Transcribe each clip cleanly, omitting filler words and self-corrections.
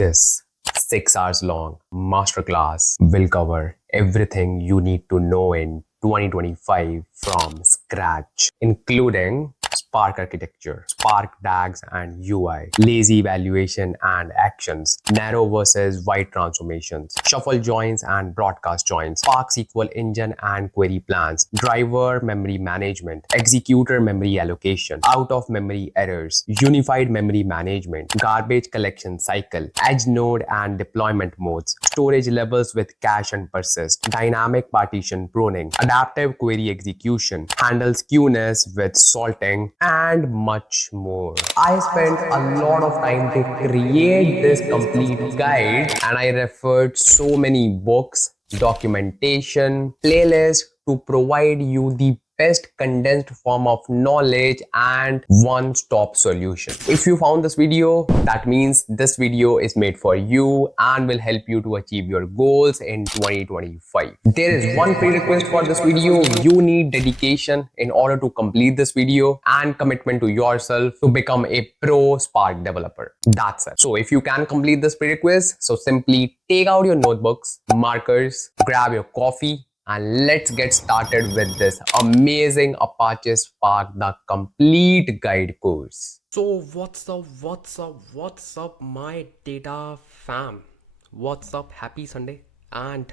This 6 hours long masterclass will cover everything you need to know in 2025 from scratch, including Spark architecture, Spark DAGs and UI, lazy evaluation and actions, narrow versus wide transformations, shuffle joins and broadcast joins, Spark SQL Engine and query plans, driver memory management, executor memory allocation, out of memory errors, unified memory management, garbage collection cycle, edge node and deployment modes, storage levels with cache and persist, dynamic partition pruning, adaptive query execution, handles queueness with salting, and much more. I spent a lot of time to create this complete guide, and I referred so many books, documentation, playlists to provide you the best condensed form of knowledge and one-stop solution. If you found this video, that means this video is made for you and will help you to achieve your goals in 2025. There is one prerequisite for this video. You need dedication in order to complete this video and commitment to yourself to become a pro Spark developer. That's it. So if you can complete this prerequisite, so simply take out your notebooks, markers, grab your coffee, and let's get started with this amazing Apache Spark, the complete guide course. So what's up, my data fam? What's up? Happy Sunday. And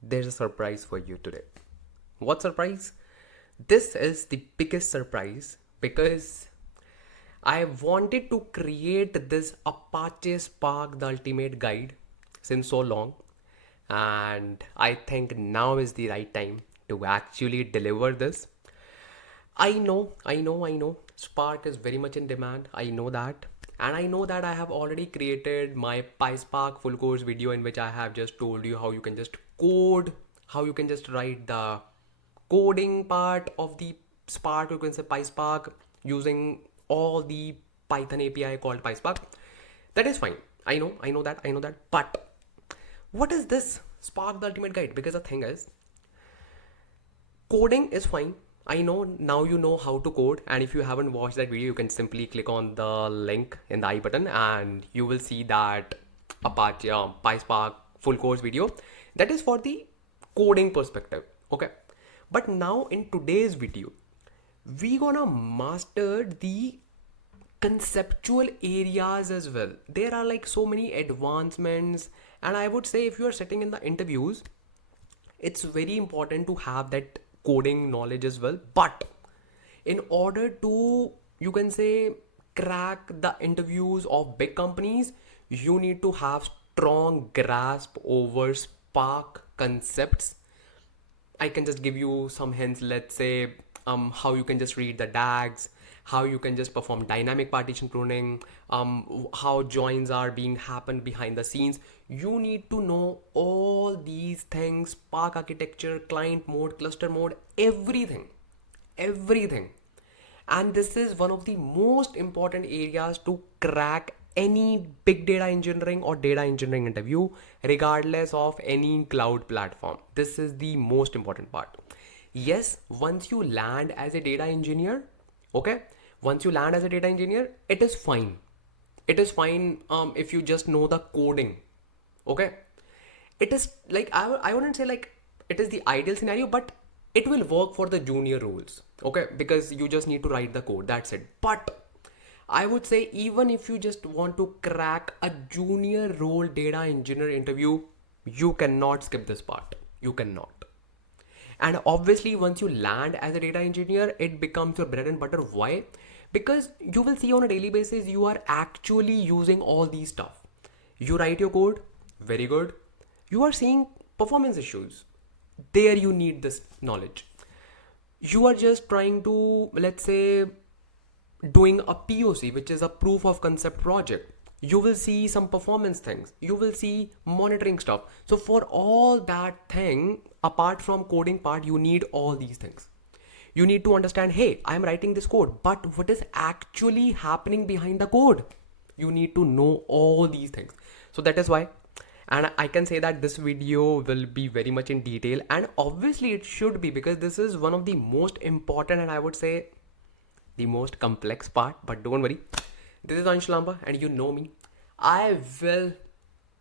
there's a surprise for you today. What surprise? This is the biggest surprise because I wanted to create this Apache Spark, the ultimate guide, since so long. And I think now is the right time to actually deliver this. I know Spark is very much in demand. I know that. And I know that I have already created my PySpark full course video in which I have just told you how you can just code, how you can just write the coding part of the Spark, you can say PySpark, using all the Python API called PySpark. That is fine. I know that. But what is this Spark the ultimate guide? Because the thing is, coding is fine. I know now you know how to code, and if you haven't watched that video, you can simply click on the link in the I button and you will see that Apache PySpark full course video. That is for the coding perspective. Okay. But now in today's video, we gonna master the conceptual areas as well. There are like so many advancements, and I would say if you are sitting in the interviews, it's very important to have that coding knowledge as well. But in order to, you can say, crack the interviews of big companies, you need to have strong grasp over Spark concepts. I can just give you some hints. Let's say how you can just read the DAGs, how you can just perform dynamic partition pruning, how joins are being happen behind the scenes. You need to know all these things: Spark architecture, client mode, cluster mode, everything. And this is one of the most important areas to crack any big data engineering or data engineering interview, regardless of any cloud platform. This is the most important part. Yes, once you land as a data engineer, okay, it is fine. If you just know the coding. Okay, it is like, I wouldn't say like it is the ideal scenario, but it will work for the junior roles. Okay, because you just need to write the code, that's it. But I would say even if you just want to crack a junior role data engineer interview, you cannot skip this part. You cannot. And obviously once you land as a data engineer, it becomes your bread and butter. Why? Because you will see on a daily basis you are actually using all these stuff. You write your code, very good. You are seeing performance issues. There you need this knowledge. You are just trying to, let's say, doing a POC, which is a proof of concept project. You will see some performance things. You will see monitoring stuff. So for all that thing, apart from coding part, you need all these things. You need to understand, hey, I'm writing this code, but what is actually happening behind the code? You need to know all these things. So that is why, and I can say that this video will be very much in detail, and obviously it should be, because this is one of the most important, and I would say the most complex part. But don't worry, this is Ansh Lamba, and you know me. I will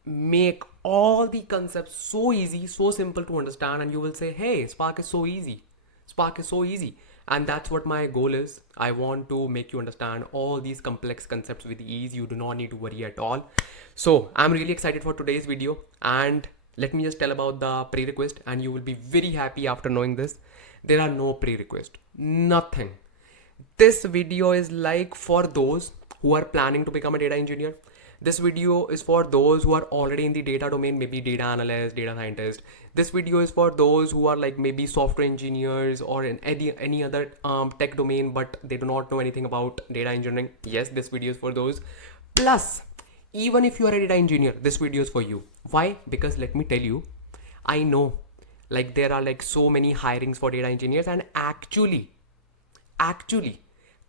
make all the concepts so easy, so simple to understand, and you will say, hey, Spark is so easy. Spark is so easy. And that's what my goal is. I want to make you understand all these complex concepts with ease. You do not need to worry at all. So I'm really excited for today's video, and let me just tell about the prerequisite, and you will be very happy after knowing this. There are no prerequisites, nothing. This video is like for those who are planning to become a data engineer. This video is for those who are already in the data domain, maybe data analyst, data scientist. This video is for those who are like maybe software engineers or in any other tech domain, but they do not know anything about data engineering. Yes, this video is for those. Plus, even if you are a data engineer, this video is for you. Why? Because let me tell you, I know like there are like so many hirings for data engineers, and actually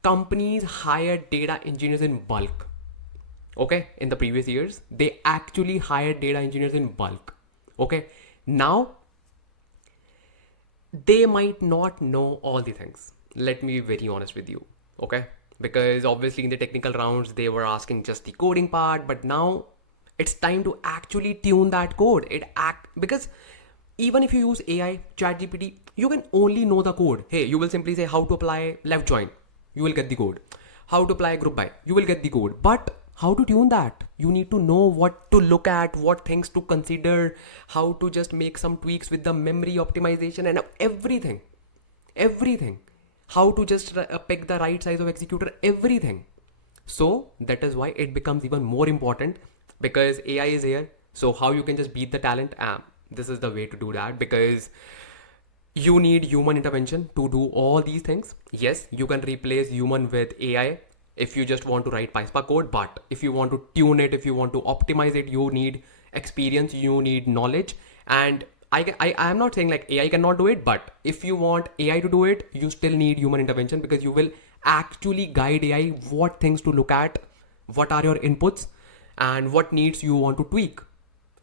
companies hire data engineers in bulk. Okay, in the previous years they actually hired data engineers in bulk. Okay, now they might not know all the things. Let me be very honest with you. Okay, because obviously in the technical rounds they were asking just the coding part, but now it's time to actually tune that code. Because even if you use AI, ChatGPT, you can only know the code. Hey, you will simply say how to apply left join, you will get the code. How to apply group by, you will get the code. But how to tune that? You need to know what to look at, what things to consider, how to just make some tweaks with the memory optimization and everything. How to just pick the right size of executor, everything. So that is why it becomes even more important, because AI is here. So how you can just beat the talent? This is the way to do that, because you need human intervention to do all these things. Yes, you can replace human with AI if you just want to write PySpark code, but if you want to tune it, if you want to optimize it, you need experience, you need knowledge. And I am not saying like AI cannot do it, but if you want AI to do it, you still need human intervention, because you will actually guide AI what things to look at, what are your inputs, and what needs you want to tweak.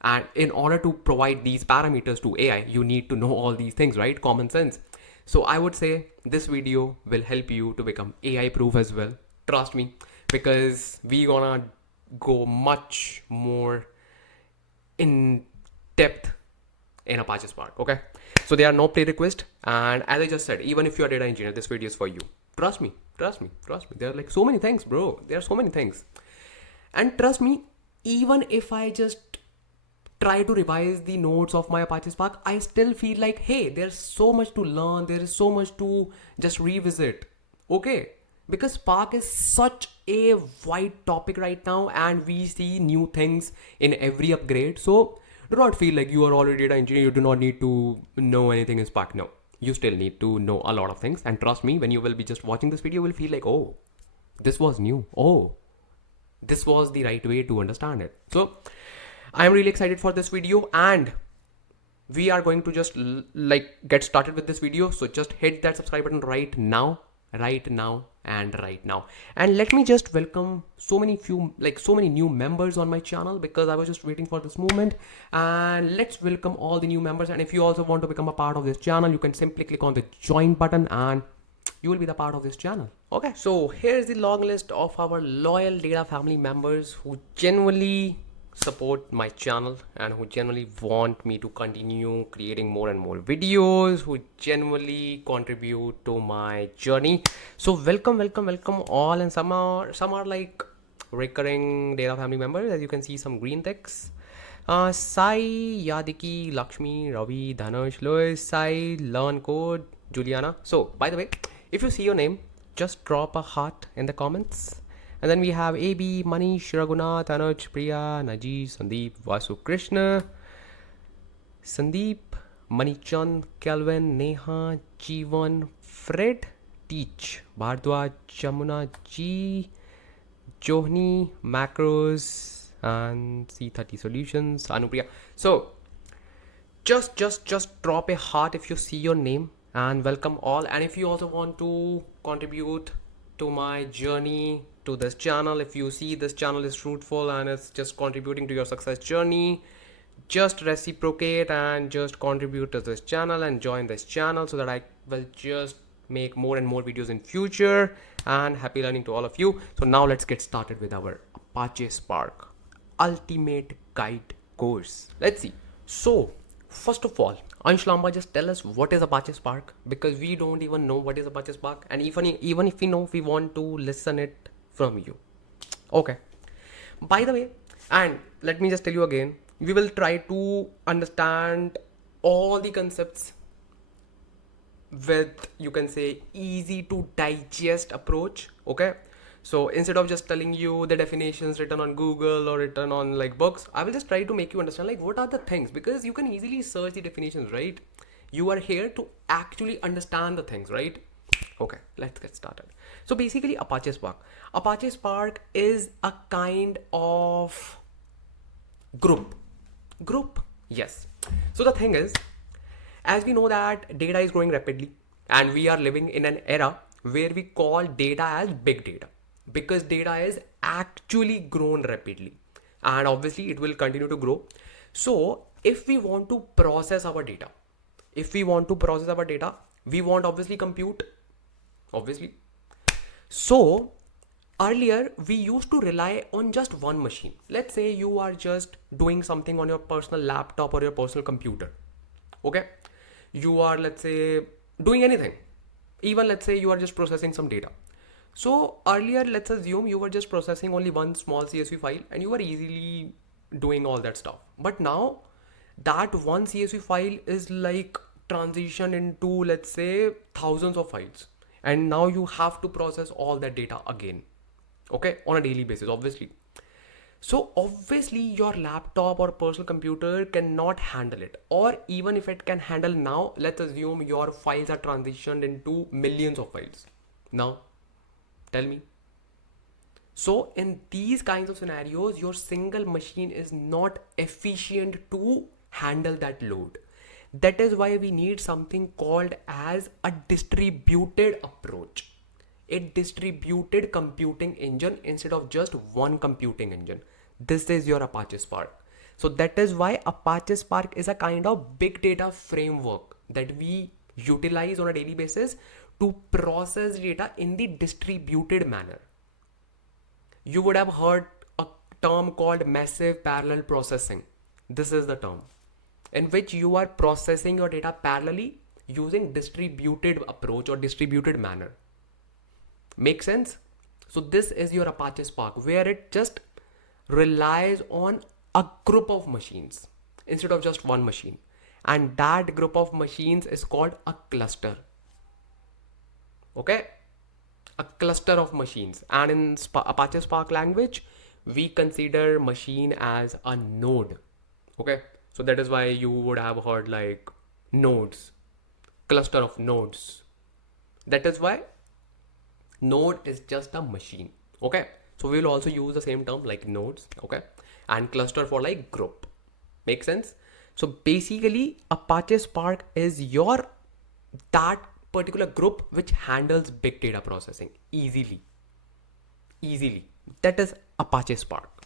And in order to provide these parameters to AI, you need to know all these things, right? Common sense. So I would say this video will help you to become AI proof as well. Trust me, because we gonna go much more in depth in Apache Spark. Okay. So there are no prerequisites. And as I just said, even if you're a data engineer, this video is for you. Trust me. There are like so many things, bro. There are so many things. And trust me, even if I just try to revise the notes of my Apache Spark, I still feel like, hey, there's so much to learn. There is so much to just revisit. Okay. Because Spark is such a wide topic right now, and we see new things in every upgrade. So do not feel like you are already a data engineer, you do not need to know anything in Spark. No, you still need to know a lot of things. And trust me, when you will be just watching this video, you will feel like, oh, this was new. Oh, this was the right way to understand it. So I'm really excited for this video, and we are going to just like get started with this video. So just hit that subscribe button right now. And let me just welcome so many new members on my channel, because I was just waiting for this moment. And let's welcome all the new members. And if you also want to become a part of this channel, you can simply click on the join button and you will be the part of this channel. Okay, so here's the long list of our loyal data family members who genuinely support my channel and who generally want me to continue creating more and more videos, who genuinely contribute to my journey. So welcome all. And some are like recurring data family members, as you can see some green ticks. Sai, Yadiki, Lakshmi, Ravi, Dhanush, Louis, Sai, Learn Code, Juliana. So by the way, if you see your name, just drop a heart in the comments. And then we have AB, Manish, Raghunath, Anuj, Priya, Naji, Sandeep, Vasu Krishna, Sandeep, Manichand, Kelvin, Neha, Jeevan, Fred, Teach, Bhardwaj, Jamuna G, Johni, Macros, and C30 Solutions, Anupriya. So just drop a heart if you see your name, and welcome all. And if you also want to contribute to my journey to this channel, if you see this channel is fruitful and it's just contributing to your success journey, just reciprocate and just contribute to this channel and join this channel, so that I will just make more and more videos in future. And happy learning to all of you. So now let's get started with our Apache Spark. ultimate guide course. Let's see. So, first of all, Ansh, Lamba, just tell us what is Apache Spark, because we don't even know what is Apache Spark, and even if we know, we want to listen it from you. Okay. By the way, and let me just tell you again, we will try to understand all the concepts with, you can say, easy to digest approach. Okay, so instead of just telling you the definitions written on Google or written on like books, I will just try to make you understand like what are the things, because you can easily search the definitions, right? You are here to actually understand the things, right? Okay, let's get started. So basically, Apache Spark is a kind of group. Yes. So the thing is, as we know that data is growing rapidly, and we are living in an era where we call data as big data, because data is actually grown rapidly, and obviously it will continue to grow. So if we want to process our data, we want obviously compute, obviously. So earlier we used to rely on just one machine. Let's say you are just doing something on your personal laptop or your personal computer. Okay, you are, let's say, doing anything, even let's say you are just processing some data. So earlier, let's assume you were just processing only one small CSV file and you were easily doing all that stuff. But now that one CSV file is like transitioned into, let's say, thousands of files, and now you have to process all that data again, okay, on a daily basis, obviously. So obviously your laptop or personal computer cannot handle it, or even if it can handle, now let's assume your files are transitioned into millions of files. Now tell me. So in these kinds of scenarios, your single machine is not efficient to handle that load. That is why we need something called as a distributed approach, a distributed computing engine instead of just one computing engine. This is your Apache Spark. So that is why Apache Spark is a kind of big data framework that we utilize on a daily basis to process data in the distributed manner. You would have heard a term called massive parallel processing. This is the term in which you are processing your data parallelly using distributed approach or distributed manner. Make sense? So this is your Apache Spark, where it just relies on a group of machines instead of just one machine, and that group of machines is called a cluster. Okay, a cluster of machines. And in Apache Spark language, we consider machine as a node. Okay, so that is why you would have heard like nodes, cluster of nodes. That is why node is just a machine. Okay, so we will also use the same term like nodes, okay, and cluster for like group. Make sense? So basically Apache Spark is your that particular group which handles big data processing easily. That is Apache Spark.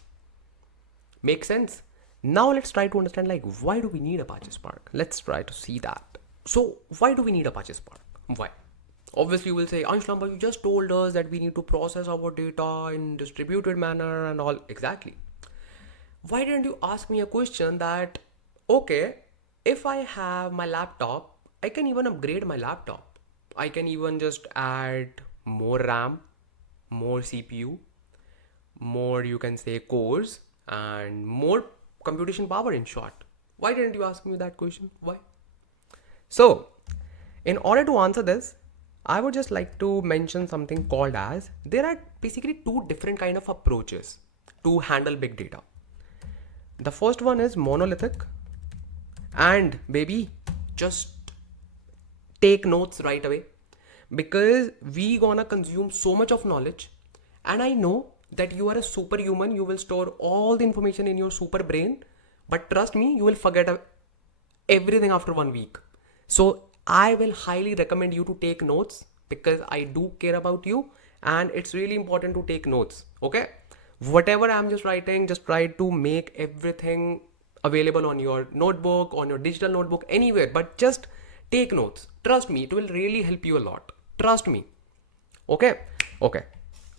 Make sense? Now let's try to understand like why do we need Apache Spark? Let's try to see that. So why do we need Apache Spark? Why? Obviously you will say, Ansh, Lamba, you just told us that we need to process our data in distributed manner and all. Exactly. Why didn't you ask me a question that, okay, if I have my laptop, I can even upgrade my laptop. I can even just add more RAM, more CPU, more, you can say, cores, and more computation power, in short. Why didn't you ask me that question? Why? So in order to answer this, I would just like to mention something called as, there are basically two different kind of approaches to handle big data. The first one is monolithic, and baby, just take notes right away, because we gonna consume so much of knowledge, and I know that you are a superhuman. You will store all the information in your super brain, but trust me, you will forget everything after 1 week. So I will highly recommend you to take notes, because I do care about you, and it's really important to take notes. Okay, whatever I'm just writing, just try to make everything available on your notebook, on your digital notebook, anywhere, but just take notes. Trust me, it will really help you a lot. Trust me. Okay,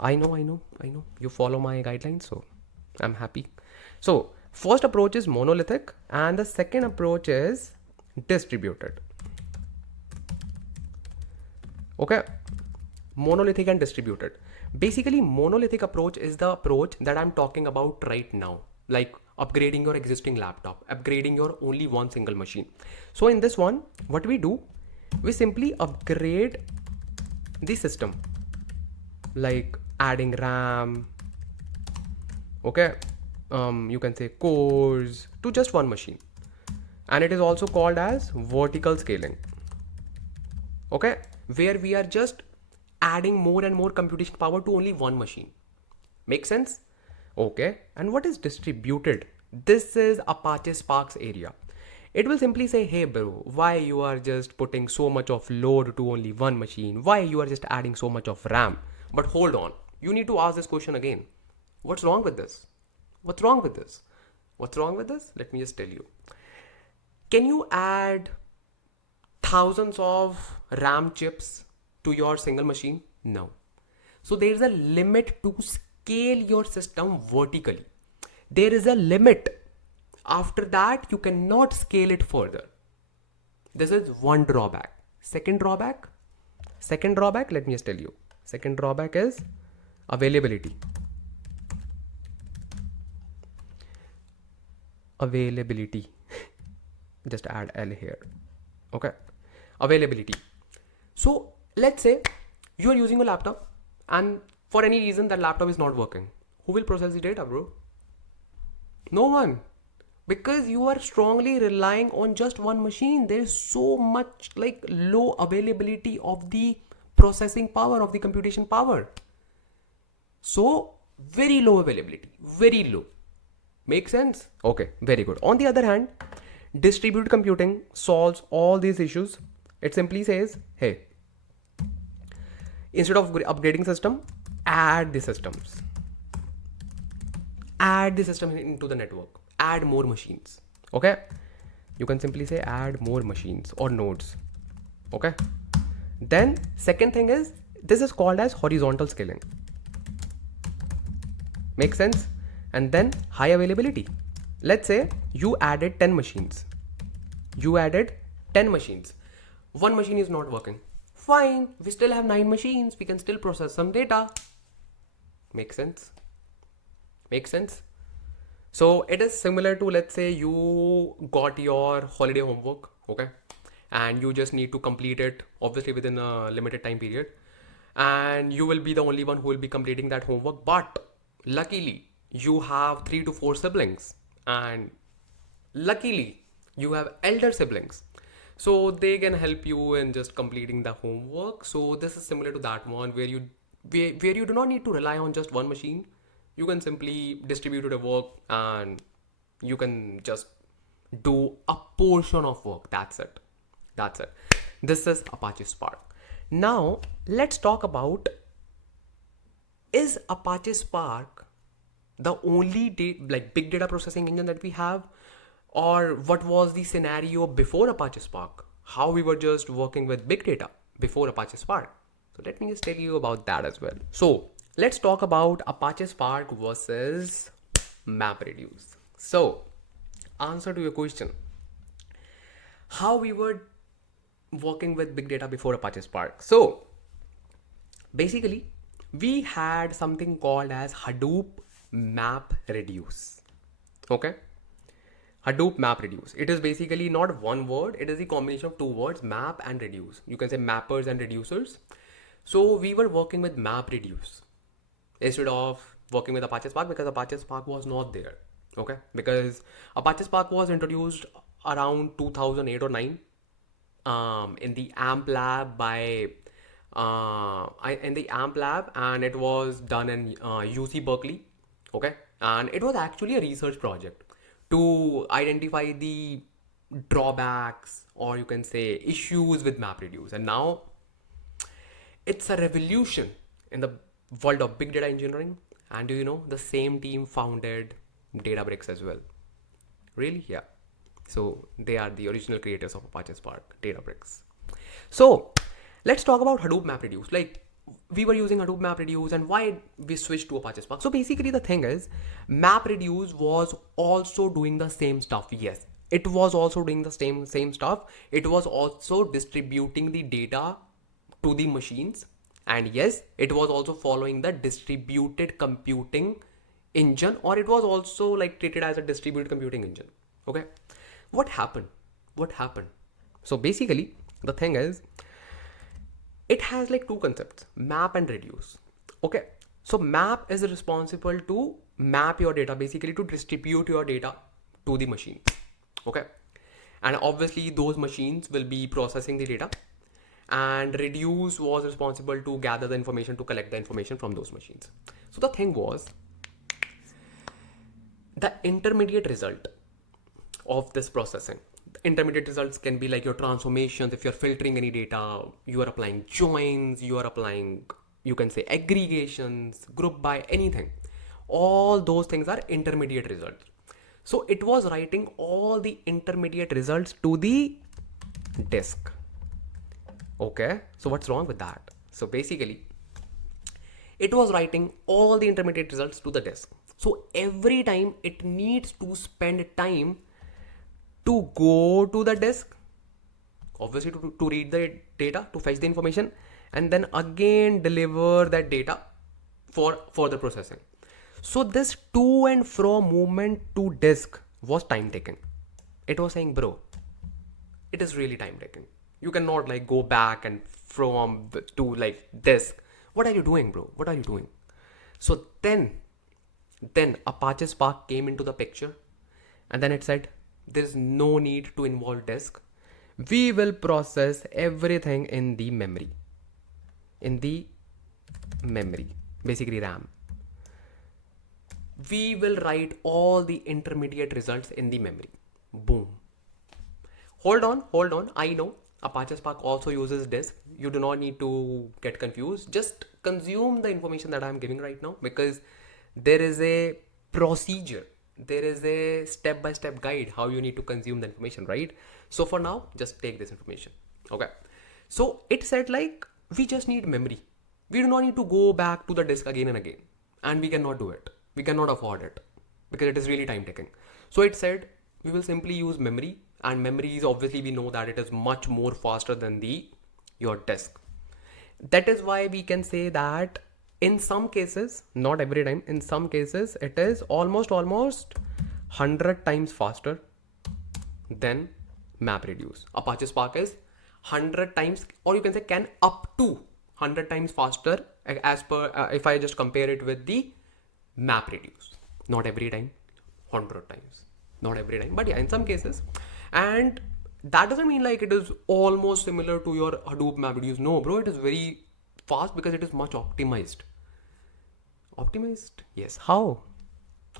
I know you follow my guidelines, so I'm happy. So first approach is monolithic and the second approach is distributed. Okay, monolithic and distributed. Basically, monolithic approach is the approach that I'm talking about right now, like upgrading your existing laptop, upgrading your only one single machine. So in this one, what we do, we simply upgrade the system, like adding RAM, okay, you can say cores to just one machine, and it is also called as vertical scaling. Okay, where we are just adding more and more computation power to only one machine. Make sense? Okay, and what is distributed? This is Apache Spark's area. It will simply say, hey bro, why you are just putting so much of load to only one machine? Why you are just adding so much of RAM? But hold on, you need to ask this question again. What's wrong with this? What's wrong with this? What's wrong with this? Let me just tell you. Can you add thousands of RAM chips to your single machine? No. So there is a limit to scale your system vertically. There is a limit. After that, you cannot scale it further. This is one drawback. Second drawback, let me just tell you. Second drawback is availability. Availability. Just add L here. Okay. Availability. So let's say you are using a laptop and for any reason that laptop is not working. Who will process the data, bro? No one. Because you are strongly relying on just one machine. There is so much like low availability of the processing power, of the computation power. So very low availability, very low. Make sense? Okay, very good. On the other hand, distributed computing solves all these issues. It simply says, hey, instead of upgrading system, add the systems. Add the system into the network. Add more machines. Okay? You can simply say add more machines or nodes. Okay? Then second thing is, this is called as horizontal scaling. Make sense? And then high availability. Let's say you added 10 machines. You added 10 machines. One machine is not working. Fine, we still have 9 machines. We can still process some data. Make sense? Make sense? So it is similar to, let's say you got your holiday homework, okay? And you just need to complete it, obviously within a limited time period. And you will be the only one who will be completing that homework. But luckily, you have 3 to 4 siblings. And luckily, you have elder siblings. So they can help you in just completing the homework. So this is similar to that one where you do not need to rely on just one machine. You can simply distribute the work and you can just do a portion of work. That's it. That's it. This is Apache Spark. Now let's talk about, is Apache Spark the only big data processing engine that we have? Or what was the scenario before Apache Spark? How we were just working with big data before Apache Spark? So let me just tell you about that as well. So let's talk about Apache Spark versus MapReduce. So answer to your question, how we were working with big data before Apache Spark. So basically we had something called as Hadoop MapReduce. Okay. Hadoop MapReduce. It is basically not one word. It is a combination of two words, map and reduce. You can say mappers and reducers. So we were working with MapReduce instead of working with Apache Spark because Apache Spark was not there. Okay. Because Apache Spark was introduced around 2008 or 9 in the AMP lab and it was done in UC Berkeley. Okay. And it was actually a research project to identify the drawbacks or you can say issues with MapReduce. And now it's a revolution in the world of big data engineering. And do you know, the same team founded Databricks as well. Really? Yeah. So they are the original creators of Apache Spark, Databricks. So let's talk about Hadoop MapReduce. Like we were using Hadoop MapReduce and why we switched to Apache Spark. So basically the thing is, MapReduce was also doing the same stuff. Yes, it was also doing the same stuff. It was also distributing the data to the machines. And yes, it was also following the distributed computing engine, or it was also like treated as a distributed computing engine. Okay. What happened? What happened? So basically the thing is, it has like two concepts, map and reduce. Okay, so map is responsible to map your data, basically to distribute your data to the machine. Okay, and obviously those machines will be processing the data, and reduce was responsible to gather the information, to collect the information from those machines. So the thing was, the intermediate result of this processing, intermediate results can be like your transformations. If you're filtering any data, you are applying joins, you are applying, you can say aggregations, group by, anything. All those things are intermediate results. So it was writing all the intermediate results to the disk. Okay, so what's wrong with that? So basically, it was writing all the intermediate results to the disk. So every time it needs to spend time to go to the disk, obviously to read the data, to fetch the information, and then again deliver that data for further processing. So this to and fro movement to disk was time taking. It was saying, bro, it is really time taking. You cannot like go back and from to like disk. What are you doing, bro? What are you doing? So then Apache Spark came into the picture, and then it said, there's no need to involve disk. We will process everything in the memory, basically RAM. We will write all the intermediate results in the memory. Boom. Hold on. I know Apache Spark also uses disk. You do not need to get confused. Just consume the information that I'm giving right now, because there is a procedure. There is a step-by-step guide how you need to consume the information, right? So for now, just take this information. Okay. So it said like, we just need memory. We do not need to go back to the disk again and again. And we cannot do it. We cannot afford it because it is really time taking. So it said, we will simply use memory, and memory is obviously, we know that it is much more faster than your disk. That is why we can say that in some cases, not every time, in some cases, it is almost 100 times faster than MapReduce. Apache Spark is 100 times, or you can say can up to 100 times faster as per, if I just compare it with the MapReduce. Not every time, 100 times. Not every time, but yeah, in some cases. And that doesn't mean like it is almost similar to your Hadoop MapReduce. No, bro, it is very fast because it is much optimized. Optimized? Yes. How?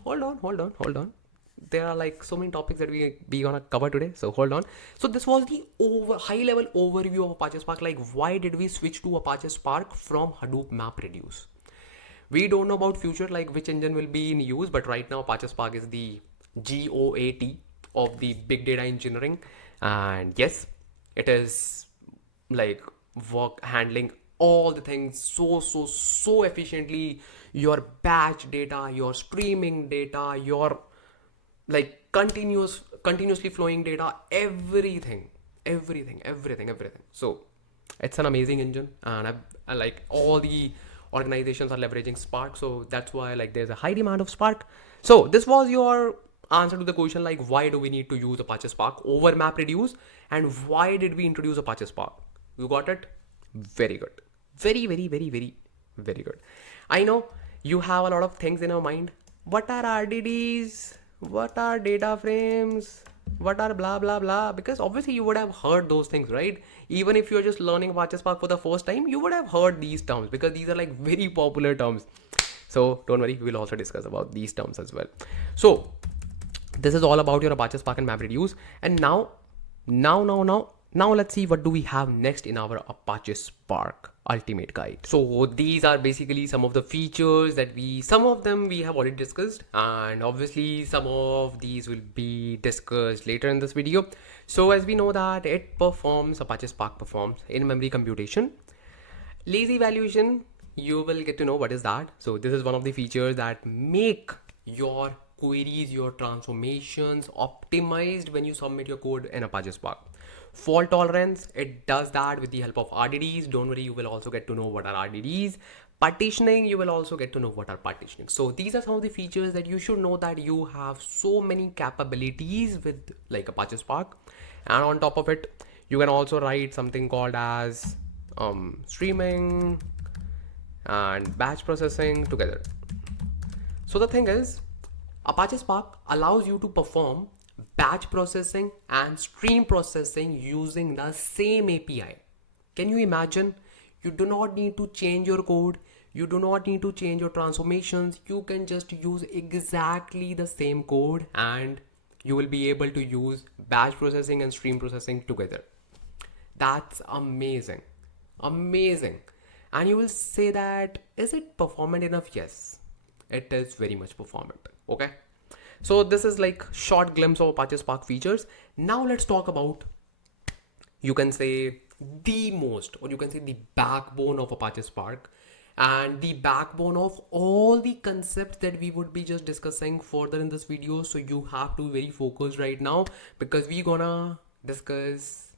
Hold on. There are like so many topics that we gonna cover today. So hold on. So this was the high level overview of Apache Spark. Like, why did we switch to Apache Spark from Hadoop MapReduce? We don't know about future, like which engine will be in use, but right now Apache Spark is the GOAT of the big data engineering. And yes, it is like handling all the things so efficiently. Your batch data, your streaming data, your like continuously flowing data, everything. So it's an amazing engine, and I like all the organizations are leveraging Spark. So that's why like there's a high demand of Spark. So this was your answer to the question, like why do we need to use Apache Spark over MapReduce, and why did we introduce Apache Spark? You got it? Very good. Very good. I know you have a lot of things in your mind. What are RDDs? What are data frames? What are blah blah blah? Because obviously you would have heard those things, right? Even if you're just learning Apache Spark for the first time, you would have heard these terms because these are like very popular terms. So don't worry, we will also discuss about these terms as well. So this is all about your Apache Spark and MapReduce. And now let's see what do we have next in our Apache Spark Ultimate Guide. So these are basically some of the features that some of them we have already discussed, and obviously some of these will be discussed later in this video. So as we know that Apache Spark performs in-memory computation Lazy evaluation, you will get to know what is that. So this is one of the features that make your queries, your transformations optimized when you submit your code in Apache Spark. Fault tolerance, it does that with the help of RDDs. Don't worry, you will also get to know what are RDDs. Partitioning, you will also get to know what are partitioning. So these are some of the features that you should know, that you have so many capabilities with like Apache Spark. And on top of it, you can also write something called as streaming and batch processing together. So the thing is, Apache Spark allows you to perform batch processing and stream processing using the same API. Can you imagine? You do not need to change your code. You do not need to change your transformations. You can just use exactly the same code and you will be able to use batch processing and stream processing together. That's amazing. Amazing. And you will say that, is it performant enough? Yes, it is very much performant. Okay. So this is like short glimpse of Apache Spark features. Now let's talk about, you can say, the most, or you can say the backbone of Apache Spark, and the backbone of all the concepts that we would be just discussing further in this video. So you have to be very focused right now, because we're gonna discuss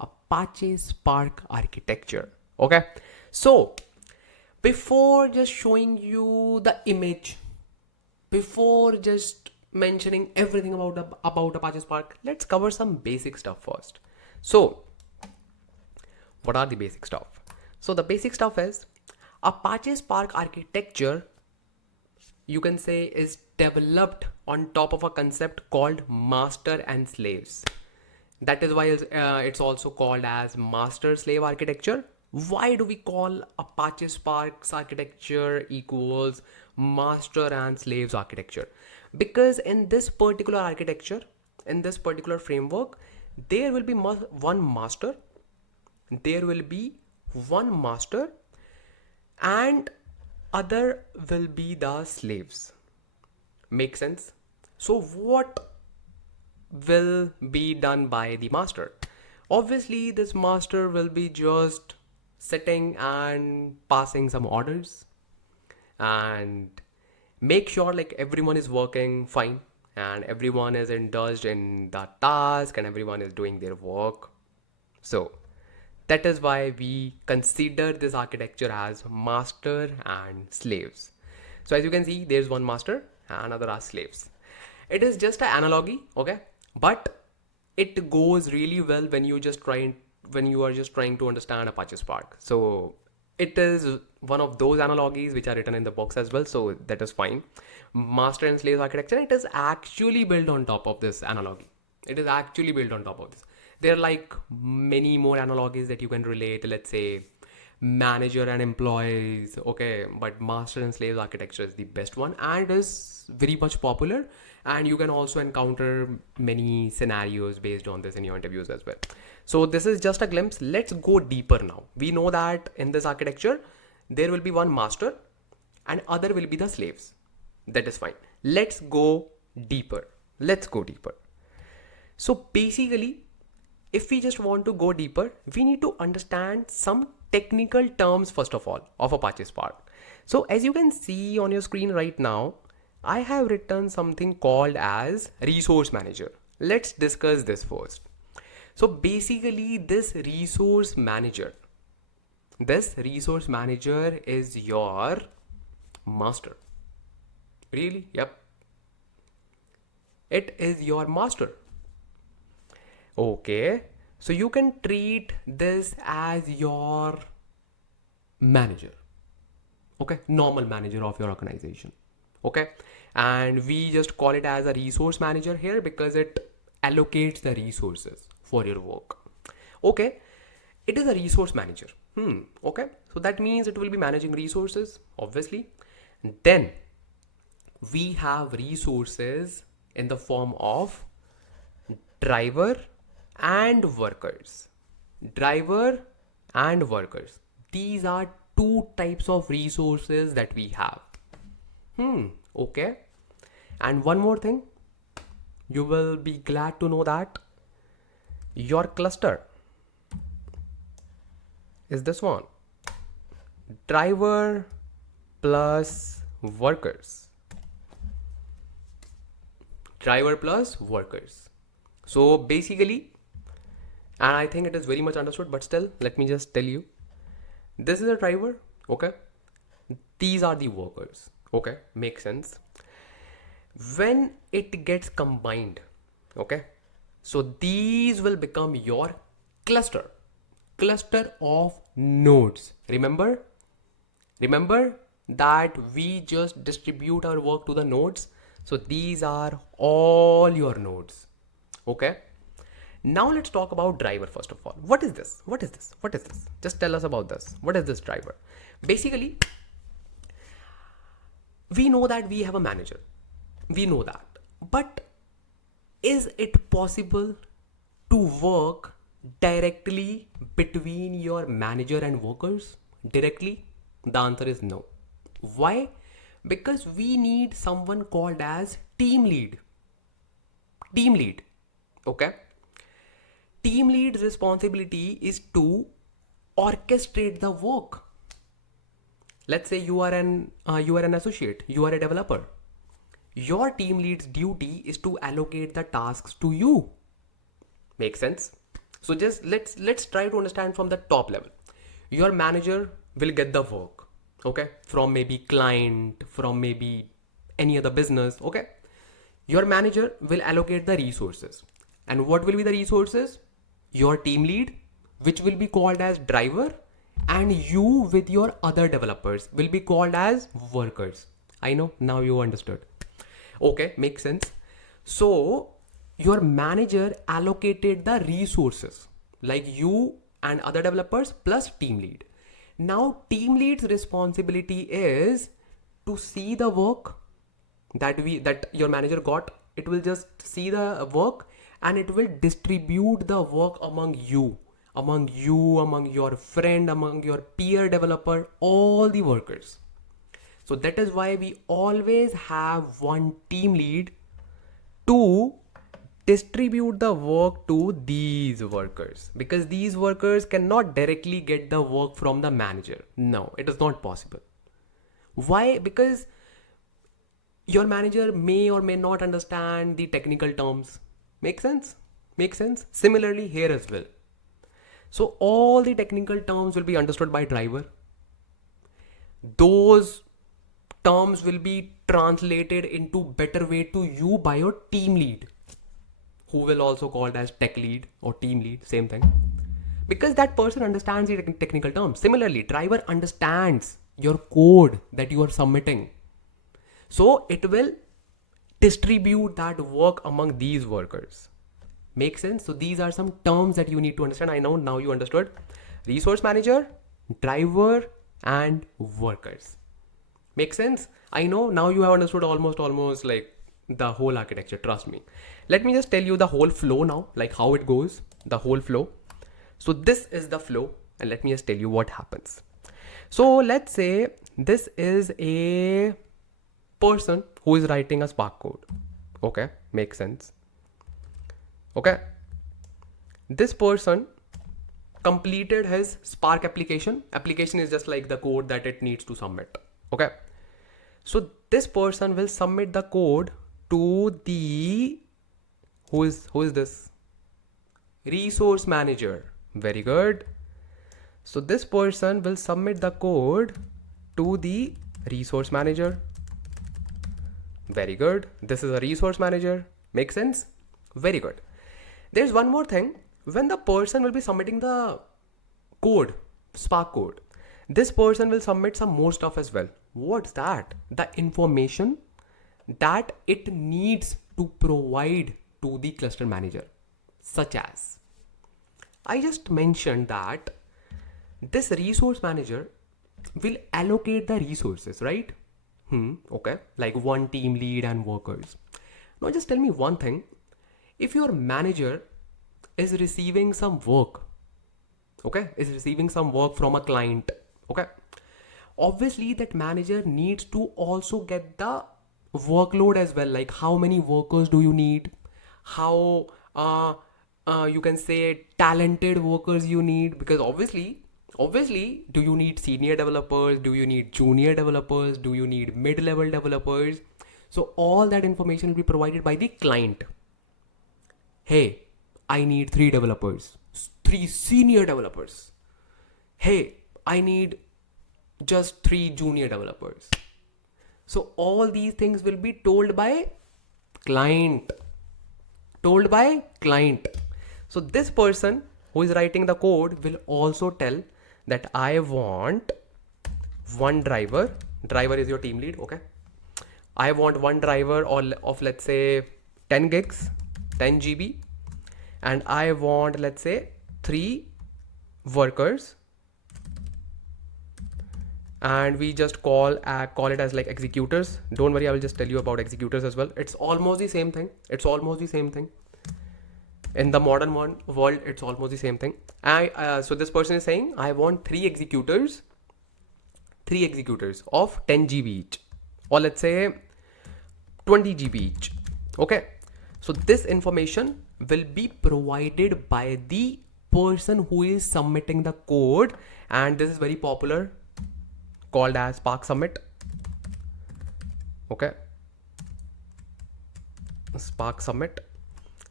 Apache Spark architecture. Okay. So before just showing you the image, before just mentioning everything about Apache Spark, let's cover some basic stuff first. So what are the basic stuff? So the basic stuff is Apache Spark architecture, you can say, is developed on top of a concept called master and slaves. That is why it's also called as master slave architecture. Why do we call Apache Spark's architecture equals master and slaves architecture? Because in this particular architecture, in this particular framework, there will be one master, and other will be the slaves. Make sense? So what will be done by the master? Obviously, this master will be just sitting and passing some orders and make sure like everyone is working fine and everyone is indulged in the task and everyone is doing their work. So that is why we consider this architecture as master and slaves. So as you can see, there's one master and another are slaves. It is just an analogy, okay? But it goes really well when you are just trying to understand Apache Spark. So it is one of those analogies which are written in the box as well. So that is fine. Master and slaves architecture, it is actually built on top of this analogy. It is actually built on top of this. There are like many more analogies that you can relate. Let's say manager and employees. Okay, but master and slaves architecture is the best one and is very much popular. And you can also encounter many scenarios based on this in your interviews as well. So this is just a glimpse. Let's go deeper now. We know that in this architecture, there will be one master and other will be the slaves. That is fine. Let's go deeper. So basically, if we just want to go deeper, we need to understand some technical terms first of all of Apache Spark. So as you can see on your screen right now, I have written something called as resource manager. Let's discuss this first. So basically this resource manager is your master. Really? Yep. It is your master. Okay. So you can treat this as your manager. Okay. Normal manager of your organization. Okay. And we just call it as a resource manager here because it allocates the resources for your work. Okay. It is a resource manager. Okay. So that means it will be managing resources, obviously. Then we have resources in the form of driver and workers. These are two types of resources that we have. Okay. And one more thing, you will be glad to know that your cluster is this one. driver plus workers. Driver plus workers. So basically, and I think it is very much understood, but still, let me just tell you. This is a driver, okay? These are the workers, okay? Makes sense. When it gets combined, okay? So these will become your cluster of nodes. Remember that we just distribute our work to the nodes. So these are all your nodes, okay? Now let's talk about driver first of all. What is this? Just tell us about this. What is this driver? Basically, we know that we have a manager. We know that. But is it possible to work directly between your manager and workers? Directly? The answer is no. Why? Because we need someone called as team lead. Okay? Team lead's responsibility is to orchestrate the work. Let's say you are an associate, you are a developer. Your team lead's duty is to allocate the tasks to you. Make sense? So just let's try to understand from the top level. Your manager will get the work, okay, from maybe client, from maybe any other business, okay. Your manager will allocate the resources. And what will be the resources? Your team lead, which will be called as driver, and you with your other developers will be called as workers. I know, now you understood. Okay, makes sense. So your manager allocated the resources, like you and other developers plus team lead. Now team lead's responsibility is to see the work that your manager got. It will just see the work and it will distribute the work among you, among your friend, among your peer developer, all the workers. So that is why we always have one team lead to distribute the work to these workers, because these workers cannot directly get the work from the manager. No, it is not possible. Why? Because your manager may or may not understand the technical terms. Make sense? Similarly here as well. So all the technical terms will be understood by driver. Those terms will be translated into better way to you by your team lead, who will also called as tech lead or team lead, same thing. Because that person understands the technical terms. Similarly, driver understands your code that you are submitting. So it will distribute that work among these workers. Make sense? So these are some terms that you need to understand. I know now you understood. Resource manager, driver, and workers. Make sense? I know now you have understood almost like the whole architecture. Trust me. Let me just tell you the whole flow now, like how it goes, the whole flow. So this is the flow, and let me just tell you what happens. So let's say this is a person who is writing a Spark code. Okay, makes sense. Okay, this person completed his Spark application. Application is just like the code that it needs to submit. Okay, so this person will submit the code to the who is this? Resource manager. Very good. So this person will submit the code to the resource manager. Very good. This is a resource manager. Make sense? Very good. There's one more thing. When the person will be submitting the code, Spark code, this person will submit some more stuff as well. What's that? The information that it needs to provide to the cluster manager, such as I just mentioned that this resource manager will allocate the resources, right? Okay, like one team lead and workers. Now just tell me one thing. If your manager is receiving some work, okay, is receiving some work from a client, okay, obviously that manager needs to also get the workload as well, like how many workers do you need, how you can say talented workers you need, because obviously Obviously, do you need senior developers? Do you need junior developers? Do you need mid-level developers? So all that information will be provided by the client. Hey, I need 3 developers, 3 senior developers. Hey, I need just 3 junior developers. So all these things will be told by client. Told by client. So this person who is writing the code will also tell that I want one driver. Driver is your team lead, okay? I want one driver of let's say 10 gigs, 10 GB, and I want let's say 3 workers, and we just call it as like executors. Don't worry, I will just tell you about executors as well. It's almost the same thing. It's almost the same thing. In the modern world, it's almost the same thing. So this person is saying I want 3 executors of 10 GB each, or let's say 20 GB each. Okay, so this information will be provided by the person who is submitting the code, and this is very popular, called as Spark Submit. Okay, Spark Submit.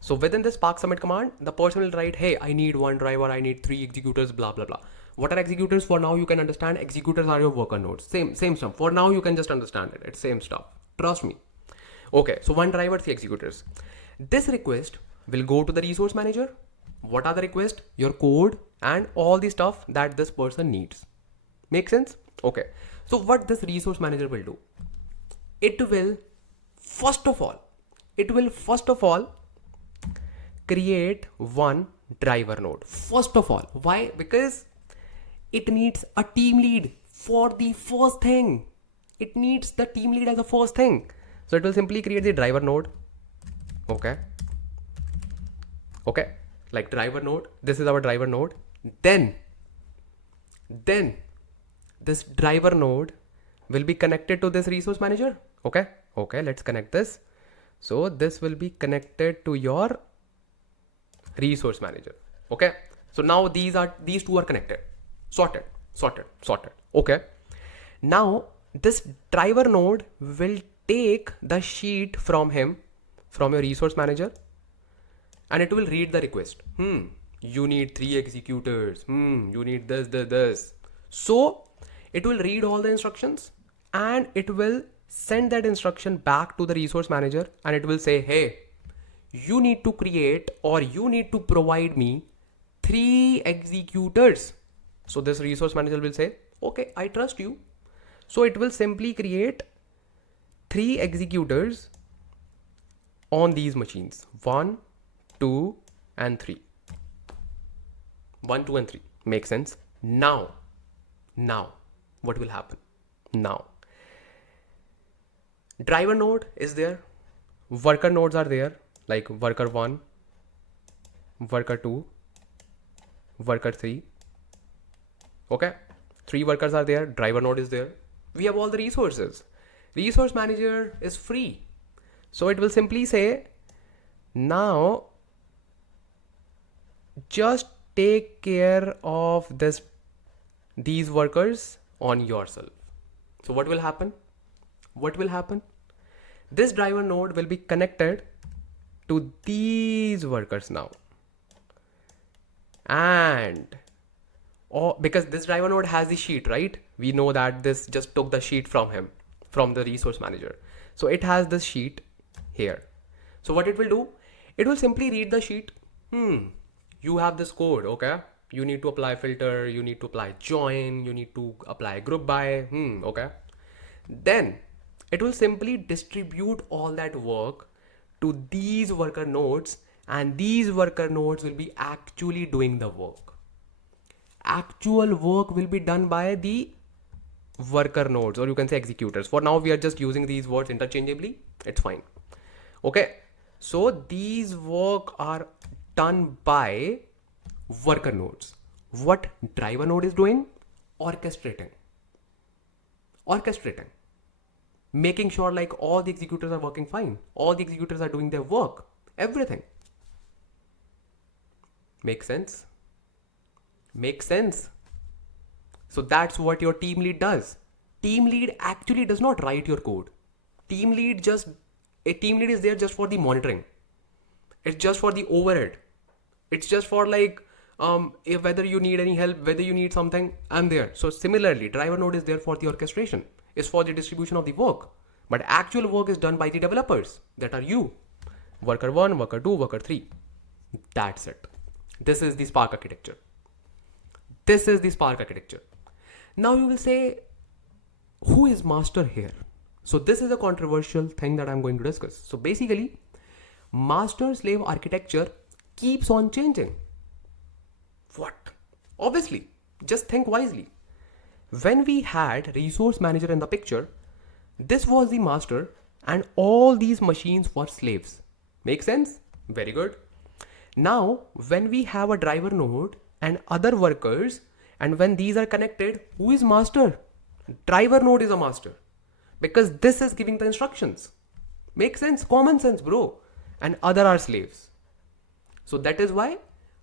So within this Spark Submit command, the person will write, hey, I need one driver, I need 3 executors, blah blah blah. What are executors? For now you can understand, executors are your worker nodes. Same stuff. For now you can just understand it. It's same stuff. Trust me. Okay, so one driver, 3 executors. This request will go to the resource manager. What are the requests? Your code and all the stuff that this person needs. Make sense? Okay. So what this resource manager will do? It will first of all create one driver node. First of all. Why? Because it needs a team lead for the first thing. It needs the team lead as the first thing. So it will simply create the driver node. Okay. Like driver node. This is our driver node. Then this driver node will be connected to this resource manager. Okay. Let's connect this. So this will be connected to your resource manager. Okay. So now these two are connected. Sorted. Okay. Now this driver node will take the sheet from your resource manager, and it will read the request. You need 3 executors. You need this. So it will read all the instructions, and it will send that instruction back to the resource manager, and it will say, hey, you need to create, or you need to provide me 3 executors. So this resource manager will say, okay, I trust you. So it will simply create 3 executors on these machines. 1, 2, and 3. 1, 2, and 3. Makes sense? Now, what will happen? Now, driver node is there. Worker nodes are there, like worker 1, worker 2, worker 3. Okay, 3 workers are there. Driver node is there. We have all the resources. Resource manager is free. So it will simply say, now just take care of these workers on yourself. So what will happen? This driver node will be connected to these workers now. And because this driver node has the sheet, right? We know that this just took the sheet from the resource manager. So it has this sheet here. So what it will do? It will simply read the sheet. You have this code, okay? You need to apply filter, you need to apply join, you need to apply group by, okay? Then it will simply distribute all that work to these worker nodes, and these worker nodes will be actually doing the work. Actual work will be done by the worker nodes, or you can say executors. For now, we are just using these words interchangeably. It's fine. Okay. So these work are done by worker nodes. What driver node is doing? Orchestrating. Making sure like all the executors are working fine. All the executors are doing their work. Everything. Make sense? So that's what your team lead does. Team lead actually does not write your code. Team lead just, a team lead is there just for the monitoring. It's just for the overhead. It's just for like, if whether you need any help, whether you need something, I'm there. So similarly, driver node is there for the orchestration, is for the distribution of the work. But actual work is done by the developers, that are you. Worker 1, worker 2, worker 3. That's it. This is the Spark architecture. This is the Spark architecture. Now you will say, who is master here? So this is a controversial thing that I'm going to discuss. So basically, master-slave architecture keeps on changing. What? Obviously, just think wisely. When we had resource manager in the picture, this was the master and all these machines were slaves. Make sense? Very good. Now, when we have a driver node and other workers, and when these are connected, who is master? Driver node is a master, because this is giving the instructions. Make sense? Common sense, bro. And other are slaves. So that is why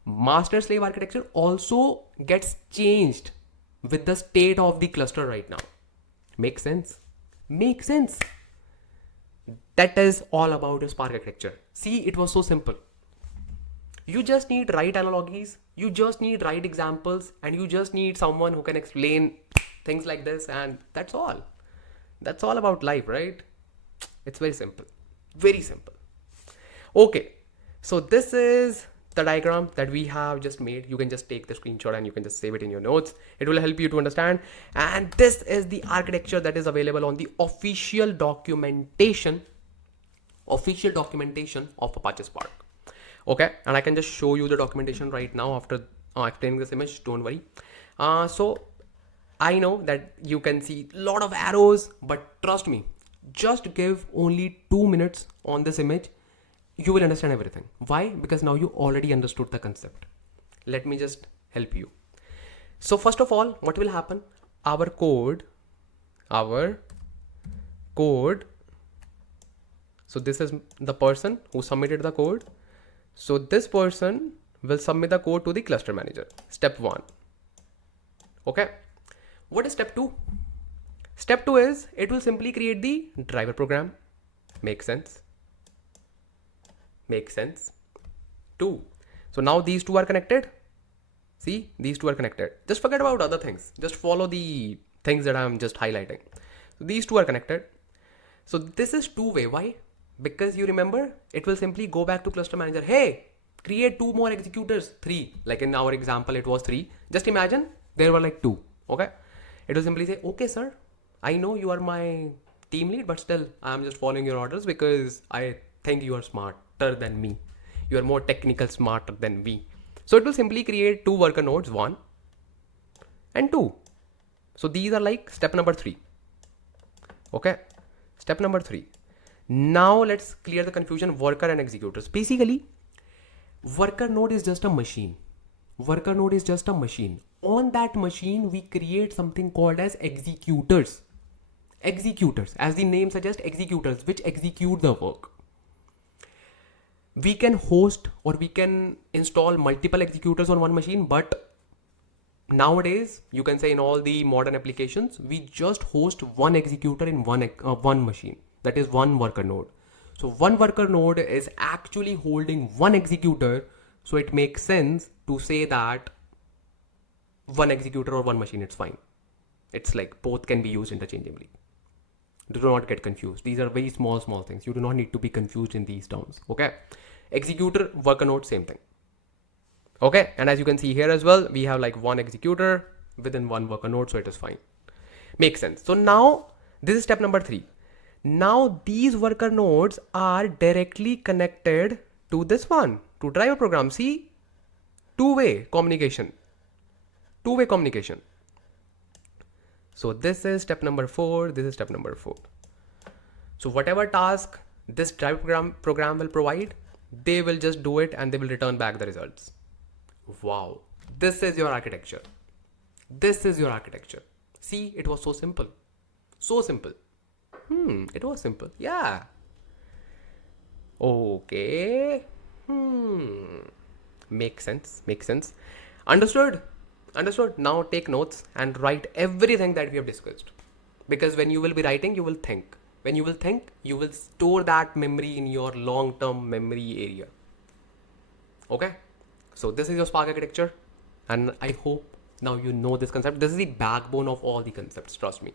master slave architecture also gets changed with the state of the cluster right now. Make sense? Make sense. That is all about your Spark architecture. See, it was so simple. You just need right analogies, you just need right examples, and you just need someone who can explain things like this, and that's all. That's all about life, right? It's very simple. Very simple. Okay, so this is the diagram that we have just made. You can just take the screenshot and you can just save it in your notes. It will help you to understand. And this is the architecture that is available on the official documentation of Apache Spark. Okay, and I can just show you the documentation right now after explaining this image. Don't worry. So I know that you can see a lot of arrows, but trust me, just give only 2 minutes on this image. You will understand everything. Why? Because now you already understood the concept. Let me just help you. So first of all, what will happen? Our code. So this is the person who submitted the code. So this person will submit the code to the cluster manager. Step 1. Okay. What is step 2? Step 2 is it will simply create the driver program. Make sense? Make sense? 2. So now these two are connected. See, these two are connected. Just forget about other things. Just follow the things that I'm just highlighting. So these two are connected. So this is two-way. Why? Because you remember, it will simply go back to cluster manager. Hey, create 2 more executors. 3. Like in our example, it was 3. Just imagine there were like 2. Okay. It will simply say, okay, sir, I know you are my team lead, but still I'm just following your orders because I think you are smarter than me. You are more technical, smarter than me. So it will simply create 2 worker nodes, 1 and 2. So these are like step number 3. Okay. Step number 3. Now let's clear the confusion, worker and executors. Basically, worker node is just a machine. Worker node is just a machine. On that machine, we create something called as executors. Executors, as the name suggests, executors, which execute the work. We can host or we can install multiple executors on one machine, but nowadays, you can say in all the modern applications, we just host one executor in one machine. That is one worker node. So one worker node is actually holding one executor. So it makes sense to say that one executor or one machine, it's fine. It's like both can be used interchangeably. Do not get confused. These are very small things. You do not need to be confused in these terms. Okay. Executor, worker node, same thing. Okay. And as you can see here as well, we have like one executor within one worker node. So it is fine. Makes sense. So now this is step number 3. Now these worker nodes are directly connected to this one, to driver program. See, two-way communication. Two-way communication. So this is step number 4. This is step number 4. So whatever task this driver program will provide, they will just do it and they will return back the results. Wow. This is your architecture. This is your architecture. See, it was so simple. So simple. It was simple. Yeah. Okay. Makes sense. Makes sense. Understood? Understood? Now take notes and write everything that we have discussed. Because when you will be writing, you will think. When you will think, you will store that memory in your long-term memory area. Okay? So this is your Spark architecture. And I hope now you know this concept. This is the backbone of all the concepts, trust me.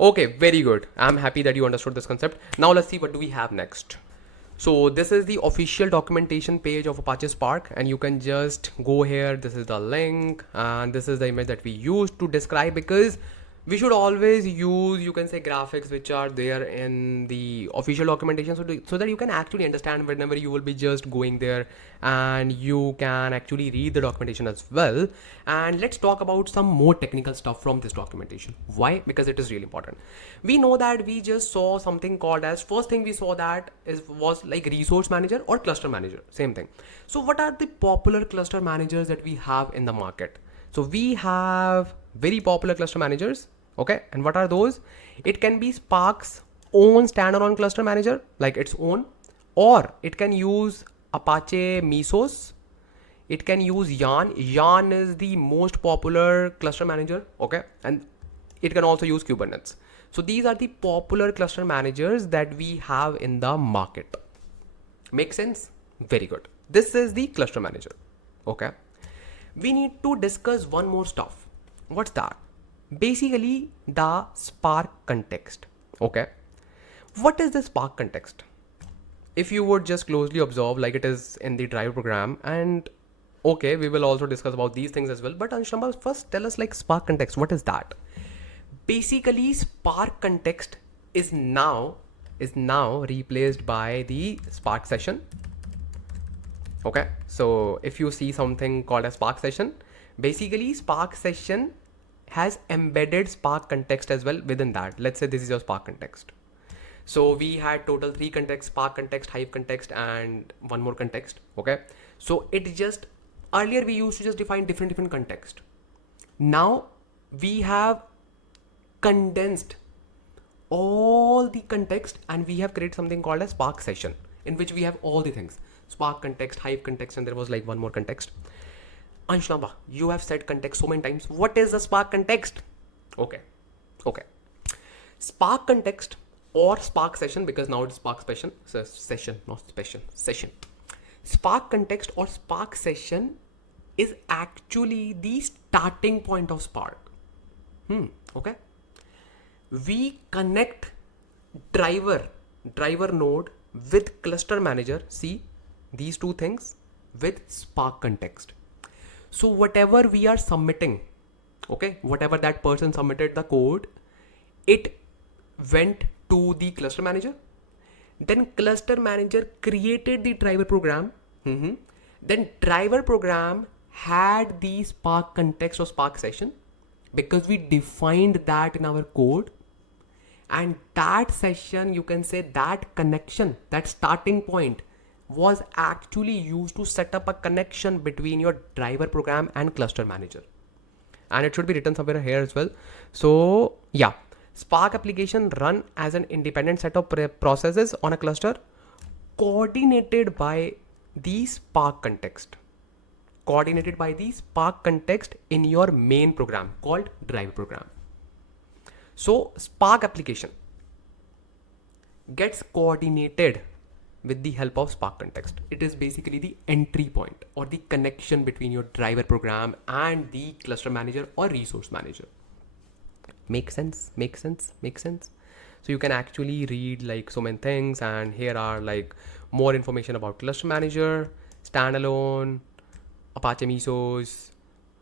Okay, very good. I'm happy that you understood this concept. Now let's see what do we have next. So this is the official documentation page of Apache Spark, and you can just go here. This is the link, and this is the image that we use to describe, because we should always use, you can say, graphics which are there in the official documentation, so that you can actually understand whenever you will be just going there, and you can actually read the documentation as well. And let's talk about some more technical stuff from this documentation. Why? Because it is really important. We know that we just saw something called as, first thing we saw that was like resource manager or cluster manager, same thing. So what are the popular cluster managers that we have in the market? So we have very popular cluster managers. Okay, and what are those? It can be Spark's own standalone cluster manager, like its own, or it can use Apache Mesos. It can use Yarn. Yarn is the most popular cluster manager. Okay, and it can also use Kubernetes. So these are the popular cluster managers that we have in the market. Make sense? Very good. This is the cluster manager. Okay, we need to discuss one more stuff. What's that? Basically the Spark context. Okay, what is the Spark context? If you would just closely observe, like it is in the driver program, and okay, we will also discuss about these things as well, but Ansh, first tell us like Spark context, what is that? Basically Spark context is now replaced by the Spark session. Okay, so if you see something called a Spark session, basically Spark session has embedded Spark context as well within that. Let's say this is your Spark context. So we had total 3 contexts: Spark context, Hive context, and one more context. Okay, so it just, earlier we used to just define different context. Now we have condensed all the context, and we have created something called a Spark session, in which we have all the things: Spark context, Hive context, and there was like one more context. Ansh, you have said context so many times. What is the Spark context? Okay. Spark context or Spark session, because now it's Spark session, so session, not special, session. Spark context or Spark session is actually the starting point of Spark. Okay. We connect driver node with cluster manager. See these two things with Spark context. So whatever we are submitting, okay, whatever that person submitted the code, it went to the cluster manager. Then cluster manager created the driver program. Then driver program had the Spark context or Spark session, because we defined that in our code. And that session, you can say that connection, that starting point, was actually used to set up a connection between your driver program and cluster manager. And it should be written somewhere here as well. So yeah, Spark application run as an independent set of processes on a cluster, coordinated by the Spark context. Coordinated by the Spark context in your main program called driver program. So Spark application gets coordinated with the help of Spark context. It is basically the entry point or the connection between your driver program and the cluster manager or resource manager. Make sense? So you can actually read like so many things, and here are like more information about cluster manager, standalone, Apache Mesos,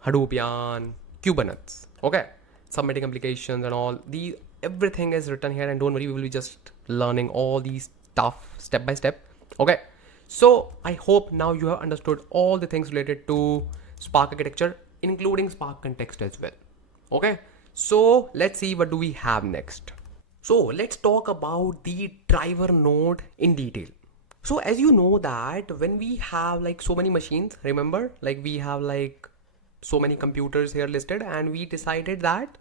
Hadoop Yarn, Kubernetes. Okay, submitting applications and all these, everything is written here, and don't worry, we will be just learning all these stuff step by step. Okay, so I hope now you have understood all the things related to Spark architecture, including Spark context as well. Okay, so let's see what do we have next. So let's talk about the driver node in detail. So as you know that when we have like so many machines, remember, like we have like so many computers here listed, and we decided that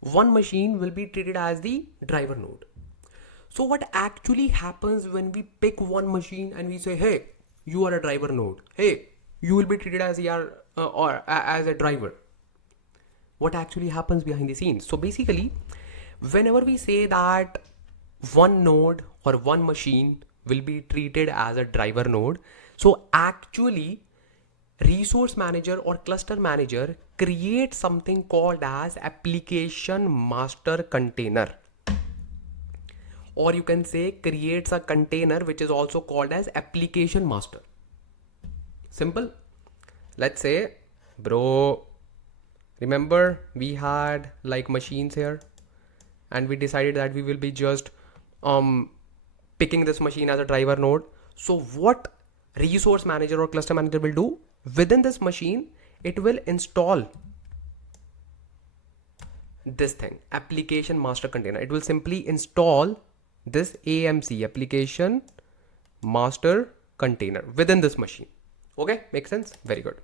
one machine will be treated as the driver node. So what actually happens when we pick one machine and we say, hey, you are a driver node. Hey, you will be treated as or as a driver. what actually happens behind the scenes. So basically, whenever we say that one node or one machine will be treated as a driver node, so actually resource manager or cluster manager creates something called as application master container, or you can say creates a container which is also called as application master. Simple. Let's say, bro, remember we had like machines here and we decided that we will be just picking this machine as a driver node. So what resource manager or cluster manager will do within this machine, it will install this thing, application master container. It will simply install this AMC, application master container, within this machine. Okay, makes sense? Very good.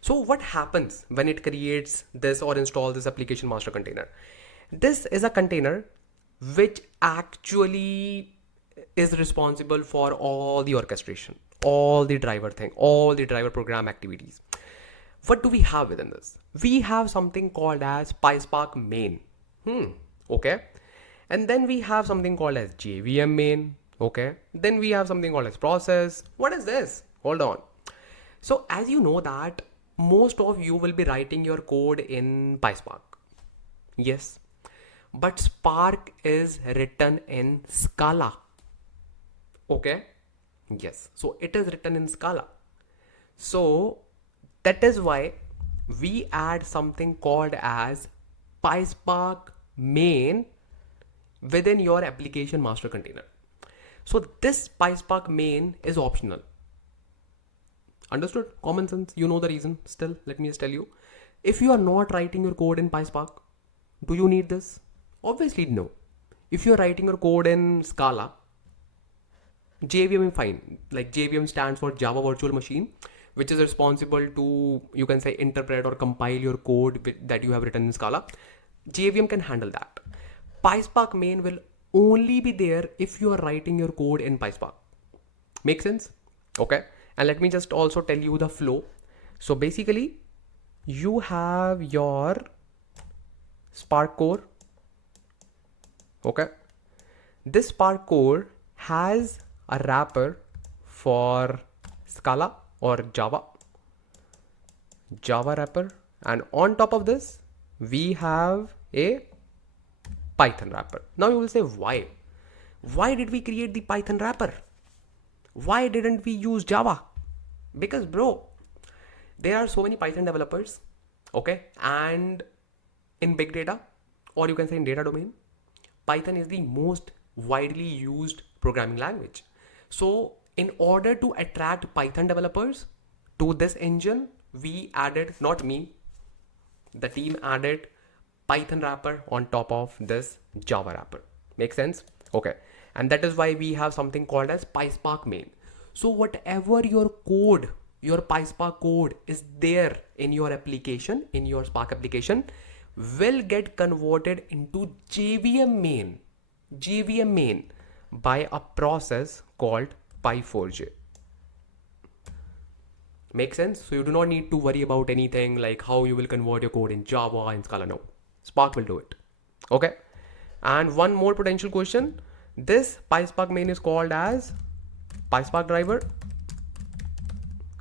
So what happens when it creates this or installs this application master container? This is a container which actually is responsible for all the orchestration, all the driver thing, all the driver program activities. What do we have within this? We have something called as PySpark main. Okay. And then we have something called as JVM main. Okay. Then we have something called as process. What is this? Hold on. So as you know that most of you will be writing your code in PySpark. Yes. But Spark is written in Scala. Okay. Yes. So it is written in Scala. So that is why we add something called as PySpark main within your application master container. So this PySpark main is optional. Understood? Common sense. You know the reason. Still, let me just tell you. If you are not writing your code in PySpark, do you need this? Obviously no. If you are writing your code in Scala, JVM is fine. Like JVM stands for Java Virtual Machine, which is responsible to, you can say, interpret or compile your code that you have written in Scala. JVM can handle that. PySpark main will only be there if you are writing your code in PySpark. Make sense? Okay. And let me just also tell you the flow. So basically, you have your Spark core. Okay. This Spark core has a wrapper for Scala or Java wrapper, and on top of this we have a Python wrapper. Now you will say, why did we create the Python wrapper? Why didn't we use Java? Because bro, there are so many Python developers, okay, and in big data, or you can say in data domain, Python is the most widely used programming language. So in order to attract Python developers to this engine, we added, not me, the team added Python wrapper on top of this Java wrapper. Make sense? Okay. And that is why we have something called as PySpark main. So whatever your code, your PySpark code is there in your application, in your Spark application, will get converted into JVM main by a process called Py4j. Make sense? So you do not need to worry about anything like how you will convert your code in Java and Scala. No, Spark will do it. Okay. And one more potential question. This PySpark main is called as PySpark driver.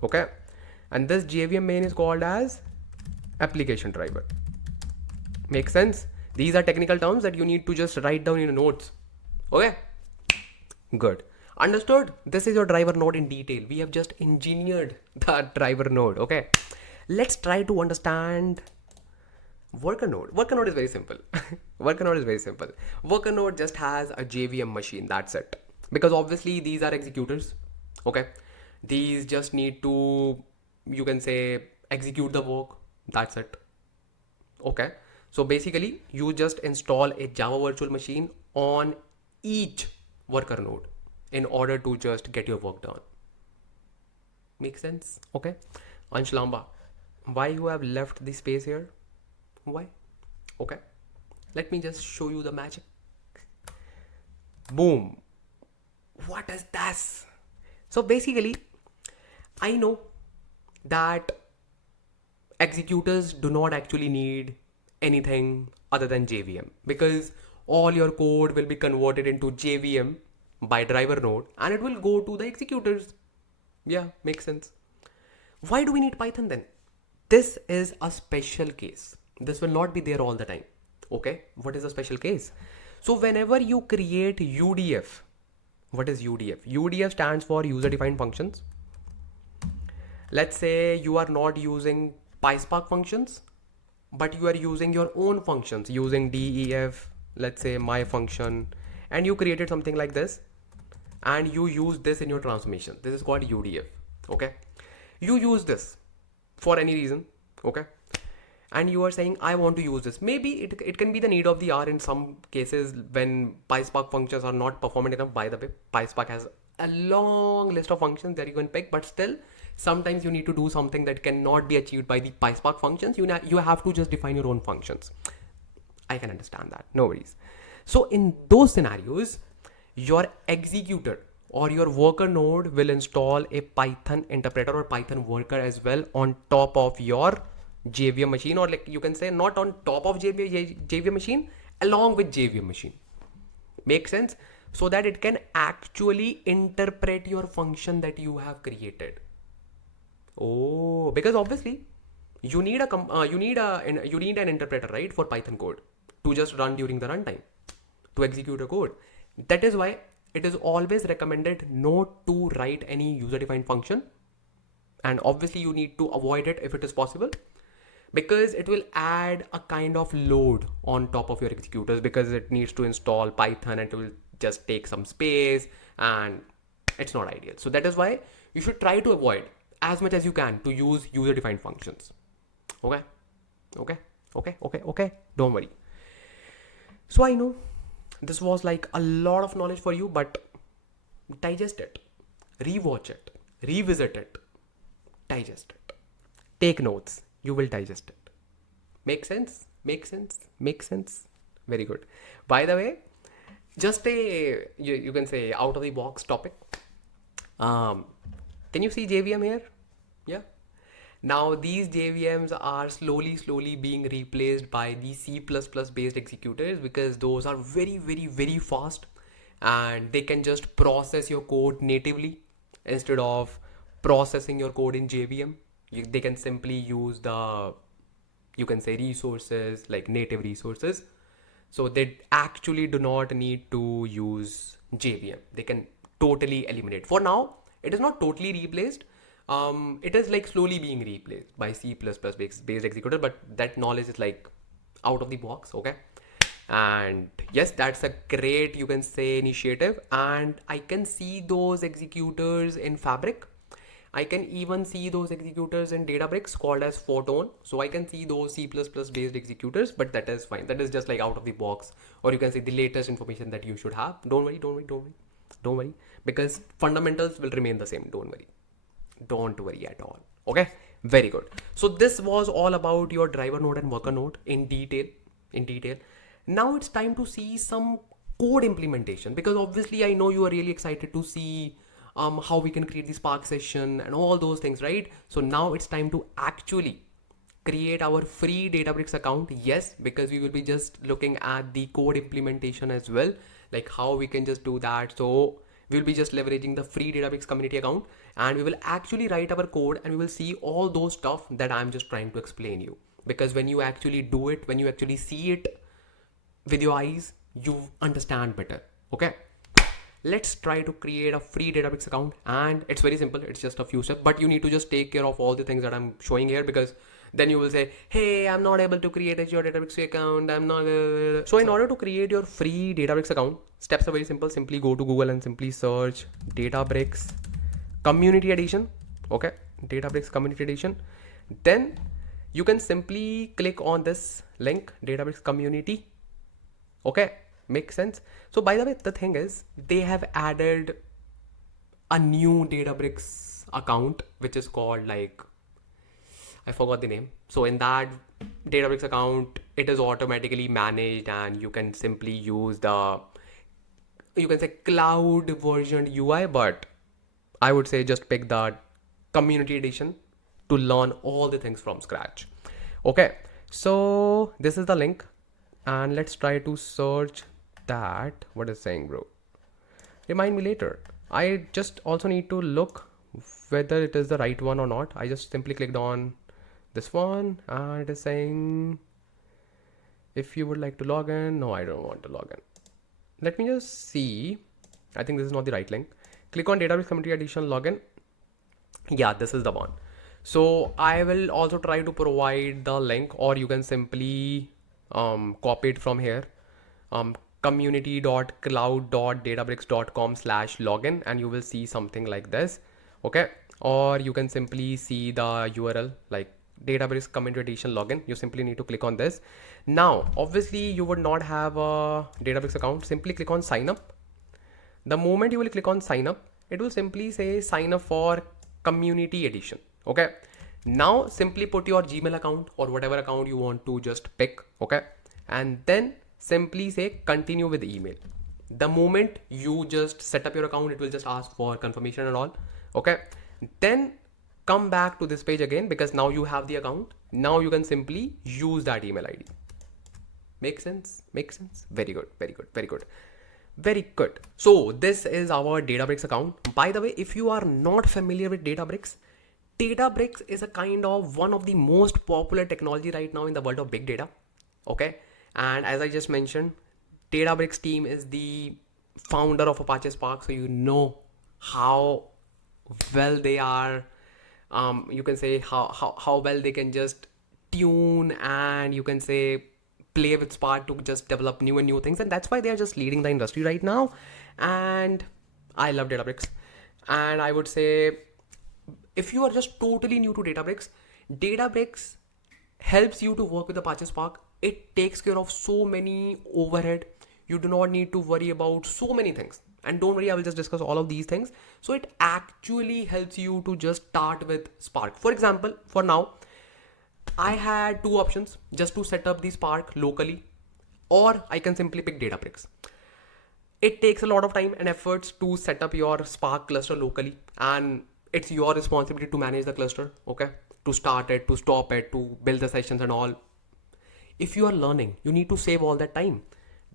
Okay. And this JVM main is called as application driver. Make sense? These are technical terms that you need to just write down in your notes. Okay. Good. Understood? This is your driver node in detail. We have just engineered the driver node. Okay. Let's try to understand worker node. Worker node is very simple. Worker node just has a JVM machine. That's it. Because obviously these are executors. Okay. These just need to, you can say, execute the work. That's it. Okay. So basically you just install a Java virtual machine on each worker node in order to just get your work done. Make sense? Okay. Ansh, Lamba, why you have left the space here? Why? Okay. Let me just show you the magic. Boom. What is this? So basically, I know that executors do not actually need anything other than JVM, because all your code will be converted into JVM by driver node and it will go to the executors. Yeah, makes sense. Why do we need Python then? This is a special case. This will not be there all the time. Okay, what is a special case? So whenever you create UDF, what is UDF? UDF stands for user defined functions. Let's say you are not using PySpark functions, but you are using your own functions using DEF, let's say my function, and you created something like this and you use this in your transformation. This is called UDF. Okay, you use this for any reason. Okay, and you are saying I want to use this. Maybe it can be the need of the hour in some cases when PySpark functions are not performant enough. By the way, PySpark has a long list of functions that you can pick, but still sometimes you need to do something that cannot be achieved by the PySpark functions. You have to just define your own functions. I can understand that, no worries. So in those scenarios, your executor or your worker node will install a Python interpreter or Python worker as well on top of your JVM machine, or like you can say not on top of JVM machine, along with JVM machine. Make sense? So that it can actually interpret your function that you have created. Oh, because obviously you need an interpreter, right, for Python code to just run during the runtime to execute a code. That is why it is always recommended not to write any user defined function, and obviously you need to avoid it if it is possible, because it will add a kind of load on top of your executors, because it needs to install Python and it will just take some space and it's not ideal. So that is why you should try to avoid as much as you can to use user defined functions. Okay, don't worry. So I know this was like a lot of knowledge for you, but digest it, rewatch it, revisit it, digest it, take notes. You will digest it. Make sense? Make sense? Make sense? Very good. By the way, just you can say out of the box topic. Can you see JVM here? Yeah. Now these JVMs are slowly being replaced by the C++ based executors, because those are very fast and they can just process your code natively instead of processing your code in JVM. They can simply use the, you can say, resources, like native resources. So they actually do not need to use JVM. They can totally eliminate. For now, it is not totally replaced. It is like slowly being replaced by C++ based executor, but that knowledge is like out of the box. Okay. And yes, that's a great, you can say, initiative. And I can see those executors in Fabric. I can even see those executors in Databricks called as Photon. So I can see those C++ based executors, but that is fine. That is just like out of the box, or you can say the latest information that you should have. Don't worry, because fundamentals will remain the same. Don't worry at all. Okay, very good. So this was all about your driver node and worker node in detail. Now it's time to see some code implementation, because obviously I know you are really excited to see how we can create the Spark session and all those things, right? So now it's time to actually create our free Databricks account. Yes, because we will be just looking at the code implementation as well, like how we can just do that. So we'll be just leveraging the free Databricks community account, and we will actually write our code and we will see all those stuff that I'm just trying to explain you. Because when you actually do it, when you actually see it with your eyes, you understand better. Okay, let's try to create a free Databricks account, and it's very simple. It's just a few steps, but you need to just take care of all the things that I'm showing here, because then you will say, hey, I'm not able to create your Databricks account. I'm not. So in order to create your free Databricks account, steps are very simple. Simply go to Google and simply search Databricks Community Edition. Okay, Databricks Community Edition. Then you can simply click on this link, Databricks Community. Okay, makes sense. So by the way, the thing is, they have added a new Databricks account, which is called, like, I forgot the name. So in that Databricks account, it is automatically managed, and you can simply use the, you can say, cloud version UI, but I would say just pick the community edition to learn all the things from scratch. Okay, So this is the link, and let's try to search that. What is saying, bro? Remind me later. I just also need to look whether it is the right one or not. I just simply clicked on this one and it is saying if you would like to log in. No, I don't want to log in. Let me just see. I think this is not the right link. Click on Databricks Community Edition login. Yeah, this is the one. So I will also try to provide the link, or you can simply copy it from here. community.cloud.databricks.com/login, and you will see something like this. Okay. Or you can simply see the URL like Databricks Community Edition login. You simply need to click on this. Now, obviously you would not have a Databricks account. Simply click on sign up. The moment you will click on sign up, it will simply say sign up for community edition. Okay. Now simply put your Gmail account or whatever account you want to just pick. Okay. And then simply say continue with email. The moment you just set up your account, it will just ask for confirmation and all. Okay. Then come back to this page again, because now you have the account. Now you can simply use that email ID. Make sense? Make sense? Very good. Very good. Very good. Very good. So this is our Databricks account. By the way, if you are not familiar with Databricks, Databricks is a kind of one of the most popular technology right now in the world of big data. Okay. And as I just mentioned, Databricks team is the founder of Apache Spark. So you know how well they are. You can say how well they can just tune, and you can say play with Spark to just develop new and new things, and that's why they are just leading the industry right now. And I love Databricks, and I would say if you are just totally new to Databricks helps you to work with Apache Spark. It takes care of so many overhead. You do not need to worry about so many things, and don't worry, I will just discuss all of these things. So it actually helps you to just start with Spark. For example, for now I had two options, just to set up the Spark locally, or I can simply pick Databricks. It takes a lot of time and efforts to set up your Spark cluster locally, and it's your responsibility to manage the cluster. Okay. To start it, to stop it, to build the sessions and all. If you are learning, you need to save all that time.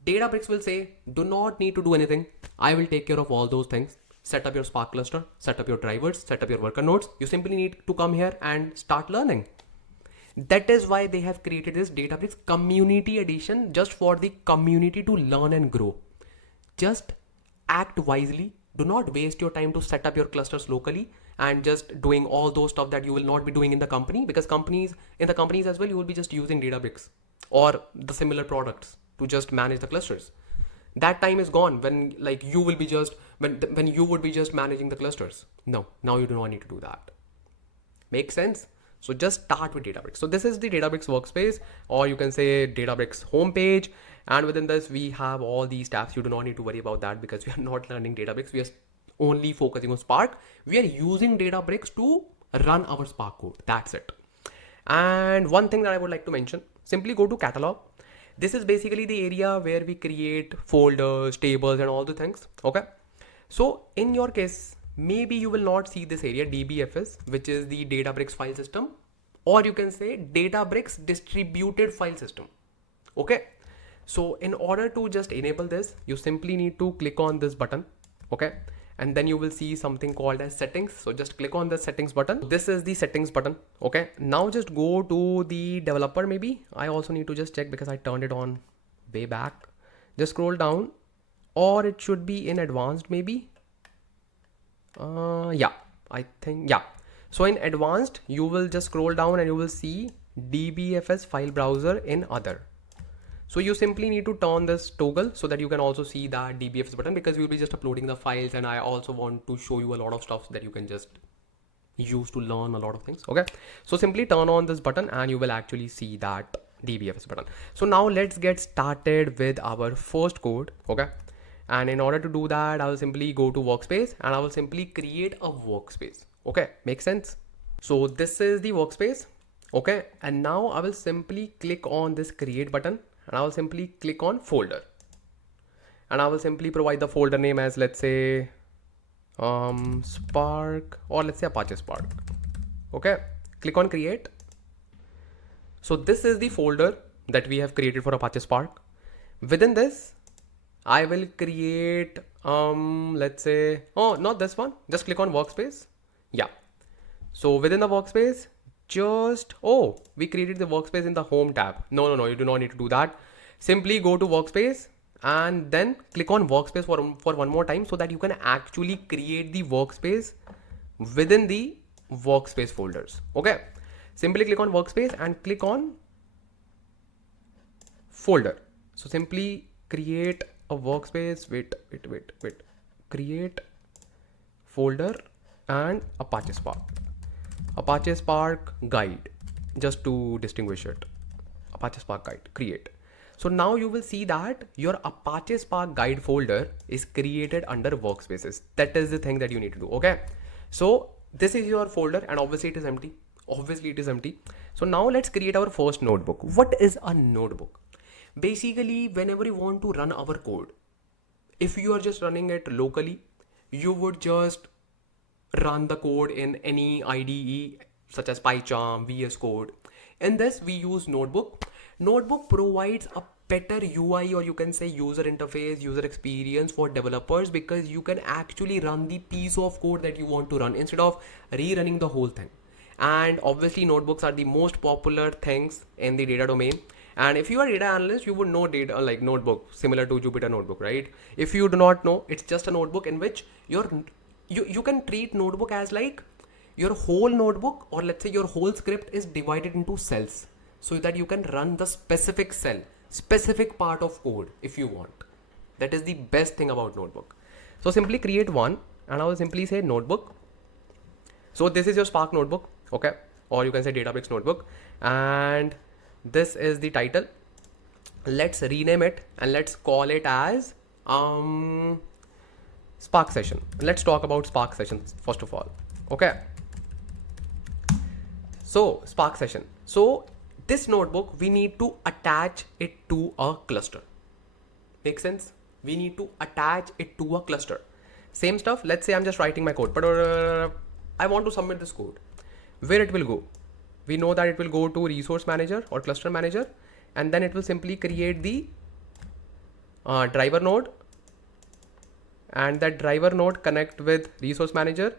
Databricks will say, do not need to do anything. I will take care of all those things. Set up your Spark cluster, set up your drivers, set up your worker nodes. You simply need to come here and start learning. That is why they have created this Databricks Community Edition, just for the community to learn and grow. Just act wisely. Do not waste your time to set up your clusters locally and just doing all those stuff that you will not be doing in the company, because in the companies as well, you will be just using Databricks or the similar products to just manage the clusters. That time is gone when like you will be just when you would be just managing the clusters. No, now you do not need to do that. Make sense? So just start with Databricks. So this is the Databricks workspace, or you can say Databricks homepage. And within this, we have all these tabs. You do not need to worry about that because we are not learning Databricks. We are only focusing on Spark. We are using Databricks to run our Spark code. That's it. And one thing that I would like to mention, simply go to catalog. This is basically the area where we create folders, tables, and all the things. Okay. So in your case, maybe you will not see this area DBFS, which is the Databricks file system, or you can say Databricks distributed file system. Okay. So in order to just enable this, you simply need to click on this button. Okay. And then you will see something called as settings. So just click on the settings button. This is the settings button. Okay. Now just go to the developer. Maybe I also need to just check because I turned it on way back. Just scroll down, or it should be in advanced maybe. Yeah, I think, yeah. So in advanced, you will just scroll down and you will see DBFS file browser in other. So you simply need to turn this toggle so that you can also see that DBFS button, because we'll be just uploading the files, and I also want to show you a lot of stuff that you can just use to learn a lot of things. Okay. So simply turn on this button and you will actually see that DBFS button. So now let's get started with our first code. Okay. And in order to do that, I will simply go to workspace and I will simply create a workspace. Okay. Makes sense. So this is the workspace. Okay. And now I will simply click on this create button and I will simply click on folder, and I will simply provide the folder name as, let's say, Spark, or let's say Apache Spark. Okay. Click on create. So this is the folder that we have created for Apache Spark. Within this, I will create, let's say, oh, not this one. Just click on workspace. Yeah. So within the workspace, we created the workspace in the home tab. No, you do not need to do that. Simply go to workspace and then click on workspace for one more time so that you can actually create the workspace within the workspace folders. Okay. Simply click on workspace and click on folder. So simply create a workspace, wait. Create folder and Apache Spark guide, just to distinguish it. Apache Spark guide, create. So now you will see that your Apache Spark guide folder is created under workspaces. That is the thing that you need to do. Okay. So this is your folder and obviously it is empty. So now let's create our first notebook. What is a notebook? Basically, whenever you want to run our code, if you are just running it locally, you would just run the code in any IDE such as PyCharm, VS Code. In this, we use Notebook. Notebook provides a better UI, or you can say user interface, user experience for developers, because you can actually run the piece of code that you want to run instead of rerunning the whole thing. And obviously, notebooks are the most popular things in the data domain. And if you are a data analyst, you would know data like notebook, similar to Jupyter Notebook, right? If you do not know, it's just a notebook in which you can treat notebook as like your whole notebook, or let's say your whole script is divided into cells so that you can run the specific cell, specific part of code if you want. That is the best thing about notebook. So simply create one and I will simply say notebook. So this is your Spark notebook, okay? Or you can say Databricks notebook, and this is the title. Let's rename it and let's call it as Spark session. Let's talk about Spark sessions first of all. Okay. So Spark session. So this notebook, we need to attach it to a cluster. Make sense? We need to attach it to a cluster. Same stuff. Let's say I'm just writing my code, but I want to submit this code. Where it will go? We know that it will go to resource manager or cluster manager, and then it will simply create the driver node, and that driver node connect with resource manager,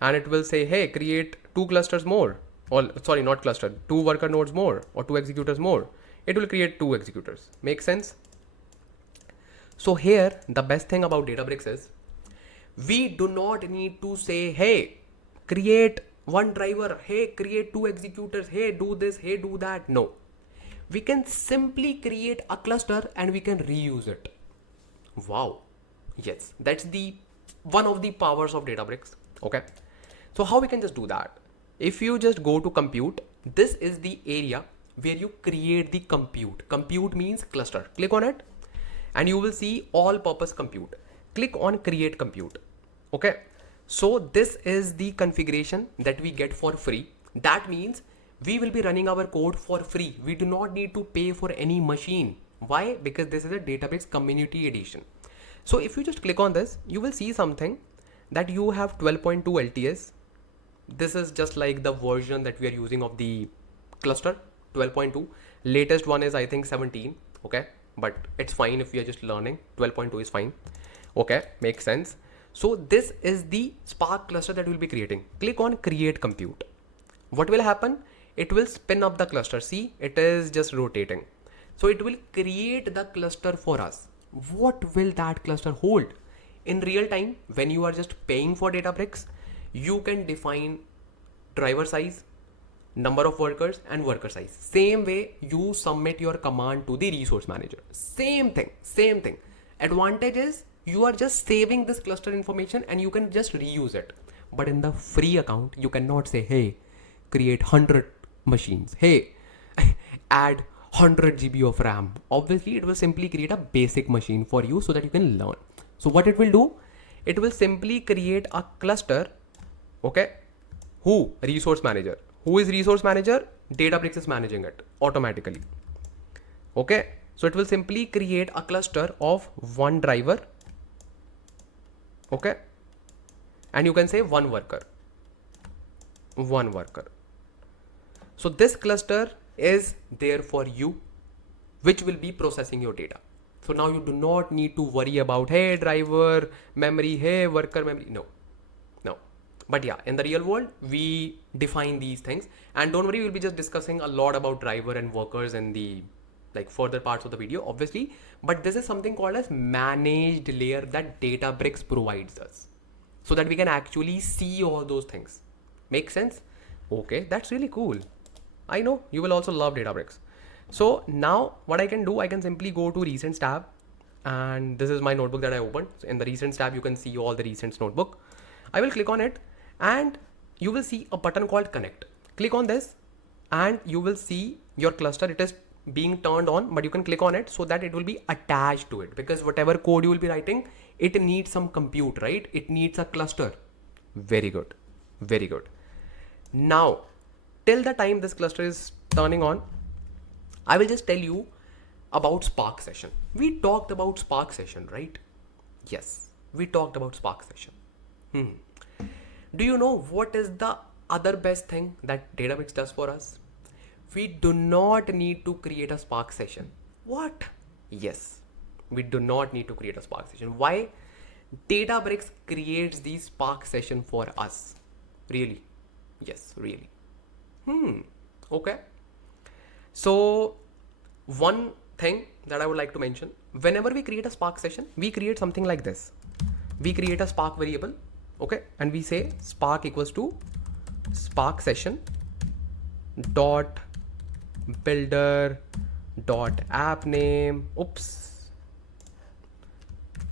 and it will say, hey, create 2 clusters more, or sorry, not cluster, 2 worker nodes more or 2 executors more. It will create 2 executors. Make sense? So here, the best thing about Databricks is we do not need to say, hey, create 1 driver, hey, create 2 executors, hey, do this, hey, do that. No, we can simply create a cluster and we can reuse it. Wow. Yes, that's the one of the powers of Databricks. Okay. So how we can just do that? If you just go to compute, this is the area where you create the compute. Compute means cluster. Click on it and you will see all purpose compute. Click on create compute. Okay. So this is the configuration that we get for free. That means we will be running our code for free. We do not need to pay for any machine. Why? Because this is a Databricks community edition. So if you just click on this, you will see something that you have 12.2 LTS. This is just like the version that we are using of the cluster, 12.2. Latest one is I think 17. Okay. But it's fine if we are just learning. 12.2 is fine. Okay. Makes sense. So this is the Spark cluster that we'll be creating. Click on create compute. What will happen? It will spin up the cluster. See, it is just rotating. So it will create the cluster for us. What will that cluster hold? In real time, when you are just paying for Databricks, you can define driver size, number of workers and worker size. Same way you submit your command to the resource manager. Same thing. Advantage is you are just saving this cluster information and you can just reuse it. But in the free account, you cannot say, hey, create 100 machines. Hey, add 100 GB of RAM. Obviously, it will simply create a basic machine for you so that you can learn. So what it will do? It will simply create a cluster. Okay. Who? Resource manager. Who is resource manager? Databricks is managing it automatically. Okay. So it will simply create a cluster of 1 driver. Okay. And you can say 1 worker. So this cluster is there for you, which will be processing your data. So now you do not need to worry about, hey, driver memory, hey, worker memory. No. But yeah, in the real world, we define these things. And don't worry, we'll be just discussing a lot about driver and workers in the like further parts of the video, obviously. But this is something called as managed layer that Databricks provides us, so that we can actually see all those things. Make sense? Okay, that's really cool. I know you will also love Databricks. So now what I can do, I can simply go to Recents tab, and this is my notebook that I opened. So in the Recents tab, you can see all the Recents notebook. I will click on it, and you will see a button called Connect. Click on this, and you will see your cluster. It is being turned on, but you can click on it so that it will be attached to it, because whatever code you will be writing, it needs some compute, right? It needs a cluster. Very good. Very good. Now, till the time this cluster is turning on, I will just tell you about Spark session. We talked about Spark session, right? Yes, we talked about Spark session. Do you know what is the other best thing that Databricks does for us? We do not need to create a Spark session. What? Yes, we do not need to create a Spark session. Why? Databricks creates the Spark session for us. Really? Yes, really. Okay. So one thing that I would like to mention, whenever we create a Spark session, we create something like this. We create a Spark variable, okay, and we say Spark equals to Spark session dot builder dot app name,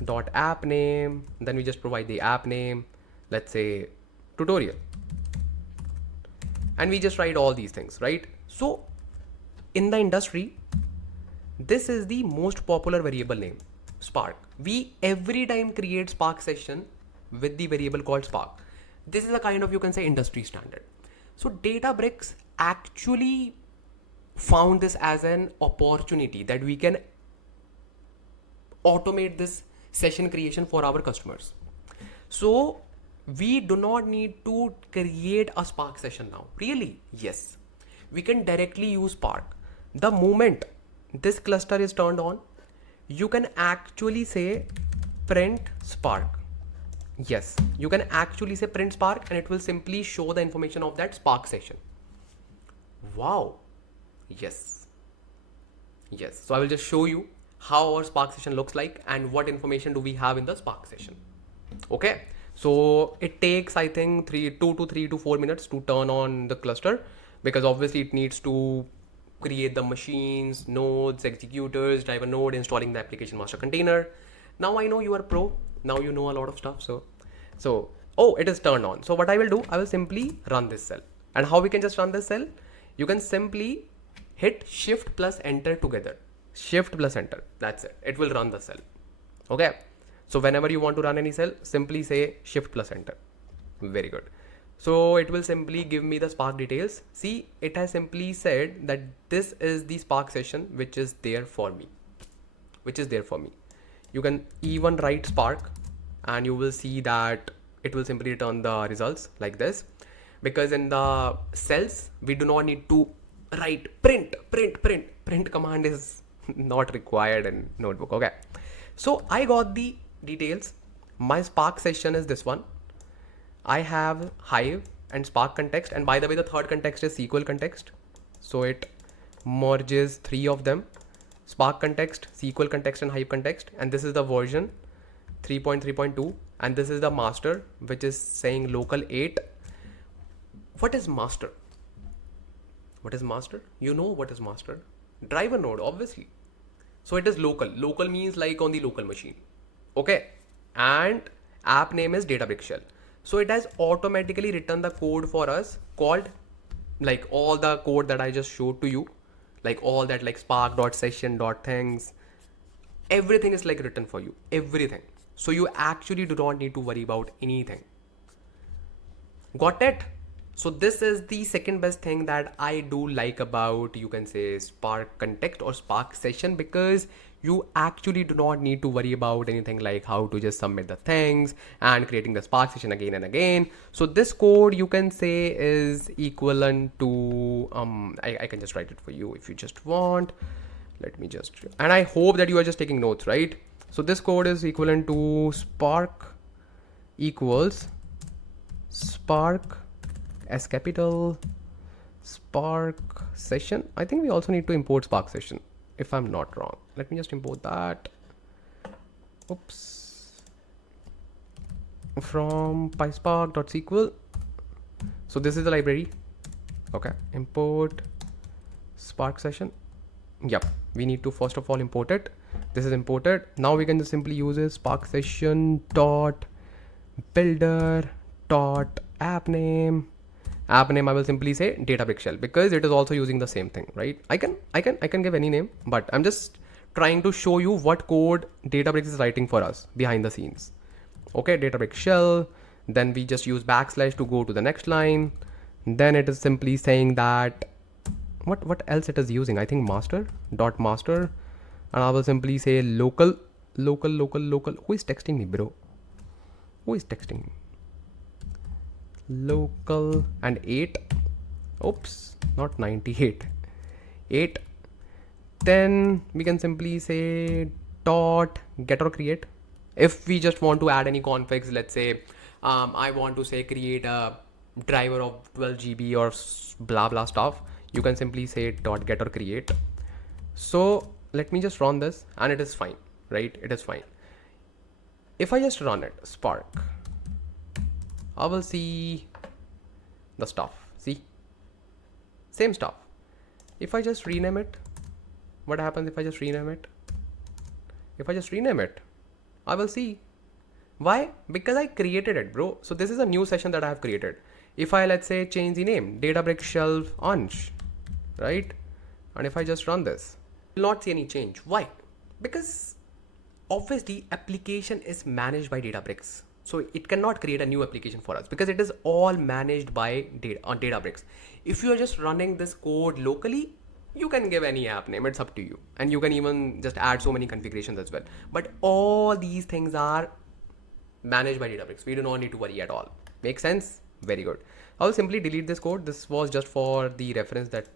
dot app name. Then we just provide the app name, let's say tutorial, and we just write all these things, right? So in the industry, this is the most popular variable name, Spark. We every time create Spark session with the variable called Spark. This is a kind of, you can say, industry standard. So Databricks actually found this as an opportunity that we can automate this session creation for our customers. So we do not need to create a Spark session now. Really? Yes. We can directly use Spark. The moment this cluster is turned on, you can actually say print Spark. Yes, you can actually say print Spark, and it will simply show the information of that Spark session. Wow. Yes. So I will just show you how our Spark session looks like and what information do we have in the Spark session. Okay. So it takes, I think, 2 to 3 to 4 minutes to turn on the cluster, because obviously it needs to create the machines, nodes, executors, driver node, installing the application master container. Now I know you are pro. Now you know a lot of stuff. So, oh, it is turned on. So what I will do, I will simply run this cell. And how we can just run this cell? You can simply hit Shift plus Enter together. Shift plus Enter. That's it. It will run the cell. Okay. So whenever you want to run any cell, simply say Shift plus Enter. Very good. So it will simply give me the Spark details. See, it has simply said that this is the Spark session which is there for me. You can even write Spark, and you will see that it will simply return the results like this, because in the cells we do not need to write print command is not required in notebook. Okay, so I got the details. My Spark session is this one. I have Hive and Spark context, and by the way, the third context is SQL context, so it merges 3 of them: Spark context, SQL context, and Hive context. And this is the version 3.3.2, and this is the master, which is saying local 8. What is master? You know what is master? Driver node, obviously. So it is local. Local means like on the local machine. Okay. And app name is Databricks shell. So it has automatically written the code for us, called like all the code that I just showed to you, like all that, like spark.session.things, everything is like written for you, everything. So you actually do not need to worry about anything. Got it? So this is the second best thing that I do like about, you can say, Spark context or Spark session, because you actually do not need to worry about anything like how to just submit the things and creating the Spark session again and again. So this code you can say is equivalent to, I can just write it for you if you just want. Let me just, and I hope that you are just taking notes, right? So this code is equivalent to Spark equals Spark S capital Spark session. I think we also need to import Spark session if I'm not wrong. Let me just import that. Oops. From PySpark.sql. So this is the library. Okay. Import Spark session. Yep. We need to first of all import it. This is imported. Now we can just simply use a Spark session dot builder dot app name. App name I will simply say Databricks shell because it is also using the same thing, right? I can give any name, but I'm just trying to show you what code Databricks is writing for us behind the scenes. Okay, Databricks shell. Then we just use backslash to go to the next line. Then it is simply saying that what else it is using? I think master, and I will simply say local. Who is texting me, bro? Who is texting me? Local and 8. Oops, not 98. 8. Then we can simply say dot get or create. If we just want to add any configs, let's say I want to say create a driver of 12 GB or blah blah stuff, you can simply say dot get or create. So let me just run this and it is fine, right? It is fine. If I just run it, Spark, I will see the stuff. See, same stuff. If I just rename it, what happens if I just rename it? If I just rename it, I will see. Why? Because I created it, bro. So this is a new session that I have created. If I, let's say, change the name, Databricks shelf Ansh, right? And if I just run this, you will not see any change. Why? Because obviously application is managed by Databricks. So it cannot create a new application for us because it is all managed by Databricks. If you are just running this code locally, you can give any app name, it's up to you. And you can even just add so many configurations as well. But all these things are managed by Databricks. We do not need to worry at all. Make sense? Very good. I'll simply delete this code. This was just for the reference that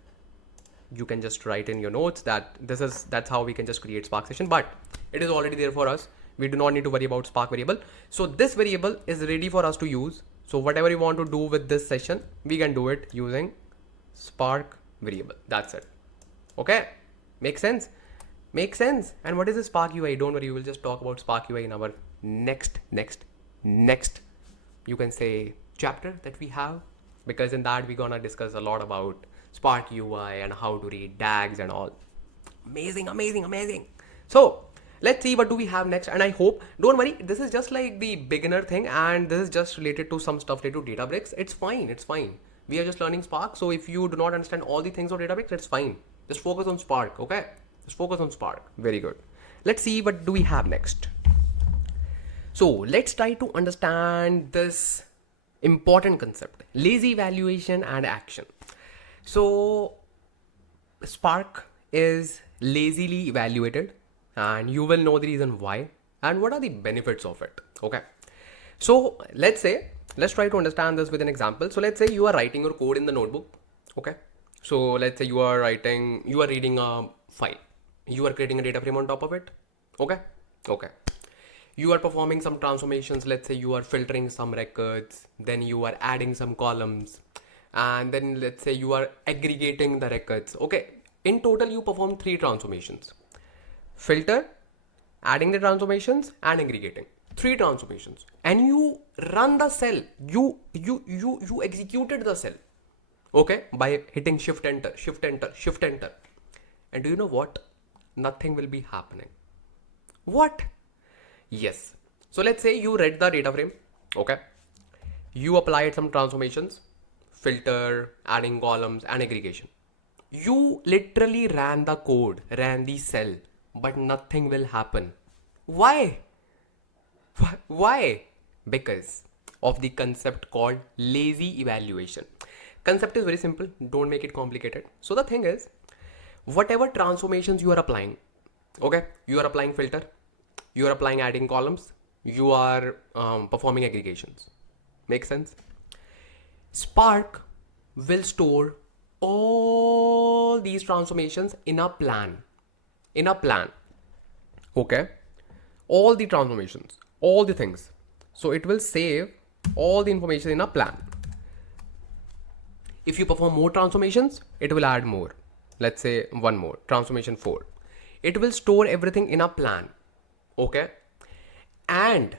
you can just write in your notes that that's how we can just create Spark session, but it is already there for us. We do not need to worry about Spark variable. So this variable is ready for us to use. So whatever you want to do with this session, we can do it using Spark variable. That's it. Okay. Make sense? Make sense. And what is the Spark UI? Don't worry. We will just talk about Spark UI in our next, you can say chapter that we have, because in that we're gonna discuss a lot about Spark UI and how to read DAGs and all. Amazing. So let's see what do we have next. And I hope, don't worry, this is just like the beginner thing and this is just related to some stuff related to Databricks. It's fine. We are just learning Spark. So if you do not understand all the things of Databricks, it's fine. Just focus on Spark, okay? Just focus on Spark. Very good. Let's see what do we have next. So let's try to understand this important concept, lazy evaluation and action. So Spark is lazily evaluated and you will know the reason why and what are the benefits of it. Okay. So let's try to understand this with an example. So let's say you are writing your code in the notebook. Okay. So let's say you are reading a file. You are creating a data frame on top of it. Okay. You are performing some transformations. Let's say you are filtering some records, then you are adding some columns, and then let's say you are aggregating the records. Okay. In total, you perform 3 transformations: filter, adding the transformations, and aggregating. 3 transformations. And you run the cell. You executed the cell. Okay. By hitting shift enter. And do you know what? Nothing will be happening. What? Yes. So let's say you read the data frame. Okay. You applied some transformations, filter, adding columns, and aggregation. You literally ran the code, ran the cell, but nothing will happen. Why? Why? Because of the concept called lazy evaluation. Concept is very simple. Don't make it complicated. So the thing is, whatever transformations you are applying, Okay, you are applying filter, you are applying adding columns, you are performing aggregations. Make sense? Spark will store all these transformations in a plan. In a plan. Okay, all the transformations, all the things. So it will save all the information in a plan. If you perform more transformations, it will add more. Let's say one more, transformation 4. It will store everything in a plan. Okay, and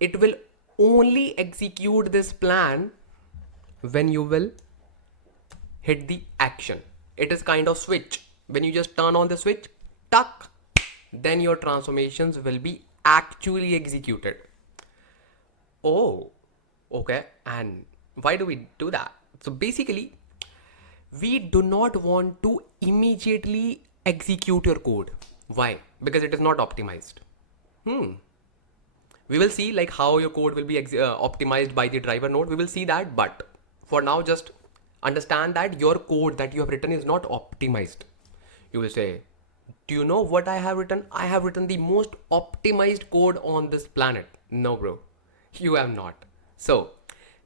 it will only execute this plan when you will hit the action. It is kind of switch. When you just turn on the switch, tuck, then your transformations will be actually executed. Oh, okay. And why do we do that? So basically, we do not want to immediately execute your code. Why? Because it is not optimized. We will see like how your code will be optimized by the driver node. We will see that, but for now, just understand that your code that you have written is not optimized. You will say, do you know what I have written? I have written the most optimized code on this planet. No, bro, you have not. So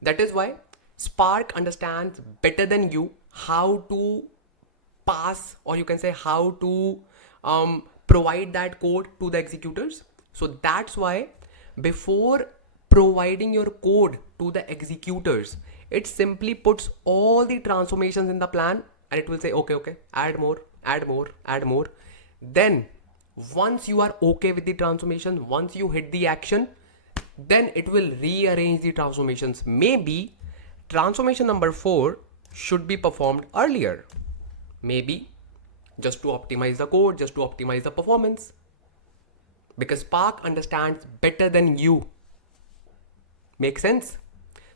that is why Spark understands better than you how to pass, or you can say how to provide that code to the executors. So that's why before providing your code to the executors, it simply puts all the transformations in the plan and it will say, okay, add more, add more, add more. Then once you are okay with the transformation, once you hit the action, then it will rearrange the transformations. Maybe transformation number 4 should be performed earlier. Maybe just to optimize the code, just to optimize the performance. Because Spark understands better than you. Make sense?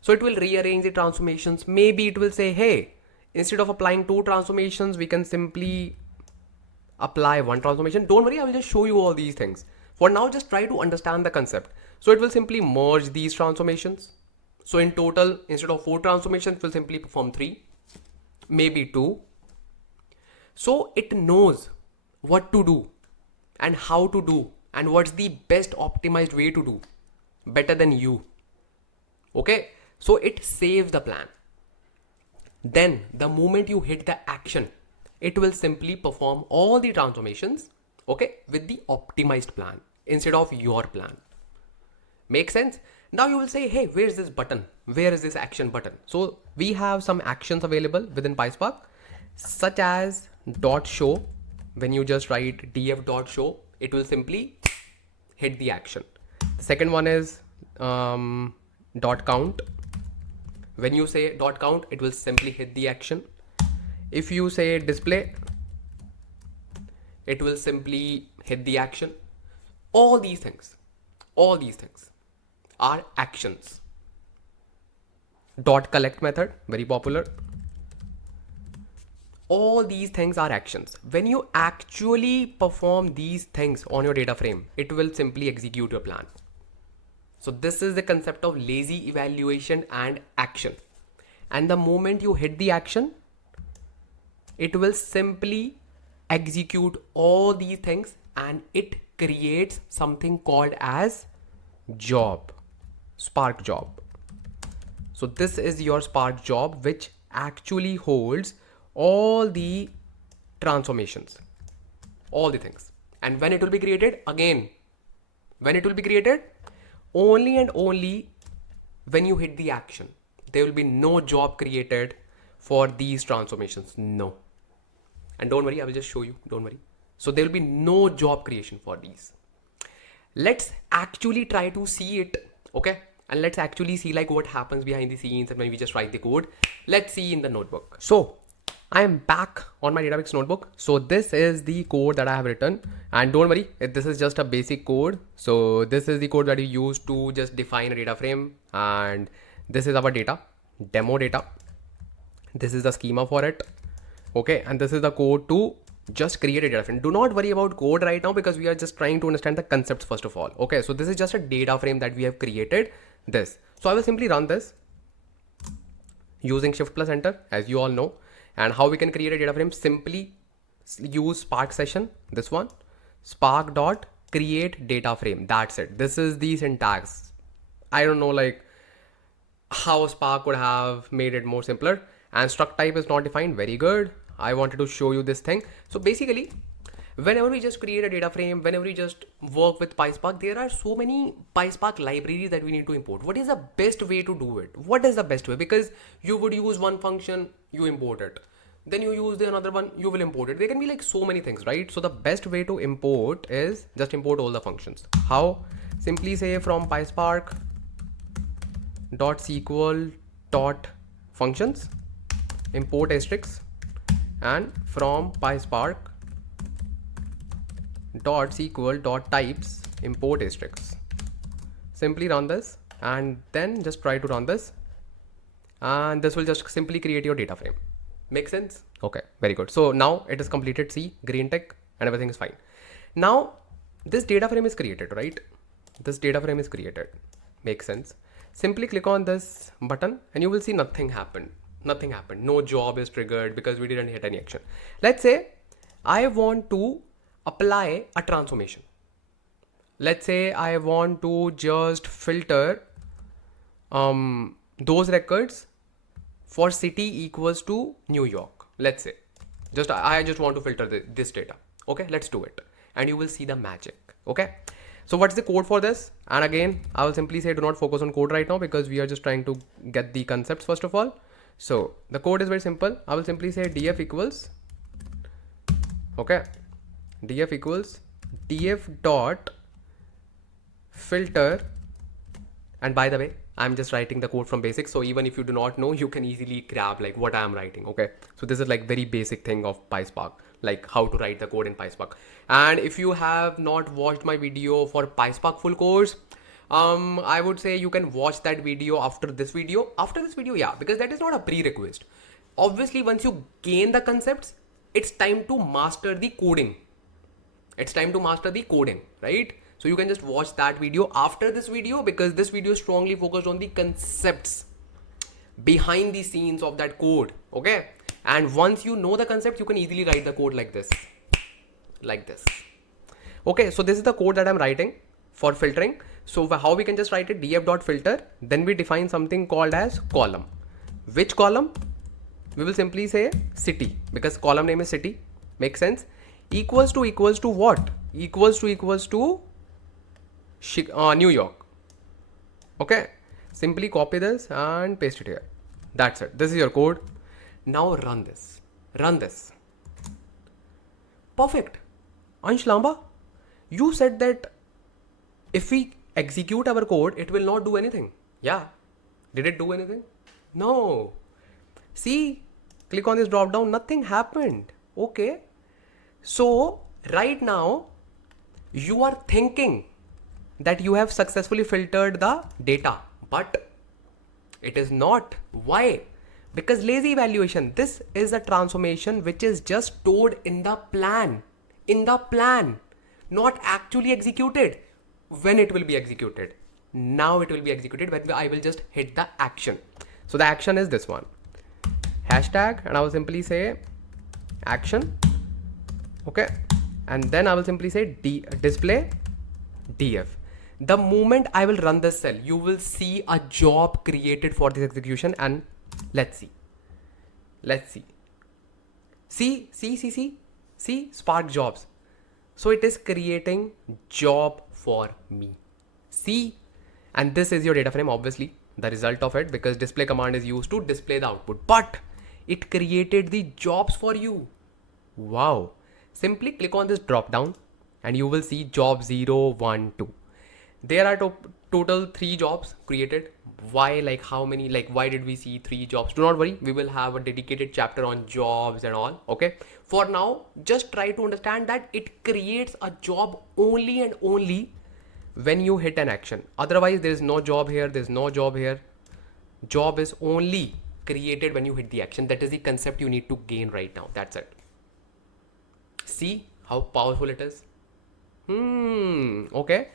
So it will rearrange the transformations. Maybe it will say, hey, instead of applying 2 transformations, we can simply apply 1 transformation. Don't worry, I will just show you all these things. For now, just try to understand the concept. So it will simply merge these transformations. So in total, instead of 4 transformations, it will simply perform 3, maybe 2. So it knows what to do and how to do and what's the best optimized way to do better than you. Okay, so it saves the plan. Then the moment you hit the action, it will simply perform all the transformations, okay, with the optimized plan instead of your plan. Make sense? Now you will say, hey, where's this button? Where is this action button? So we have some actions available within PySpark, such as .show. When you just write df.show, it will simply hit the action. The second one is .count. When you say .count, it will simply hit the action. If you say display, it will simply hit the action. All these things are actions. .collect method, very popular. All these things are actions. When you actually perform these things on your data frame, it will simply execute your plan. So this is the concept of lazy evaluation and action. And the moment you hit the action, it will simply execute all these things and it creates something called as job, Spark job. So this is your Spark job, which actually holds all the transformations, all the things. And when it will be created, again, when it will be created, only and only when you hit the action. There will be no job created for these transformations. No. And don't worry, I will just show you. Don't worry. So there will be no job creation for these. Let's actually try to see it. Okay. And let's actually see like what happens behind the scenes and when we just write the code. Let's see in the notebook. So I am back on my Databricks notebook. So this is the code that I have written, and don't worry, this is just a basic code. So this is the code that we use to just define a data frame, and this is our data, demo data. This is the schema for it. Okay. And this is the code to just create a data frame. Do not worry about code right now because we are just trying to understand the concepts first of all. Okay. So this is just a data frame that we have created this. So I will simply run this using Shift plus Enter, as you all know. And how we can create a data frame? Simply use Spark session, this one. Spark dot create data frame. That's it. This is the syntax. I don't know like how Spark would have made it more simpler. And struct type is not defined. Very good. I wanted to show you this thing. So basically, whenever we just create a data frame, whenever we just work with PySpark, there are so many PySpark libraries that we need to import. What is the best way to do it? What is the best way? Because you would use one function, you import it. Then you use the another one, you will import it. There can be like so many things, right? So the best way to import is just import all the functions. How? Simply say from PySpark dot SQL dot functions, import asterisks, and from PySpark dot SQL dot types, import asterisks. Simply run this and then just try to run this, and this will just simply create your data frame. Make sense? Okay, very good. So now it is completed. See, green tick and everything is fine. Now this data frame is created, right? This data frame is created. Makes sense. Simply click on this button and you will see nothing happened. Nothing happened. No job is triggered because we didn't hit any action. Let's say I want to apply a transformation. Let's say I want to just filter those records for city equals to New York. Let's say I just want to filter this data. Okay, let's do it and you will see the magic. Okay, so what's the code for this? And again, I will simply say do not focus on code right now because we are just trying to get the concepts first of all. So the code is very simple. I will simply say df equals, okay, df equals df dot filter. And by the way, I'm just writing the code from basics. So even if you do not know, you can easily grab like what I'm writing. Okay. So this is like very basic thing of PySpark, like how to write the code in PySpark. And if you have not watched my video for PySpark full course, I would say you can watch that video after this video. Yeah, because that is not a prerequisite. Obviously, once you gain the concepts, it's time to master the coding. Right? So you can just watch that video after this video because this video is strongly focused on the concepts behind the scenes of that code. Okay. And once you know the concept, you can easily write the code like this. Okay. So this is the code that I'm writing for filtering. So how we can just write it, df.filter, then we define something called as column. Which column? We will simply say city because column name is city. Makes sense. Equals to what? Equals to New York. Okay. Simply copy this and paste it here. That's it. This is your code. Now run this. Perfect. Ansh Lamba, you said that if we execute our code, it will not do anything. Yeah. Did it do anything? No. See, click on this drop down. Nothing happened. Okay. So right now you are thinking that you have successfully filtered the data, but it is not. Why? Because lazy evaluation. This is a transformation which is just stored in the plan, not actually executed. When it will be executed? Now it will be executed when I will just hit the action. So the action is this one, hashtag, and I will simply say action. Okay. And then I will simply say display df. The moment I will run this cell, you will see a job created for this execution. And let's see. See Spark jobs. So it is creating job for me. See, and this is your data frame, obviously the result of it, because display command is used to display the output, but it created the jobs for you. Wow. Simply click on this drop down and you will see job 0, 1, 2. There are total 3 jobs created. Why? Like how many? Like why did we see 3 jobs? Do not worry. We will have a dedicated chapter on jobs and all. Okay. For now, just try to understand that it creates a job only and only when you hit an action. Otherwise, there is no job here. There's no job here. Job is only created when you hit the action. That is the concept you need to gain right now. That's it. See how powerful it is. Okay.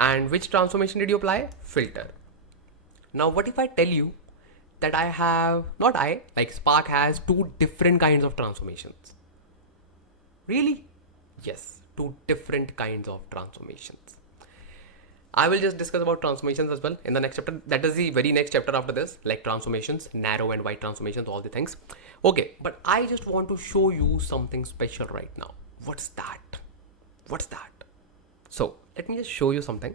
And which transformation did you apply? Filter. Now, what if I tell you that Spark has 2 different kinds of transformations? Really? Yes, two different kinds of transformations. I will just discuss about transformations as well in the next chapter. That is the very next chapter after this, like transformations, narrow and wide transformations, all the things. Okay, but I just want to show you something special right now. What's that? What's that? So let me just show you something.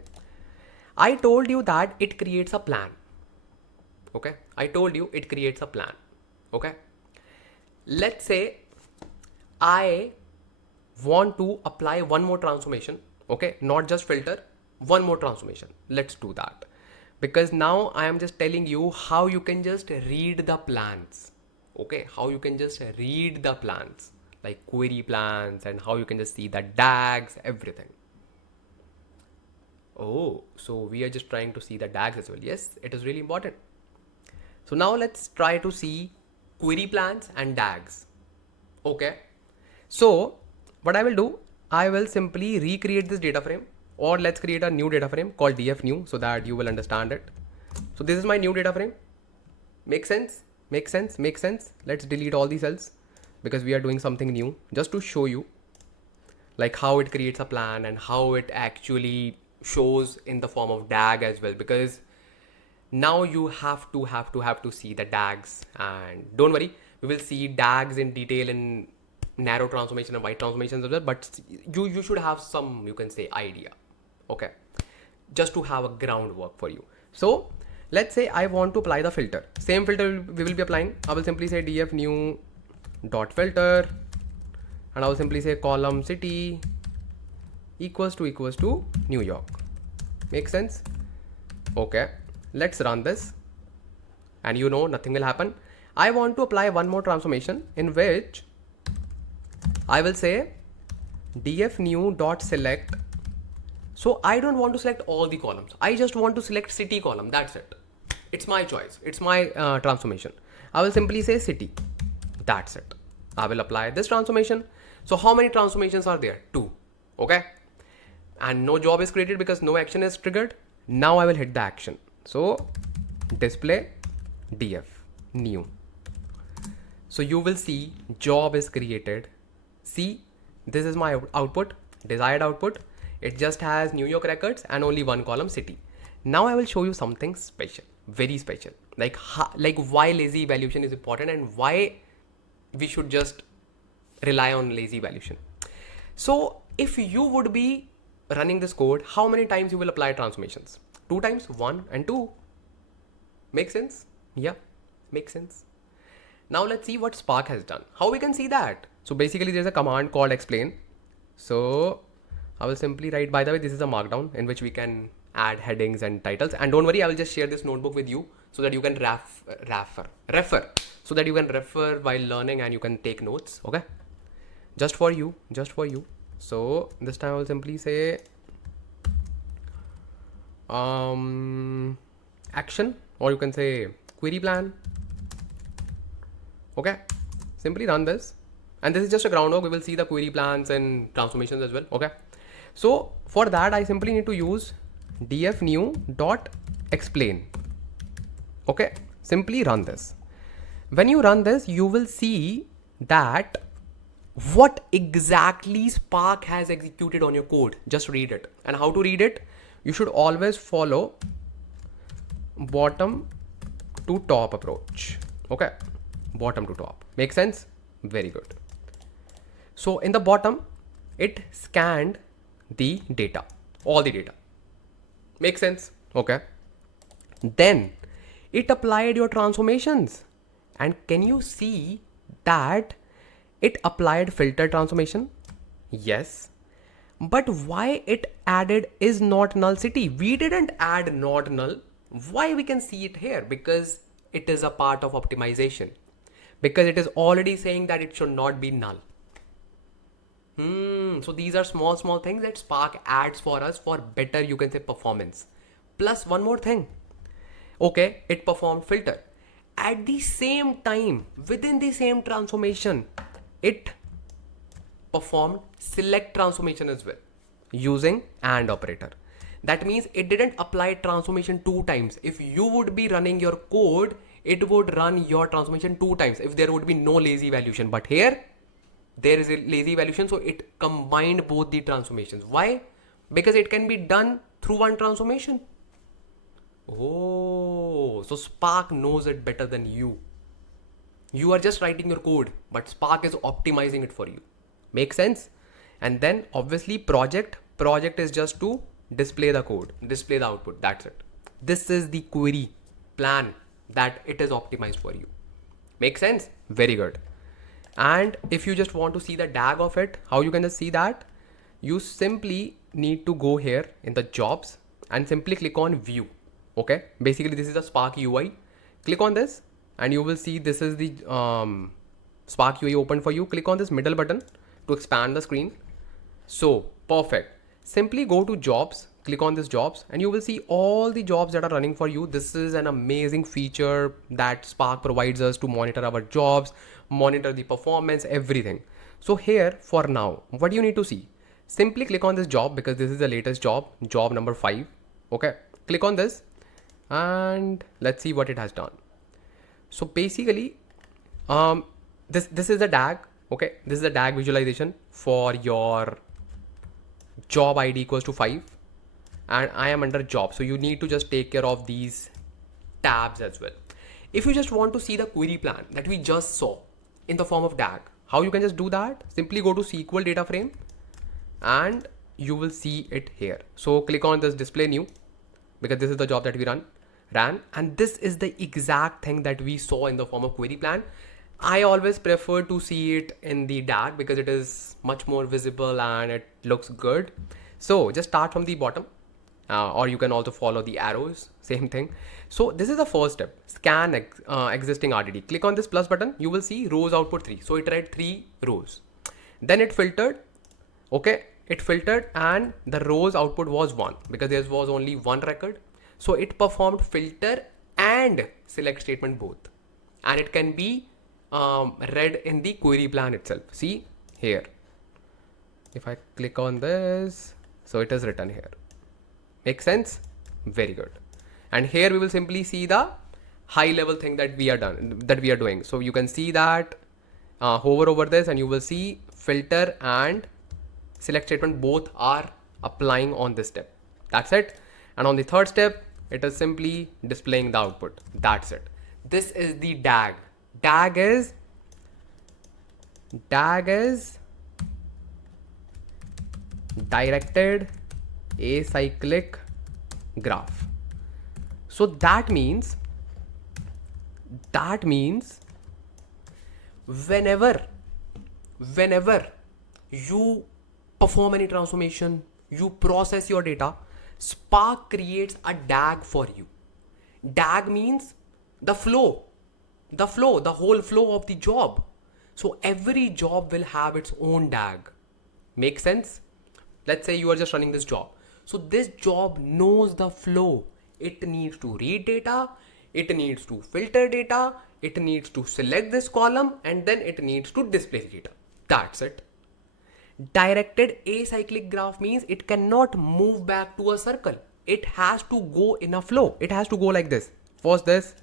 I told you that it creates a plan. Okay, I told you it creates a plan. Okay, let's say I want to apply one more transformation. Okay, not just filter, one more transformation. Let's do that, because now I am just telling you how you can just read the plans. Okay, how you can just read the plans, like query plans, and how you can just see the DAGs, everything. Oh, so we are just trying to see the DAGs as well. Yes, it is really important. So now let's try to see query plans and DAGs. Okay, so what I will do, I will simply recreate this data frame, or let's create a new data frame called df new so that you will understand it. So this is my new data frame. Make sense? Make sense? Make sense? Let's delete all these cells because we are doing something new, just to show you like how it creates a plan and how it actually shows in the form of DAG as well, because now you have to see the DAGs. And don't worry, we will see DAGs in detail in narrow transformation and wide transformations as well, but you should have some, you can say, idea. Okay, just to have a groundwork for you. So let's say I want to apply the filter, same filter we will be applying. I will simply say df new dot filter, and I will simply say column city equals to New York. Make sense? Okay, let's run this, and you know nothing will happen. I want to apply one more transformation in which I will say df new dot select. So I don't want to select all the columns. I just want to select city column. That's it. It's my choice. It's my transformation. I will simply say city. That's it. I will apply this transformation. So how many transformations are there? 2. Okay. And no job is created because no action is triggered. Now I will hit the action. So display df new. So you will see job is created. See, this is my output, desired output. It just has New York records and only one column city. Now I will show you something special, very special, like why lazy evaluation is important and why we should just rely on lazy evaluation. So if you would be running this code, how many times you will apply transformations? 2 times, 1 and 2. Make sense? Yeah, makes sense. Now let's see what Spark has done. How we can see that? So basically there's a command called explain. So I will simply write, by the way, this is a markdown in which we can add headings and titles. And don't worry, I will just share this notebook with you so that you can refer, so that you can refer while learning and you can take notes. Okay, just for you. So this time I will simply say action, or you can say query plan. Okay, simply run this, and this is just a groundwork. We will see the query plans and transformations as well. Okay, so for that I simply need to use df new dot explain. Okay, simply run this. When you run this, you will see that what exactly Spark has executed on your code. Just read it. And how to read it? You should always follow bottom to top approach. Okay, bottom to top. Make sense? Very good. So in the bottom, it scanned the data, all the data. Make sense? Okay. Then it applied your transformations. And can you see that it applied filter transformation? Yes. But why it added is not null city? We didn't add not null. Why we can see it here? Because it is a part of optimization. Because it is already saying that it should not be null. So these are small things that Spark adds for us for better, you can say, performance. Plus one more thing. Okay, it performed filter. At the same time, within the same transformation, it performed select transformation as well using AND operator. That means it didn't apply transformation 2 times. If you would be running your code, it would run your transformation 2 times if there would be no lazy evaluation. But here, there is a lazy evaluation, so it combined both the transformations. Why? Because it can be done through one transformation. Oh, so Spark knows it better than you. You are just writing your code, but Spark is optimizing it for you. Make sense? And then obviously project is just to display the code, display the output. That's it. This is the query plan that it is optimized for you. Make sense? Very good. And if you just want to see the DAG of it, how you can just see that? You simply need to go here in the jobs and simply click on view. Okay. Basically this is the Spark UI. Click on this and you will see this is the Spark UI open for you. Click on this middle button to expand the screen. So perfect. Simply go to jobs, click on this jobs and you will see all the jobs that are running for you. This is an amazing feature that Spark provides us to monitor our jobs, monitor the performance, everything. So here for now, what do you need to see? Simply click on this job because this is the latest job, job number 5. Okay, click on this and let's see what it has done. So basically, this is a DAG. Okay, this is a DAG visualization for your job ID equals to 5 and I am under job. So you need to just take care of these tabs as well. If you just want to see the query plan that we just saw in the form of DAG, how you can just do that? Simply go to SQL data frame and you will see it here. So click on this display new because this is the job that we ran and this is the exact thing that we saw in the form of query plan. I always prefer to see it in the DAG because it is much more visible and it looks good. So just start from the bottom or you can also follow the arrows, same thing. So this is the first step, scan existing RDD. Click on this plus button, you will see rows output 3. So it read 3 rows. Then it filtered, okay, it filtered and the rows output was 1 because there was only one record. So it performed filter and select statement both and it can be read in the query plan itself. See here, if I click on this, so it is written here. Make sense? Very good. And here we will simply see the high level thing that we are doing. So you can see that hover over this and you will see filter and select statement both are applying on this step. That's it. And on the third step, it is simply displaying the output. That's it. This is the DAG. DAG is directed acyclic graph. So that means whenever you perform any transformation, you process your data, Spark creates a DAG for you. DAG means the whole flow of the job. So every job will have its own DAG. Make sense? Let's say you are just running this job. So this job knows the flow. It needs to read data, it needs to filter data, it needs to select this column, and then it needs to display data. That's it. Directed acyclic graph means it cannot move back to a circle. It has to go in a flow. It has to go like this. First this,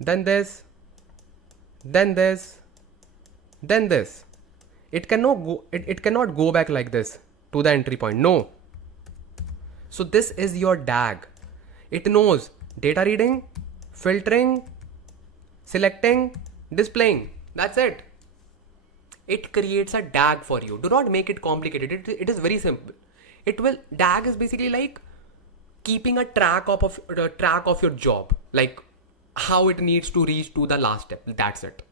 then this, then this, then this. It cannot go back like this to the entry point. No. So this is your DAG. It knows data reading, filtering, selecting, displaying. That's it. It creates a DAG for you. Do not make it complicated. It is very simple. DAG is basically like keeping a track of your job, like how it needs to reach to the last step. That's it.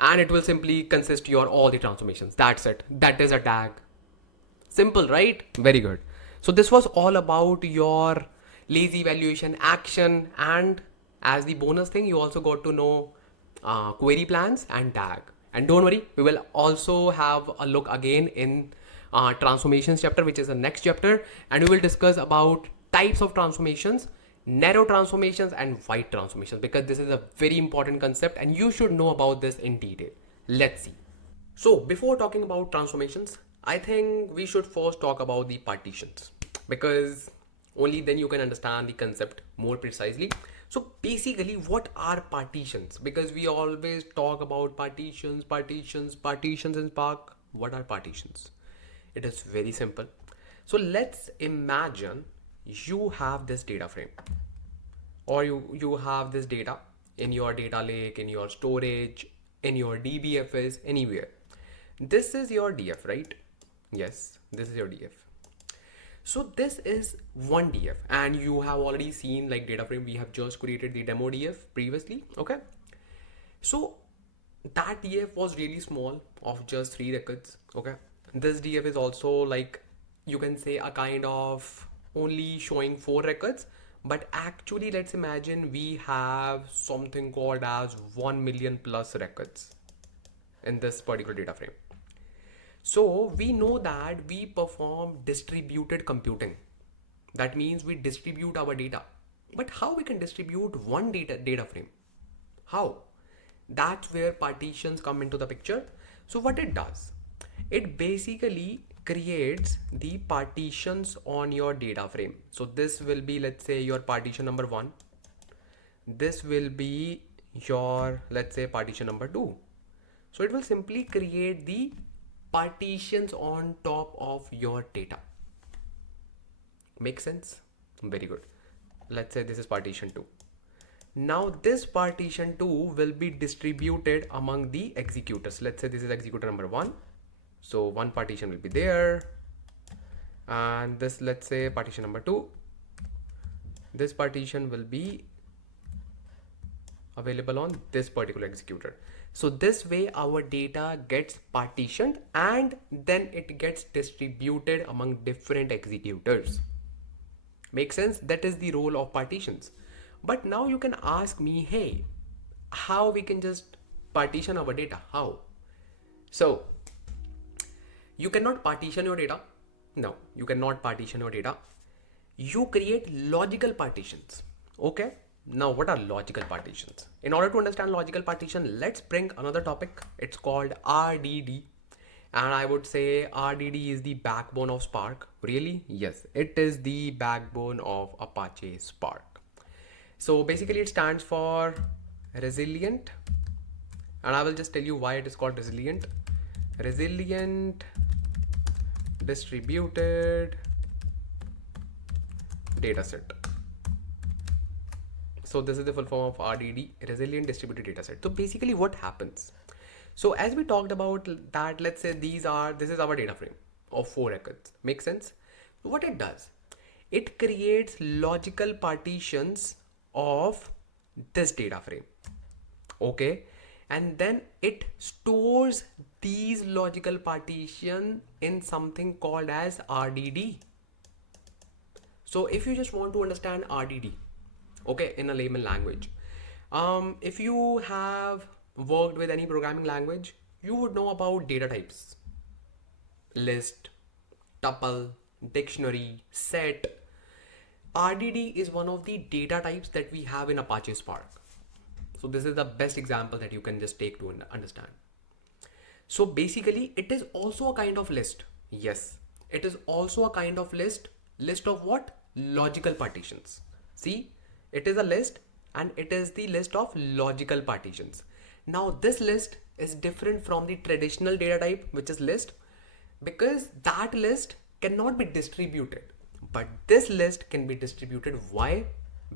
And it will simply consist your all the transformations. That's it. That is a DAG. Simple, right? Very good. So this was all about your lazy evaluation action, and as the bonus thing, you also got to know query plans and DAG. And don't worry, we will also have a look again in transformations chapter, which is the next chapter, and we will discuss about types of transformations, narrow transformations and wide transformations, because this is a very important concept and you should know about this in detail. Let's see. So before talking about transformations, I think we should first talk about the partitions, because only then you can understand the concept more precisely. So basically, what are partitions? Because we always talk about partitions in Spark. What are partitions? It is very simple. So let's imagine you have this data frame, or you have this data in your data lake, in your storage, in your DBFS, anywhere. This is your DF, right? Yes, this is your DF. So this is one DF, and you have already seen like data frame. We have just created the demo DF previously. Okay. So that DF was really small of just 3 records. Okay. This DF is also like, you can say, a kind of only showing 4 records, but actually let's imagine we have something called as 1 million plus records in this particular data frame. So we know that we perform distributed computing. That means we distribute our data. But how we can distribute one data frame? How? That's where partitions come into the picture. So what it does, it basically creates the partitions on your data frame. So this will be, let's say, your partition number 1. This will be your, let's say, partition number 2. So it will simply create the partitions on top of your data. Make sense? Very good. Let's say this is partition 2. Now this partition 2 will be distributed among the executors. Let's say this is executor number 1. So one partition will be there, and this, let's say, partition number 2. This partition will be available on this particular executor. So this way our data gets partitioned and then it gets distributed among different executors. Make sense? That is the role of partitions. But now you can ask me, hey, how we can just partition our data? How? So you cannot partition your data. No, you cannot partition your data. You create logical partitions. Okay. Now, what are logical partitions? In order to understand logical partition, let's bring another topic. It's called RDD. And I would say RDD is the backbone of Spark. Really? Yes, it is the backbone of Apache Spark. So basically it stands for resilient. And I will just tell you why it is called resilient. Resilient distributed dataset. So this is the full form of RDD, resilient distributed dataset. So basically what happens? So as we talked about that, let's say this is our data frame of 4 records. Make sense? What it does, it creates logical partitions of this data frame. Okay. And then it stores these logical partition in something called as RDD. So if you just want to understand RDD, okay, in a layman language, if you have worked with any programming language, you would know about data types: list, tuple, dictionary, set. RDD is one of the data types that we have in Apache Spark. So this is the best example that you can just take to understand. So basically it is also a kind of list. Yes, it is also a kind of list. List of what? Logical partitions. See, it is a list and it is the list of logical partitions. Now this list is different from the traditional data type, which is list, because that list cannot be distributed, but this list can be distributed. Why?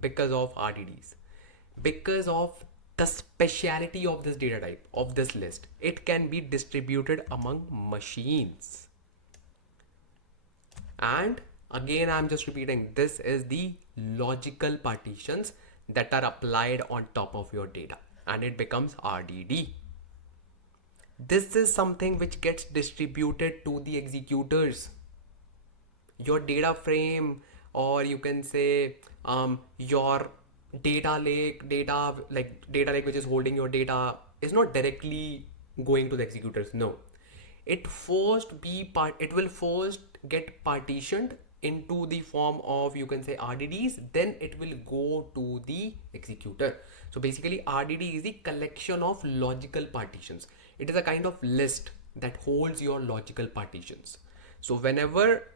Because of RDDs, because of the speciality of this data type, of this list. It can be distributed among machines. And again, I'm just repeating, this is the logical partitions that are applied on top of your data, and it becomes RDD. This is something which gets distributed to the executors. Your data frame, or you can say your data lake which is holding your data, is not directly going to the executors. No, it will first get partitioned into the form of, you can say, RDDs, then it will go to the executor. So basically RDD is the collection of logical partitions. It is a kind of list that holds your logical partitions. So whenever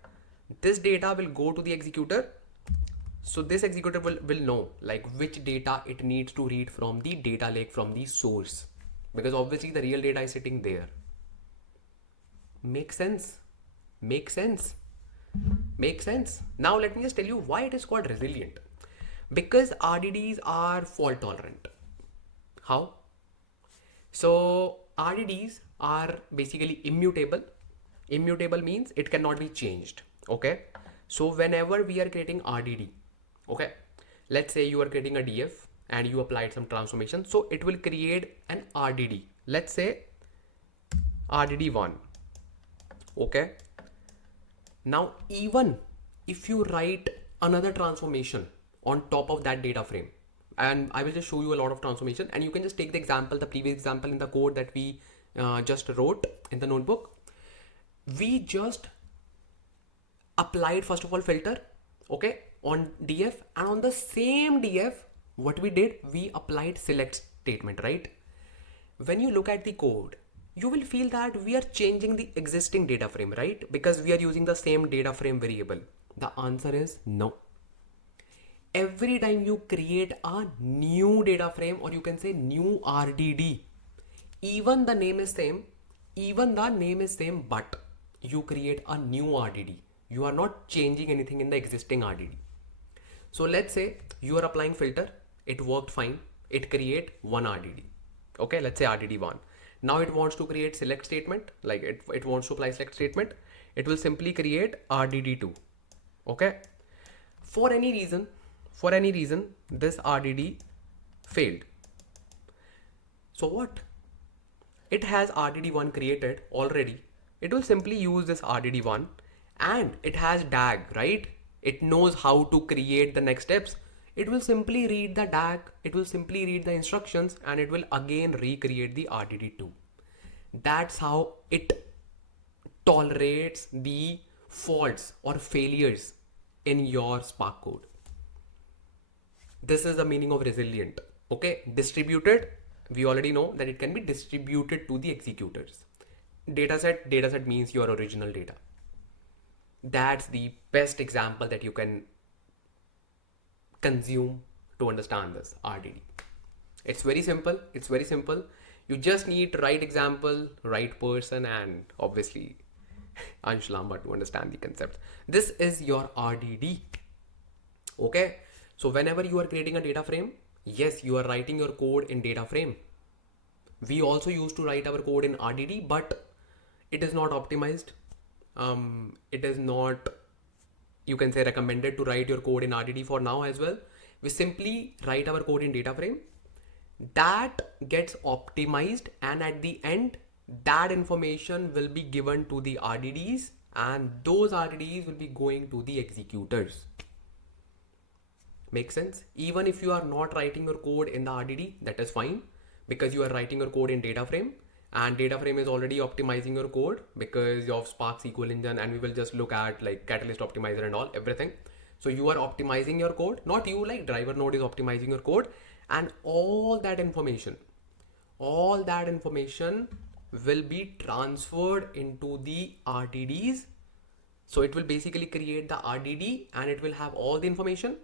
this data will go to the executor, So this executor will know like which data it needs to read from the data lake, from the source, because obviously the real data is sitting there. Make sense? Make sense? Make sense? Now let me just tell you why it is called resilient. Because RDDs are fault tolerant. How? So RDDs are basically immutable. Immutable means it cannot be changed. Okay. So whenever we are creating RDD, okay, let's say you are creating a DF and you applied some transformation. So it will create an RDD. Let's say RDD1. Okay. Now, even if you write another transformation on top of that data frame, and I will just show you a lot of transformation, and you can just take the example, the previous example in the code that we just wrote in the notebook. We just applied first of all filter, okay, on DF, and on the same DF, what we did, we applied select statement, right? When you look at the code, you will feel that we are changing the existing data frame, right? Because we are using the same data frame variable. The answer is no. Every time you create a new data frame, or you can say new RDD, even the name is same, but you create a new RDD. You are not changing anything in the existing RDD. So let's say you are applying filter, it worked fine, it create one RDD. Okay, let's say RDD1. Now it wants to create select statement, like it wants to apply select statement. It will simply create RDD2. Okay. For any reason, this RDD failed. So what? It has RDD1 created already. It will simply use this RDD1, and it has DAG, right? It knows how to create the next steps. It will simply read the DAG, it will simply read the instructions, and it will again recreate the RDD2. That's how it tolerates the faults or failures in your Spark code. This is the meaning of resilient. Okay, distributed, we already know that it can be distributed to the executors. Dataset means your original data. That's the best example that you can consume to understand this RDD. It's very simple. You just need right example, right person, and obviously Ansh Lamba to understand the concept. This is your RDD. Okay. So whenever you are creating a data frame, yes, you are writing your code in data frame. We also used to write our code in RDD, but it is not optimized. It is not, you can say, recommended to write your code in RDD for now as well. We simply write our code in data frame. That gets optimized, and at the end, that information will be given to the RDDs, and those RDDs will be going to the executors. Make sense? Even if you are not writing your code in the RDD, that is fine, because you are writing your code in data frame, and data frame is already optimizing your code because of Spark SQL Engine, and we will just look at like Catalyst optimizer and all everything. So you are optimizing your code, not you, like driver node is optimizing your code, and all that information will be transferred into the RDDs. So it will basically create the RDD, and it will have all the information,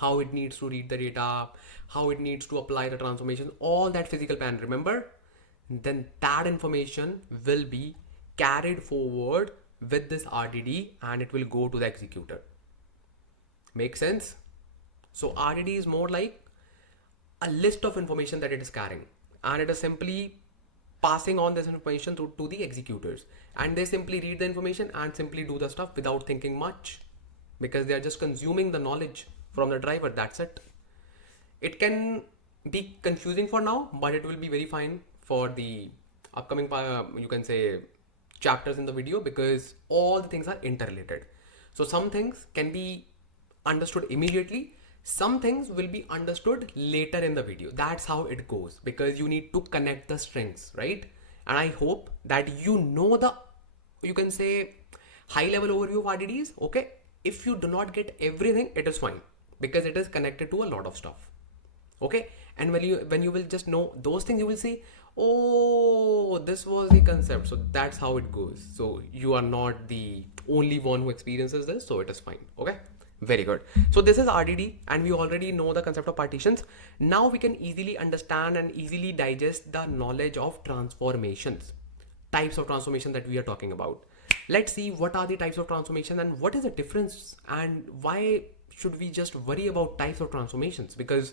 how it needs to read the data, how it needs to apply the transformation, all that physical pan, remember? Then that information will be carried forward with this RDD, and it will go to the executor. Make sense? So RDD is more like a list of information that it is carrying, and it is simply passing on this information to the executors, and they simply read the information and simply do the stuff without thinking much, because they are just consuming the knowledge from the driver. That's it. It can be confusing for now, but it will be very fine for the upcoming you can say chapters in the video, because all the things are interrelated. So some things can be understood immediately, some things will be understood later in the video. That's how it goes, because you need to connect the strings, right? And I hope that you know the, you can say, high level overview of RDDs. Okay, if you do not get everything, it is fine, because it is connected to a lot of stuff. Okay, and when you will just know those things, you will see, oh, this was the concept. So that's how it goes. So you are not the only one who experiences this, so it is fine. Okay, Very good. So this is RDD and we already know the concept of partitions. Now we can easily understand and easily digest the knowledge of transformations, types of transformation that we are talking about. Let's see what are the types of transformation and what is the difference and why should we just worry about types of transformations, because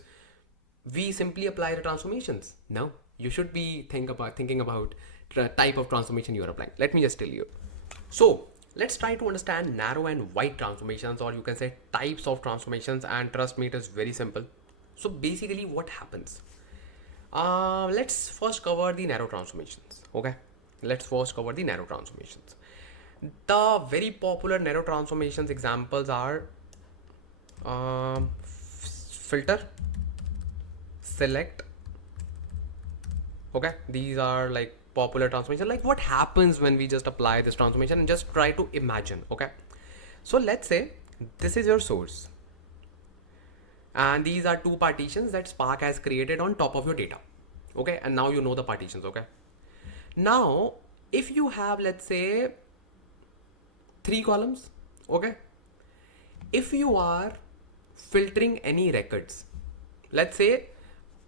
we simply apply the transformations. No, you should be thinking about the type of transformation you are applying. Let me just tell you. So let's try to understand narrow and wide transformations, or you can say types of transformations, and trust me, it is very simple. So basically what happens, let's first cover the narrow transformations. Okay, let's first cover the narrow transformations. The very popular narrow transformations examples are filter, select. Okay, these are like popular transformation. Like what happens when we just apply this transformation, and just try to imagine. Okay, so let's say this is your source and these are two partitions that Spark has created on top of your data. Okay, and now you know the partitions. Okay, now if you have, let's say, 3 columns. Okay, if you are filtering any records, let's say,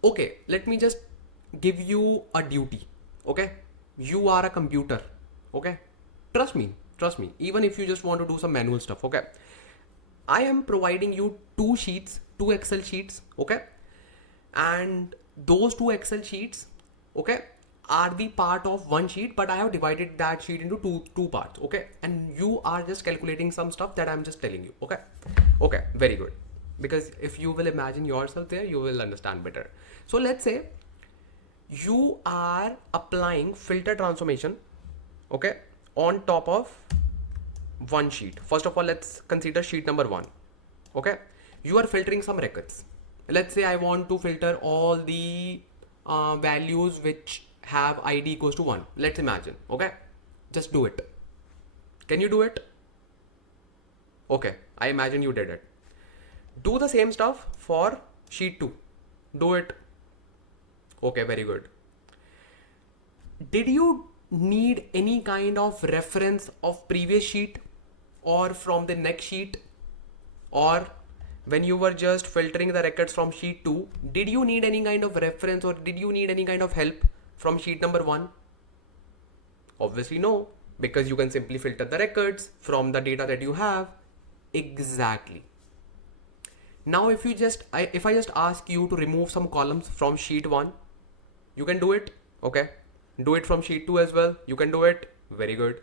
okay, let me just give you a duty. Okay, you are a computer. Okay, trust me, even if you just want to do some manual stuff. Okay, I am providing you 2 Excel sheets. Okay, and those 2 Excel sheets, okay, are the part of one sheet, but I have divided that sheet into two parts. Okay, and you are just calculating some stuff that I'm just telling you. Okay, very good, because if you will imagine yourself there, you will understand better. So let's say you are applying filter transformation, okay, on top of one sheet. First of all, let's consider sheet number 1. Okay, you are filtering some records. Let's say I want to filter all the values which have ID equals to 1. Let's imagine. Okay, just do it. Can you do it? Okay, I imagine you did it. Do the same stuff for sheet 2. Do it. Okay, very good. Did you need any kind of reference of previous sheet or from the next sheet, or when you were just filtering the records from sheet 2, did you need any kind of reference or did you need any kind of help from sheet number 1? Obviously no, because you can simply filter the records from the data that you have. Exactly. Now if I just ask you to remove some columns from sheet 1, you can do it. Okay, do it from sheet 2 as well. You can do it. Very good.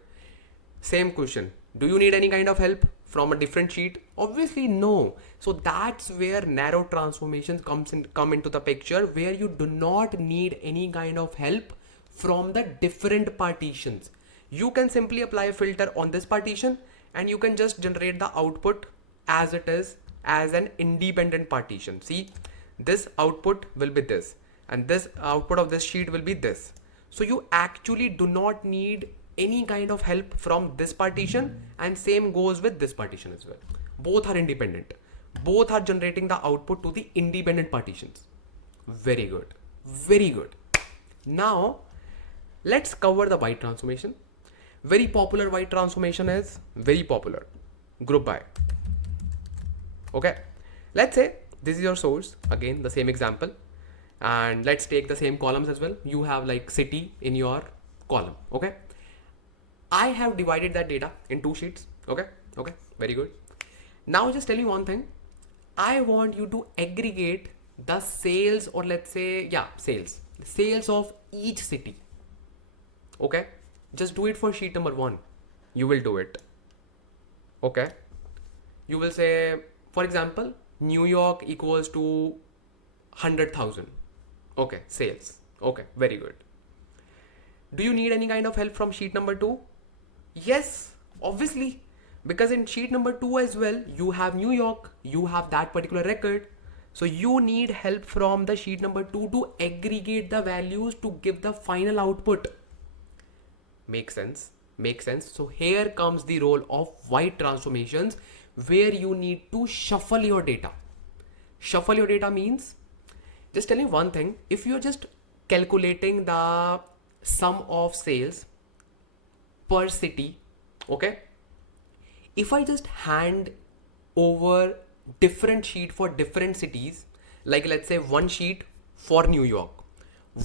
Same question. Do you need any kind of help from a different sheet? Obviously no. So that's where narrow transformations come into the picture, where you do not need any kind of help from the different partitions. You can simply apply a filter on this partition and you can just generate the output as it is, as an independent partition. See, this output will be this and this output of this sheet will be this. So you actually do not need any kind of help from this partition, and same goes with this partition as well. Both are independent. Both are generating the output to the independent partitions. Very good. Very good. Now let's cover the wide transformation. Very popular wide transformation is very popular. Group by. Okay. Let's say this is your source. Again, the same example. And let's take the same columns as well. You have like city in your column. Okay. I have divided that data in 2 sheets. Okay. Very good. Now just tell you one thing. I want you to aggregate the sales, or let's say, sales of each city. Okay. Just do it for sheet number 1. You will do it. Okay. You will say, for example, New York equals to 100,000. Okay. Sales. Okay. Very good. Do you need any kind of help from sheet number 2? Yes, obviously, because in sheet number 2 as well, you have New York, you have that particular record. So you need help from the sheet number 2 to aggregate the values to give the final output. Makes sense. So here comes the role of wide transformations, where you need to shuffle your data. Shuffle your data means, just tell you one thing. If you're just calculating the sum of sales per city, okay, if I just hand over different sheet for different cities, like let's say one sheet for New York,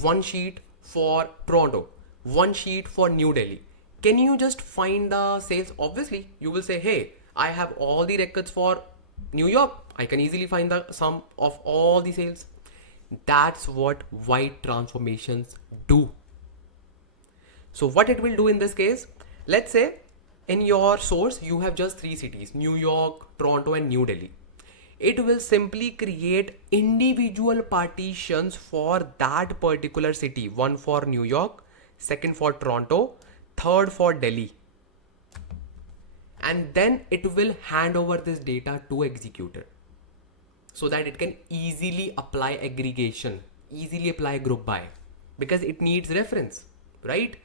one sheet for Toronto, one sheet for New Delhi, can you just find the sales? Obviously you will say, hey, I have all the records for New York, I can easily find the sum of all the sales. That's what white transformations do. So what it will do in this case, let's say in your source you have just three cities, New York, Toronto and New Delhi. It will simply create individual partitions for that particular city. One for New York, second for Toronto, third for Delhi. And then it will hand over this data to Executor so that it can easily apply aggregation, easily apply group by, because it needs reference, right?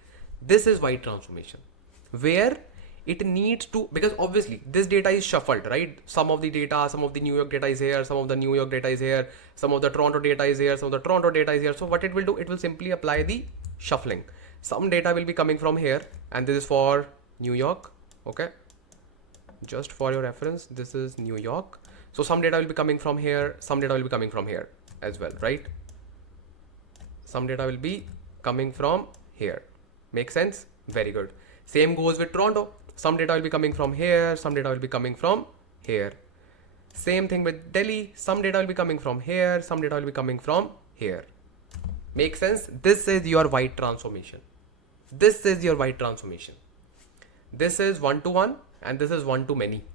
This is white transformation, where it needs to, because obviously this data is shuffled, right? Some of the data, some of the New York data is here, some of the New York data is here, some of the Toronto data is here, some of the Toronto data is here. So what it will do, it will simply apply the shuffling. Some data will be coming from here, and this is for New York. Okay, just for your reference, this is New York. So some data will be coming from here, some data will be coming from here as well, right? Some data will be coming from here. Make sense? Very good. Same goes with Toronto. Some data will be coming from here, some data will be coming from here. Same thing with Delhi. Some data will be coming from here, some data will be coming from here. Make sense? This is your white transformation. This is your white transformation. This is one-to-one and this is one-to-many.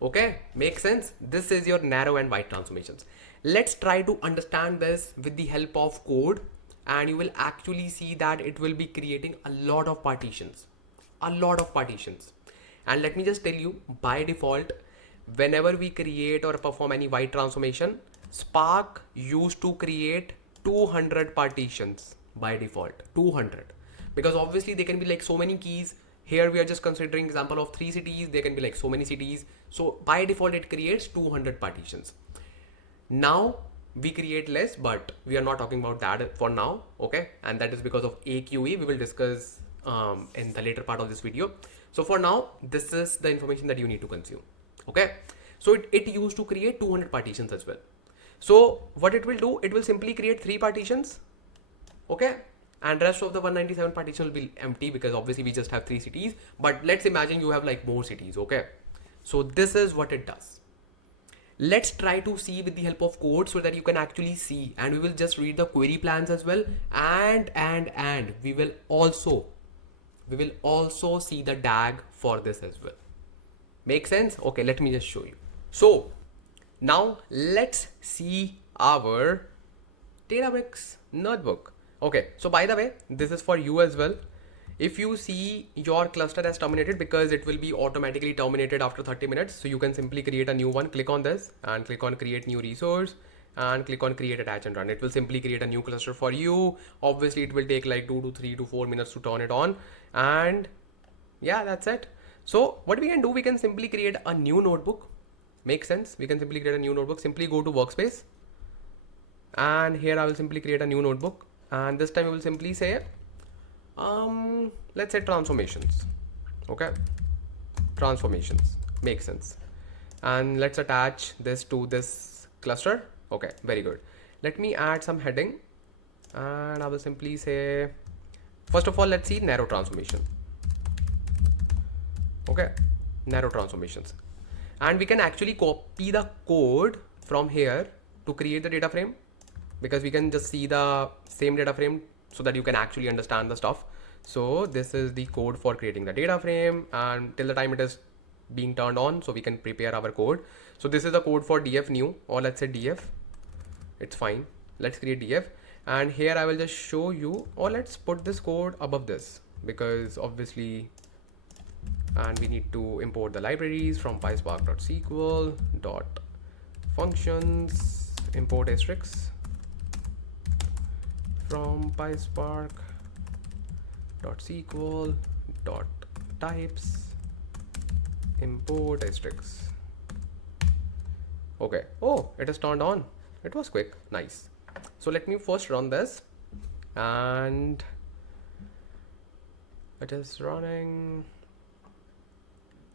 Okay, makes sense? This is your narrow and white transformations. Let's try to understand this with the help of code, and you will actually see that it will be creating a lot of partitions. And let me just tell you, by default, whenever we create or perform any white transformation, Spark used to create 200 partitions by default, 200, because obviously they can be like so many keys. Here we are just considering example of 3 cities. There can be like so many cities. So by default, it creates 200 partitions. Now we create less, but we are not talking about that for now. Okay. And that is because of AQE. We will discuss in the later part of this video. So for now, this is the information that you need to consume. Okay. So it used to create 200 partitions as well. So what it will do, it will simply create 3 partitions. Okay. And rest of the 197 partition will be empty, because obviously we just have 3 cities, but let's imagine you have like more cities. Okay, so this is what it does. Let's try to see with the help of code so that you can actually see, and we will just read the query plans as well, and we will also see the DAG for this as well. Make sense? Okay, let me just show you. So now let's see our Databricks notebook. Okay, so by the way, this is for you as well. If you see your cluster has terminated, because it will be automatically terminated after 30 minutes. So you can simply create a new one. Click on this and click on create new resource and click on create attach and run. It will simply create a new cluster for you. Obviously it will take like 2 to 3 to 4 minutes to turn it on. And yeah, that's it. So what we can do, we can simply create a new notebook. Makes sense? We can simply create a new notebook. Simply go to workspace. And here I will simply create a new notebook. And this time we will simply say, let's say transformations. Okay, transformations, makes sense. And let's attach this to this cluster. Okay, very good. Let me add some heading, and I will simply say, first of all, let's see narrow transformation. Okay, narrow transformations. And we can actually copy the code from here to create the data frame, because we can just see the same data frame so that you can actually understand the stuff. So this is the code for creating the data frame, and till the time it is being turned on, so we can prepare our code. So this is the code for df new, or let's say df. It's fine. Let's create df, and here I will just show you, or let's put this code above this, because obviously, and we need to import the libraries from PySpark.sql dot functions, import asterisks from PySpark.sql dot types, import asterisks. Okay. Oh, it is turned on. It was quick. Nice. So let me first run this, and it is running.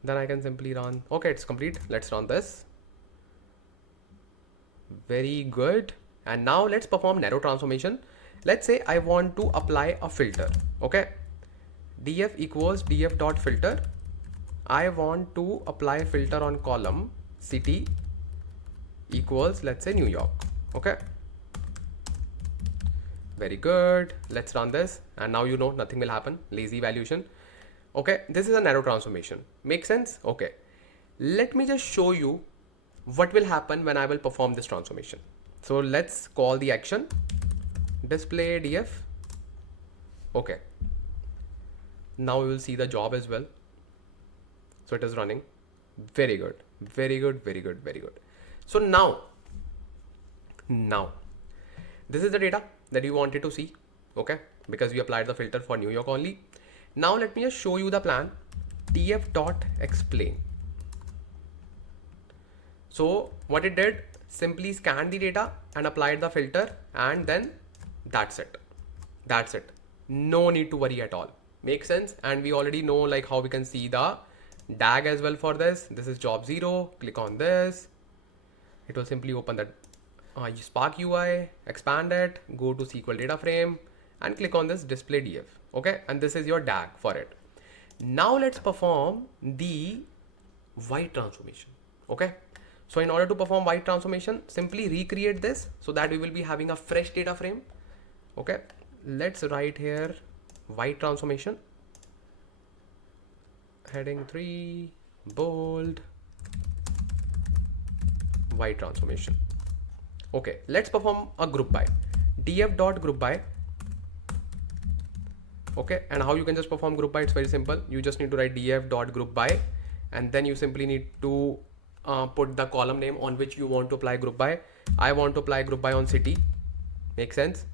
Then I can simply run. Okay, it's complete. Let's run this. Very good. And now let's perform narrow transformation. Let's say I want to apply a filter. Okay, df equals df dot filter. I want to apply filter on column city equals, let's say, New York. Okay, very good. Let's run this, and now you know nothing will happen. Lazy evaluation. Okay, this is a narrow transformation. Make sense? Okay, let me just show you what will happen when I will perform this transformation. So let's call the action display df. Okay, now we will see the job as well. So it is running. Very good, very good, very good, very good. So now this is the data that you wanted to see. Okay, because we applied the filter for New York only. Now let me just show you the plan. df dot explain. So what it did, simply scanned the data and applied the filter, and then that's it. That's it. No need to worry at all. Makes sense? And we already know like how we can see the DAG as well for this. This is job 0. Click on this. It will simply open that Spark UI, expand it, go to SQL data frame, and click on this display df. Okay, and this is your DAG for it. Now let's perform the white transformation. Okay, so in order to perform white transformation, simply recreate this so that we will be having a fresh data frame. Okay, let's write here white transformation, heading 3, bold, white transformation. Okay, let's perform a group by. df dot group by. Okay, and how you can just perform group by, it's very simple. You just need to write df dot group by, and then you simply need to put the column name on which you want to apply group by. I want to apply group by on city. Make sense?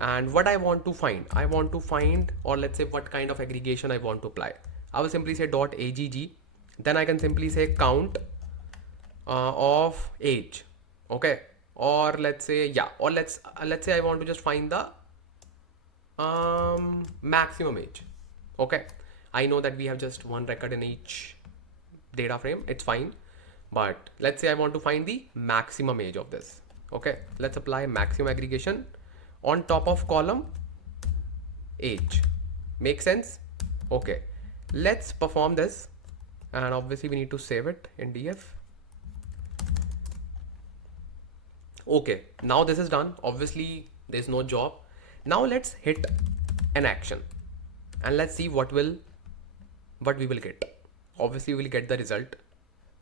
And what I want to find, or let's say what kind of aggregation I want to apply. I will simply say dot agg. Then I can simply say count of age. Okay, or let's say let's say I want to just find the maximum age. Okay, I know that we have just one record in each data frame, it's fine, but let's say I want to find the maximum age of this. Okay, let's apply maximum aggregation on top of column age. Make sense? Okay, let's perform this, and obviously we need to save it in df. Okay, now this is done. Obviously there's no job. Now let's hit an action and let's see what we will get. Obviously we will get the result.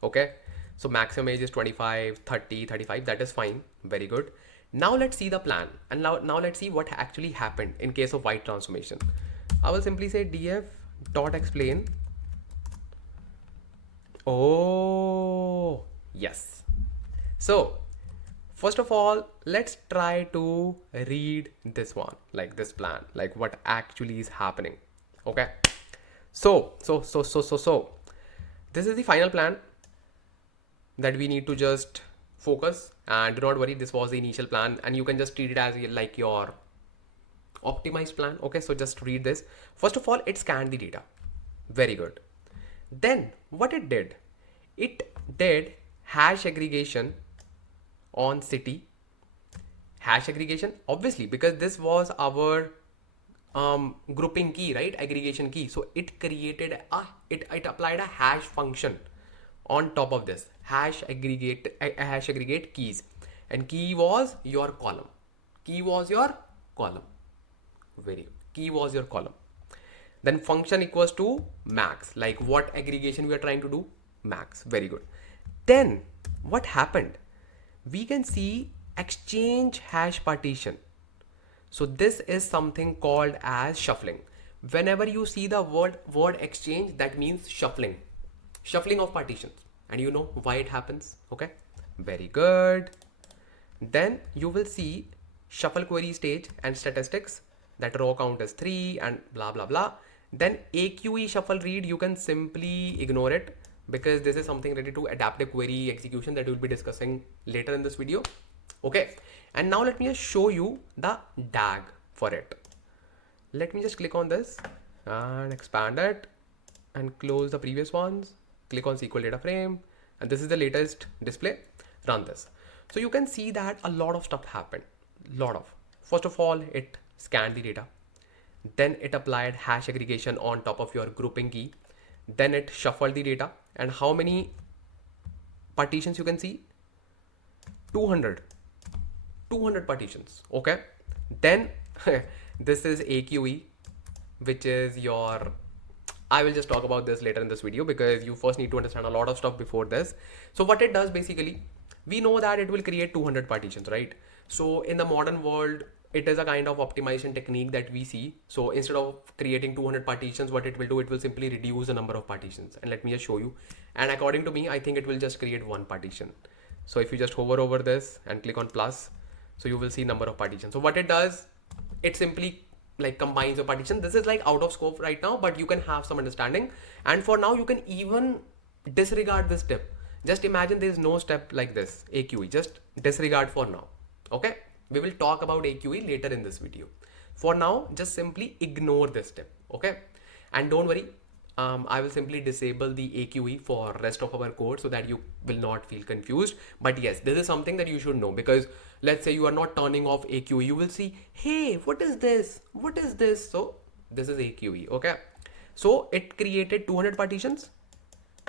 Okay, so maximum age is 25, 30, 35. That is fine. Very good. Now let's see the plan, and now let's see what actually happened in case of white transformation. I will simply say df dot explain. Oh yes. So first of all, let's try to read this one, like this plan, like what actually is happening. Okay, so this is the final plan that we need to just focus, and do not worry, this was the initial plan, and you can just treat it as like your optimized plan. Okay, so just read this. First of all, it scanned the data. Very good. Then what it did hash aggregation on city. Hash aggregation, obviously, because this was our grouping key, right? Aggregation key. So it created it applied a hash function on top of this hash aggregate keys, and key was your column. Very good. Key was your column. Then function equals to max, like what aggregation we are trying to do, max. Very good. Then what happened? We can see exchange hash partition. So this is something called as shuffling. Whenever you see the word exchange, that means shuffling of partitions, and you know why it happens. Okay, very good. Then you will see shuffle query stage and statistics, that row count is 3 and blah blah blah. Then AQE shuffle read, you can simply ignore it, because this is something related to adaptive query execution that we'll be discussing later in this video. Okay, and now let me just show you the DAG for it. Let me just click on this and expand it and close the previous ones. click on SQL data frame, and this is the latest display. Run this. So you can see that a lot of stuff happened. First of all, it scanned the data. Then it applied hash aggregation on top of your grouping key. Then it shuffled the data. And how many partitions you can see? 200 partitions. Okay. Then this is AQE, which is your, I will just talk about this later in this video because you first need to understand a lot of stuff before this. So what it does basically, we know that it will create 200 partitions, right? So in the modern world, it is a kind of optimization technique that we see. So instead of creating 200 partitions, what it will do, it will simply reduce the number of partitions. And let me just show you. And according to me, I think it will just create one partition. So if you just hover over this and click on plus, so you will see number of partitions. So what it does, it simply like combines a partition. This is like out of scope right now, but you can have some understanding. And for now, you can even disregard this step. Just imagine there is no step like this, AQE, just disregard for now. Okay. We will talk about AQE later in this video. For now, just simply ignore this step. Okay. And don't worry. I will simply disable the AQE for rest of our code so that you will not feel confused. But yes, this is something that you should know, because let's say you are not turning off AQE, you will see, hey, what is this? What is this? So this is AQE. Okay. So it created 200 partitions.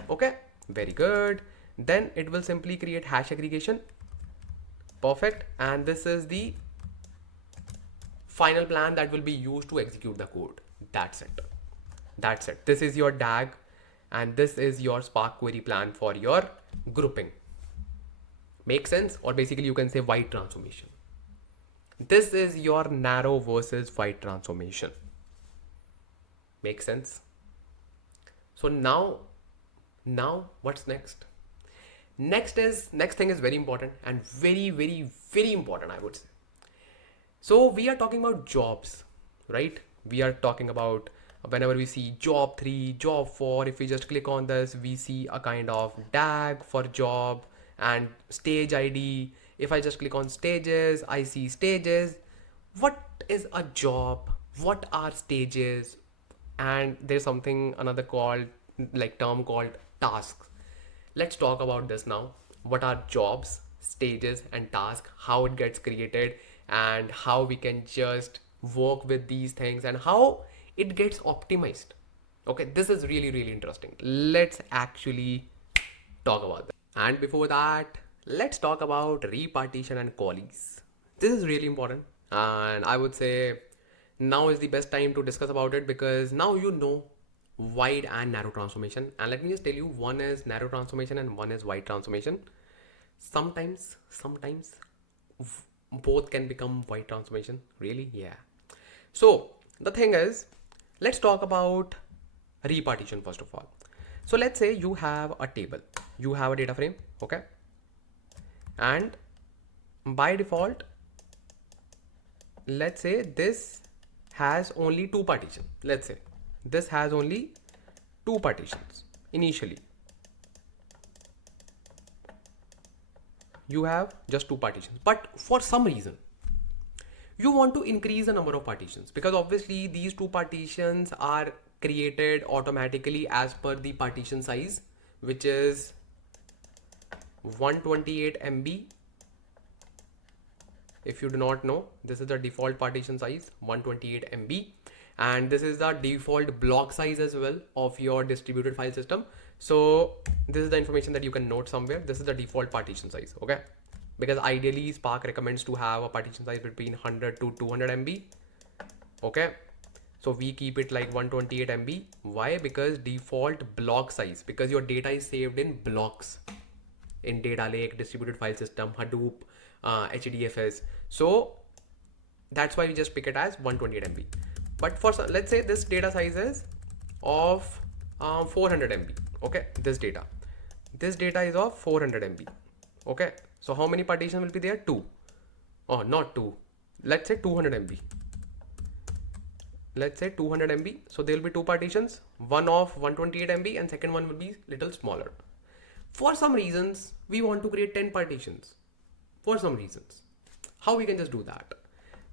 Okay. Very good. Then it will simply create hash aggregation. Perfect. And this is the final plan that will be used to execute the code. That's it. That's it. This is your DAG and this is your Spark query plan for your grouping. Make sense? Or basically you can say white transformation. This is your narrow versus white transformation. Make sense? So now what's next? Next thing is very important and very, very, very important, I would say. So we are talking about jobs, right? We are talking about whenever we see job 3, job 4, if we just click on this, we see a kind of DAG for job and stage ID. If I just click on stages, I see stages. What is a job? What are stages? And there's another term called tasks. Let's talk about this now. What are jobs, stages, and tasks, how it gets created, and how we can just work with these things and how it gets optimized. Okay, this is really, really interesting. Let's actually talk about that. And before that, let's talk about repartition and Coalesce. This is really important. And I would say now is the best time to discuss about it, because now you know wide and narrow transformation. And let me just tell you, one is narrow transformation and one is wide transformation. Sometimes both can become wide transformation. Really? Yeah. So the thing is, let's talk about repartition first of all. So let's say you have a table, you have a data frame. Okay. And by default, let's say this has only 2 partitions. Let's say this has only 2 partitions initially. You have just 2 partitions, but for some reason you want to increase the number of partitions, because obviously these 2 partitions are created automatically as per the partition size, which is 128 MB. If you do not know, this is the default partition size, 128 MB. And this is the default block size as well of your distributed file system. So this is the information that you can note somewhere. This is the default partition size. Okay. Because ideally Spark recommends to have a partition size between 100 to 200 MB. Okay. So we keep it like 128 MB. Why? Because default block size, because your data is saved in blocks in data lake, distributed file system, Hadoop, HDFS. So that's why we just pick it as 128 MB. But for let's say this data size is of 400 MB. Okay, this data is of 400 MB. Okay, so how many partitions will be there? 2. Oh, not 2. Let's say 200 MB. Let's say 200 MB. So there will be 2 partitions, one of 128 MB and second one will be little smaller. For some reasons, we want to create 10 partitions. For some reasons, how we can just do that?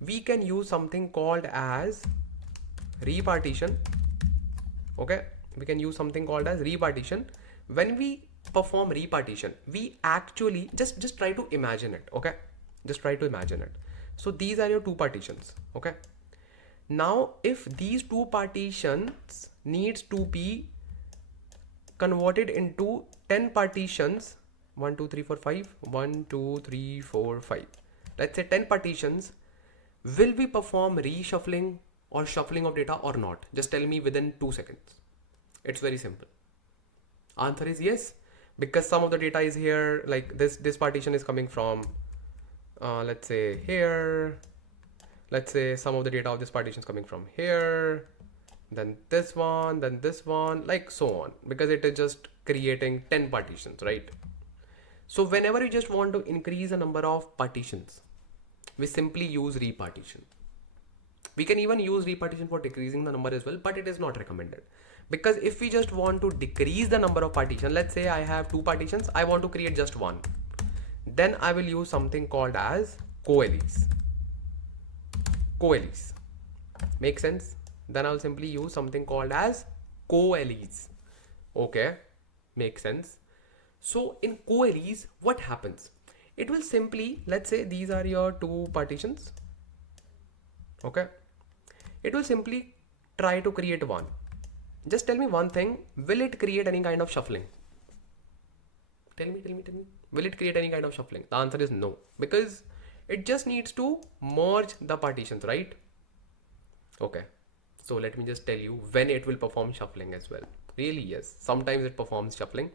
We can use something called as repartition. Okay, we can use something called as repartition, when we perform repartition, we actually just try to imagine it. Okay, just try to imagine it. So these are your two partitions. Okay, now if these two partitions needs to be converted into 10 partitions, 1 2 3 4 5 1 2 3 4 5, let's say 10 partitions, will we perform reshuffling or shuffling of data or not? Just tell me within 2 seconds. It's very simple. Answer is yes, because some of the data is here, like this partition is coming from let's say here, let's say some of the data of this partition is coming from here, then this one, like so on, because it is just creating 10 partitions, right? So whenever you just want to increase the number of partitions, we simply use repartition. We can even use repartition for decreasing the number as well, but it is not recommended, because if we just want to decrease the number of partitions, let's say I have 2 partitions, I want to create just one, then I will use something called as Coalesce. Make sense? Then I'll simply use something called as Coalesce. Okay, makes sense. So in Coalesce, what happens? It will simply, let's say these are your 2 partitions. Okay, it will simply try to create one. Just tell me one thing, will it create any kind of shuffling? Tell me. Will it create any kind of shuffling? The answer is no, because it just needs to merge the partitions, right? Okay, so let me just tell you when it will perform shuffling as well. Really, yes, sometimes it performs shuffling,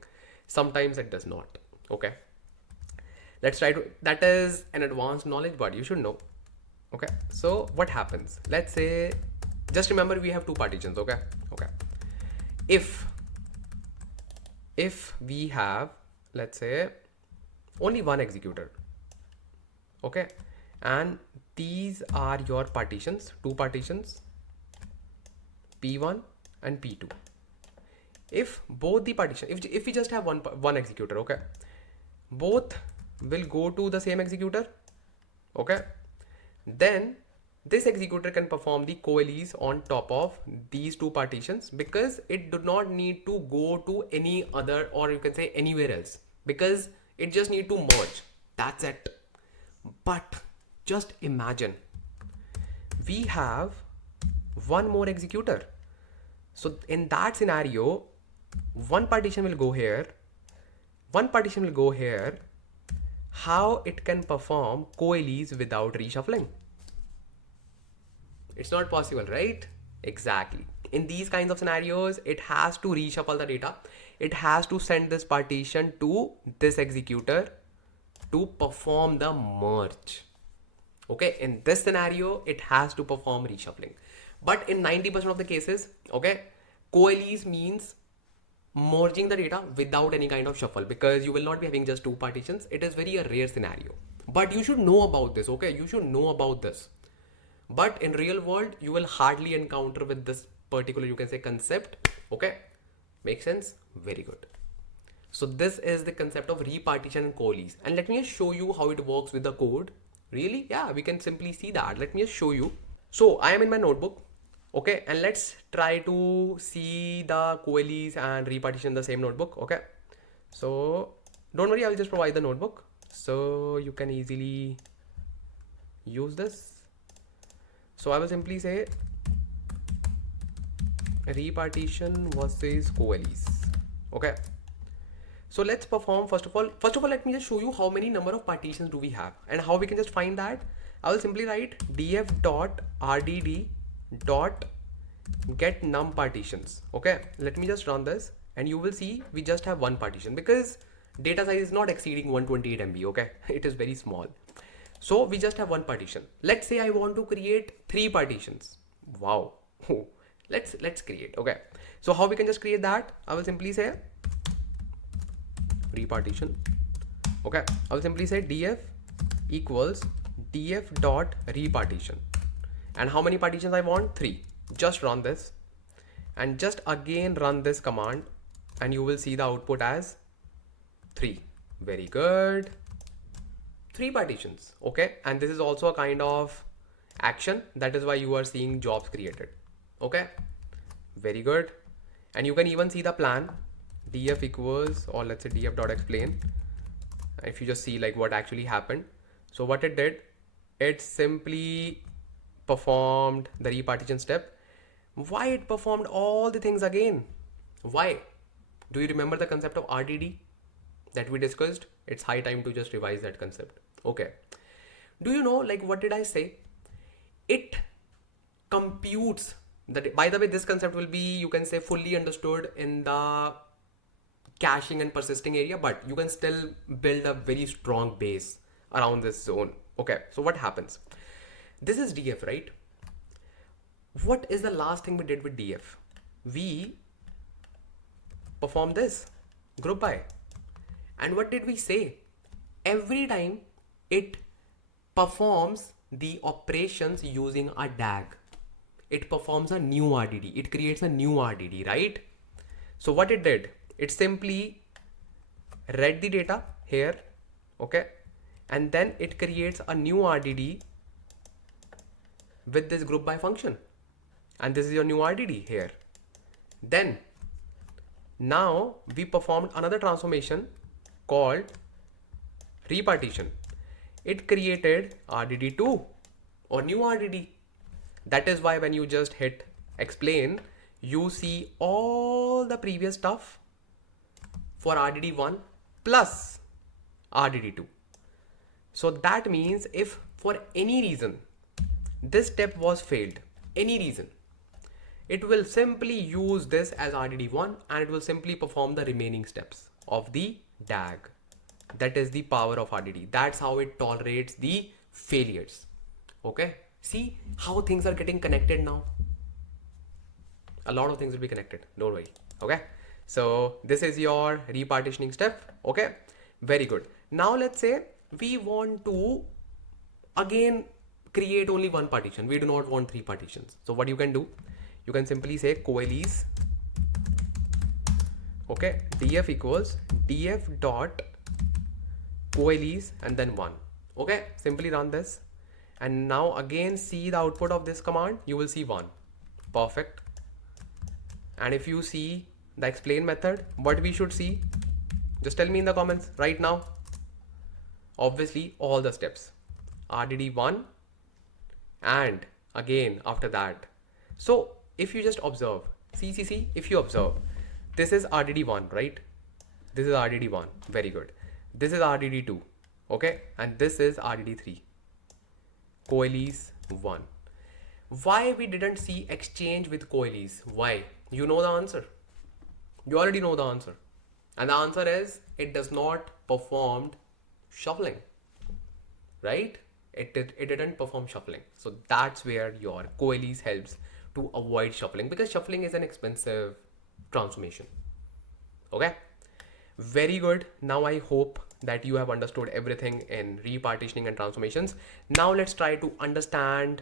sometimes it does not. Okay, let's try to, that is an advanced knowledge, but you should know. Okay, so what happens? Let's say, just remember we have 2 partitions. Okay, if we have, let's say, only one executor, okay, and these are your partitions, 2 partitions, P1 and P2. If both the partition, if we just have one executor, okay, both will go to the same executor, okay, then this executor can perform the coalesce on top of these 2 partitions, because it do not need to go to any other, or you can say anywhere else, because it just need to merge. That's it. But just imagine we have one more executor. So in that scenario, one partition will go here, one partition will go here. How it can perform coalesce without reshuffling? It's not possible, right? Exactly. In these kinds of scenarios, it has to reshuffle the data. It has to send this partition to this executor to perform the merge. Okay, in this scenario, it has to perform reshuffling. But in 90% of the cases, okay, coalesce means merging the data without any kind of shuffle, because you will not be having just 2 partitions. It is very a rare scenario, but you should know about this. Okay, you should know about this. But in real world, you will hardly encounter with this particular, you can say, concept. Okay, make sense? Very good. So this is the concept of repartition and coalesce, and let me just show you how it works with the code. Really? Yeah, we can simply see that. Let me just show you. So I am in my notebook. Okay, and let's try to see the coalesce and repartition in the same notebook. Okay, so don't worry, I will just provide the notebook so you can easily use this. So I will simply say repartition versus coalesce. Okay, so let's perform first of all, let me just show you how many number of partitions do we have and how we can just find that. I will simply write df.rdd dot get num partitions. Okay, let me just run this and you will see we just have one partition, because data size is not exceeding 128 MB. Okay, it is very small, so we just have one partition. Let's say I want to create 3 partitions. Wow. let's create. Okay, so how we can just create that? I will simply say repartition. Okay, I will simply say df equals df dot repartition, and how many partitions I want? 3. Just run this and just again run this command and you will see the output as 3. Very good. 3 partitions. Okay, and this is also a kind of action, that is why you are seeing jobs created. Okay, very good. And you can even see the plan. df equals, or let's say df dot explain. If you just see like what actually happened. So what it did, it simply performed the repartition step. Why it performed all the things again? Why? Do you remember the concept of RDD that we discussed? It's high time to just revise that concept. Okay. Do you know, like, what did I say? It computes that. By the way, this concept will be, you can say, fully understood in the caching and persisting area, but you can still build a very strong base around this zone. Okay, so what happens? This is DF, right? What is the last thing we did with DF? We performed this group by. And what did we say? Every time it performs the operations using a DAG, it performs a new RDD. It creates a new RDD, right? So what it did, it simply read the data here, okay? And then it creates a new RDD with this group by function. And this is your new RDD here. Then now we performed another transformation called repartition. It created RDD2 or new RDD. That is why when you just hit explain, you see all the previous stuff for RDD1 plus RDD2. So that means if for any reason this step was failed, any reason, it will simply use this as RDD1 and it will simply perform the remaining steps of the DAG. That is the power of RDD. That's how it tolerates the failures. Okay. See how things are getting connected now. A lot of things will be connected. Don't worry. Okay. So this is your repartitioning step. Okay. Very good. Now let's say we want to again create only one partition. We do not want three partitions. So what you can do, you can simply say coalesce. Okay. df equals df dot coalesce and then 1. Okay. Simply run this. And now again see the output of this command. You will see 1. Perfect. And if you see the explain method, what we should see, just tell me in the comments right now. Obviously all the steps, RDD1 and again after that. So if you just observe, see, if you observe, this is RDD1, right? This is RDD1. Very good. This is RDD2. Okay. And this is RDD3. Coalesce 1. Why we didn't see exchange with coalesce? Why? You know the answer. You already know the answer. And the answer is it does not perform shuffling, right? It didn't perform shuffling. So that's where your coalesce helps to avoid shuffling, because shuffling is an expensive transformation. Okay. Very good. Now I hope that you have understood everything in repartitioning and transformations. Now let's try to understand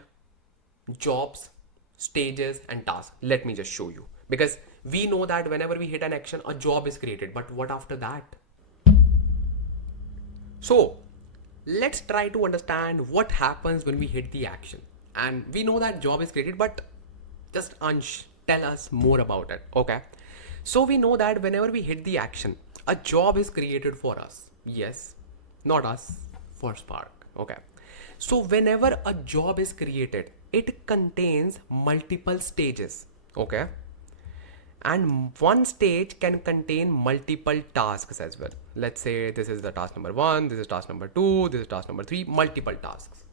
jobs, stages and tasks. Let me just show you, because we know that whenever we hit an action, a job is created, but what after that? So let's try to understand what happens when we hit the action. And we know that job is created, but just Ansh, tell us more about it. Okay. So we know that whenever we hit the action, a job is created for us. Yes, not us, for Spark. Okay. So whenever a job is created, it contains multiple stages. Okay. And one stage can contain multiple tasks as well. Let's say this is the task number 1, this is task number 2, this is task number 3, multiple tasks.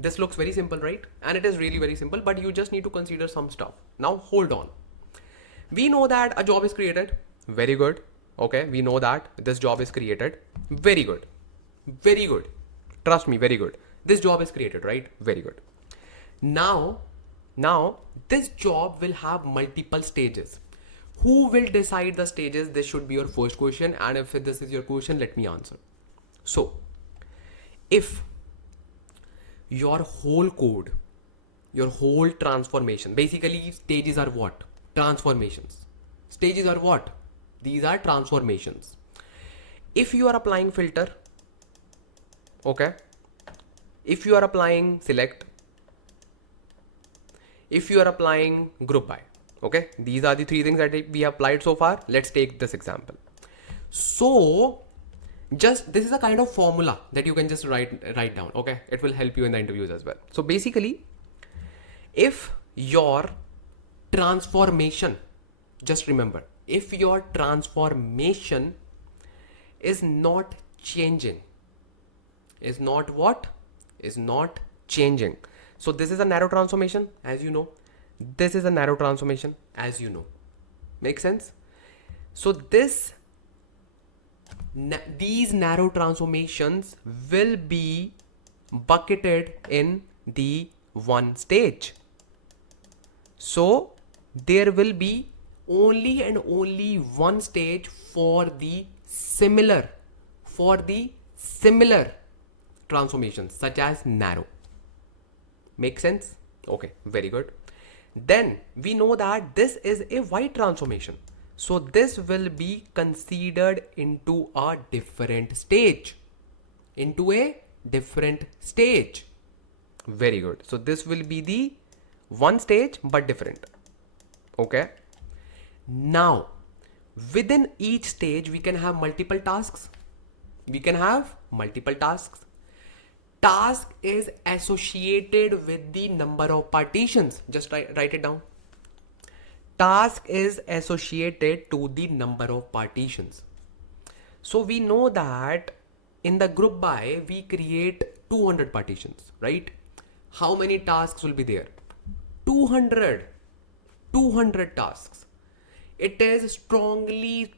This looks very simple, right? And it is really very simple, but you just need to consider some stuff. Now hold on. We know that a job is created. Very good. Okay. We know that this job is created. Very good. Very good. Trust me, very good. This job is created, right? Very good. Now this job will have multiple stages. Who will decide the stages? This should be your first question. And if this is your question, let me answer. So if your whole code, your whole transformation, basically stages are what? Transformations. Stages are what? These are transformations. If you are applying filter, okay, if you are applying select, if you are applying group by, Okay, these are the three things that we have applied so far. Let's take this example. So just this is a kind of formula that you can just write down. Okay, it will help you in the interviews as well. So basically, if your transformation, just remember, if your transformation is not changing, is not what? Is not changing. So this is a narrow transformation, as you know. This is a narrow transformation, as you know. Make sense? So these narrow transformations will be bucketed in the one stage. So there will be only and only one stage for the similar transformations such as narrow. Make sense? Okay, very good. Then we know that this is a wide transformation. So this will be considered into a different stage. Into a different stage. Very good. So this will be the one stage but different. Okay. Now, within each stage, we can have multiple tasks. Task is associated with the number of partitions. Just write it down. Task is associated to the number of partitions. So we know that in the group by we create 200 partitions, right? How many tasks will be there? 200 tasks. It is strongly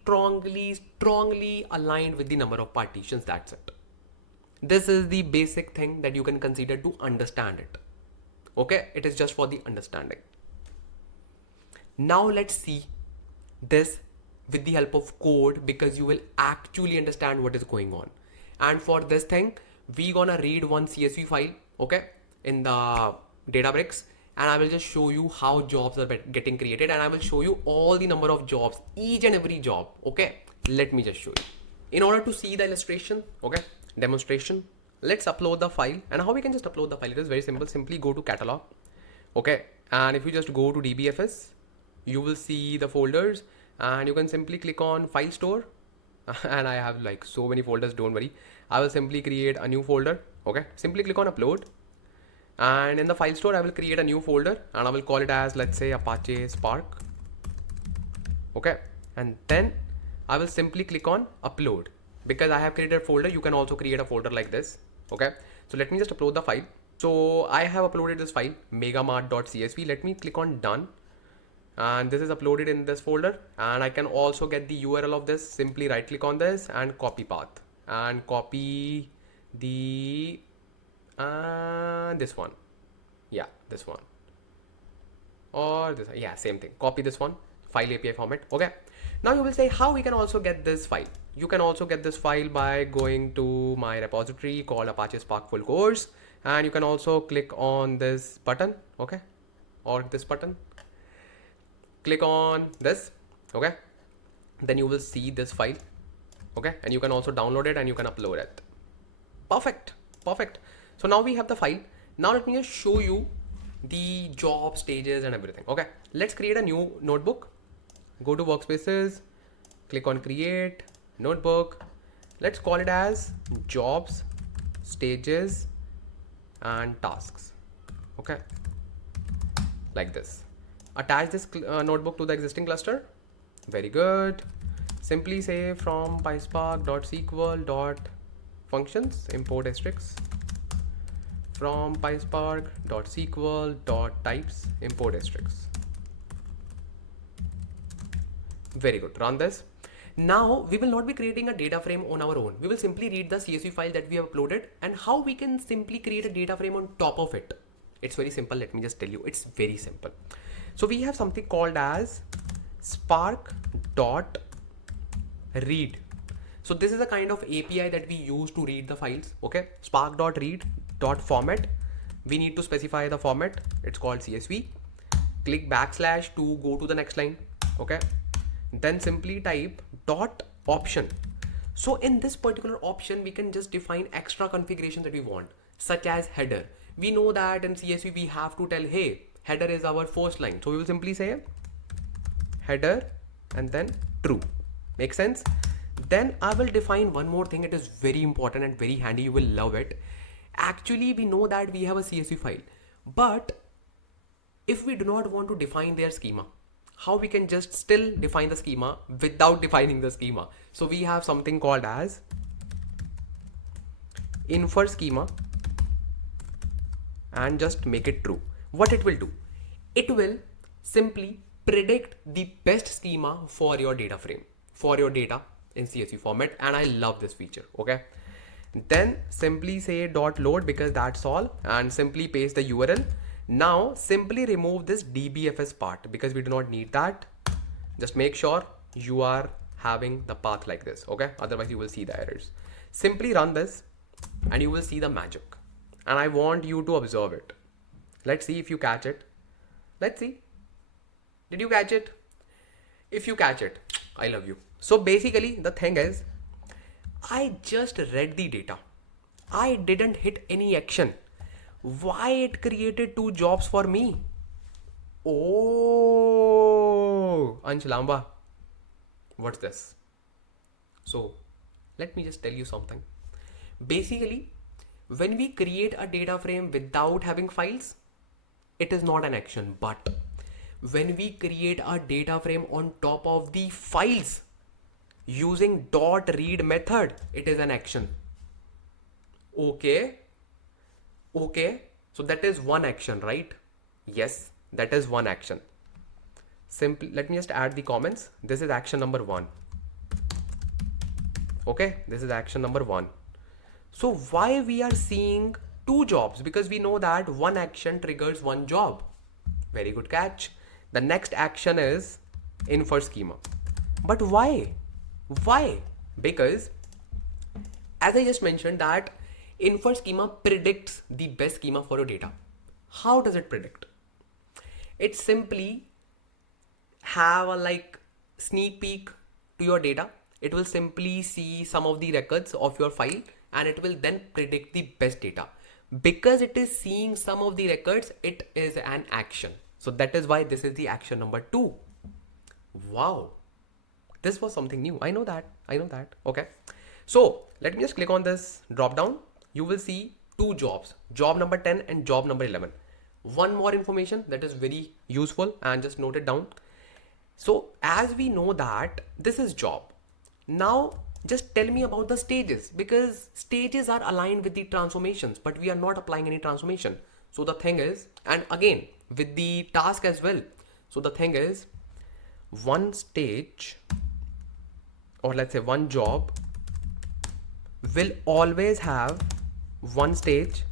aligned with the number of partitions. That's it. This is the basic thing that you can consider to understand it. Okay, it is just for the understanding. Now let's see this with the help of code, because you will actually understand what is going on. And for this thing, we gonna read one CSV file, okay, in the Databricks, and I will just show you how jobs are getting created, and I will show you all the number of jobs, each and every job. Okay, let me just show you. In order to see the illustration, okay, demonstration, let's upload the file. And how we can just upload the file? It is very simple. Simply go to catalog, okay, and if you just go to DBFS, you will see the folders, and you can simply click on file store. And I have like so many folders, don't worry. I will simply create a new folder. Okay, simply click on upload, and in the file store I will create a new folder, and I will call it as, let's say, Apache Spark. Okay, and then I will simply click on upload. Because I have created a folder, you can also create a folder like this. Okay, so let me just upload the file. So I have uploaded this file, megamart.csv. Let me click on done, and this is uploaded in this folder. And I can also get the URL of this. Simply right click on this and copy path, and copy the this one, yeah, this one, or this, yeah, same thing, copy this one, file API format. Okay, now you will say how we can also get this file. You can also get this file by going to my repository called Apache Spark full course, and you can also click on this button, okay, or this button, click on this, okay, then you will see this file, okay, and you can also download it and you can upload it. Perfect. So now we have the file. Now let me just show you the job stages and everything. Okay, let's create a new notebook. Go to workspaces, click on create notebook. Let's call it as jobs, stages and tasks. Okay, like this. Attach this notebook to the existing cluster. Very good. Simply say from PySpark.sql.functions import asterisks, from PySpark.sql.types import asterisks. Very good. Run this. Now we will not be creating a data frame on our own. We will simply read the CSV file that we have uploaded, and how we can simply create a data frame on top of it. It's very simple. Let me just tell you. It's very simple. So we have something called as spark.read. So this is a kind of API that we use to read the files. Okay, spark.read.format. We need to specify the format. It's called CSV. Click backslash to go to the next line. Okay, then simply type dot option. So in this particular option, we can just define extra configurations that we want, such as header. We know that in CSV we have to tell, hey, header is our first line. So we will simply say header and then true. Make sense? Then I will define one more thing. It is very important and very handy. You will love it. Actually, we know that we have a CSV file, but if we do not want to define their schema, how we can just still define the schema without defining the schema? So we have something called as infer schema and just make it true. What it will do? It will simply predict the best schema for your data frame, for your data in CSV format, and I love this feature. Okay, then simply say dot load because that's all, and simply paste the URL. Now simply remove this dbfs part because we do not need that. Just make sure you are having the path like this. Okay, otherwise you will see the errors. Simply run this and you will see the magic, and I want you to observe it. Let's see if you catch it. Let's see. Did you catch it? If you catch it, I love you. So basically the thing is, I just read the data. I didn't hit any action. Why it created 2 jobs for me? Oh, Ansh Lamba, what's this? So let me just tell you something. Basically, when we create a data frame without having files, it is not an action. But when we create a data frame on top of the files using .read method, it is an action. Okay. So that is one action, right? Yes, that is one action. Simply, let me just add the comments. This is action number 1. Okay, this is action number 1. So why we are seeing 2 jobs? Because we know that one action triggers 1 job. Very good catch. The next action is infer schema. But why? Why? Because as I just mentioned that infer schema predicts the best schema for your data. How does it predict? It simply have a sneak peek to your data. It will simply see some of the records of your file and it will then predict the best data. Because it is seeing some of the records, it is an action. So that is why this is the action number 2. Wow. This was something new. I know that. Okay. So let me just click on this drop down. You will see 2 jobs, job number 10 and job number 11. One more information that is very useful, and just note it down. So as we know that this is job. Now just tell me about the stages, because stages are aligned with the transformations, but we are not applying any transformation. So the thing is, and again with the task as well. So the thing is, one stage, or let's say one job, will always have one stage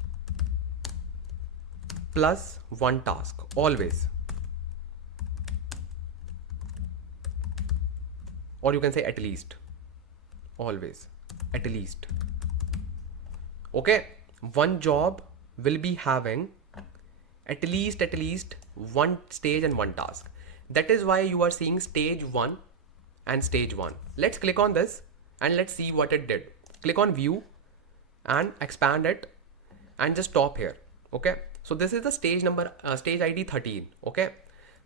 plus one task, always. Or you can say at least, always, at least. Okay, one job will be having at least one stage and one task. That is why you are seeing stage 1 and stage 1. Let's click on this and let's see what it did. Click on view and expand it and just stop here. Okay, so this is the stage number, stage ID 13. Okay,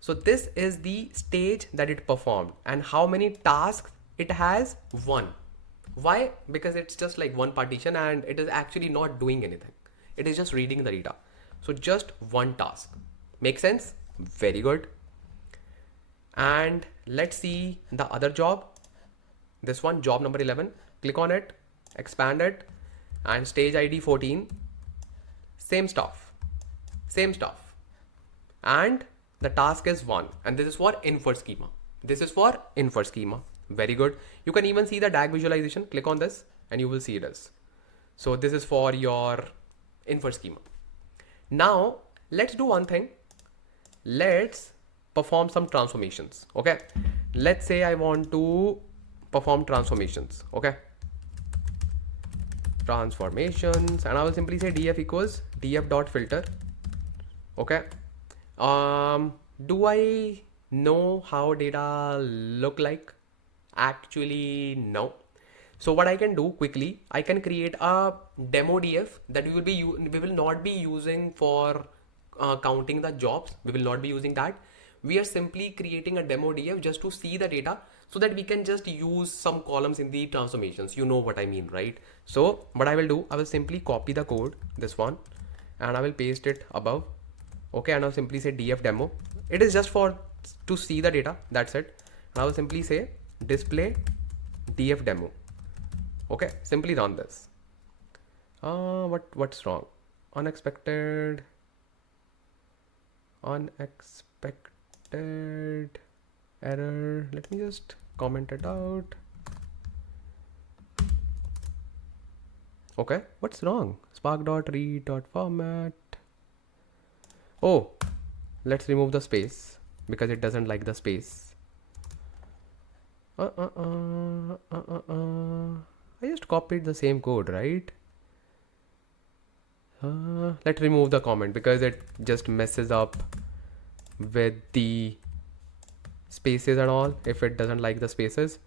so this is the stage that it performed, and how many tasks it has? 1. Why? Because it's just like one partition and it is actually not doing anything. It is just reading the data. So just one task. Make sense? Very good. And let's see the other job. This one, job number 11. Click on it, expand it, and stage ID 14. Same stuff. And the task is 1. And this is for infer schema. Very good. You can even see the DAG visualization. Click on this and you will see this. So this is for your infer schema. Now let's do one thing. Let's perform some transformations. Okay, let's say I want to perform transformations. Okay, transformations, and I will simply say df equals df.filter. Okay, do I know how data look like? Actually no. So what I can do quickly, I can create a demo df that we will not be using for counting the jobs. We will not be using that. We are simply creating a demo df just to see the data so that we can just use some columns in the transformations. You know what I mean, right? So what I will do, I will simply copy the code, this one, and I will paste it above. Okay, and I'll simply say df demo. It is just for to see the data, that's it. And I will simply say display df demo. Okay, simply run this. What's wrong? Unexpected error. Let me just comment it out. Okay, what's wrong? Spark.read.format. Oh, let's remove the space because it doesn't like the space. I just copied the same code, right? Let's remove the comment because it just messes up with the spaces and all if it doesn't like the spaces.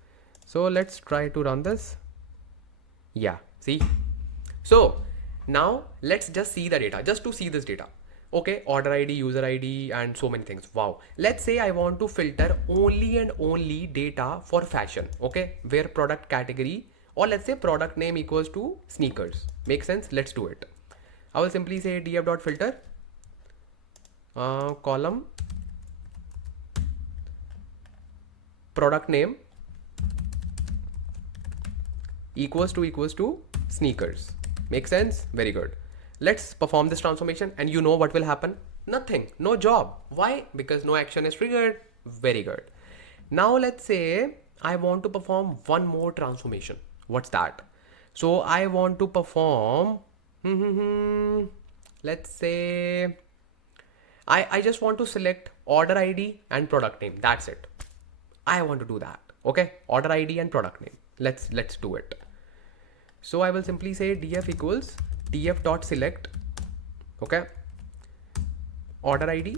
So let's try to run this. Yeah, see? So now let's just see the data, just to see this data. Okay, order ID, user ID, and so many things. Wow. Let's say I want to filter only and only data for fashion. Okay, where product category, or let's say product name equals to sneakers. Make sense? Let's do it. I will simply say df.filter column product name equals to sneakers. Make sense? Very good. Let's perform this transformation and you know what will happen? Nothing, no job. Why? Because no action is triggered. Very good. Now let's say I want to perform one more transformation. What's that? So I want to perform, let's say, I just want to select order ID and product name. That's it. I want to do that. Okay, order ID and product name. Let's do it. So I will simply say df equals df.select, okay, order ID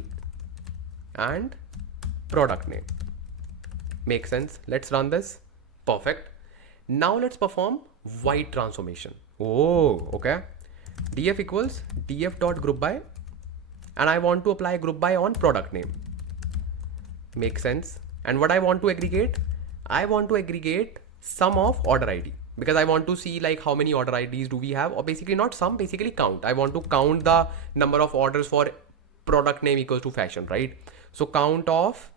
and product name. Make sense? Let's run this. Perfect. Now let's perform white transformation. Oh, okay. Df equals df.group by, and I want to apply group by on product name. Make sense? And what I want to aggregate? I want to aggregate sum of order ID, because I want to see like how many order IDs do we have, or basically not sum, basically count. I want to count the number of orders for product name equals to fashion, right? So count of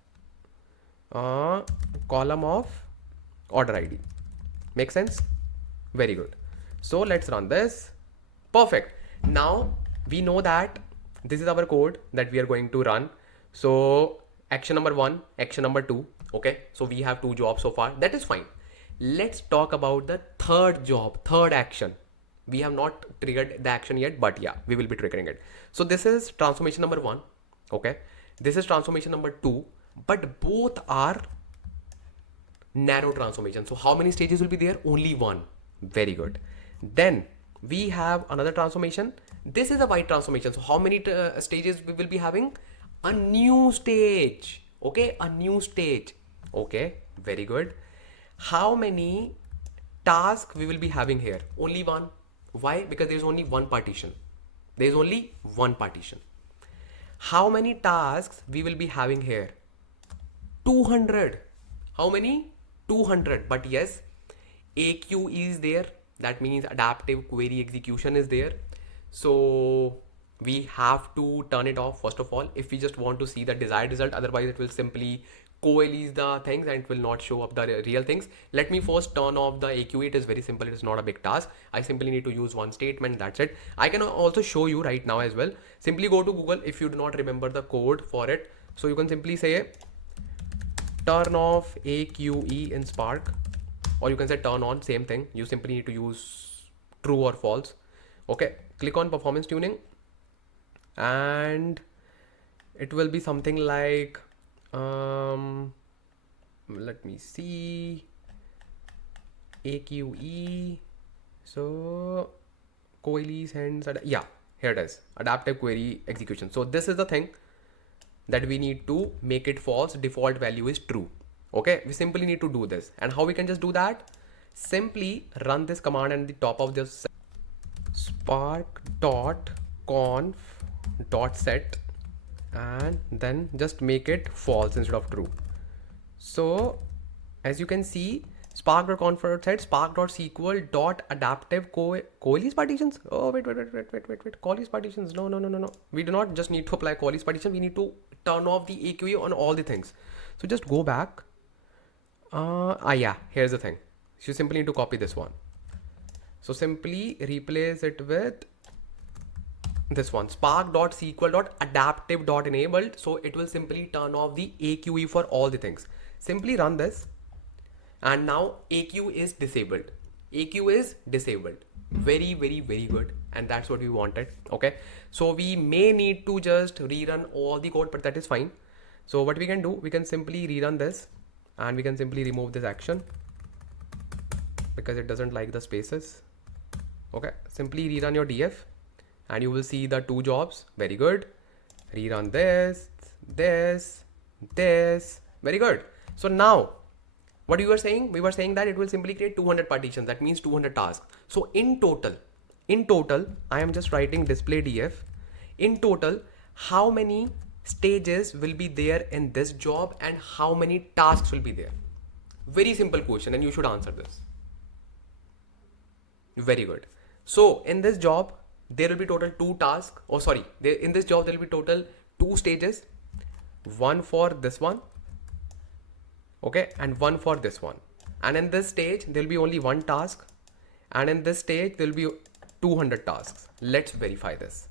column of order ID. Make sense? Very good. So let's run this. Perfect. Now we know that this is our code that we are going to run. So action number 1, action number 2. Okay, so we have 2 jobs so far. That is fine. Let's talk about the third job, third action. We have not triggered the action yet, but yeah, we will be triggering it. So this is transformation number 1. Okay, this is transformation number 2, but both are narrow transformation. So how many stages will be there? Only one. Very good. Then we have another transformation. This is a white transformation. So how many stages we will be having? A new stage. Okay, a new stage. Okay, very good. How many tasks we will be having here? Only one. Why? Because there is only one partition. There is only one partition. How many tasks we will be having here? 200. How many? 200. But yes, AQ is there. That means adaptive query execution is there. So we have to turn it off first of all if we just want to see the desired result. Otherwise it will simply coalesce the things and it will not show up the real things. Let me first turn off the AQ. It is very simple. It is not a big task. I simply need to use one statement. That's it. I can also show you right now as well. Simply go to Google if you do not remember the code for it. So you can simply say turn off AQE in Spark, or you can say turn on, same thing. You simply need to use true or false. Okay, click on performance tuning and it will be something like let me see, AQE. So coalesce and yeah, here it is, adaptive query execution. So this is the thing that we need to make it false. Default value is true. Okay, we simply need to do this. And how we can just do that? Simply run this command and the top of this spark.conf.set and then just make it false instead of true. So as you can see, spark.convert said spark.sql.adaptive Coalesce partitions. Oh, wait. Coalesce partitions. No. We do not just need to apply Coalesce partition. We need to turn off the AQE on all the things. So just go back. Yeah, here's the thing. You simply need to copy this one. So simply replace it with this one, spark.sql.adaptive.enabled. So it will simply turn off the AQE for all the things. Simply run this. And now AQ is disabled. AQ is disabled. Very good. And that's what we wanted. Okay. So we may need to just rerun all the code, but that is fine. So what we can do, we can simply rerun this and we can simply remove this action because it doesn't like the spaces. Okay. Simply rerun your DF and you will see the two jobs. Very good. Rerun this. Very good. So now what we were saying? We were saying that it will simply create 200 partitions. That means 200 tasks. So in total, I am just writing display df. In total, how many stages will be there in this job and how many tasks will be there? Very simple question and you should answer this. Very good. So in this job, there will be total 2 tasks. Oh, sorry. In this job, there will be total 2 stages. One for this one. Okay, and one for this one. And in this stage, there will be only 1 task. And in this stage, there will be 200 tasks. Let's verify this.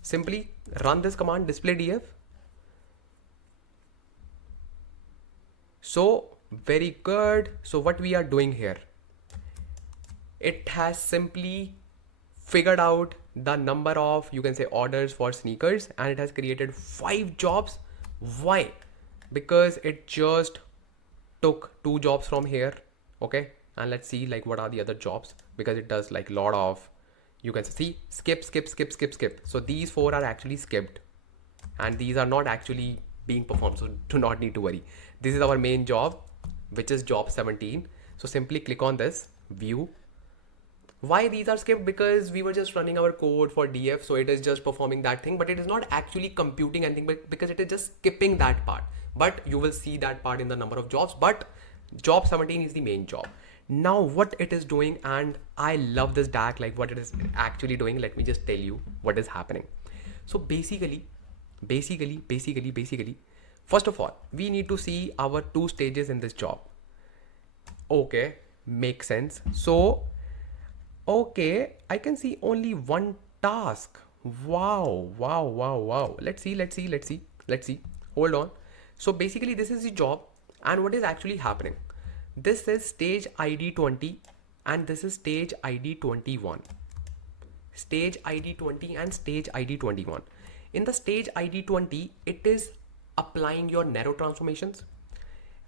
Simply run this command display df. So very good. So what we are doing here, it has simply figured out the number of, you can say, orders for sneakers, and it has created 5 jobs. Why? Because it just took 2 jobs from here. Okay, and let's see like what are the other jobs, because it does like lot of, you can see, skip. So these 4 are actually skipped and these are not actually being performed, so do not need to worry. This is our main job, which is job 17. So simply click on this view. Why these are skipped? Because we were just running our code for df, so it is just performing that thing, but it is not actually computing anything, but because it is just skipping that part. But you will see that part in the number of jobs, but job 17 is the main job. Now what it is doing, and I love this DAC, like what it is actually doing. Let me just tell you what is happening. So basically, first of all, we need to see our 2 stages in this job. Okay, makes sense. So okay, I can see only 1 task. Wow. Let's see. Hold on. So basically this is the job, and what is actually happening? This is stage ID 20 and this is stage ID 21. Stage ID 20 and stage ID 21. In the stage ID 20, it is applying your narrow transformations.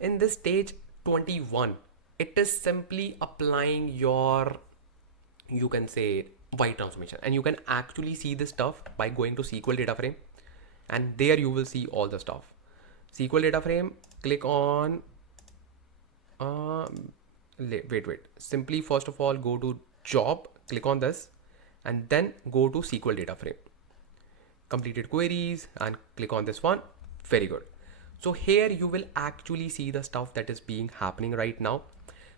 In this stage 21, it is simply applying your, you can say, wide transformation, and you can actually see this stuff by going to SQL data frame, and there you will see all the stuff. SQL data frame, click on wait, simply first of all go to job, click on this, and then go to SQL data frame, completed queries, and click on this one. Very good. So here you will actually see the stuff that is being happening right now.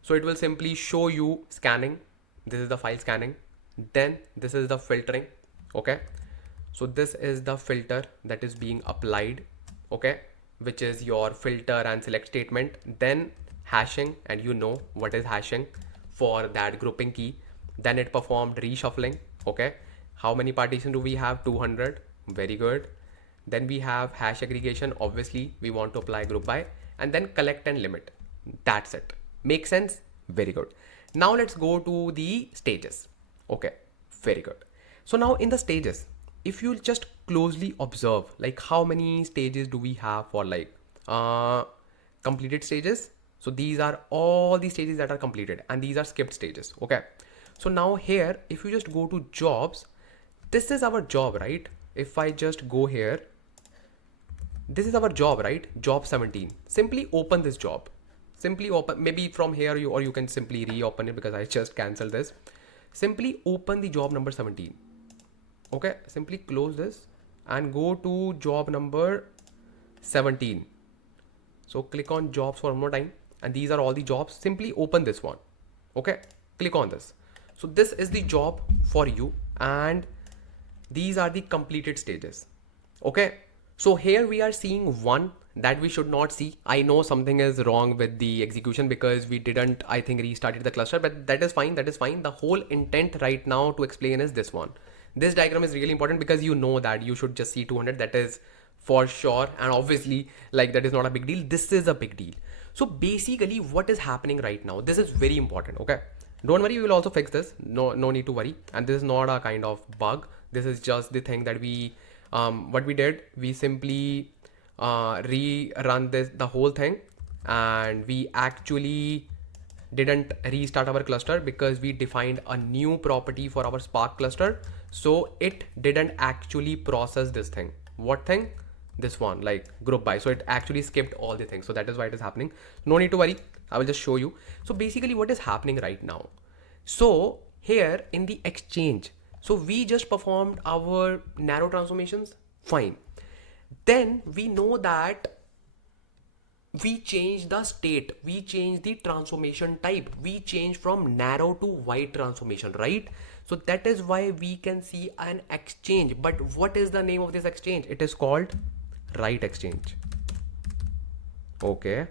So it will simply show you scanning. This is the file scanning. Then this is the filtering. Okay, so this is the filter that is being applied, okay, which is your filter and select statement. Then hashing, and you know what is hashing for that grouping key. Then it performed reshuffling. Okay, how many partitions do we have? 200. Very good. Then we have hash aggregation. Obviously we want to apply group by, and then collect and limit. That's it. Make sense? Very good. Now let's go to the stages. Okay, very good. So now in the stages, if you just closely observe, like how many stages do we have for like completed stages? So these are all the stages that are completed, and these are skipped stages. Okay, so now here, if you just go to jobs, this is our job, right? If I just go here, this is our job, right? Job 17. Simply open this job. Simply open, maybe from here or you can simply reopen it because I just canceled this. Simply open the job number 17. Okay, simply close this and go to job number 17. So click on jobs for one more time, and these are all the jobs. Simply open this one. Okay, click on this. So this is the job for you, and these are the completed stages. Okay, so here we are seeing one that we should not see. I know something is wrong with the execution because we didn't, I think, restarted the cluster, but that is fine. That is fine. The whole intent right now to explain is this one. This diagram is really important because you know that you should just see 200. That is for sure. And obviously, like, that is not a big deal. This is a big deal. So basically what is happening right now, this is very important. Okay, don't worry, we will also fix this. No need to worry. And this is not a kind of bug. This is just the thing that we what we did. We simply rerun the whole thing, and we actually didn't restart our cluster because we defined a new property for our Spark cluster. So it didn't actually process this thing. What thing? This one, like group by. So it actually skipped all the things. So that is why it is happening. No need to worry. I will just show you. So basically what is happening right now. So here in the exchange, so we just performed our narrow transformations. Fine. Then we know that we change the state, we change the transformation type, we change from narrow to wide transformation, right? So that is why we can see an exchange. But what is the name of this exchange? It is called write exchange. Okay,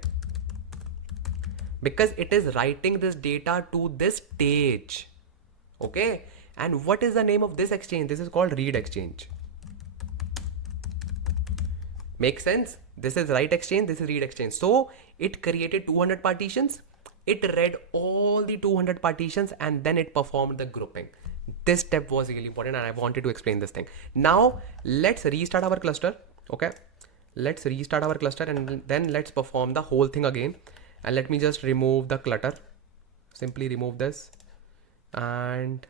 because it is writing this data to this stage. Okay, and what is the name of this exchange? This is called read exchange. Makes sense? This is write exchange, this is read exchange. So it created 200 partitions, it read all the 200 partitions, and then it performed the grouping. This step was really important, and I wanted to explain this thing. Now let's restart our cluster. Okay, let's restart our cluster, and then let's perform the whole thing again. And let me just remove the clutter. Simply remove this, and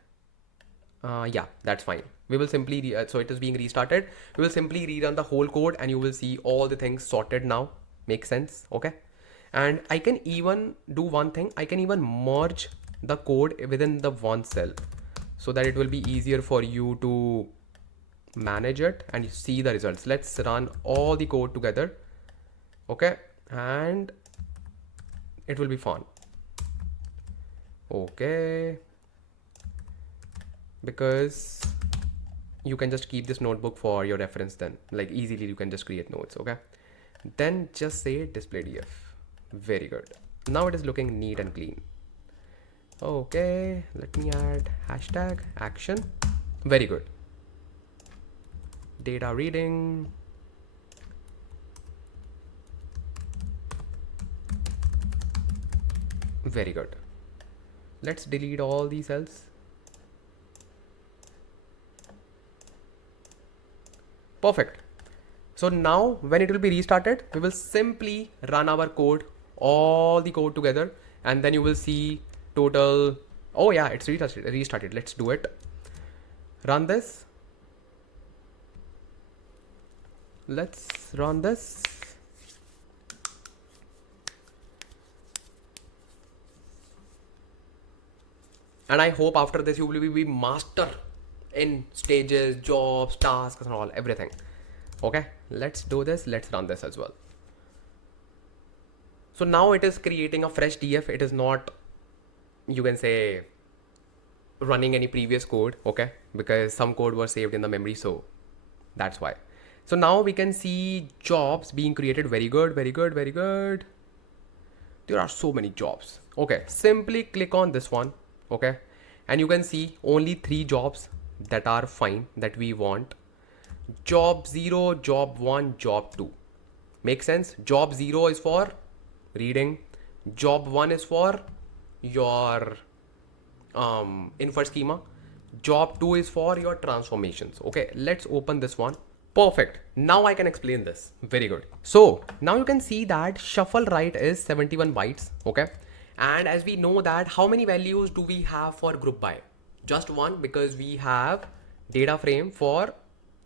yeah, that's fine. We will simply so it is being restarted. We will simply rerun the whole code, and you will see all the things sorted now. Makes sense? Okay, and I can even do one thing. I can even merge the code within the one cell so that it will be easier for you to manage it and see the results. Let's run all the code together. Okay, and it will be fun. Okay, because you can just keep this notebook for your reference. Then, like, easily you can just create notes. Okay, then just say display df. Very good. Now it is looking neat and clean. Okay, let me add hashtag action. Very good. Data reading. Very good. Let's delete all these cells. Perfect. So now when it will be restarted, we will simply run our code, all the code together, and then you will see total. Oh yeah, it's restarted. Let's do it. Run this. Let's run this. And I hope after this you will be master in stages, jobs, tasks, and all, everything. Okay, let's do this. Let's run this as well. So now it is creating a fresh df. It is not, you can say, running any previous code. Okay, because some code was saved in the memory, so that's why. So now we can see jobs being created. Very good, very good, very good. There are so many jobs. Okay, simply click on this one. Okay, and you can see only 3 jobs that are fine, that we want. Job 0, job 1, job 2. Make sense? Job 0 is for reading. Job 1 is for your infer schema. Job 2 is for your transformations. Okay, let's open this one. Perfect. Now I can explain this. Very good. So now you can see that shuffle right is 71 bytes. Okay, and as we know that, how many values do we have for group by? Just one, because we have data frame for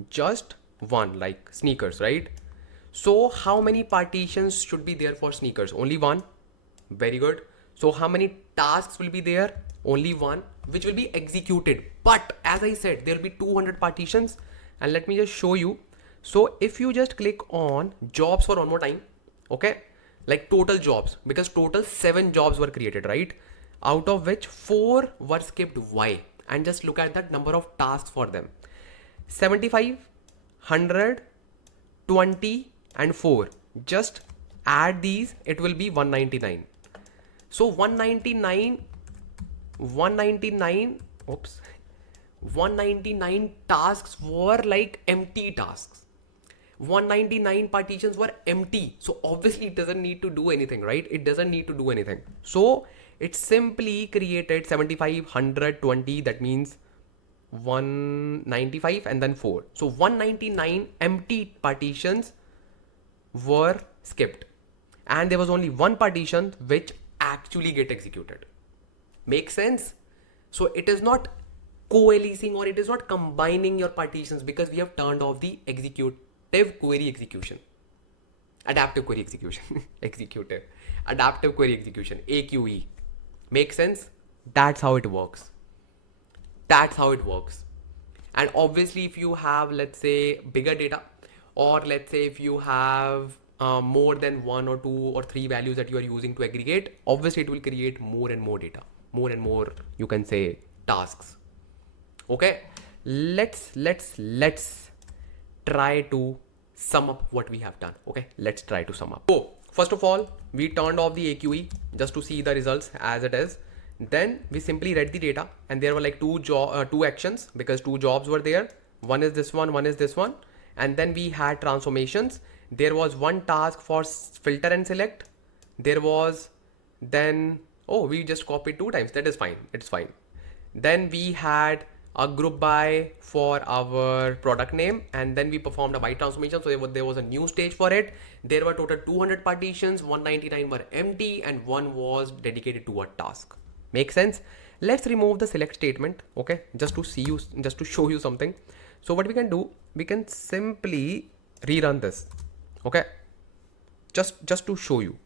just one, like sneakers, right? So how many partitions should be there for sneakers? Only one. Very good. So how many tasks will be there? Only one, which will be executed. But as I said, there will be 200 partitions. and let me just show you. So if you just click on jobs for one more time, okay, like total jobs, because total 7 jobs were created, right? Out of which 4 were skipped. Why? And just look at that number of tasks for them. 75, 100, 20 and 4. Just add these, it will be 199. So 199 tasks were like empty tasks. 199 partitions were empty. So obviously it doesn't need to do anything, right? It doesn't need to do anything. So it simply created 75, 100, 20. That means 195 and then 4. So 199 empty partitions were skipped. And there was only one partition which actually get executed. Make sense? So it is not coalescing or it is not combining your partitions, because we have turned off the executive query execution. Adaptive query execution. Executive. Adaptive query execution. AQE. Make sense? That's how it works. That's how it works. And obviously if you have, let's say, bigger data, or let's say if you have more than 1 or 2 or 3 values that you are using to aggregate, obviously it will create more and more data, more and more, you can say, tasks. Okay, let's try to sum up what we have done. Okay, let's try to sum up. So first of all, we turned off the AQE just to see the results as it is. Then we simply read the data, and there were like two actions, because 2 jobs were there. One is this one is this one. And then we had transformations. There was one task for filter and select. There was then, oh, we just copied 2 times. That is fine. It's fine. Then we had a group by for our product name, and then we performed a byte transformation. So there was a new stage for it. There were total 200 partitions, 199 were empty, and 1 was dedicated to a task. Make sense? Let's remove the select statement, okay, just to show you something. So what we can do, we can simply rerun this, okay, just to show you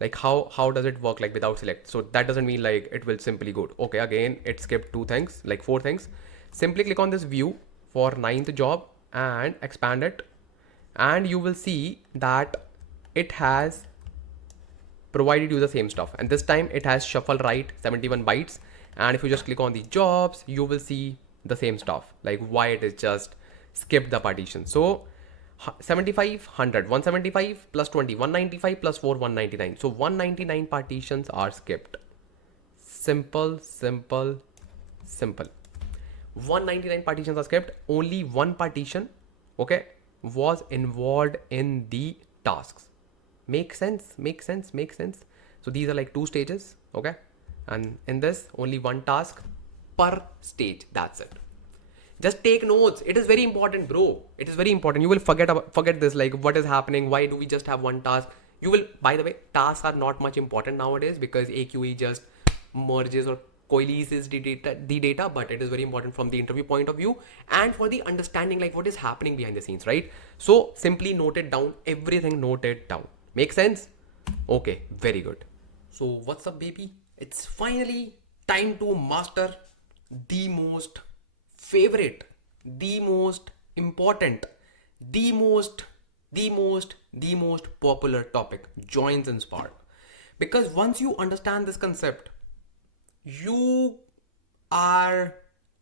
like how does it work like without select. So that doesn't mean like it will simply go, okay, again it skipped 2 things, like 4 things. Simply click on this view for 9th job and expand it, and you will see that it has provided you the same stuff, and this time it has shuffle right 71 bytes. And if you just click on the jobs, you will see the same stuff, like why it is just skipped the partition. So 75, 100, 175 plus 20, 195 plus 4, 199. So 199 partitions are skipped. Simple. 199 partitions are skipped. Only one partition, okay, was involved in the tasks. Make sense? So these are like 2 stages, okay, and in this only one task per stage. That's it. Just take notes. It is very important, bro. It is very important. You will forget this, like what is happening, why do we just have one task. You will, by the way, tasks are not much important nowadays, because AQE just merges or coalesces the data, but it is very important from the interview point of view and for the understanding like what is happening behind the scenes, right? So simply note it down, everything noted down. Make sense? Okay, very good. So what's up, baby? It's finally time to master the most favorite, the most important, the most popular topic, joins in Spark. Because once you understand this concept, you are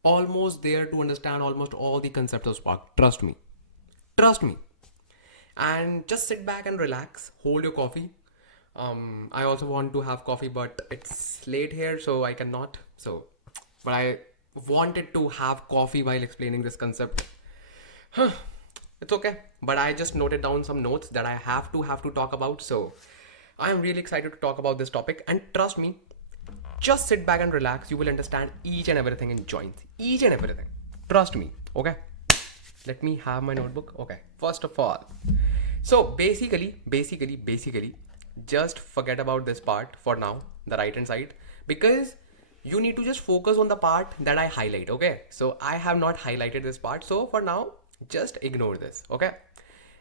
almost there to understand almost all the concepts of Spark. Trust me. And just sit back and relax, hold your coffee. I also want to have coffee, but it's late here, so I cannot. But I wanted to have coffee while explaining this concept. It's okay, but I just noted down some notes that I have to talk about. So I am really excited to talk about this topic, and trust me, just sit back and relax. You will understand each and everything in joins, each and everything. Trust me. Okay, let me have my notebook. Okay, first of all, so basically, just forget about this part for now, the right hand side, because you need to just focus on the part that I highlight. Okay, so I have not highlighted this part, so for now just ignore this. Okay,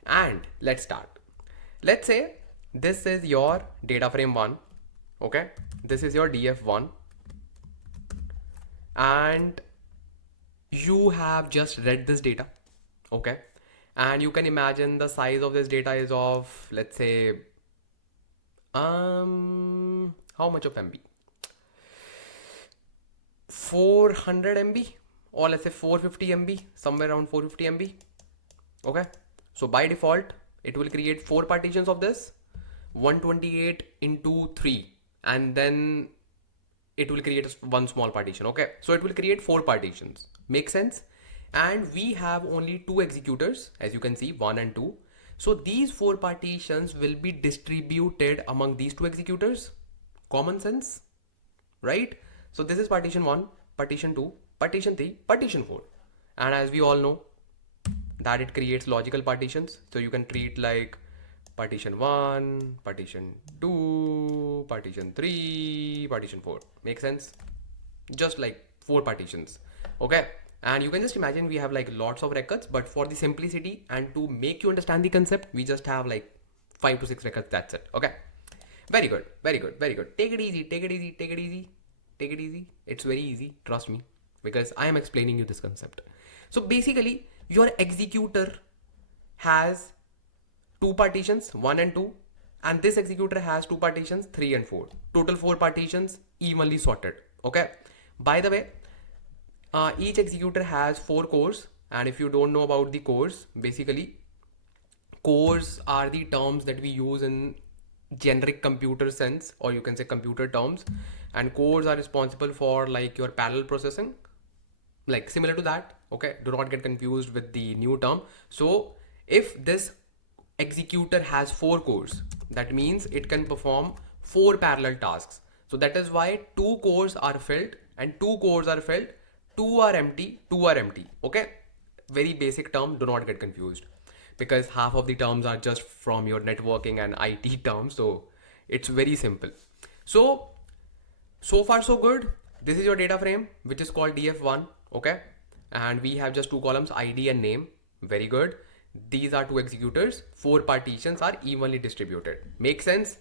and let's start. Let's say this is your data frame 1. Okay, this is your df1, and you have just read this data. Okay. And you can imagine the size of this data is of, let's say, how much of MB? 400 MB, or let's say 450 MB, somewhere around 450 MB. Okay. So by default, it will create 4 partitions of this, 128 into 3, and then it will create one small partition. Okay. So it will create 4 partitions. Make sense? And we have only 2 executors, as you can see, 1 and 2. So these 4 partitions will be distributed among these 2 executors. Common sense, right? So this is partition 1, partition 2, partition 3, partition 4. And as we all know that it creates logical partitions. So you can treat like partition 1, partition 2, partition 3, partition 4. Make sense? Just like 4 partitions. Okay. And you can just imagine we have like lots of records, but for the simplicity and to make you understand the concept, we just have like 5 to 6 records. That's it. Okay. Very good. Very good. Very good. Take it easy. Take it easy. Take it easy. Take it easy. It's very easy. Trust me, because I am explaining you this concept. So basically your executor has 2 partitions, 1 and 2, and this executor has 2 partitions, 3 and 4. Total 4 partitions evenly sorted. Okay. By the way, each executor has 4 cores, and if you don't know about the cores, basically cores are the terms that we use in generic computer sense, or you can say computer terms, and cores are responsible for like your parallel processing, like similar to that. Okay, do not get confused with the new term. So if this executor has 4 cores, that means it can perform 4 parallel tasks. So that is why 2 cores are filled and 2 cores are filled, 2 are empty, 2 are empty. Okay, very basic term, do not get confused, because half of the terms are just from your networking and IT terms. So it's very simple. So far so good. This is your data frame, which is called df1. Okay. And we have just 2 columns, ID and name. Very good. These are 2 executors. 4 partitions are evenly distributed. Make sense?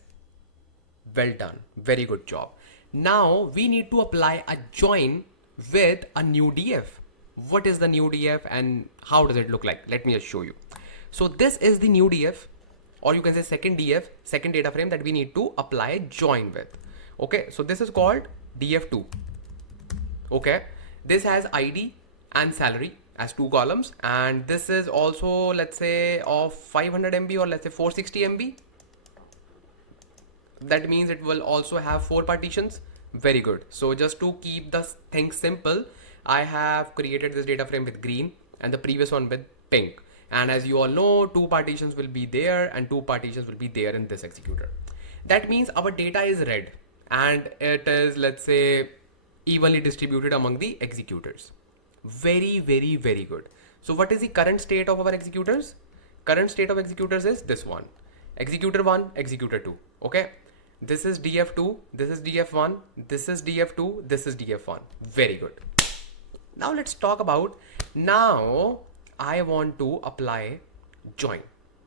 Well done. Very good job. Now we need to apply a join with a new df. What is the new df and how does it look like? Let me just show you. So this is the new df, or you can say second df, second data frame that we need to apply join with. Okay, so this is called df2. Okay, this has ID and salary as 2 columns, and this is also, let's say, of 500 MB or let's say 460 MB. That means it will also have 4 partitions. Very good. So just to keep the thing simple, I have created this data frame with green and the previous one with pink. And as you all know, 2 partitions will be there and 2 partitions will be there in this executor. That means our data is red and it is, let's say, evenly distributed among the executors. Very, very, very good. So what is the current state of our executors? Current state of executors is this one. Executor 1, executor 2. Okay. This is df2, this is df1, this is df2, this is df1. Very good. Now let's talk about, now I want to apply join.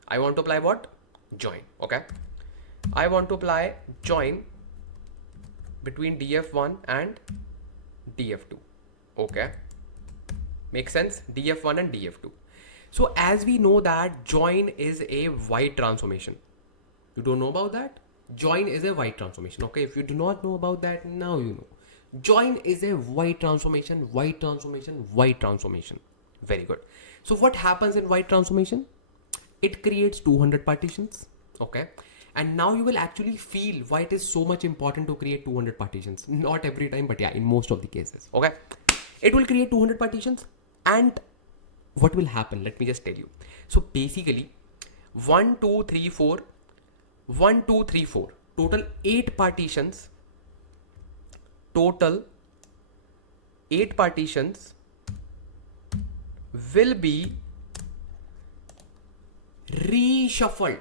I want to apply what? Join. Okay. I want to apply join between df1 and df2. Okay. Make sense? df1 and df2. So as we know that join is a white transformation. You don't know about that? Join is a white transformation. Okay, if you do not know about that, now you know. Join is a white transformation, white transformation, white transformation. Very good. So what happens in white transformation? It creates 200 partitions. Okay. And now you will actually feel why it is so much important to create 200 partitions. Not every time, but yeah, in most of the cases. Okay. It will create 200 partitions. And what will happen? Let me just tell you. So basically, 1, 2, 3, 4. 1, 2, 3, 4. Total 8 partitions. Total 8 partitions will be reshuffled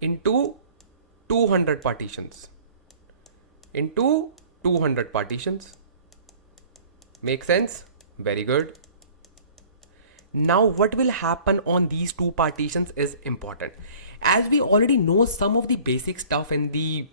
into 200 partitions. Into 200 partitions. Make sense? Very good. Now what will happen on these 2 partitions is important. As we already know some of the basic stuff in the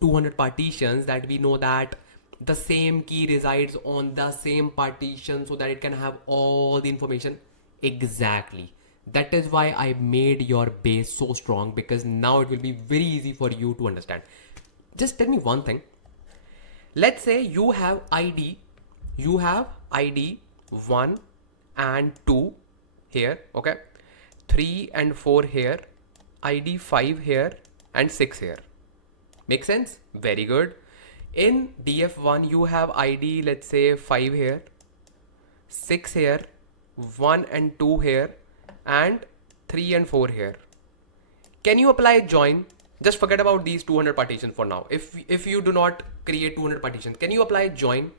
200 partitions, that we know that the same key resides on the same partition so that it can have all the information. Exactly. That is why I made your base so strong, because now it will be very easy for you to understand. Just tell me one thing. Let's say you have ID 1 and 2 here, okay, 3 and 4 here, ID 5 here and 6 here. Make sense? Very good. In df1 you have ID, let's say 5 here, 6 here, 1 and 2 here, and 3 and 4 here. Can you apply a join? Just forget about these 200 partitions for now. If you do not create 200 partitions, can you apply a join?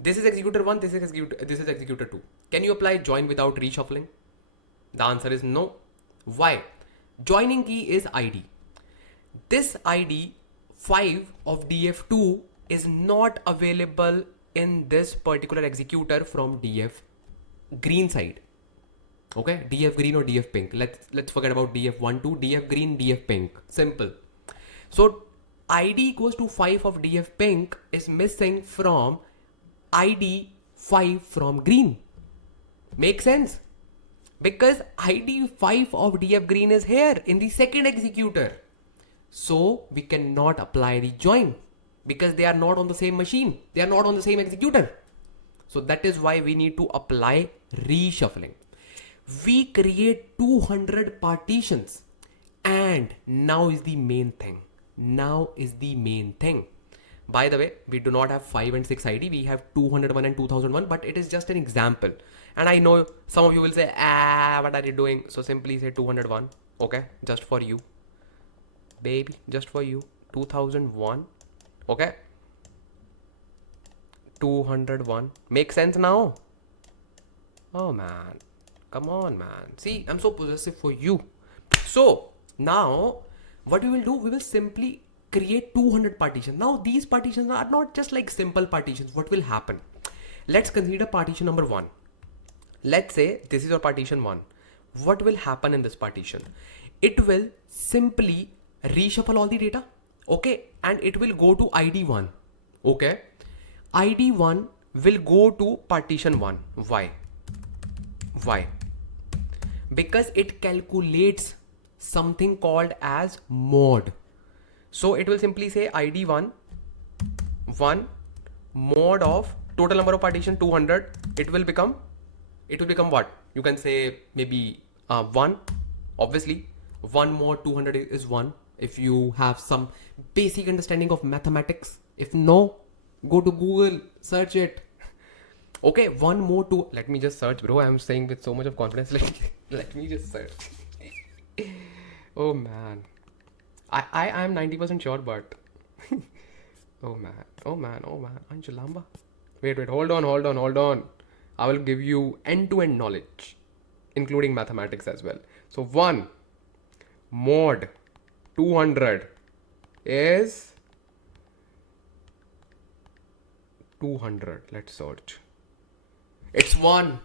This is executor 1, this is executor 2. Can you apply join without reshuffling? The answer is no. Why? Joining key is ID. This ID 5 of df2 is not available in this particular executor from df green side. Okay, df green or df pink. Let's forget about df1 2, df green, df pink. Simple. So ID equals to 5 of df pink is missing from ID 5 from green. Make sense? Because ID 5 of df green is here in the second executor. So we cannot apply the join because they are not on the same machine. They are not on the same executor. So that is why we need to apply reshuffling. We create 200 partitions, and now is the main thing. By the way, we do not have 5 and 6 ID. We have 201 and 2001, but it is just an example. And I know some of you will say, what are you doing? So simply say 201. Okay, just for you. Baby, just for you. 2001. Okay. 201. Make sense now? Oh man. Come on, man. See, I'm so possessive for you. So now what we will do, we will simply create 200 partitions. Now these partitions are not just like simple partitions. What will happen? Let's consider partition number 1. Let's say this is your partition 1. What will happen in this partition? It will simply reshuffle all the data. Okay. And it will go to ID 1. Okay. ID 1 will go to partition 1. Why? Because it calculates something called as mod. So it will simply say ID 1 mod of total number of partition 200. It will become what? You can say maybe 1. Obviously 1 mod 200 is 1. If you have some basic understanding of mathematics. If no, go to Google, search it. Okay, 1 more 2. Let me just search, bro. I'm saying with so much of confidence. Let me just search. Oh man. I am 90% sure, but oh man. Ansh, Lamba. Wait. Hold on. I will give you end-to-end knowledge, including mathematics as well. So 1 mod 200 is 200. Let's search. It's 1.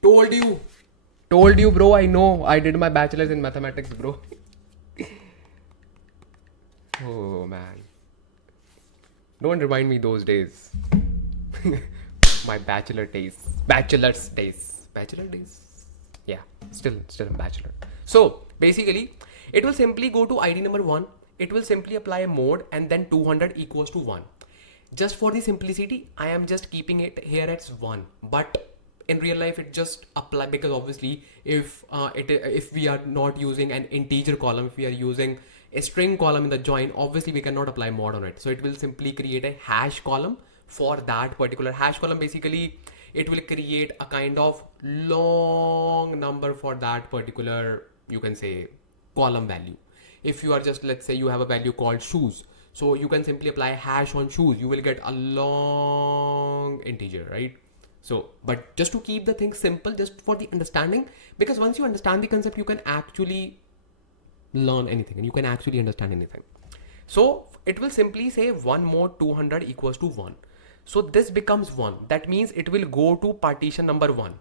Told you, bro. I know. I did my bachelor's in mathematics, bro. Oh man. Don't remind me those days. My bachelor's days. Yeah, still a bachelor. So basically, it will simply go to ID number 1. It will simply apply a mode, and then 200 equals to 1. Just for the simplicity, I am just keeping it here as 1. But in real life, it just apply, because obviously if we are not using an integer column, if we are using a string column in the join, obviously we cannot apply mod on it. So it will simply create a hash column for that particular hash column. Basically, it will create a kind of long number for that particular, you can say, column value. If you are just, let's say you have a value called shoes. So you can simply apply a hash on shoes. You will get a long integer, right? So, but just to keep the thing simple, just for the understanding, because once you understand the concept, you can actually learn anything and you can actually understand anything. So it will simply say 1 mod 200 equals to 1. So this becomes 1. That means it will go to partition number 1.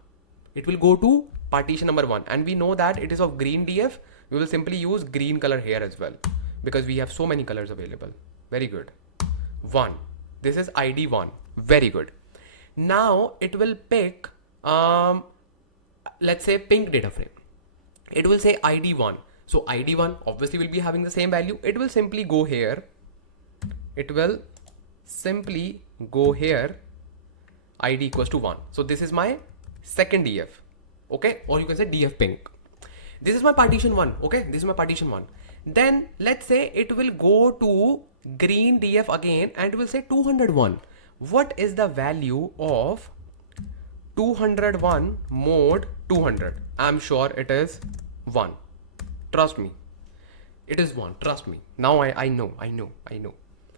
And we know that it is of green df. We will simply use green color here as well, because we have so many colors available. Very good. 1. This is ID1. Very good. Now it will pick, let's say pink data frame. It will say ID1. So ID1 obviously will be having the same value. It will simply go here. It will simply go here. ID equals to 1. So this is my second DF. Okay. Or you can say DF pink. This is my partition 1. Okay. This is my partition 1. Then let's say it will go to green DF again and it will say 201. What is the value of 201 mod 200? I'm sure it is 1. Trust me. It is 1. Trust me. Now I know.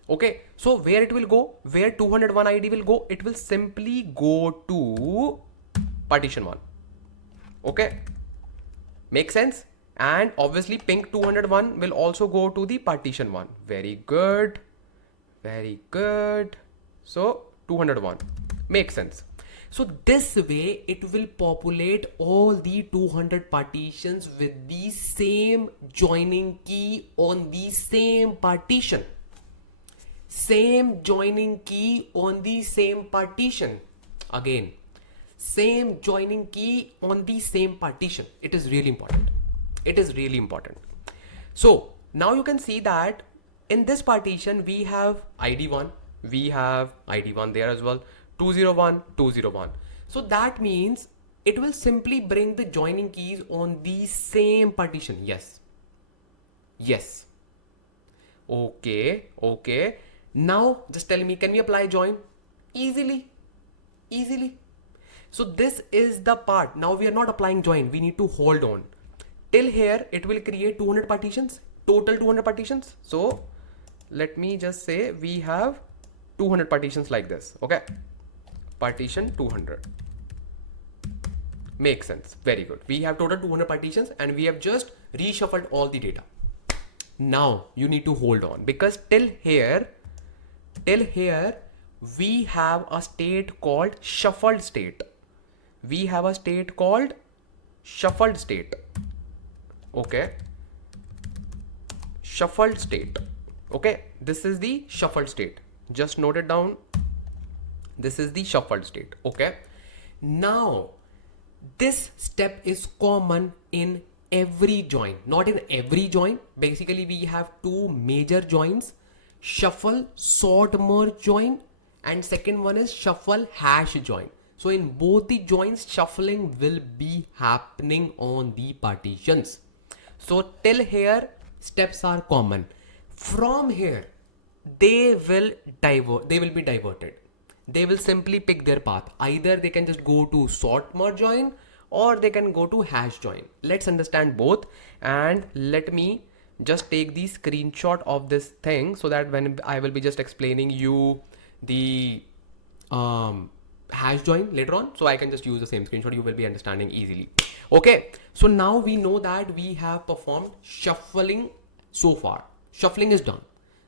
Okay. So where it will go? Where 201 ID will go? It will simply go to partition 1. Okay. Make sense? And obviously pink 201 will also go to the partition 1. Very good. Very good. So 201 makes sense. So this way it will populate all the 200 partitions with the same joining key on the same partition. Same joining key on the same partition. Again, same joining key on the same partition. It is really important. It is really important. So now you can see that in this partition we have ID1, we have ID1 there as well, 201, 201. So that means it will simply bring the joining keys on the same partition. Yes. Yes. Okay. Okay. Now just tell me, can we apply join? Easily. Easily. So this is the part. Now we are not applying join. We need to hold on. Till here it will create 200 partitions, total 200 partitions. So let me just say we have 200 partitions like this. Okay. Partition 200. Makes sense. Very good. We have total 200 partitions and we have just reshuffled all the data. Now you need to hold on because till here we have a state called shuffled state. We have a state called shuffled state. Okay. Shuffled state. Okay. This is the shuffled state. Just note it down. This is the shuffled state. Okay. Now this step is common in every join. Not in every join. Basically we have two major joins. Shuffle sort merge join and second one is shuffle hash join. So in both the joins shuffling will be happening on the partitions. So till here steps are common. From here they will be diverted. They will simply pick their path. Either they can just go to sort merge join or they can go to hash join. Let's understand both and let me just take the screenshot of this thing so that when I will be just explaining you the hash join later on, so I can just use the same screenshot. You will be understanding easily. Okay, so now we know that we have performed shuffling so far. Shuffling is done.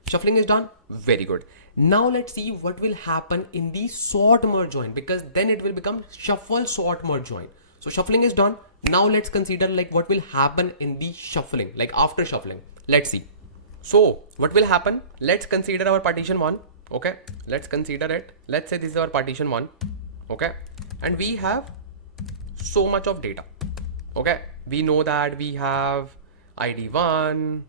Shuffling is done. Very good. Now let's see what will happen in the sort merge join, because then it will become shuffle sort merge join. So shuffling is done. Now let's consider like what will happen in the shuffling, like after shuffling. Let's see. So what will happen? Let's consider our partition 1. Okay, let's consider it. Let's say this is our partition 1. Okay, and we have so much of data. Okay, we know that we have ID 1,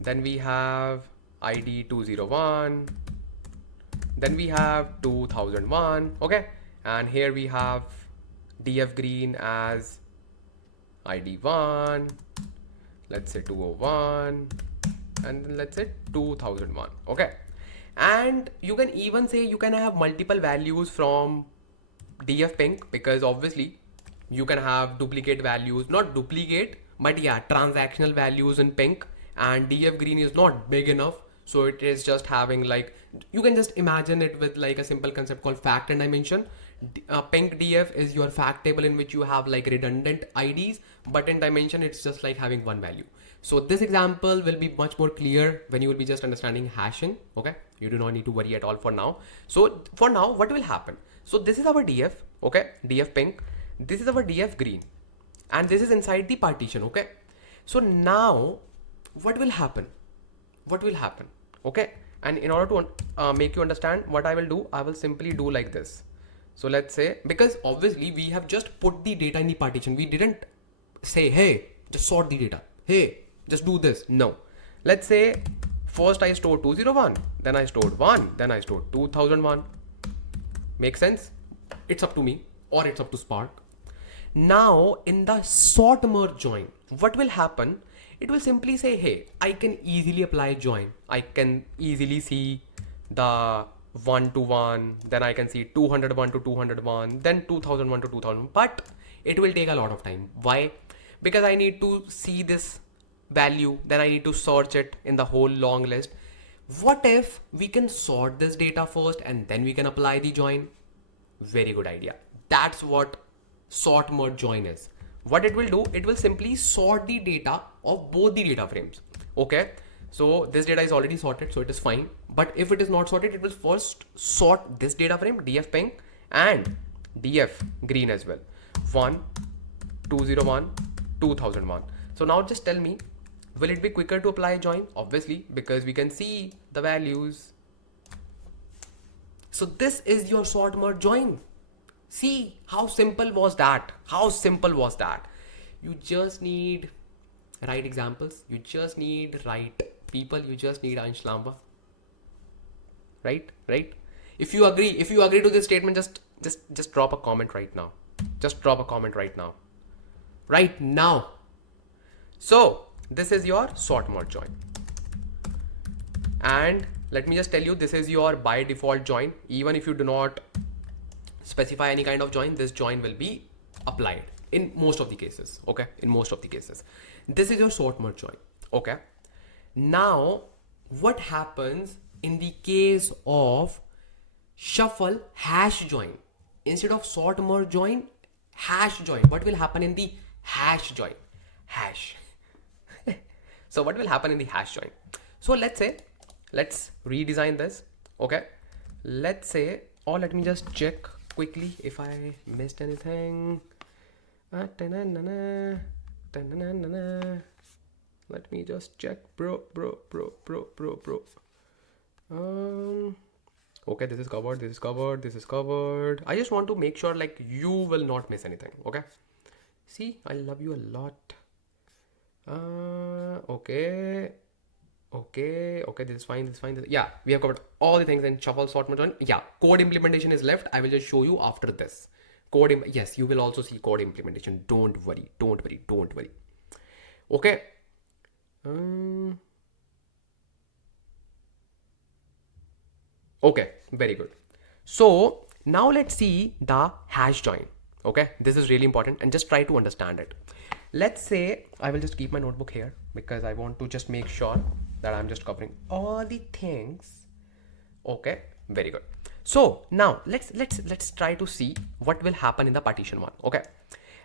then we have ID 201, then we have 2001. Okay, and here we have DF green as ID 1, let's say 201, and then let's say 2001. Okay, and you can even say you can have multiple values from DF pink, because obviously you can have duplicate values, not duplicate, but yeah, transactional values in pink, and DF green is not big enough. So it is just having like, you can just imagine it with like a simple concept called fact and dimension. Pink DF is your fact table in which you have like redundant IDs, but in dimension it's just like having one value. So this example will be much more clear when you will be just understanding hashing. Okay, you do not need to worry at all for now. So for now, what will happen? So this is our DF. Okay, DF pink. This is our DF green, and this is inside the partition. Okay, so now what will happen? What will happen? Okay, And in order to make you understand what I will do, I will simply do like this. So let's say, because obviously we have just put the data in the partition. We didn't say, hey, just sort the data. Hey, just do this. No. Let's say first I stored 201, then I stored 1, then I stored 2001. Make sense? It's up to me or it's up to Spark. Now in the sort merge join, what will happen? It will simply say, hey, I can easily apply join. I can easily see the 1 to 1, then I can see 201 to 201, then 2001 to 2000. But it will take a lot of time. Why? Because I need to see this value, then I need to search it in the whole long list. What if we can sort this data first and then we can apply the join? Very good idea. That's what sort merge join is. What it will do, it will simply sort the data of both the data frames. Okay, so this data is already sorted, so it is fine. But if it is not sorted, it will first sort this data frame, df pink and df green as well. 1, 201, 2001. So now just tell me, will it be quicker to apply join? Obviously, because we can see the values. So this is your sort merge join. See how simple was that? How simple was that? You just need right examples. You just need right people. You just need Ansh Lamba. Right? If you agree to this statement, just drop a comment right now. Just drop a comment right now. Right now. So this is your sort merge join. And let me just tell you, this is your by default join. Even if you do not specify any kind of join, this join will be applied in most of the cases. Okay, in most of the cases. This is your sort merge join. Okay, now what happens in the case of shuffle hash join? Instead of sort merge join, hash join. What will happen in the hash join? Hash. So what will happen in the hash join? So let's say, let's redesign this. Okay, let's say, or let me just check quickly if I missed anything. Let me just check, bro. Okay, this is covered. I just want to make sure like you will not miss anything. Okay, see, I love you a lot. Okay, this is fine. Yeah, we have covered all the things in shuffle, sort, merge, join. Yeah, code implementation is left. I will just show you after this. Yes, you will also see code implementation. Don't worry. Okay. Okay, very good. So now let's see the hash join. Okay, this is really important and just try to understand it. Let's say I will just keep my notebook here because I want to just make sure that I'm just covering all the things. Okay, very good. So now let's try to see what will happen in the partition one. Okay,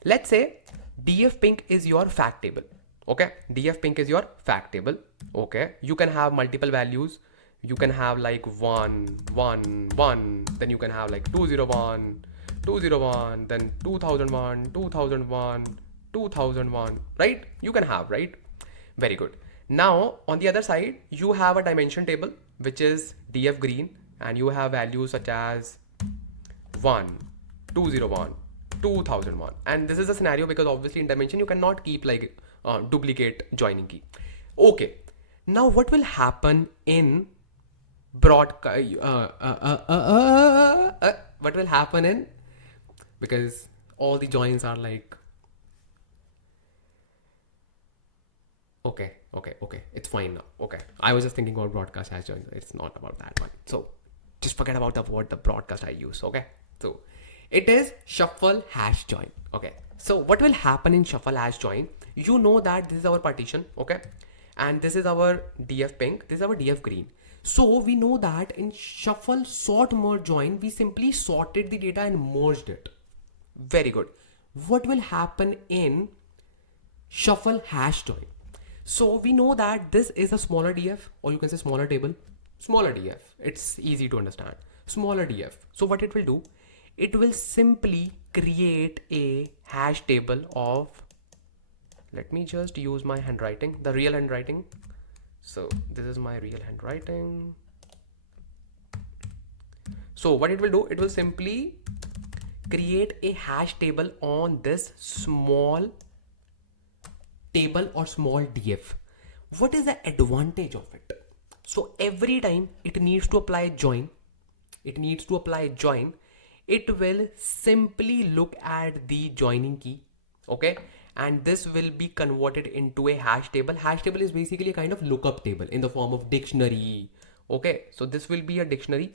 let's say df pink is your fact table. Okay, df pink is your fact table. Okay, you can have multiple values. You can have like 1, 1, 1, then you can have like 201, 201, then 2001, 2001, 2001, right? You can have, right? Very good. Now on the other side, you have a dimension table, which is df green, and you have values such as 1, 201, 2001. And this is a scenario because obviously in dimension, you cannot keep like duplicate joining key. Okay. Now what will happen in what will happen in, because all the joins are like, okay, it's fine now. Okay, I was just thinking about broadcast hash join. It's not about that one, so just forget about the word, the broadcast I use. Okay, so it is shuffle hash join. Okay, so what will happen in shuffle hash join? You know that this is our partition. Okay, and this is our df pink, this is our df green. So we know that in shuffle sort merge join, we simply sorted the data and merged it. Very good. What will happen in shuffle hash join? So we know that this is a smaller df, or you can say smaller table. Smaller df, it's easy to understand. Smaller df. So what it will do, it will simply create a hash table of, let me just use my handwriting, the real handwriting. So this is my real handwriting. So what it will do, it will simply create a hash table on this small table or small df. What is the advantage of it? So every time it needs to apply join, it will simply look at the joining key, okay, and this will be converted into a hash table. Hash table is basically a kind of lookup table in the form of dictionary, okay. So this will be a dictionary,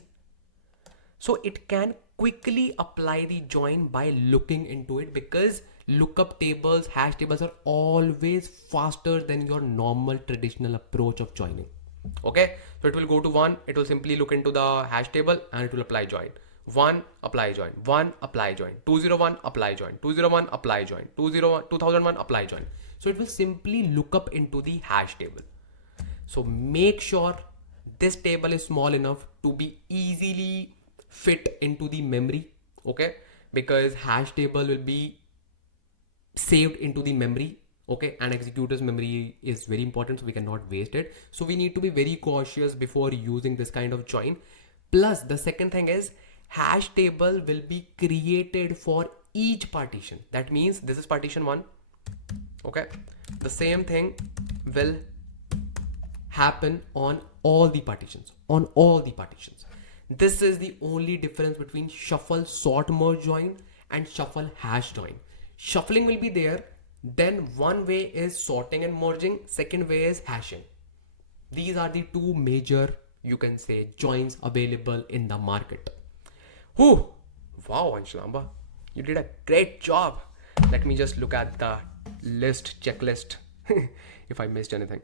so it can quickly apply the join by looking into it, because lookup tables, hash tables are always faster than your normal traditional approach of joining. Okay, so it will go to 1, it will simply look into the hash table and it will apply join. 1 apply join, 1 apply join, 201 apply join, 201 apply join, 201 2001 apply join. So it will simply look up into the hash table. So make sure this table is small enough to be easily fit into the memory, okay, because hash table will be saved into the memory, okay, and executor's memory is very important, so we cannot waste it. So we need to be very cautious before using this kind of join. Plus the second thing is, hash table will be created for each partition. That means this is partition 1, okay, the same thing will happen on all the partitions, This is the only difference between shuffle sort merge join and shuffle hash join. Shuffling will be there, then one way is sorting and merging, second way is hashing. These are the two major, you can say, joins available in the market. Whew! Wow, Ansh Lamba, you did a great job. Let me just look at the checklist if I missed anything.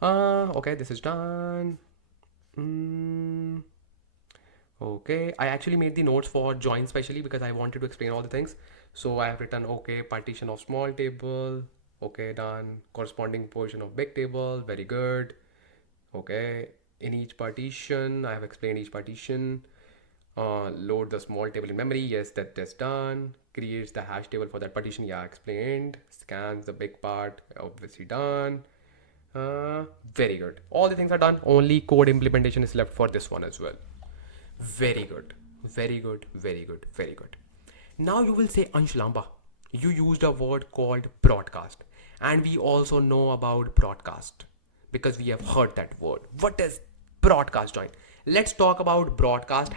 Okay, this is done. Okay, I actually made the notes for join specially because I wanted to explain all the things. So I have written, okay, partition of small table, okay, done. Corresponding portion of big table, very good. Okay, in each partition, I have explained each partition. Load the small table in memory, yes, that's done. Creates the hash table for that partition, yeah, explained. Scans the big part, obviously done. Very good. All the things are done. Only code implementation is left for this one as well. Very good. Very good. Very good. Very good. Now you will say, Ansh Lamba, you used a word called broadcast, and we also know about broadcast because we have heard that word. What is broadcast join? Let's talk about broadcast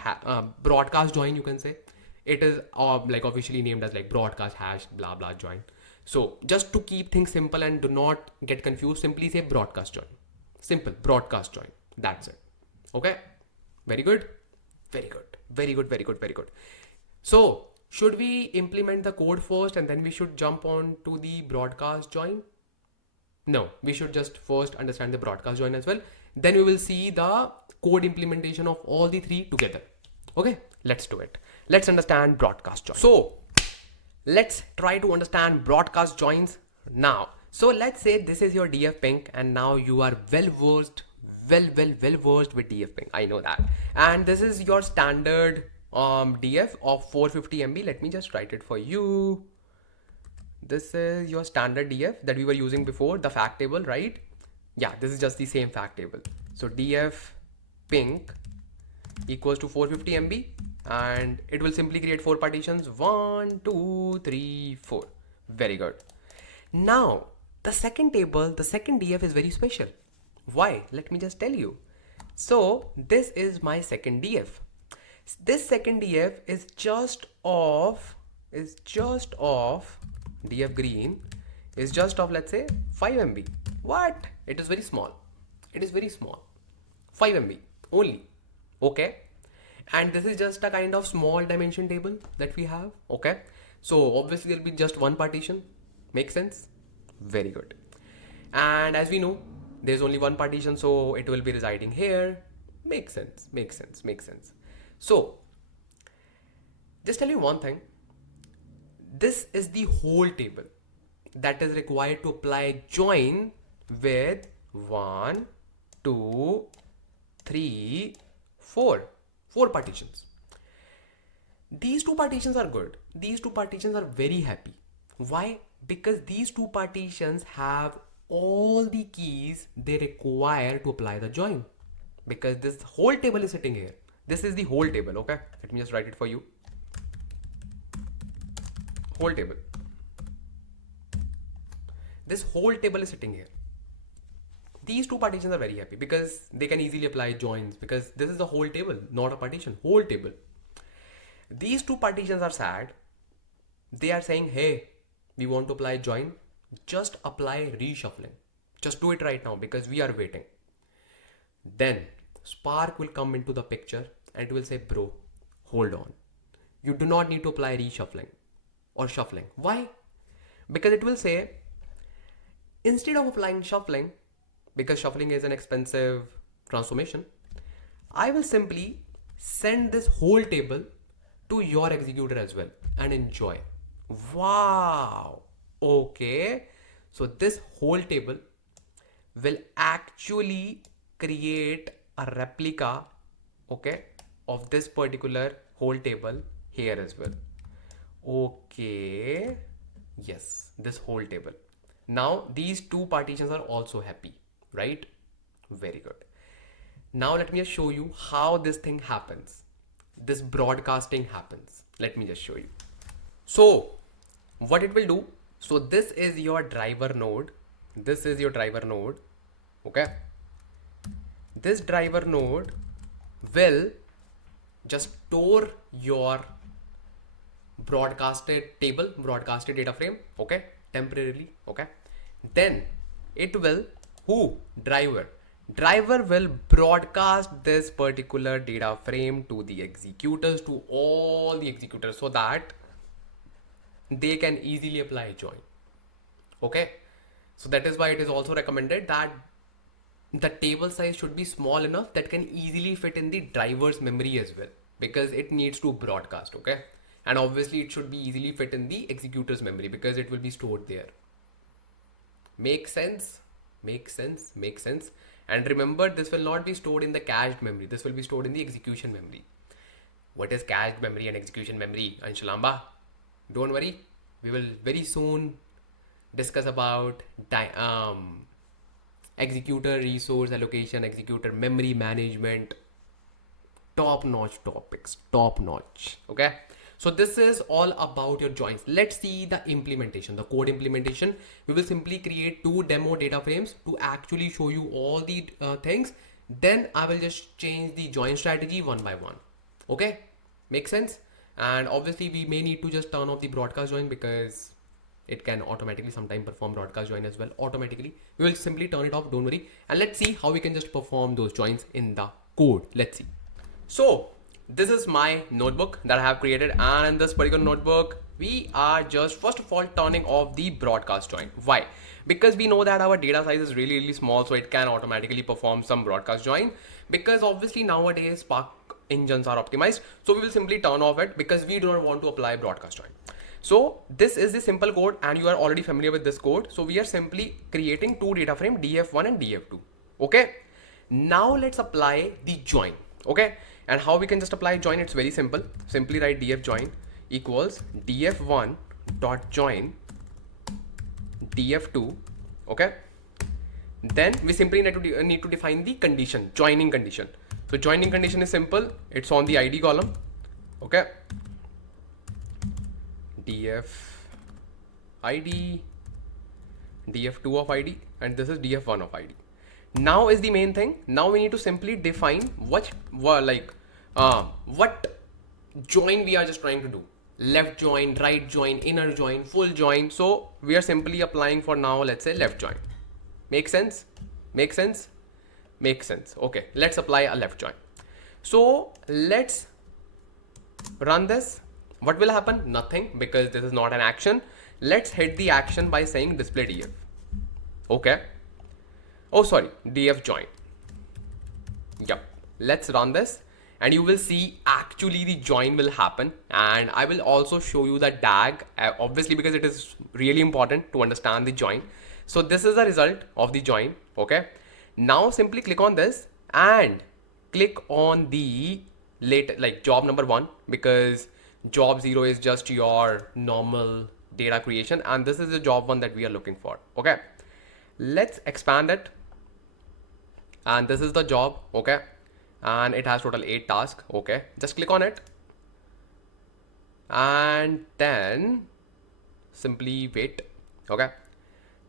join. You can say it is like officially named as like broadcast hash blah blah join. So just to keep things simple and do not get confused, simply say broadcast join. Simple, broadcast join. That's it. Okay. Very good. Very good. Very good. Very good. Very good. So should we implement the code first and then we should jump on to the broadcast join? No, we should just first understand the broadcast join as well. Then we will see the code implementation of all the three together. Okay, let's do it. Let's understand broadcast join. So let's try to understand broadcast joins now. So let's say this is your DF ping and now you are well versed with DF ping. I know that. And this is your standard DF of 450 MB. Let me just write it for you. This is your standard DF that we were using before, the fact table, right? Yeah, this is just the same fact table. So DF ping equals to 450 MB and it will simply create 4 partitions. 1, 2, 3, 4. Very good. Now, the second table, the second DF is very special. Why? Let me just tell you. So this is my second DF. This second DF is just of DF green is just of, let's say, 5 MB. What? It is very small. It is very small. 5 MB only. Okay. And this is just a kind of small dimension table that we have. Okay. So obviously there'll be just one partition. Make sense? Very good. And as we know, there's only one partition, so it will be residing here. Makes sense. Makes sense. Makes sense. So just tell you one thing. This is the whole table that is required to apply join with 1, 2, 3, 4. 4 partitions. These 2 partitions are good. These 2 partitions are very happy. Why? Because these 2 partitions have all the keys they require to apply the join. Because this whole table is sitting here. This is the whole table. Okay, let me just write it for you. Whole table. This whole table is sitting here. These two partitions are very happy because they can easily apply joins, because this is the whole table, not a partition, whole table. These two partitions are sad. They are saying, hey, we want to apply join. Just apply reshuffling. Just do it right now because we are waiting. Then Spark will come into the picture and it will say, bro, hold on. You do not need to apply reshuffling or shuffling. Why? Because it will say, instead of applying shuffling, because shuffling is an expensive transformation, I will simply send this whole table to your executor as well and enjoy. Wow. Okay. So this whole table will actually create a replica, okay, of this particular whole table here as well. Okay. Yes, this whole table. Now these two partitions are also happy, right? Very good. Now let me just show you how this thing happens. This broadcasting happens. Let me just show you. So what it will do, so this is your driver node. This is your driver node. Okay. This driver node will just store your broadcasted table, broadcasted data frame, okay, temporarily, okay. Then it will, driver will broadcast this particular data frame to the executors, to all the executors, so that they can easily apply join. Okay, so that is why it is also recommended that the table size should be small enough that can easily fit in the driver's memory as well, because it needs to broadcast. Okay, and obviously it should be easily fit in the executor's memory because it will be stored there. Make sense? Make sense? Make sense? And remember, this will not be stored in the cached memory. This will be stored in the execution memory. What is cached memory and execution memory, Ansh, Lamba? Don't worry. We will very soon discuss about executor resource allocation, executor memory management. Top-notch topics. Top-notch. Okay. So this is all about your joins. Let's see the implementation, the code implementation. We will simply create two demo data frames to actually show you all the things. Then I will just change the join strategy one by one. Okay, makes sense? And obviously we may need to just turn off the broadcast join because it can automatically sometimes perform broadcast join as well automatically. We will simply turn it off, don't worry. And let's see how we can just perform those joins in the code. Let's see. So this is my notebook that I have created, and in this particular notebook, we are just first of all turning off the broadcast join. Why? Because we know that our data size is really, really small, so it can automatically perform some broadcast join, because obviously nowadays Spark engines are optimized. So we will simply turn off it because we do not want to apply broadcast join. So this is the simple code, and you are already familiar with this code. So we are simply creating two data frame, df1 and df2. Okay. Now let's apply the join. Okay. And how we can just apply join? It's very simple. Simply write df join equals df1 dot join df2. Okay. Then we simply need to define the condition, joining condition. So joining condition is simple. It's on the ID column. Okay. df id, df2 of id, and this is df1 of id. Now is the main thing. Now we need to simply define what join we are just trying to do. Left join, right join, inner join, full join. So we are simply applying for now, let's say left join. Make sense? Make sense? Make sense. Okay, let's apply a left join. So let's run this. What will happen? Nothing, because this is not an action. Let's hit the action by saying display df. Okay. Oh, sorry, df join. Yep. Let's run this, and you will see actually the join will happen. And I will also show you the DAG, obviously, because it is really important to understand the join. So this is the result of the join. Okay. Now simply click on this and click on the job number 1, because job 0 is just your normal data creation, and this is the job 1 that we are looking for. Okay. Let's expand it. And this is the job. Okay. and it has total 8 tasks. Okay, just click on it and then simply wait. Okay,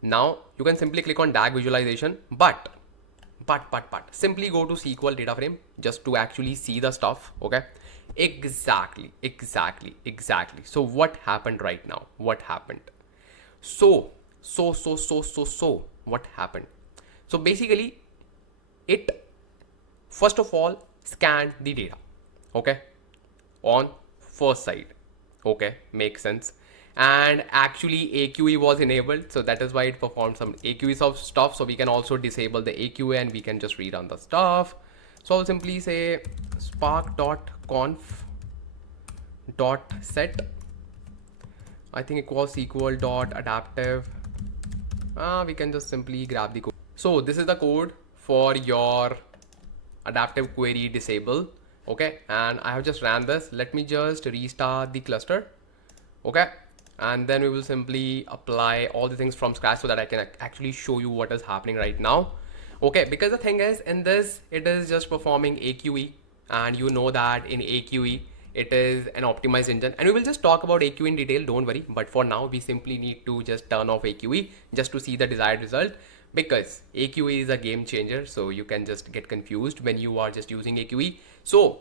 now you can simply click on DAG visualization, but simply go to SQL data frame just to actually see the stuff. Okay, exactly. So what happened right now? What happened? So what happened? So basically it first of all scanned the data, okay, on first side. Okay, makes sense. And actually AQE was enabled, so that is why it performed some AQE of stuff. So we can also disable the AQE and we can just rerun the stuff. So I'll simply say spark.conf.set, I think equals SQL.adaptive. We can just simply grab the code. So this is the code for your adaptive query disable. Okay, and I have just ran this. Let me just restart the cluster. Okay, and then we will simply apply all the things from scratch so that I can actually show you what is happening right now. Okay, because the thing is, in this it is just performing AQE, and you know that in AQE it is an optimized engine, and we will just talk about AQE in detail, don't worry. But for now we simply need to just turn off AQE just to see the desired result, because AQE is a game changer. So you can just get confused when you are just using AQE. So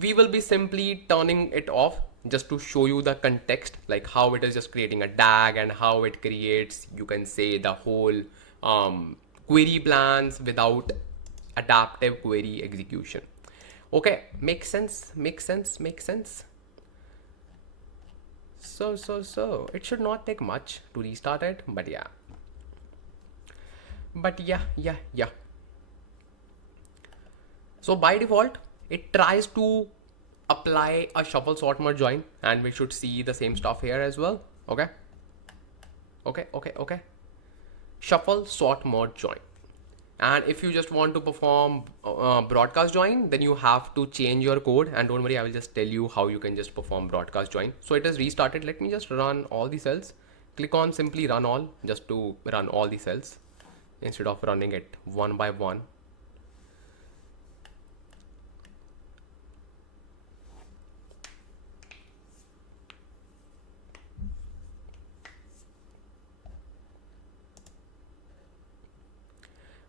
we will be simply turning it off just to show you the context, like how it is just creating a DAG and how it creates, you can say, the whole query plans without adaptive query execution. Okay, makes sense. So it should not take much to restart it, but yeah. So by default it tries to apply a shuffle sort merge join, and we should see the same stuff here as well. Okay, shuffle sort merge join. And if you just want to perform broadcast join, then you have to change your code, and don't worry, I will just tell you how you can just perform broadcast join. So it is restarted. Let me just run all the cells. Click on simply run all, just to run all the cells instead of running it one by one.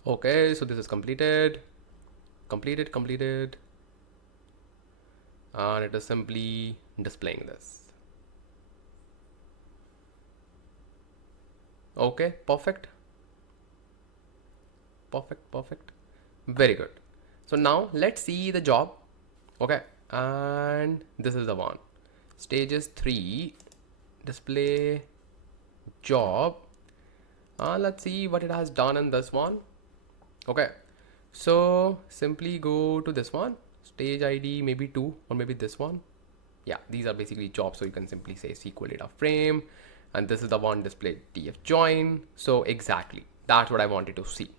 Okay, so this is completed, and it is simply displaying this. Okay, perfect, very good. So now let's see the job. Okay, and this is the one, stages 3, display job. Let's see what it has done in this one. Okay, so simply go to this one, stage ID maybe 2, or maybe this one. Yeah, these are basically jobs. So you can simply say SQL data frame, and this is the one, display df join. So exactly, that's what I wanted to see.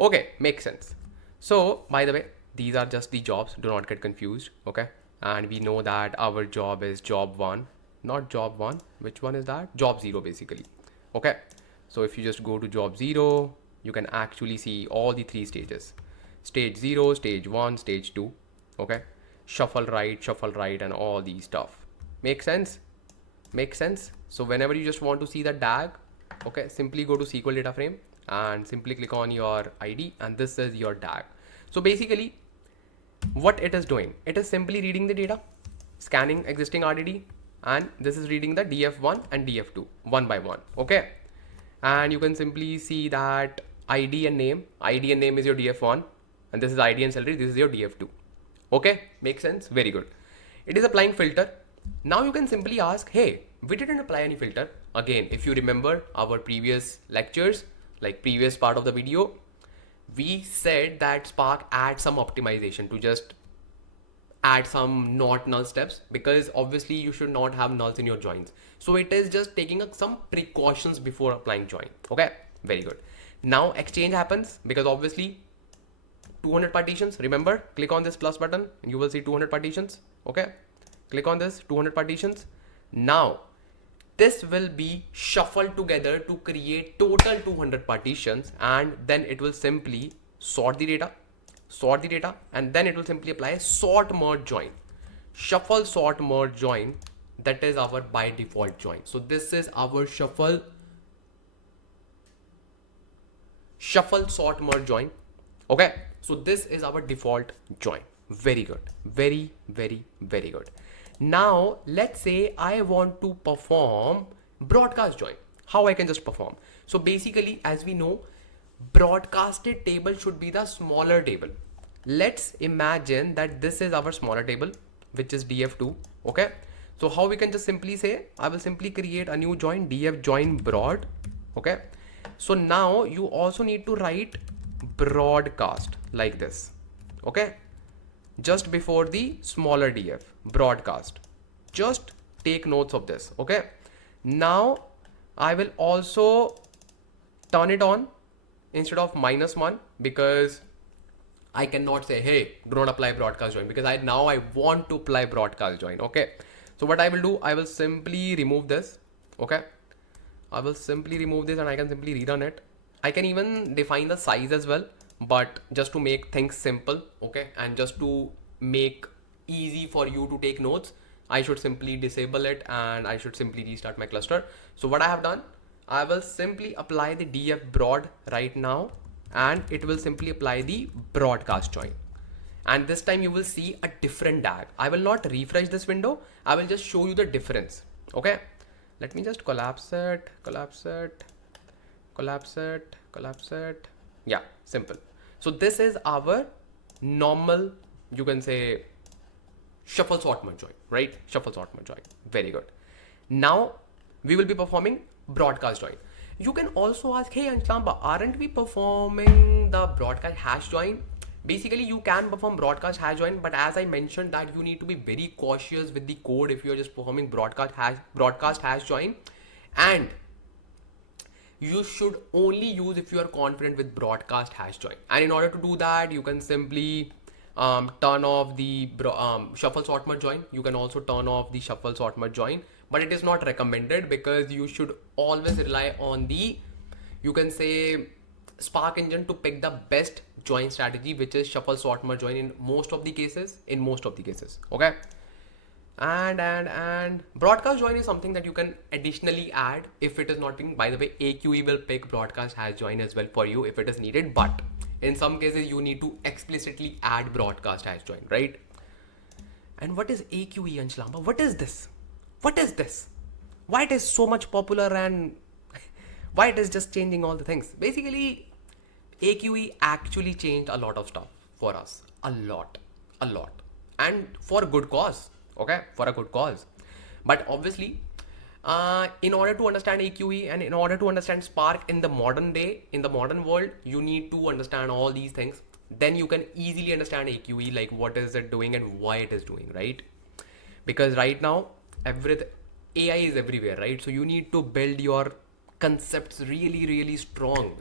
Okay, makes sense. So by the way, these are just the jobs, do not get confused. Okay, and we know that our job is job 1, not job 1. Which one is that? Job 0 basically. Okay, so if you just go to job 0, you can actually see all the 3 stages: stage 0, stage 1, stage 2. Okay, shuffle right, and all these stuff. Make sense? So whenever you just want to see the DAG, okay, simply go to SQL data frame and simply click on your ID, and this is your DAG. So basically what it is doing, it is simply reading the data, scanning existing RDD, and this is reading the df1 and df2 one by one. Okay, and you can simply see that ID and name is your df1, and this is ID and salary, this is your df2. Okay, makes sense, very good. It is applying filter. Now you can simply ask, hey, we didn't apply any filter. Again, if you remember our previous lectures, like previous part of the video, we said that Spark adds some optimization to just add some not null steps, because obviously you should not have nulls in your joins. So it is just taking some precautions before applying join. Okay, very good. Now exchange happens, because obviously 200 partitions, remember, click on this plus button and you will see 200 partitions. Okay, click on this 200 partitions. Now this will be shuffled together to create total 200 partitions, and then it will simply sort the data. sort the data, and then it will simply apply sort merge join, shuffle sort merge join. That is our by default join. So this is our shuffle sort merge join. Okay, so this is our default join. Very good, very good. Now let's say I want to perform broadcast join. How I can just perform? So basically, as we know, broadcasted table should be the smaller table. Let's imagine that this is our smaller table, which is df2. Okay, so how we can just simply say, I will simply create a new join, df join broad. Okay, so now you also need to write broadcast like this. Okay, just before the smaller df broadcast. Just take notes of this. Okay, now I will also turn it on instead of -1, because I cannot say, hey, do not apply broadcast join, because I want to apply broadcast join. Okay, so what I will do, I will simply remove this. Okay, I will simply remove this and I can simply rerun it. I can even define the size as well, but just to make things simple, okay, and just to make easy for you to take notes, I should simply disable it and I should simply restart my cluster. So what I have done, I will simply apply the df broad right now, and it will simply apply the broadcast join. And this time you will see a different DAG. I will not refresh this window. I will just show you the difference. Okay, let me just collapse it. Yeah, simple. So this is our normal, you can say, shuffle sort merge join, right? Shuffle sort merge join. Very good. Now we will be performing broadcast join. You can also ask, hey Ansh, Lamba, aren't we performing the broadcast hash join? Basically, you can perform broadcast hash join, but as I mentioned that you need to be very cautious with the code if you are just performing broadcast hash join, and you should only use if you are confident with broadcast hash join. And in order to do that, you can simply turn off the shuffle sort merge join. You can also turn off the shuffle sort merge join, but it is not recommended, because you should always rely on the, you can say, Spark engine to pick the best join strategy, which is shuffle sort merge join in most of the cases. Okay, and broadcast join is something that you can additionally add if it is not being, by the way, AQE will pick broadcast hash join as well for you if it is needed, but in some cases you need to explicitly add broadcast hash join, right? And what is AQE, Ansh Lamba? What is this? Why it is so much popular, and why it is just changing all the things? Basically, AQE actually changed a lot of stuff for us. A lot. And for a good cause. Okay, for a good cause. But obviously, in order to understand AQE and in order to understand Spark in the modern day, in the modern world, you need to understand all these things. Then you can easily understand AQE, like what is it doing and why it is doing, right? Because right now, AI is everywhere, right? So you need to build your concepts really strong.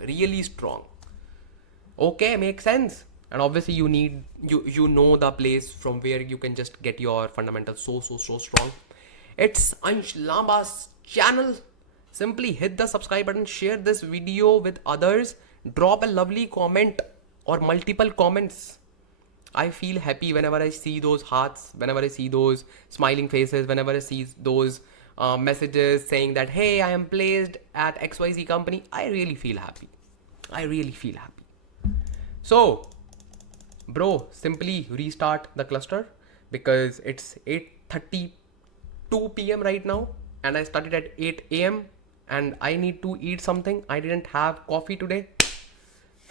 Okay, makes sense. And obviously you need, you know the place from where you can just get your fundamentals so strong. It's Ansh Lamba's channel. Simply hit the subscribe button, share this video with others, drop a lovely comment or multiple comments. I feel happy whenever I see those hearts, whenever I see those smiling faces, whenever I see those messages saying that, hey, I am placed at XYZ company. I really feel happy. So, bro, simply restart the cluster, because it's 8:32 p.m. right now and I started at 8 a.m. and I need to eat something. I didn't have coffee today.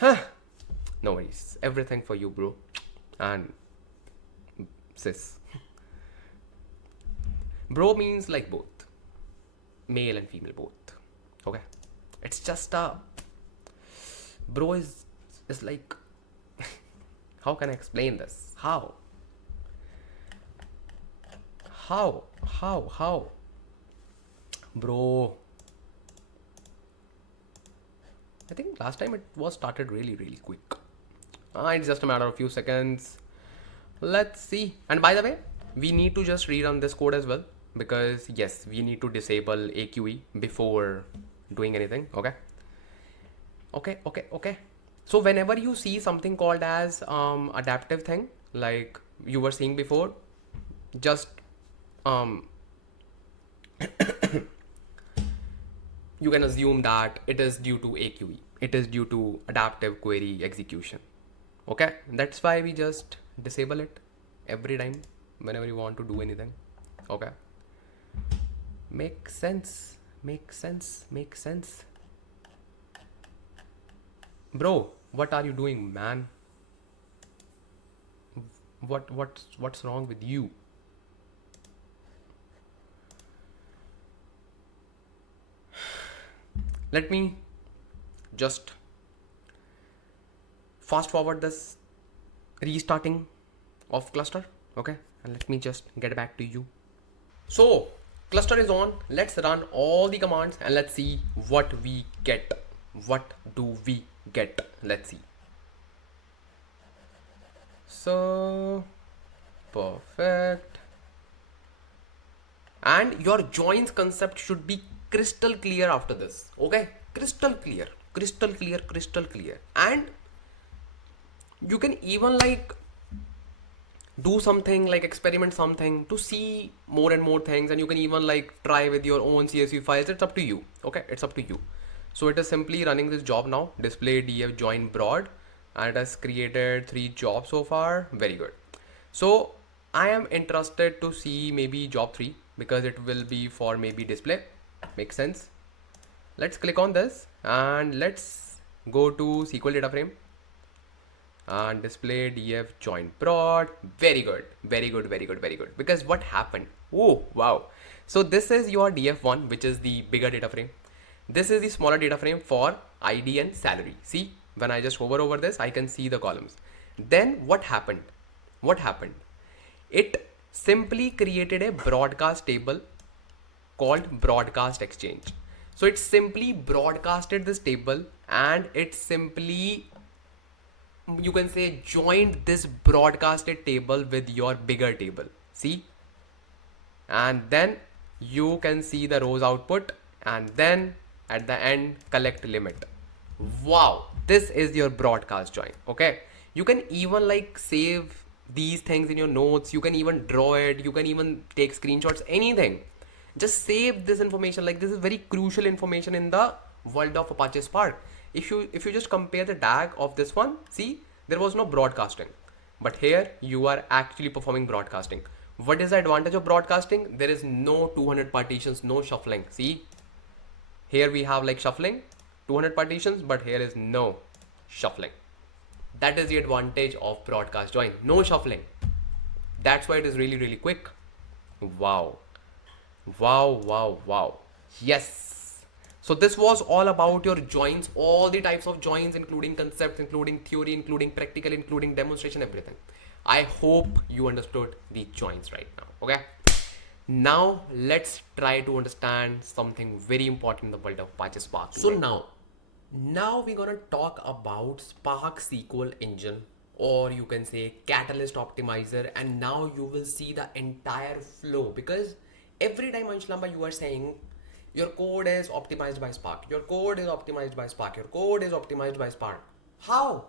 No worries. Everything for you, bro. And sis. Bro means like both. Male and female both. Okay. It's just bro is like, how can I explain this? How? Bro, I think last time it was started really quick. It's just a matter of few seconds. Let's see. And by the way, we need to just rerun this code as well, because yes, we need to disable AQE before doing anything. Okay. So whenever you see something called as adaptive thing, like you were seeing before, just um, you can assume that it is due to AQE. It is due to adaptive query execution. Okay, that's why we just disable it every time whenever you want to do anything. Okay, makes sense. Makes sense. Makes sense. Bro, what are you doing, man? What's wrong with you? Let me just fast forward this restarting of cluster. Okay, and let me just get back to you. So cluster is on. Let's run all the commands and let's see what we get. What do we get? Let's see. So perfect. And your joins concept should be crystal clear after this. Okay, crystal clear, crystal clear, crystal clear. And you can even like do something like experiment something to see more and more things, and you can even like try with your own CSV files. It's up to you. Okay, it's up to you. So it is simply running this job now, display df join broad, and it has created 3 jobs so far. Very good. So I am interested to see maybe job 3 because it will be for maybe display. Makes sense. Let's click on this and let's go to SQL data frame and display df join prod. Very good, very good, very good, very good. Because what happened? Oh wow. So this is your df1, which is the bigger data frame. This is the smaller data frame for ID and salary. See, when I just hover over this, I can see the columns. Then what happened? What happened? It simply created a broadcast table called broadcast exchange. So it simply broadcasted this table and it simply, you can say, joined this broadcasted table with your bigger table. See, and then you can see the rows output, and then at the end collect limit. Wow, this is your broadcast join. Okay, you can even like save these things in your notes. You can even draw it, you can even take screenshots, anything. Just save this information. Like, this is very crucial information in the world of Apache Spark. If you just compare the DAG of this one, see, there was no broadcasting, but here you are actually performing broadcasting. What is the advantage of broadcasting? There is no 200 partitions, no shuffling. See, here we have like shuffling, 200 partitions, but here is no shuffling. That is the advantage of broadcast join. No shuffling. That's why it is really, really quick. Wow. Wow, wow, wow. Yes. So this was all about your joins, all the types of joins, including concepts, including theory, including practical, including demonstration, everything. I hope you understood the joins right now. Okay. Now let's try to understand something very important in the world of Apache Spark. So now we're gonna talk about Spark SQL Engine, or you can say Catalyst Optimizer, and now you will see the entire flow, because every time, Ansh Lamba, you are saying your code is optimized by Spark, your code is optimized by Spark, your code is optimized by Spark. How?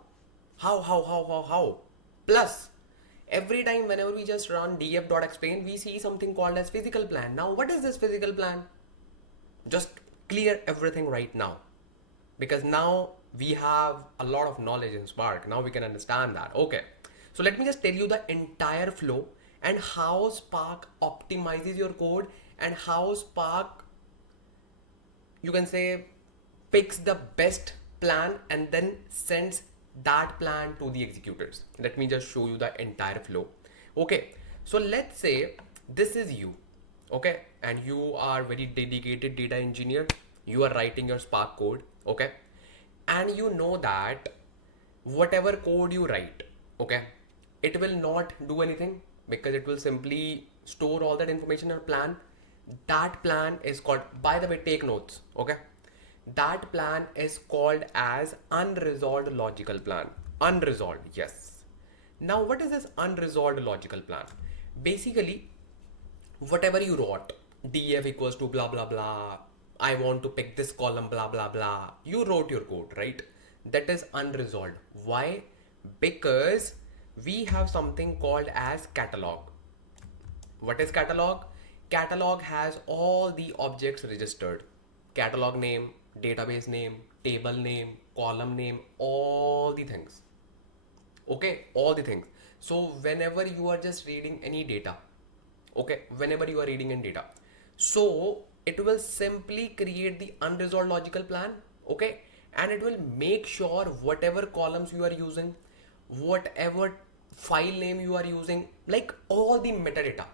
How? Plus, every time whenever we just run df.explain, we see something called as physical plan. Now, what is this physical plan? Just clear everything right now, because now we have a lot of knowledge in Spark. Now we can understand that. Okay, so let me just tell you the entire flow and how Spark optimizes your code, and how Spark, you can say, picks the best plan and then sends that plan to the executors. Let me just show you the entire flow. Okay, so let's say this is you. Okay, and you are very dedicated data engineer. You are writing your Spark code. Okay, and you know that whatever code you write, okay, it will not do anything, because it will simply store all that information in a plan. That plan is called, by the way, take notes. Okay, that plan is called as unresolved logical plan. Unresolved, yes. Now what is this unresolved logical plan? Basically, whatever you wrote, df equals to blah blah blah, I want to pick this column, blah blah blah, you wrote your code, right? that is unresolved. Why? Because we have something called as catalog. What is catalog? Catalog has all the objects registered. Catalog name, database name, table name, column name, all the things. Okay, all the things. So whenever you are just reading any data, okay, whenever you are reading in data, so it will simply create the unresolved logical plan, okay, and it will make sure whatever columns you are using, whatever file name you are using, like all the metadata.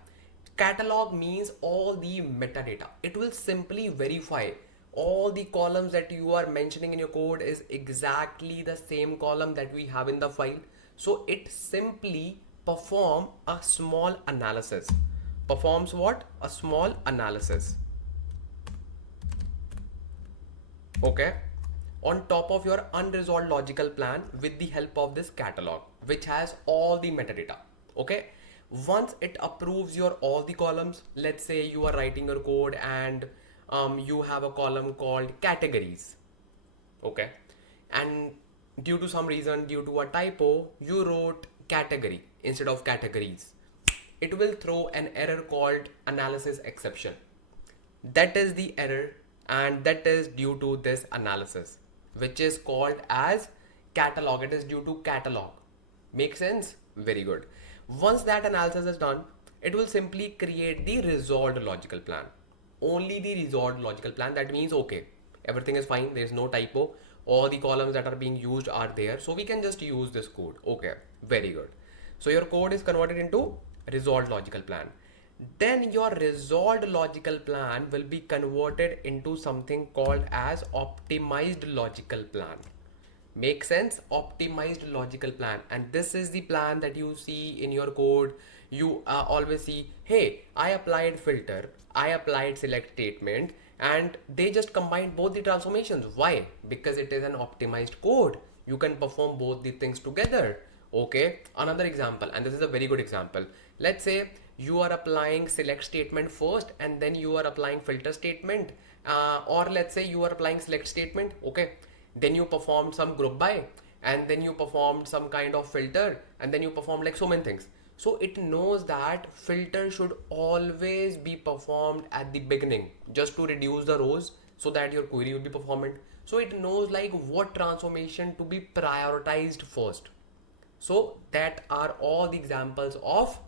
Catalog means all the metadata. It will simply verify all the columns that you are mentioning in your code is exactly the same column that we have in the file. So it simply perform a small analysis. Performs what? A small analysis. Okay, on top of your unresolved logical plan with the help of this catalog, which has all the metadata. Okay, once it approves your all the columns, let's say you are writing your code and you have a column called categories. Okay, and due to some reason, due to a typo, you wrote category instead of categories. It will throw an error called analysis exception. That is the error, and that is due to this analysis, which is called as catalog. It is due to catalog. Make sense? Very good. Once that analysis is done, it will simply create the resolved logical plan. Only the resolved logical plan. That means, okay, everything is fine, there is no typo, all the columns that are being used are there, so we can just use this code. Okay, very good. So your code is converted into resolved logical plan. Then your resolved logical plan will be converted into something called as optimized logical plan. Make sense? Optimized logical plan. And this is the plan that you see in your code. You always see, hey, I applied filter, I applied select statement, and they just combined both the transformations. Why? Because it is an optimized code. You can perform both the things together. Okay, another example, and this is a very good example. Let's say you are applying select statement first and then you are applying filter statement, or let's say you are applying select statement. Okay, then you performed some group by, and then you performed some kind of filter, and then you performed like so many things. So it knows that filter should always be performed at the beginning just to reduce the rows so that your query will be performant. So it knows like what transformation to be prioritized first. So that are all the examples of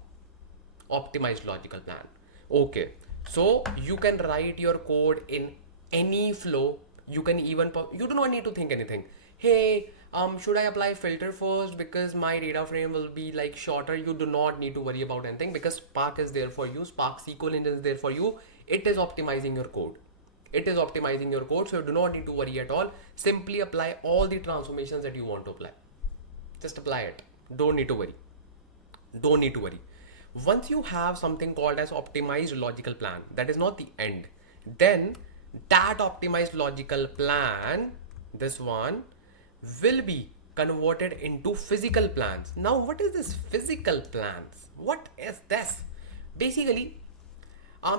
optimized logical plan. Okay, so you can write your code in any flow. You can even, you do not need to think anything. Hey, should I apply filter first because my data frame will be like shorter? You do not need to worry about anything because Spark is there for you. Spark SQL Engine is there for you. It is optimizing your code. It is optimizing your code, so you do not need to worry at all. Simply apply all the transformations that you want to apply. Just apply it. Don't need to worry. Don't need to worry. Once you have something called as optimized logical plan, that is not the end. Then that optimized logical plan, this one, will be converted into physical plans. Now, what is this physical plans? What is this? Basically,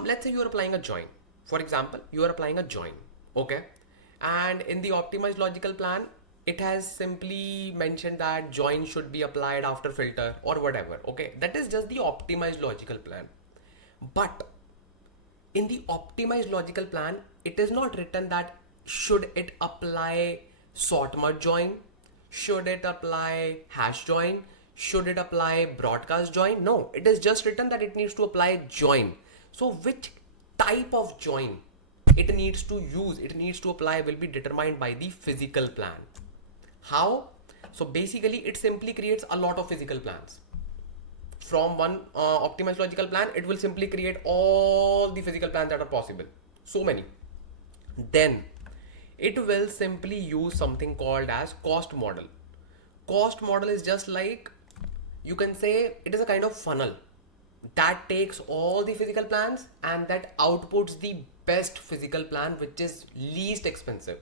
let's say you are applying a join. For example, you are applying a join. Okay. And in the optimized logical plan, it has simply mentioned that join should be applied after filter or whatever. Okay, that is just the optimized logical plan. But in the optimized logical plan, it is not written that should it apply sort merge join, should it apply hash join, should it apply broadcast join. No, it is just written that it needs to apply join. So which type of join it needs to use, it needs to apply, will be determined by the physical plan. How? So basically it simply creates a lot of physical plans. From one optimized logical plan, it will simply create all the physical plans that are possible. So many. Then it will simply use something called as cost model. Cost model is just like, you can say it is a kind of funnel that takes all the physical plans and that outputs the best physical plan which is least expensive.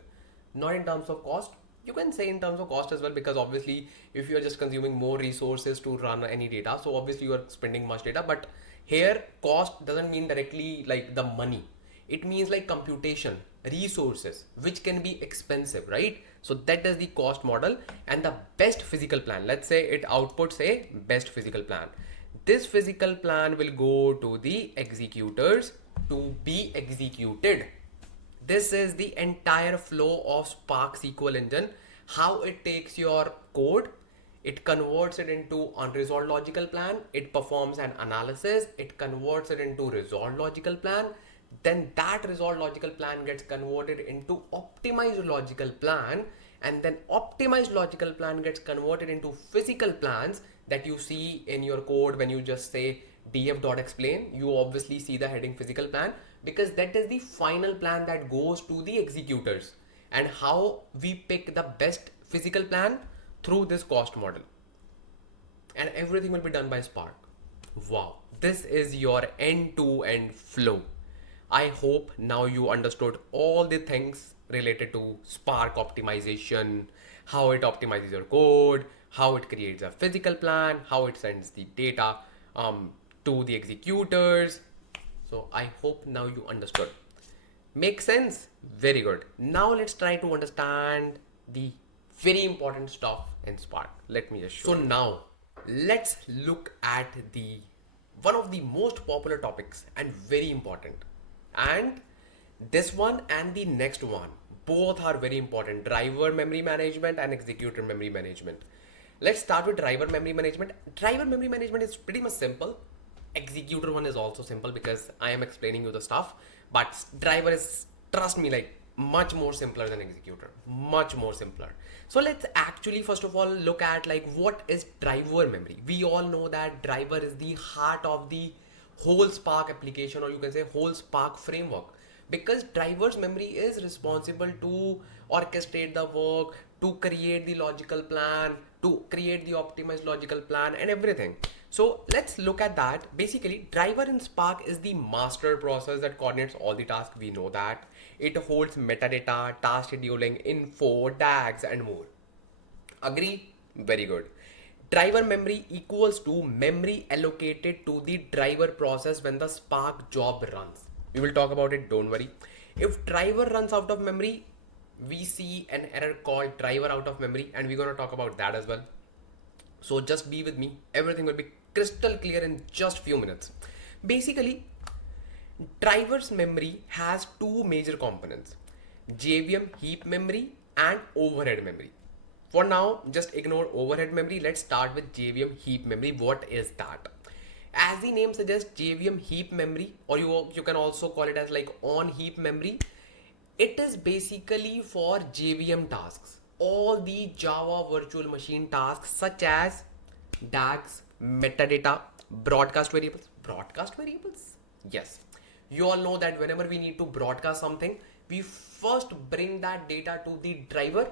Not in terms of cost, you can say in terms of cost as well, because obviously if you are just consuming more resources to run any data, so obviously you are spending much data. But here cost doesn't mean directly like the money, it means like computation, resources which can be expensive, right? So that is the cost model and the best physical plan. Let's say it outputs a best physical plan. This physical plan will go to the executors to be executed. This is the entire flow of Spark SQL Engine, how it takes your code, it converts it into unresolved logical plan, it performs an analysis, it converts it into resolved logical plan, then that resolved logical plan gets converted into optimized logical plan, and then optimized logical plan gets converted into physical plans that you see in your code. When you just say df.explain, you obviously see the heading physical plan, because that is the final plan that goes to the executors. And how we pick the best physical plan? Through this cost model, and everything will be done by Spark. Wow, this is your end-to-end flow. I hope now you understood all the things related to Spark optimization, how it optimizes your code, how it creates a physical plan, how it sends the data to the executors. So I hope now you understood. Make sense? Very good. Now let's try to understand the very important stuff in Spark. Let me just show. So now let's look at the one of the most popular topics and very important. And this one and the next one, both are very important: driver memory management and executor memory management. Let's start with driver memory management. Driver memory management is pretty much simple. Executor one is also simple because I am explaining you the stuff, but driver is, trust me, like much more simpler than executor, much more simpler. So let's actually first of all look at like what is driver memory. We all know that driver is the heart of the whole Spark application, or you can say whole Spark framework, because driver's memory is responsible to orchestrate the work, to create the logical plan, to create the optimized logical plan and everything. So let's look at that. Basically, driver in Spark is the master process that coordinates all the tasks. We know that. It holds metadata, task scheduling, info, tags and more. Agree? Very good. Driver memory equals to memory allocated to the driver process when the Spark job runs. We will talk about it, don't worry. If driver runs out of memory, we see an error called driver out of memory, and we're going to talk about that as well. So just be with me. Everything will be crystal clear in just few minutes. Basically, driver's memory has two major components: JVM heap memory and overhead memory. For now, just ignore overhead memory. Let's start with JVM heap memory. What is that? As the name suggests, JVM heap memory, or you can also call it as like on heap memory. It is basically for JVM tasks, all the Java virtual machine tasks such as DAGs, metadata, broadcast variables. Broadcast variables? Yes. You all know that whenever we need to broadcast something, we first bring that data to the driver,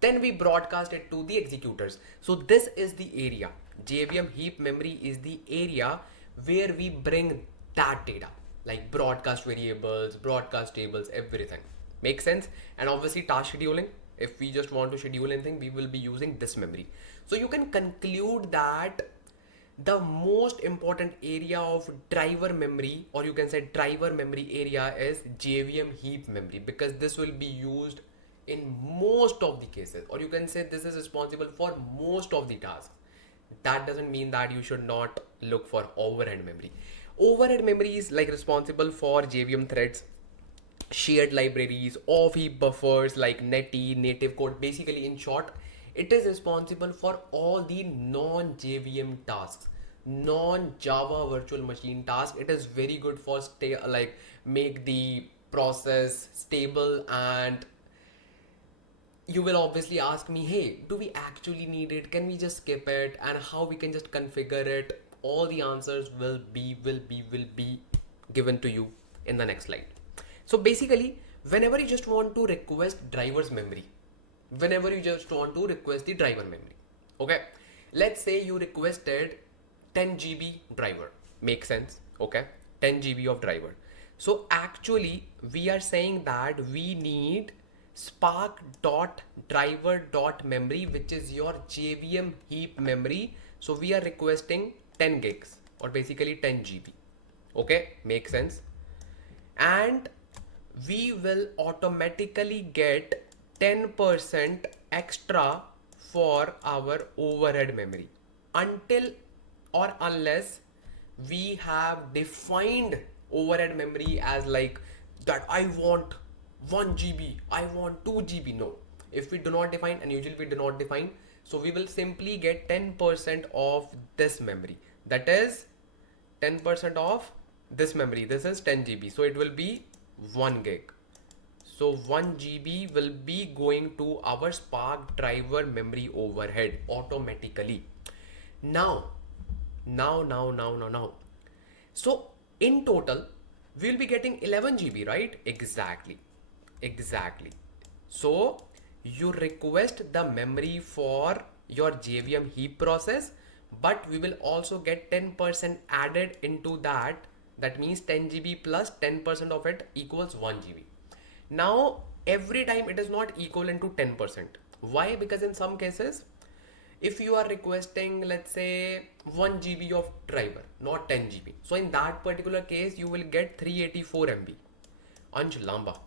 then we broadcast it to the executors. So this is the area. JVM heap memory is the area where we bring that data, like broadcast variables, broadcast tables, everything. Make sense? And obviously task scheduling. If we just want to schedule anything, we will be using this memory. So you can conclude that the most important area of driver memory, or you can say driver memory area, is JVM heap memory, because this will be used in most of the cases, or you can say this is responsible for most of the tasks. That doesn't mean that you should not look for overhead memory. Overhead memory is like responsible for JVM threads, shared libraries, off-heap buffers like netty, native code. Basically, in short, it is responsible for all the non-JVM tasks, non-Java virtual machine tasks. It is very good for make the process stable. And you will obviously ask me, hey, do we actually need it? Can we just skip it? And how we can just configure it? All the answers will be given to you in the next slide. So basically, whenever you just want to request driver's memory, whenever you just want to request the driver memory, okay, let's say you requested 10 GB driver. Make sense? Okay, 10 GB of driver. So actually, we are saying that we need spark.driver.memory, which is your JVM heap memory. So we are requesting 10 gigs, or basically 10 GB. Okay, make sense? And we will automatically get 10% extra for our overhead memory until or unless we have defined overhead memory as like that I want 1 GB, I want 2 GB. No, if we do not define, and usually we do not define, so we will simply get 10% of this memory, that is 10% of this memory. This is 10 GB, so it will be 1 gig. So 1 GB will be going to our Spark driver memory overhead automatically. Now. So in total, we'll be getting 11 GB, right? Exactly. So you request the memory for your JVM heap process, but we will also get 10% added into that. That means 10 GB plus 10% of it equals 1 GB. Now, every time it is not equivalent to 10%. Why? Because in some cases, if you are requesting, let's say 1 GB of driver, not 10 GB. So in that particular case, you will get 384 MB. Ansh, Lamba,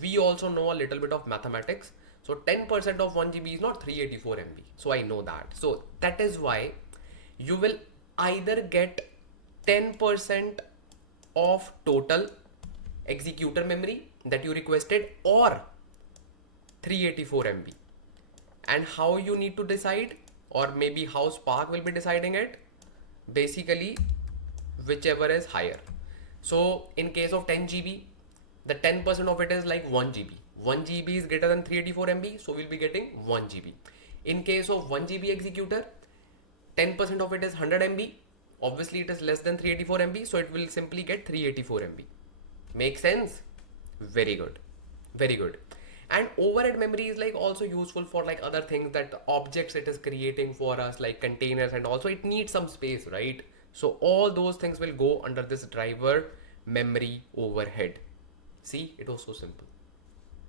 we also know a little bit of mathematics. So 10% of 1 GB is not 384 MB. So I know that. So that is why you will either get 10% of total executor memory that you requested or 384 MB. And how you need to decide, or maybe how Spark will be deciding it, basically whichever is higher. So in case of 10 GB, the 10% of it is like 1 GB. 1 GB is greater than 384 MB, so we'll be getting 1 GB. In case of 1 GB executor, 10% of it is 100 MB. Obviously it is less than 384 MB, so it will simply get 384 MB. Make sense? Very good. Very good. And overhead memory is like also useful for like other things, that objects it is creating for us, like containers, and also it needs some space, right? So all those things will go under this driver memory overhead. See, it was so simple.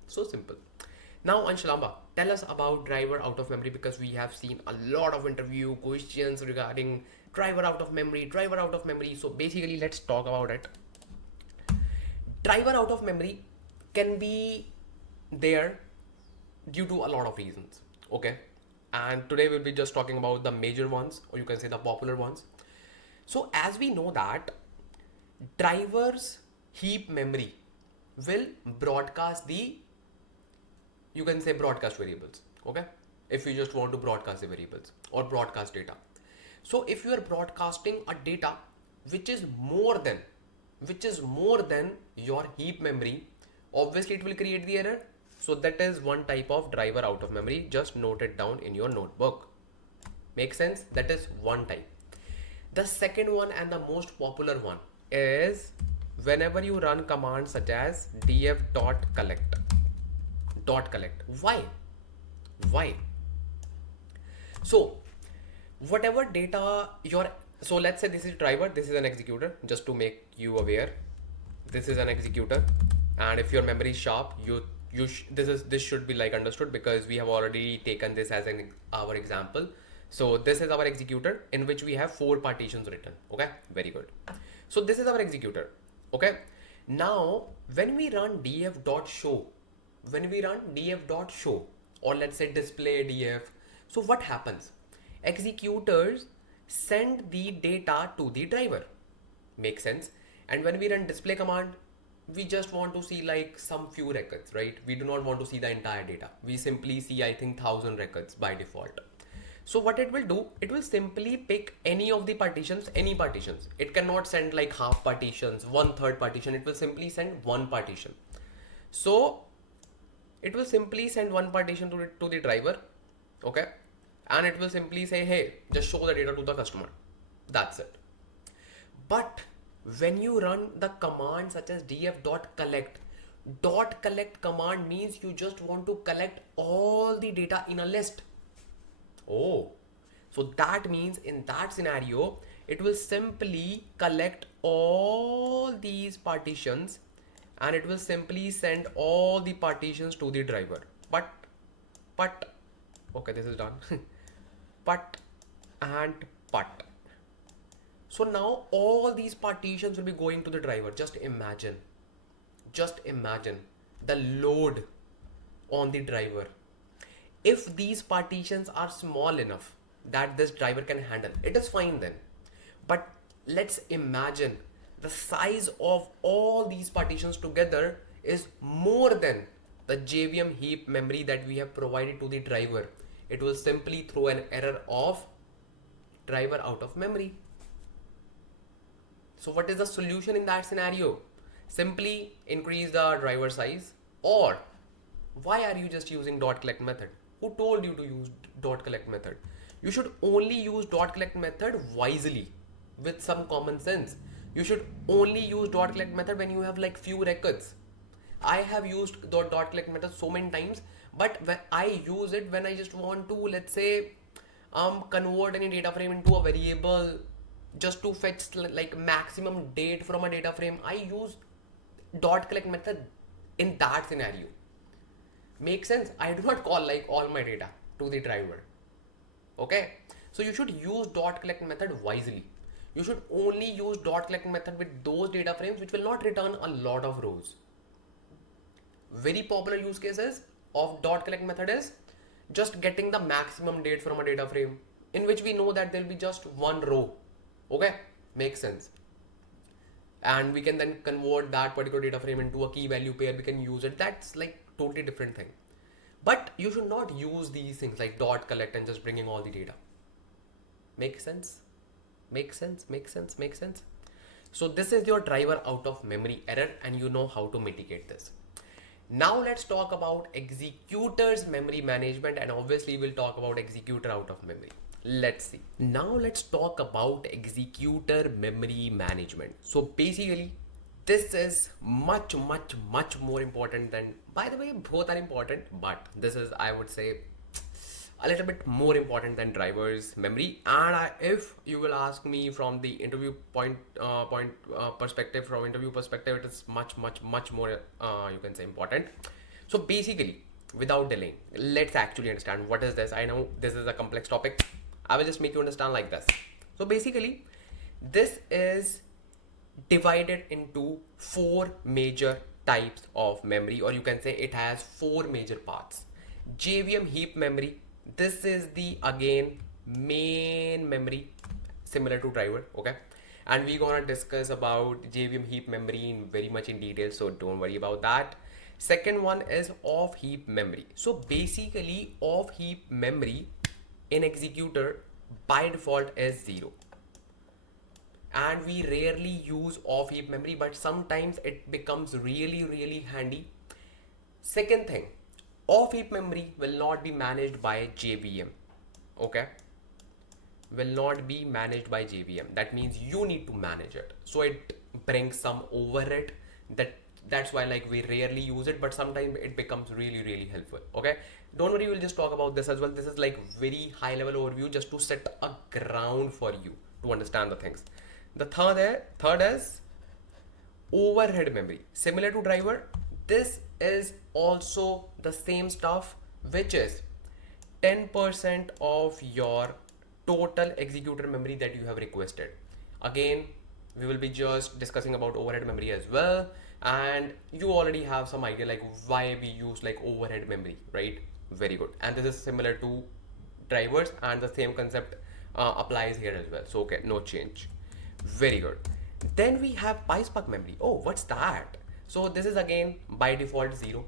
So simple. Now, Ansh, Lamba, tell us about driver out of memory, because we have seen a lot of interview questions regarding driver out of memory, driver out of memory. So basically, let's talk about it. Driver out of memory can be there due to a lot of reasons, okay? And today we'll be just talking about the major ones, or you can say the popular ones. So as we know that drivers heap memory will broadcast the, you can say, broadcast variables, okay? If you just want to broadcast the variables or broadcast data. So if you are broadcasting a data which is more than your heap memory, obviously it will create the error. So that is one type of driver out of memory. Just note it down in your notebook. Make sense? That is one type. The second one, and the most popular one, is whenever you run commands such as df.collect. Why? So whatever data so let's say this is driver, this is an executor, just to make you aware. This is an executor, and if your memory is sharp, this should be like understood, because we have already taken this as our example. So this is our executor in which we have 4 partitions written. Okay, very good. So this is our executor. Okay, now when we run df.show, or let's say display df, so what happens? Executors send the data to the driver. Make sense? And when we run display command, we just want to see like some few records, right? We do not want to see the entire data. We simply see, I think, 1000 records by default. So what it will do, it will simply pick any of the partitions, any partitions. It cannot send like half partitions, 1/3 partition. It will simply send one partition. So it will simply send one partition to the driver. Okay. And it will simply say, hey, just show the data to the customer. That's it. But when you run the command such as df.collect, .collect command means you just want to collect all the data in a list. Oh, so that means in that scenario, it will simply collect all these partitions, and it will simply send all the partitions to the driver. But, okay, this is done. But. So now all these partitions will be going to the driver. Just imagine the load on the driver. If these partitions are small enough that this driver can handle, it is fine then. But let's imagine the size of all these partitions together is more than the JVM heap memory that we have provided to the driver. It will simply throw an error of driver out of memory. So what is the solution in that scenario? Simply increase the driver size, or why are you just using dot collect method? Who told you to use dot collect method? You should only use dot collect method wisely with some common sense. You should only use dot collect method when you have like few records. I have used the dot collect method so many times, but when I use it when I just want to, let's say, convert any data frame into a variable just to fetch like maximum date from a data frame, I use dot collect method in that scenario. Make sense? I do not call like all my data to the driver. Okay, so you should use dot collect method wisely. You should only use dot collect method with those data frames which will not return a lot of rows. Very popular use cases of dot collect method is just getting the maximum date from a data frame, in which we know that there will be just one row. Okay, makes sense. And we can then convert that particular data frame into a key value pair. We can use it. That's like totally different thing. But you should not use these things like dot collect and just bringing all the data. Make sense? Make sense? Make sense? Make sense? So this is your driver out of memory error, and you know how to mitigate this. Now let's talk about executor's memory management, and obviously we'll talk about executor out of memory. Let's see. Now let's talk about executor memory management. So basically this is much more important than, by the way, both are important, but this is, I would say, a little bit more important than drivers memory. And if you will ask me from the interview perspective, it is much more you can say important. So basically, without delaying, let's actually understand what is this. I know this is a complex topic. I will just make you understand like this. So basically, this is divided into four major types of memory, or you can say it has four major parts. JVM heap memory, this is the again main memory, similar to driver. Okay, and we're gonna discuss about JVM heap memory in very much in detail, so don't worry about that. Second one is off heap memory. So basically off heap memory in executor by default is 0, and we rarely use off heap memory, but sometimes it becomes really handy. Second thing, off heap memory will not be managed by JVM. Okay, will not be managed by JVM. That means you need to manage it, so it brings some overhead. That's why like we rarely use it, but sometimes it becomes really helpful. Okay, don't worry, we'll just talk about this as well. This is like very high level overview just to set a ground for you to understand the things. The third is overhead memory, similar to driver. This is also the same stuff, which is 10% of your total executor memory that you have requested. Again, we will be just discussing about overhead memory as well, and you already have some idea like why we use like overhead memory, right? Very good. And this is similar to drivers, and the same concept applies here as well. So okay, no change. Very good. Then we have PySpark memory. Oh, what's that? So this is again by default 0.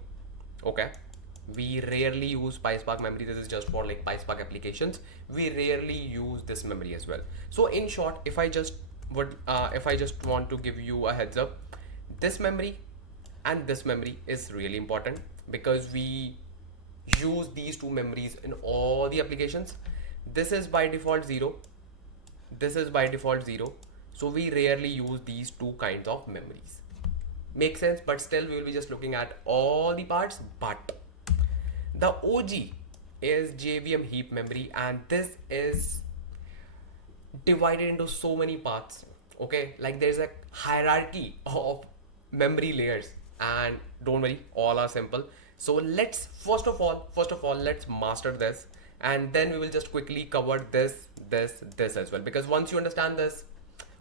Okay, we rarely use PySpark memory. This is just for like PySpark applications. We rarely use this memory as well. So in short, if I just want to give you a heads up, this memory and this memory is really important because we use these two memories in all the applications. This is by default 0. This is by default 0. So we rarely use these two kinds of memories. Makes sense, but still we will be just looking at all the parts. But the OG is JVM heap memory, and this is divided into so many parts. Okay, like there's a hierarchy of memory layers, and don't worry, all are simple. So let's first of all let's master this, and then we will just quickly cover this as well, because once you understand this,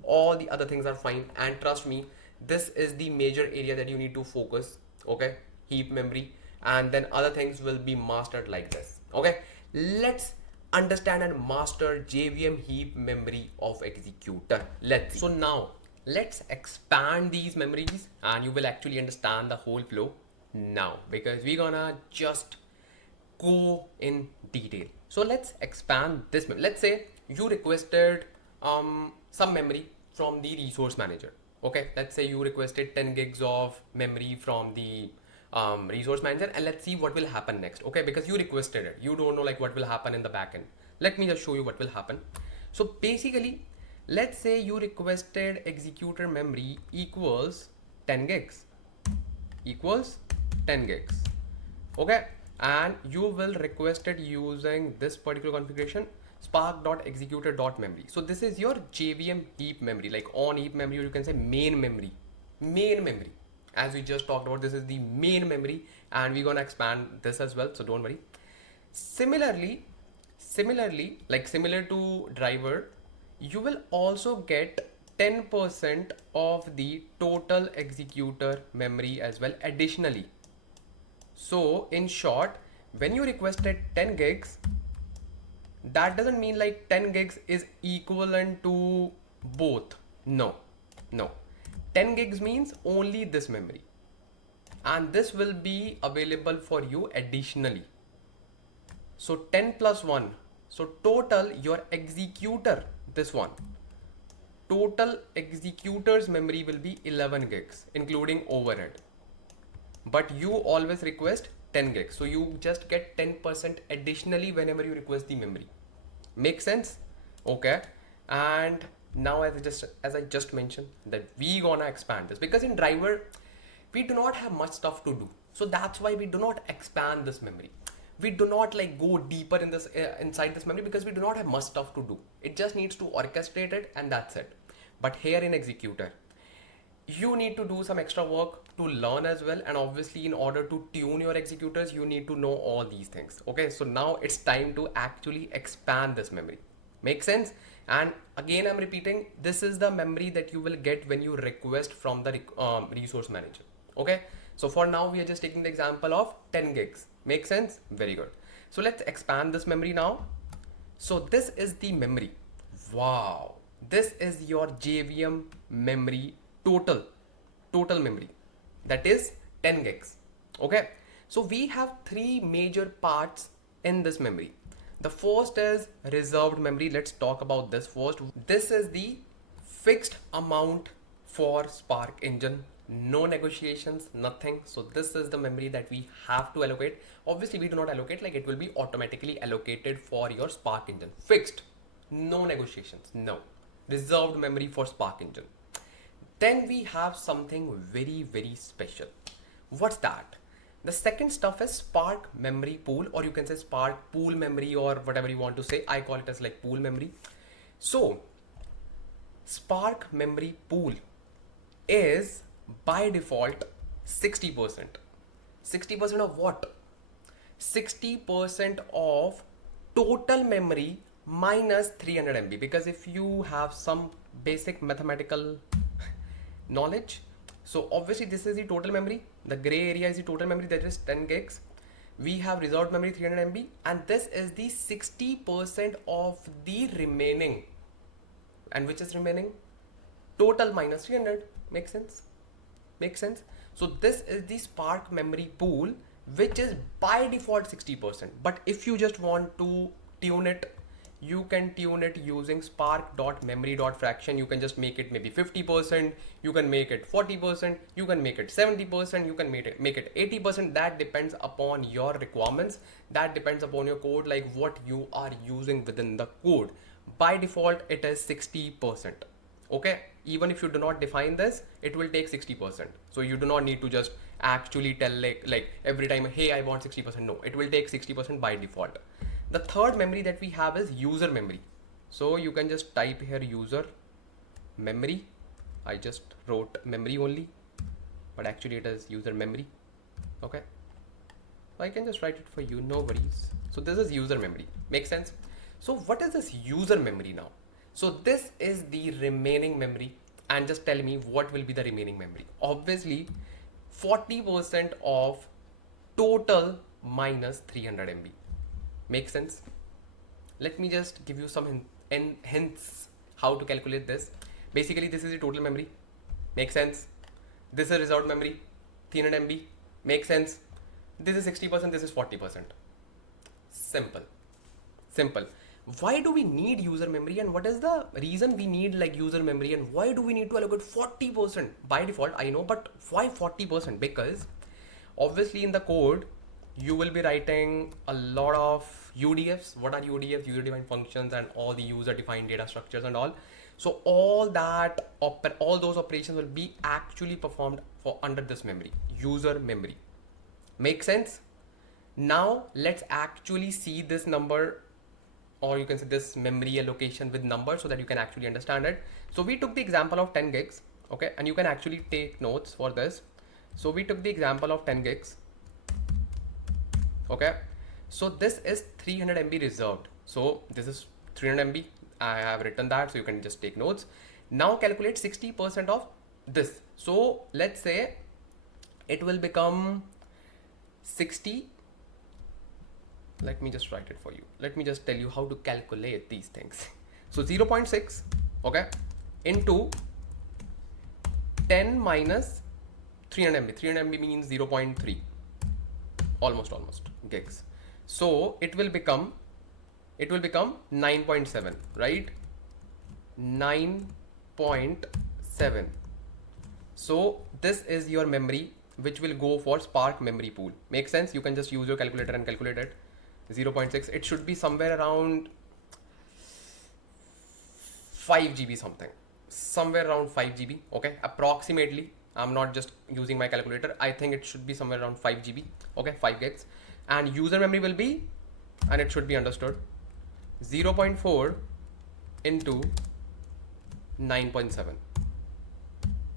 all the other things are fine. And trust me, this is the major area that you need to focus. Okay, heap memory, and then other things will be mastered like this. Okay, let's understand and master JVM heap memory of executor. Let's see. So now let's expand these memories and you will actually understand the whole flow now, because we're gonna just go in detail. So let's expand this. Let's say you requested some memory from the resource manager. Okay, let's say you requested 10 gigs of memory from the resource manager, and let's see what will happen next. Okay, because you requested it, you don't know like what will happen in the backend. Let me just show you what will happen. So basically, let's say you requested executor memory equals 10 gigs equals 10 gigs. Okay, and you will request it using this particular configuration, spark.executor.memory. So this is your JVM heap memory, like on heap memory, or you can say main memory. As we just talked about, this is the main memory, and we're gonna expand this as well, so don't worry. Similarly, like similar to driver, you will also get 10% of the total executor memory as well additionally. So in short, when you requested 10 gigs, that doesn't mean like 10 gigs is equivalent to both. No. 10 gigs means only this memory, and this will be available for you additionally. So 10 plus 1. So total your executor, this one, total executor's memory will be 11 gigs, including overhead. But you always request 10 gigs. So you just get 10% additionally whenever you request the memory. Make sense? Okay. And now as I just mentioned that we gonna expand this, because in driver, we do not have much stuff to do. So that's why we do not expand this memory. We do not like go deeper in this inside this memory, because we do not have much stuff to do. It just needs to orchestrate it, and that's it. But here in executor, you need to do some extra work to learn as well, and obviously in order to tune your executors, you need to know all these things. Okay, so now it's time to actually expand this memory. Make sense? And again, I'm repeating, this is the memory that you will get when you request from the resource manager. Okay, so for now we are just taking the example of 10 gigs. Make sense? Very good. So let's expand this memory now. So this is the memory. Wow, this is your JVM memory total memory, that is 10 gigs. Okay, so we have three major parts in this memory. The first is reserved memory. Let's talk about this first. This is the fixed amount for Spark engine, no negotiations, nothing. So this is the memory that we have to allocate. Obviously we do not allocate, like it will be automatically allocated for your Spark engine, fixed, no negotiations, no reserved memory for Spark engine. Then we have something very special. What's that? The second stuff is Spark memory pool, or you can say Spark pool memory, or whatever you want to say. I call it as like pool memory. So Spark memory pool is by default 60%. 60% of what? 60% of total memory minus 300 MB. Because if you have some basic mathematical knowledge, so obviously this is the total memory, the gray area is the total memory, that is 10 gigs. We have reserved memory 300 MB, and this is the 60% of the remaining. And which is remaining? Total minus 300. Make sense? So this is the Spark memory pool, which is by default 60%. But if you just want to tune it, you can tune it using spark.memory.fraction. You can just make it maybe 50%, you can make it 40%, you can make it 70%, you can make it 80%. That depends upon your requirements, that depends upon your code, like what you are using within the code. By default it is 60%. Okay, even if you do not define this, it will take 60%. So you do not need to just actually tell like every time, hey, I want 60%. No, it will take 60% by default. The third memory that we have is user memory. So you can just type here user memory. I just wrote memory only, but actually it is user memory. Okay, I can just write it for you, no worries. So this is user memory. Make sense? So what is this user memory now? So this is the remaining memory, and just tell me what will be the remaining memory. Obviously 40% of total minus 300 MB. Make sense? Let me just give you some hints how to calculate this. Basically, this is the total memory. Make sense? This is reserved memory, 300 MB. Make sense? This is 60%, this is 40%. Simple. Simple. Why do we need user memory, and what is the reason we need like user memory, and why do we need to allocate 40% by default? I know, but why 40%? Because obviously in the code you will be writing a lot of UDFs. What are UDFs? User defined functions, and all the user defined data structures and all. So all those operations will be actually performed for under this memory, user memory. Make sense? Now let's actually see this number, or you can say this memory allocation with numbers, so that you can actually understand it. So we took the example of 10 gigs, okay, and you can actually take notes for this. So we took the example of 10 gigs, okay. So this is 300 MB reserved. So this is 300 MB. I have written that, so you can just take notes. Now calculate 60% of this. So let's say it will become 60. Let me just write it for you. Let me just tell you how to calculate these things. So 0.6, okay, into 10 minus 300 MB. 300 MB means 0.3, almost gigs. So it will become 9.7, right? 9.7. So this is your memory, which will go for Spark memory pool. Make sense? You can just use your calculator and calculate it. 0.6. It should be somewhere around 5 GB something. Somewhere around 5 GB. Okay, approximately. I'm not just using my calculator. I think it should be somewhere around 5 GB. Okay, 5 gigs. And user memory will be, and it should be understood, 0.4 into 9.7.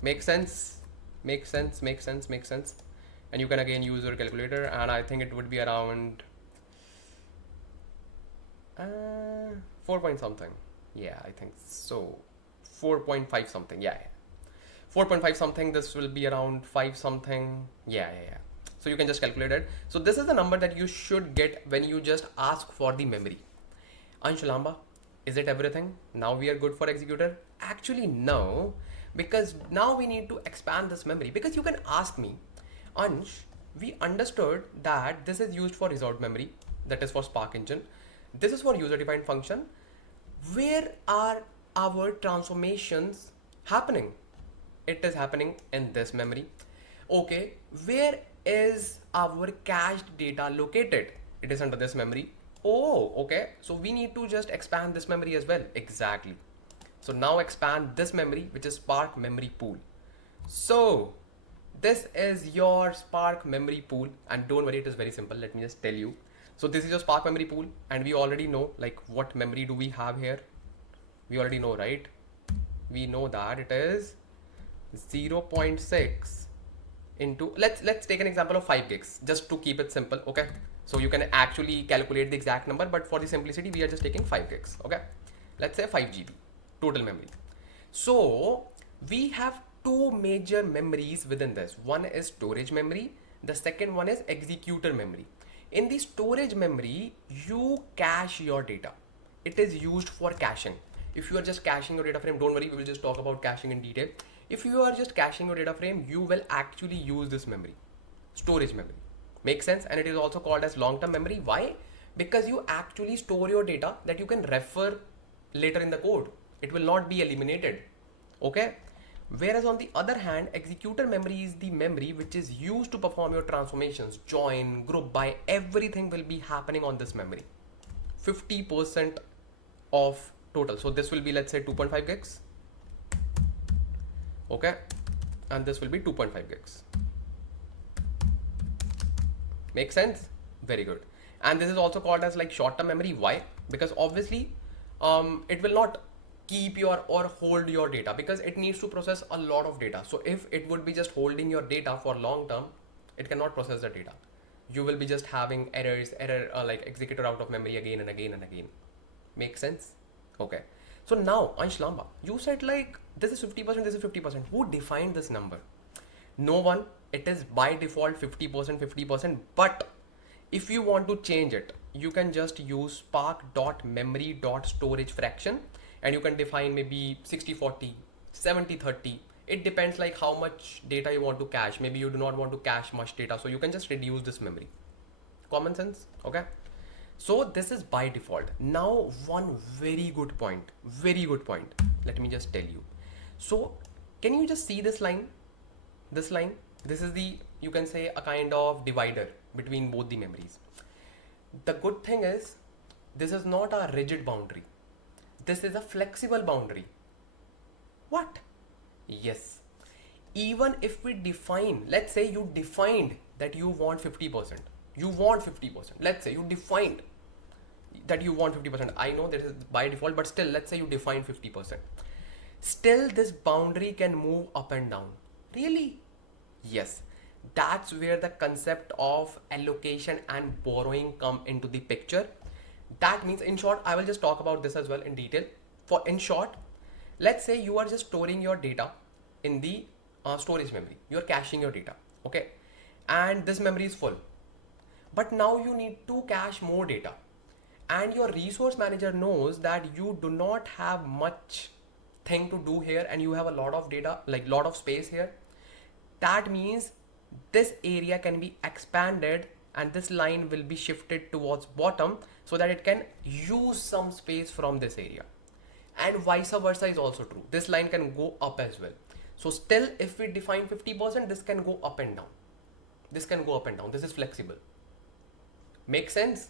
Make sense? Make sense? Make sense? Make sense? And you can again use your calculator, and I think it would be around 4 point something. Yeah, I think so. 4.5 something. Yeah. 4.5 something. This will be around 5 something. Yeah. So you can just calculate it. So this is the number that you should get when you just ask for the memory. Ansh, Lamba, is it everything? Now we are good for Executor? Actually, no, because now we need to expand this memory. Because you can ask me, Ansh, we understood that this is used for reserved memory, that is for Spark engine. This is for user defined function. Where are our transformations happening? It is happening in this memory. Okay, where is our cached data located? It is under this memory. Oh, okay. So we need to just expand this memory as well. Exactly. So now expand this memory, which is Spark memory pool. So this is your Spark memory pool, and don't worry, it is very simple. Let me just tell you. So this is your Spark memory pool, and we already know like what memory do we have here. We already know, right? We know that it is 0.6 into, let's take an example of 5 gigs just to keep it simple. Okay, so you can actually calculate the exact number, but for the simplicity we are just taking 5 gigs. Okay, let's say 5 GB total memory. So we have two major memories within this. One is storage memory, the second one is executor memory. In the storage memory, you cache your data. It is used for caching. If you are just caching your data frame, don't worry, we will just talk about caching in detail. If you are just caching your data frame, you will actually use this memory, storage memory. Makes sense? And it is also called as long-term memory. Why? Because you actually store your data that you can refer later in the code. It will not be eliminated. Okay? Whereas on the other hand, executor memory is the memory which is used to perform your transformations, join, group by, everything will be happening on this memory. 50% of total. So this will be, let's say, 2.5 gigs. Okay, and this will be 2.5 gigs. Make sense? Very good. And this is also called as like short-term memory. Why? Because obviously it will not keep your or hold your data, because it needs to process a lot of data. So if it would be just holding your data for long term, it cannot process the data. You will be just having like executor out of memory again and again and again. Make sense? Okay. So now, Ansh, Lamba, you said like this is 50%, this is 50%. Who defined this number? No one. It is by default 50%, 50%. But if you want to change it, you can just use spark.memory.storage fraction, and you can define maybe 60-40, 70-30. It depends like how much data you want to cache. Maybe you do not want to cache much data, so you can just reduce this memory. Common sense, okay? So this is by default. Now one very good point, let me just tell you. So can you just see this line? This is the, you can say, a kind of divider between both the memories. The good thing is, this is not a rigid boundary. This is a flexible boundary. What? Yes. Even if we define, let's say you defined that you want 50%. You want 50%. Let's say you defined that you want 50%. I know that is by default, but still, let's say you define 50%. Still, this boundary can move up and down. Really? Yes. That's where the concept of allocation and borrowing come into the picture. That means, in short, I will just talk about this as well in detail. In short, let's say you are just storing your data in the storage memory. You're caching your data, okay? And this memory is full. But now you need to cache more data. And your resource manager knows that you do not have much thing to do here, and you have a lot of data, like lot of space here. That means this area can be expanded and this line will be shifted towards bottom so that it can use some space from this area. And vice versa is also true. This line can go up as well. So still, if we define 50%, this can go up and down. This can go up and down. This is flexible. Makes sense?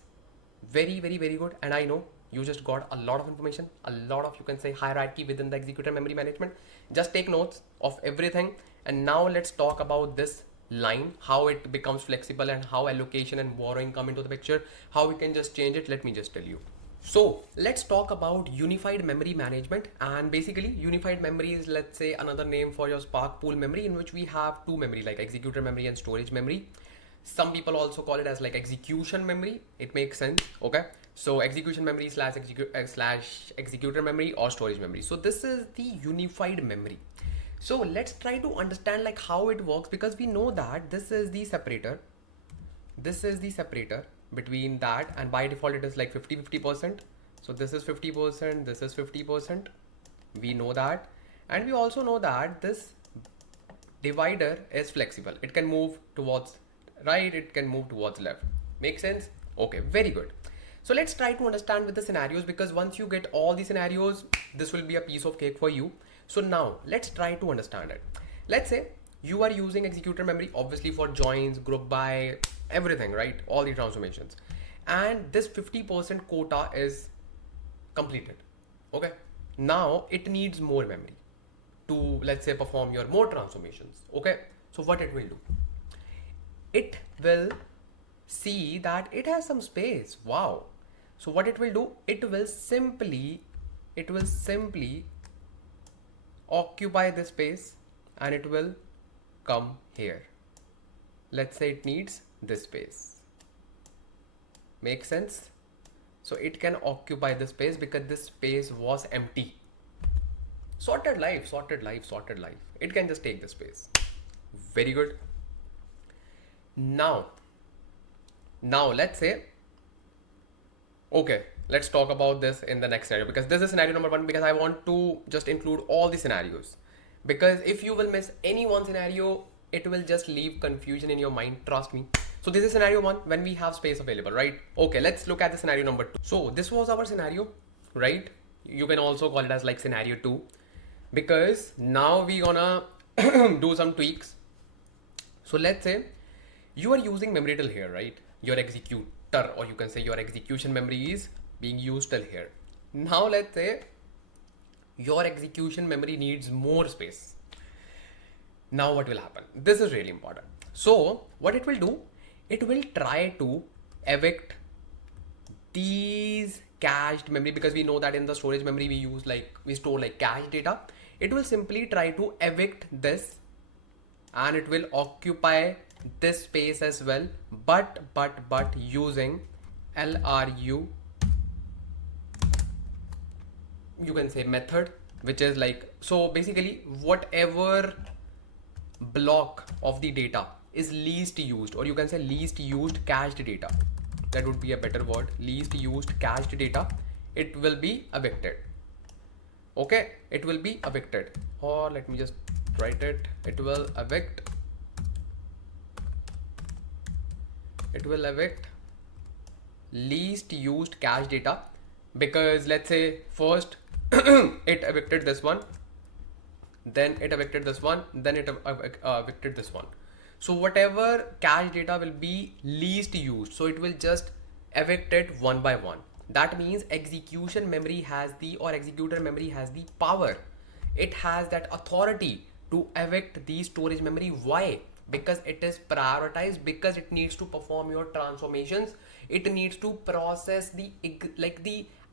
Very, very, very good. And I know you just got a lot of information, a lot of, you can say, hierarchy within the executor memory management. Just take notes of everything. And now let's talk about this line, how it becomes flexible and how allocation and borrowing come into the picture, how we can just change it. Let me just tell you. So let's talk about unified memory management. And basically unified memory is, let's say, another name for your Spark pool memory, in which we have two memory, like executor memory and storage memory. Some people also call it as like execution memory. It makes sense. Okay. So execution memory slash executor memory or storage memory. So this is the unified memory. So let's try to understand like how it works, because we know that this is the separator. This is the separator between that, and by default it is like 50-50%. So this is 50%, this is 50%. We know that. And we also know that this divider is flexible. It can move towards right, it can move towards left. Make sense? Okay, very good. So let's try to understand with the scenarios, because once you get all the scenarios, this will be a piece of cake for you. So now let's try to understand it. Let's say you are using executor memory, obviously for joins, group by, everything, right? All the transformations. And this 50% quota is completed. Okay. Now it needs more memory to, let's say, perform your more transformations. Okay. So what it will do? It will see that it has some space. Wow. So what it will do? It will simply occupy this space and it will come here. Let's say it needs this space. Make sense? So it can occupy this space because this space was empty. Sorted life. It can just take the space. Very good. Now let's say, okay, let's talk about this in the next scenario, because this is scenario number 1, because I want to just include all the scenarios, because if you will miss any one scenario, it will just leave confusion in your mind, trust me. So this is scenario 1, when we have space available, right? Okay, let's look at the scenario number 2. So this was our scenario, right? You can also call it as like scenario 2, because now we gonna do some tweaks. So let's say you are using memory till here, right? Your executor, or you can say your execution memory, is being used till here. Now let's say your execution memory needs more space. Now what will happen? This is really important. So what it will do, it will try to evict these cached memory, because we know that in the storage memory we store like cached data. It will simply try to evict this and it will occupy this space as well, but using LRU, you can say, method, which is like, so basically whatever block of the data is least used, or you can say least used cached data, that would be a better word, least used cached data, it will be evicted. Okay, it will be evicted, or let me just write it, it will evict least used cache data, because let's say first it evicted this one, then it evicted this one, then it evicted this one. So whatever cache data will be least used, so it will just evict it one by one. That means execution memory has the, or executor memory has the power, it has that authority to evict the storage memory. Why? Because it is prioritized, because it needs to perform your transformations, it needs to process the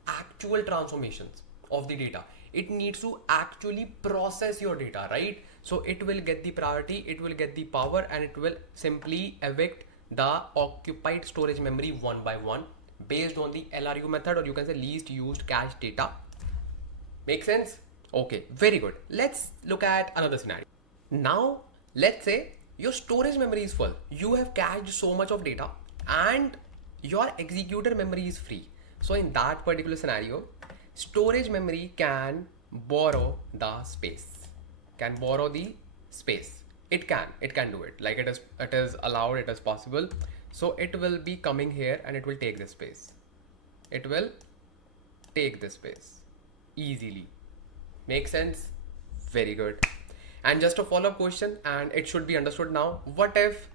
actual transformations of the data, it needs to actually process your data, right? So it will get the priority, it will get the power, and it will simply evict the occupied storage memory one by one based on the LRU method, or you can say least used cache data. Make sense? Okay, very good. Let's look at another scenario. Now, let's say your storage memory is full. You have cached so much of data and your executor memory is free. So in that particular scenario, storage memory can borrow the space. Can borrow the space. It can do it. Like it is allowed, it is possible. So it will be coming here and it will take this space. It will take this space easily. Make sense? Very good. And just a follow-up question, and it should be understood now. What if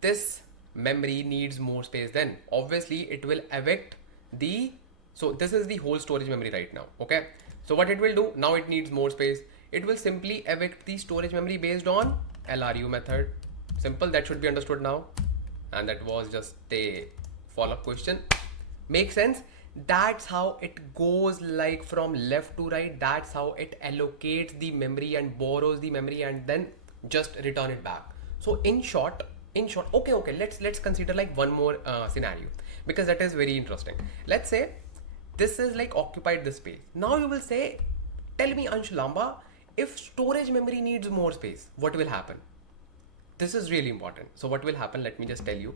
this memory needs more space? Then obviously it will evict the, so this is the whole storage memory right now. Okay. So what it will do, now it needs more space. It will simply evict the storage memory based on LRU method. Simple, that should be understood now. And that was just a follow-up question. Make sense? That's how it goes, like from left to right. That's how it allocates the memory and borrows the memory and then just return it back. So in short, okay, let's consider like one more scenario, because that is very interesting. Let's say this is like occupied this space. Now you will say, tell me Ansh Lamba, if storage memory needs more space, what will happen? This is really important. So what will happen? Let me just tell you.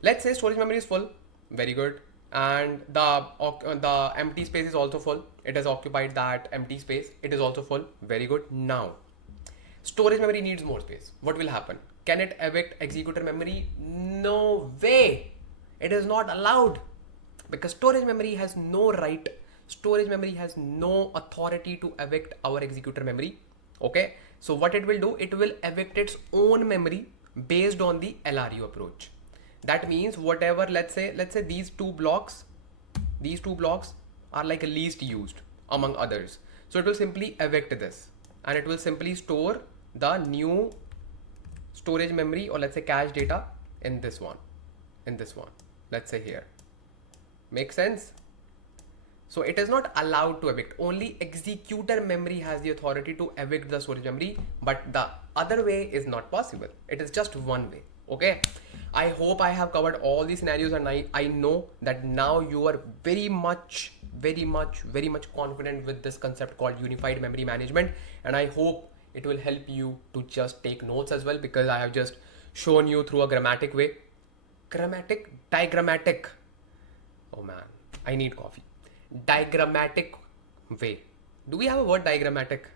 Let's say storage memory is full. Very good. And the empty space is also full. It has occupied that empty space. It is also full. Very good. Now, storage memory needs more space. What will happen? Can it evict executor memory? No way. It is not allowed, because storage memory has no right. Storage memory has no authority to evict our executor memory. Okay. So what it will do, it will evict its own memory based on the LRU approach. That means whatever, let's say these two blocks are like least used among others. So it will simply evict this and it will simply store the new storage memory, or let's say cache data, in this one, let's say here. Make sense? So it is not allowed to evict. Only executor memory has the authority to evict the storage memory, but the other way is not possible. It is just one way. Okay. I hope I have covered all these scenarios, and I know that now you are very much confident with this concept called unified memory management. And I hope it will help you to just take notes as well, because I have just shown you through a diagrammatic. Oh man, I need coffee. Diagrammatic way. Do we have a word diagrammatic?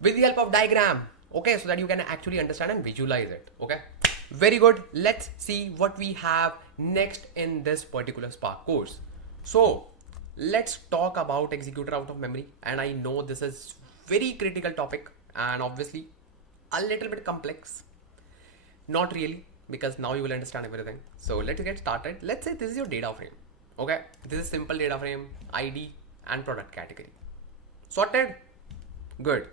With the help of diagram. Okay, so that you can actually understand and visualize it. Okay, very good. Let's see what we have next in this particular Spark course. So let's talk about executor out of memory. And I know this is very critical topic and obviously a little bit complex. Not really, because now you will understand everything. So let's get started. Let's say this is your data frame. Okay, this is simple data frame, ID and product category. Sorted? Good.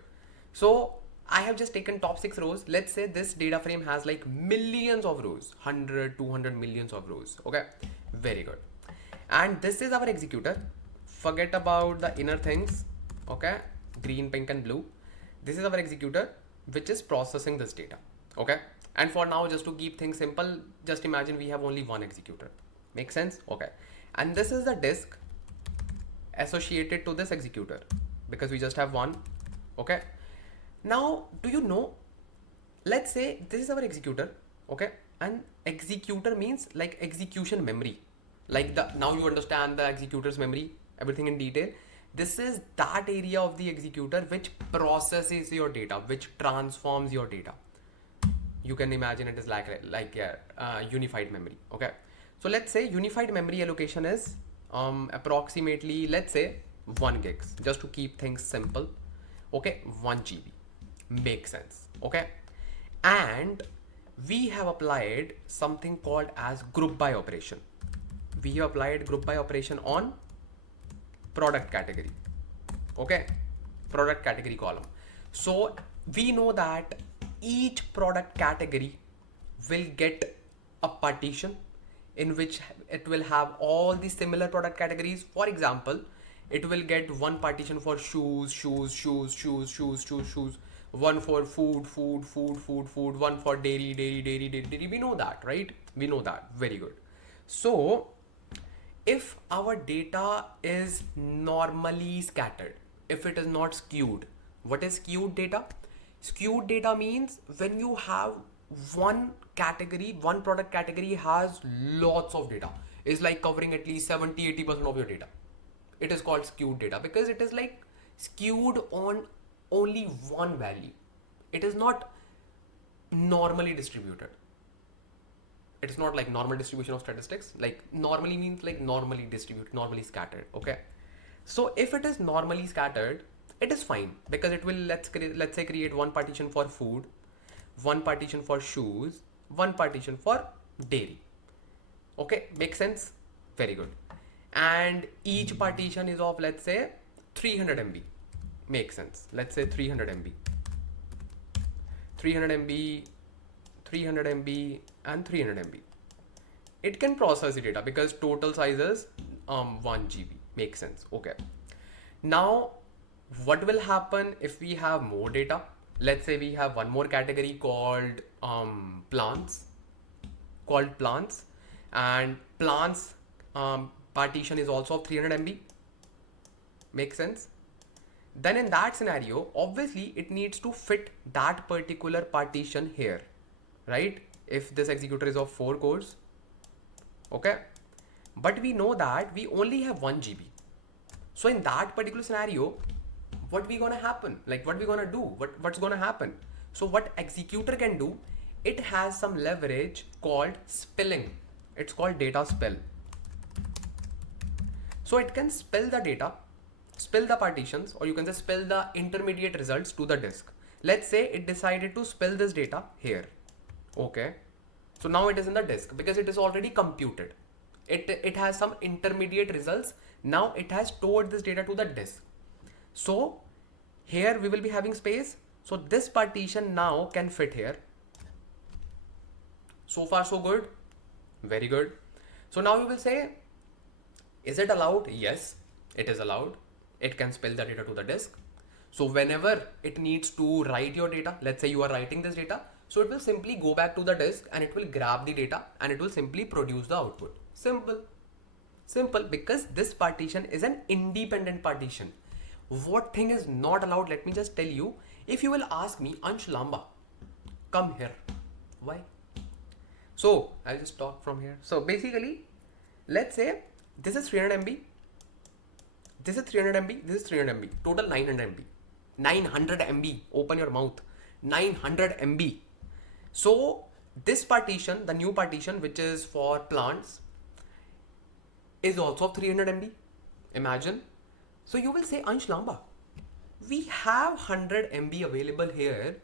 So I have just taken top 6 rows. Let's say this data frame has like millions of rows, 100, 200 millions of rows. Okay, very good. And this is our executor. Forget about the inner things. Okay, green, pink and blue. This is our executor, which is processing this data. Okay, and for now, just to keep things simple, just imagine we have only one executor. Make sense? Okay. And this is the disk associated to this executor, because we just have one. Okay. Now, do you know let's say this is our executor, okay, and executor means like execution memory, like the, now you understand the executor's memory, everything in detail. This is that area of the executor which processes your data, which transforms your data. You can imagine it is like unified memory, okay. So let's say unified memory allocation is approximately, let's say 1 gigs, just to keep things simple, okay, 1 GB, makes sense, okay. And we have applied something called as group by operation. We have applied group by operation on product category, okay, product category column. So we know that each product category will get a partition in which it will have all the similar product categories. For example, it will get one partition for shoes, one for food, one for dairy. We know that, right? We know that. Very good. So if our data is normally scattered, if it is not skewed, what is skewed data? Skewed data means when you have one category, one product category has lots of data, is like covering at least 70-80% of your data. It is called skewed data because it is like skewed on only one value. It is not normally distributed. It's not like normal distribution of statistics. Like normally means like normally distributed, normally scattered, okay. So if it is normally scattered, it is fine because it will, let's say create one partition for food, one partition for shoes, one partition for dairy, okay, makes sense, very good. And each partition is of, let's say 300 MB, makes sense, let's say 300 MB, 300 MB, 300 MB and 300 MB. It can process the data because total size is 1 GB, makes sense, okay. Now what will happen if we have more data? Let's say we have one more category called plants, and plants partition is also of 300 MB, makes sense. Then in that scenario, obviously it needs to fit that particular partition here, right? If this executor is of 4 cores, okay, but we know that we only have 1 GB. So in that particular scenario, what we gonna happen? Like what we gonna do? What's gonna happen? So what executor can do, it has some leverage called spilling. It's called data spill. So it can spill the data, spill the partitions, or you can just spill the intermediate results to the disk. Let's say it decided to spill this data here, okay. So now it is in the disk because it is already computed. It has some intermediate results. Now it has stored this data to the disk. So here we will be having space. So this partition now can fit here. So far so good. Very good. So now you will say, is it allowed? Yes, it is allowed. It can spill the data to the disk. So whenever it needs to write your data, let's say you are writing this data, so it will simply go back to the disk and it will grab the data and it will simply produce the output. Simple. Simple, because this partition is an independent partition. What thing is not allowed? Let me just tell you. If you will ask me, Ansh Lamba, come here. Why? So I'll just talk from here. So basically, let's say this is 300 MB. This is 300 MB. This is 300 MB. Total 900 MB. 900 MB. Open your mouth. 900 MB. So this partition, the new partition, which is for plants, is also of 300 MB. Imagine. So you will say, Ansh Lamba, we have 100 MB available here.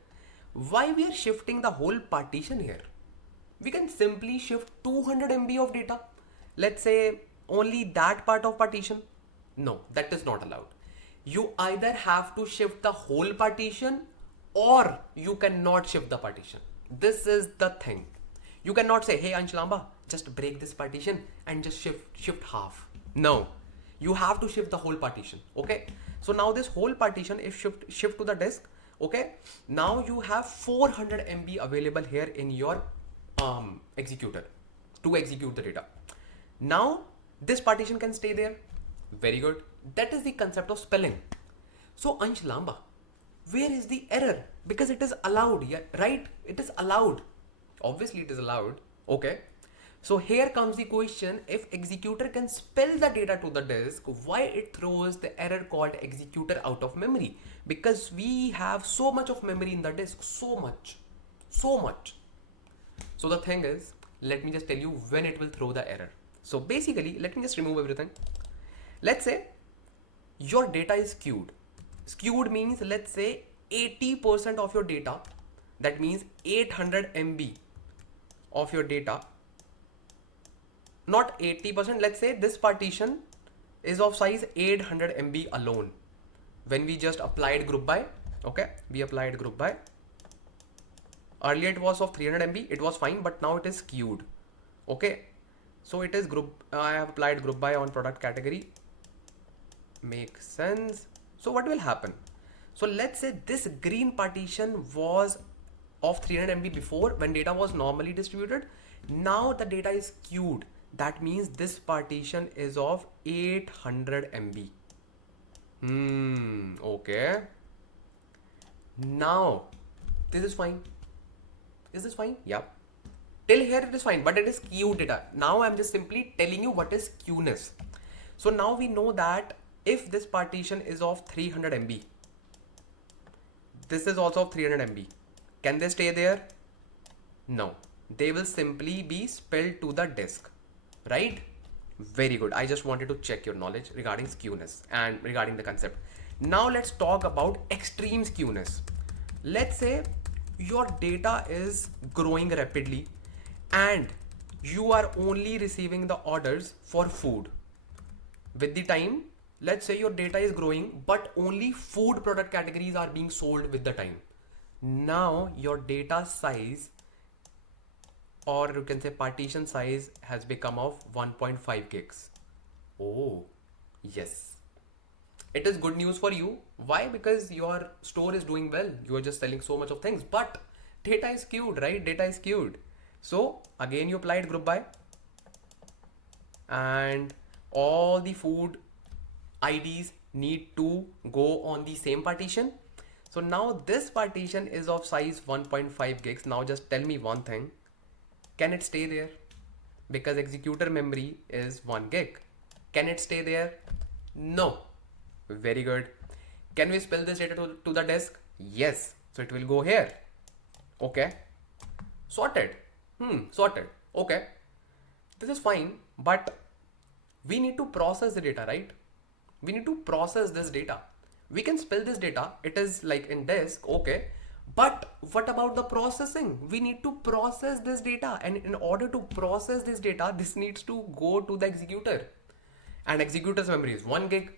Why we are shifting the whole partition here? We can simply shift 200 MB of data. Let's say only that part of partition. No, that is not allowed. You either have to shift the whole partition or you cannot shift the partition. This is the thing. You cannot say, hey Ansh Lamba, just break this partition and just shift half. No, you have to shift the whole partition. Okay. So now this whole partition, if shift to the disk, okay, now you have 400 MB available here in your executor to execute the data. Now this partition can stay there. Very good. That is the concept of spelling. So Ansh Lamba, where is the error? because it is allowed, yeah, right? It is allowed. Obviously it is allowed. Okay. So here comes the question, if executor can spill the data to the disk, why it throws the error called executor out of memory? Because we have so much of memory in the disk, so much. So the thing is, let me just tell you when it will throw the error. So basically, let me just remove everything. Let's say your data is skewed. Skewed means, let's say 80% of your data, that means 800 MB of your data, not 80%, let's say this partition is of size 800 MB alone. When we just applied group by, okay, we applied group by. Earlier it was of 300 MB, it was fine, but now it is skewed. Okay, so it is group, I have applied group by on product category. Makes sense. So what will happen? So let's say this green partition was of 300 MB before when data was normally distributed. Now the data is skewed. That means this partition is of 800 MB. Okay. Now this is fine. Is this fine? Yeah. Till here it is fine, but it is skewed data. Now I'm just simply telling you what is skewness. So now we know that if this partition is of 300 MB, this is also of 300 MB. Can they stay there? No. They will simply be spilled to the disk, right? Very good. I just wanted to check your knowledge regarding skewness and regarding the concept. Now let's talk about extreme skewness. Let's say your data is growing rapidly and you are only receiving the orders for food. With the time, let's say your data is growing, but only food product categories are being sold with the time. Now your data size, or you can say partition size, has become of 1.5 gigs. Oh, yes. It is good news for you. Why? Because your store is doing well. You are just selling so much of things, but data is skewed, right? Data is skewed. So again, you applied group by and all the food IDs need to go on the same partition. So now this partition is of size 1.5 gigs. Now just tell me one thing. Can it stay there? Because executor memory is 1 gig. Can it stay there? No. Very good. Can we spill this data to the disk? Yes. So it will go here. Okay. Sorted. Sorted. Okay. This is fine, but we need to process the data, right? We need to process this data. We can spill this data. It is like in disk. Okay. But what about the processing? We need to process this data, and in order to process this data, this needs to go to the executor, and executor's memory is 1 gig.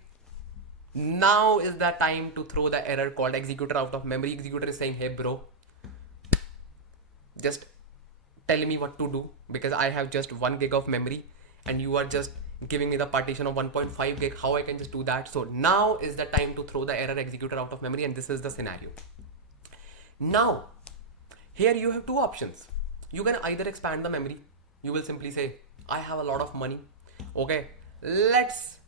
Now is the time to throw the error called executor out of memory. Executor is saying, hey bro, just tell me what to do, because I have just 1 gig of memory and you are just giving me the partition of 1.5 gig. How I can just do that? So now is the time to throw the error executor out of memory, and this is the scenario. Now, here you have two options. You can either expand the memory. You will simply say, I have a lot of money. Okay, let's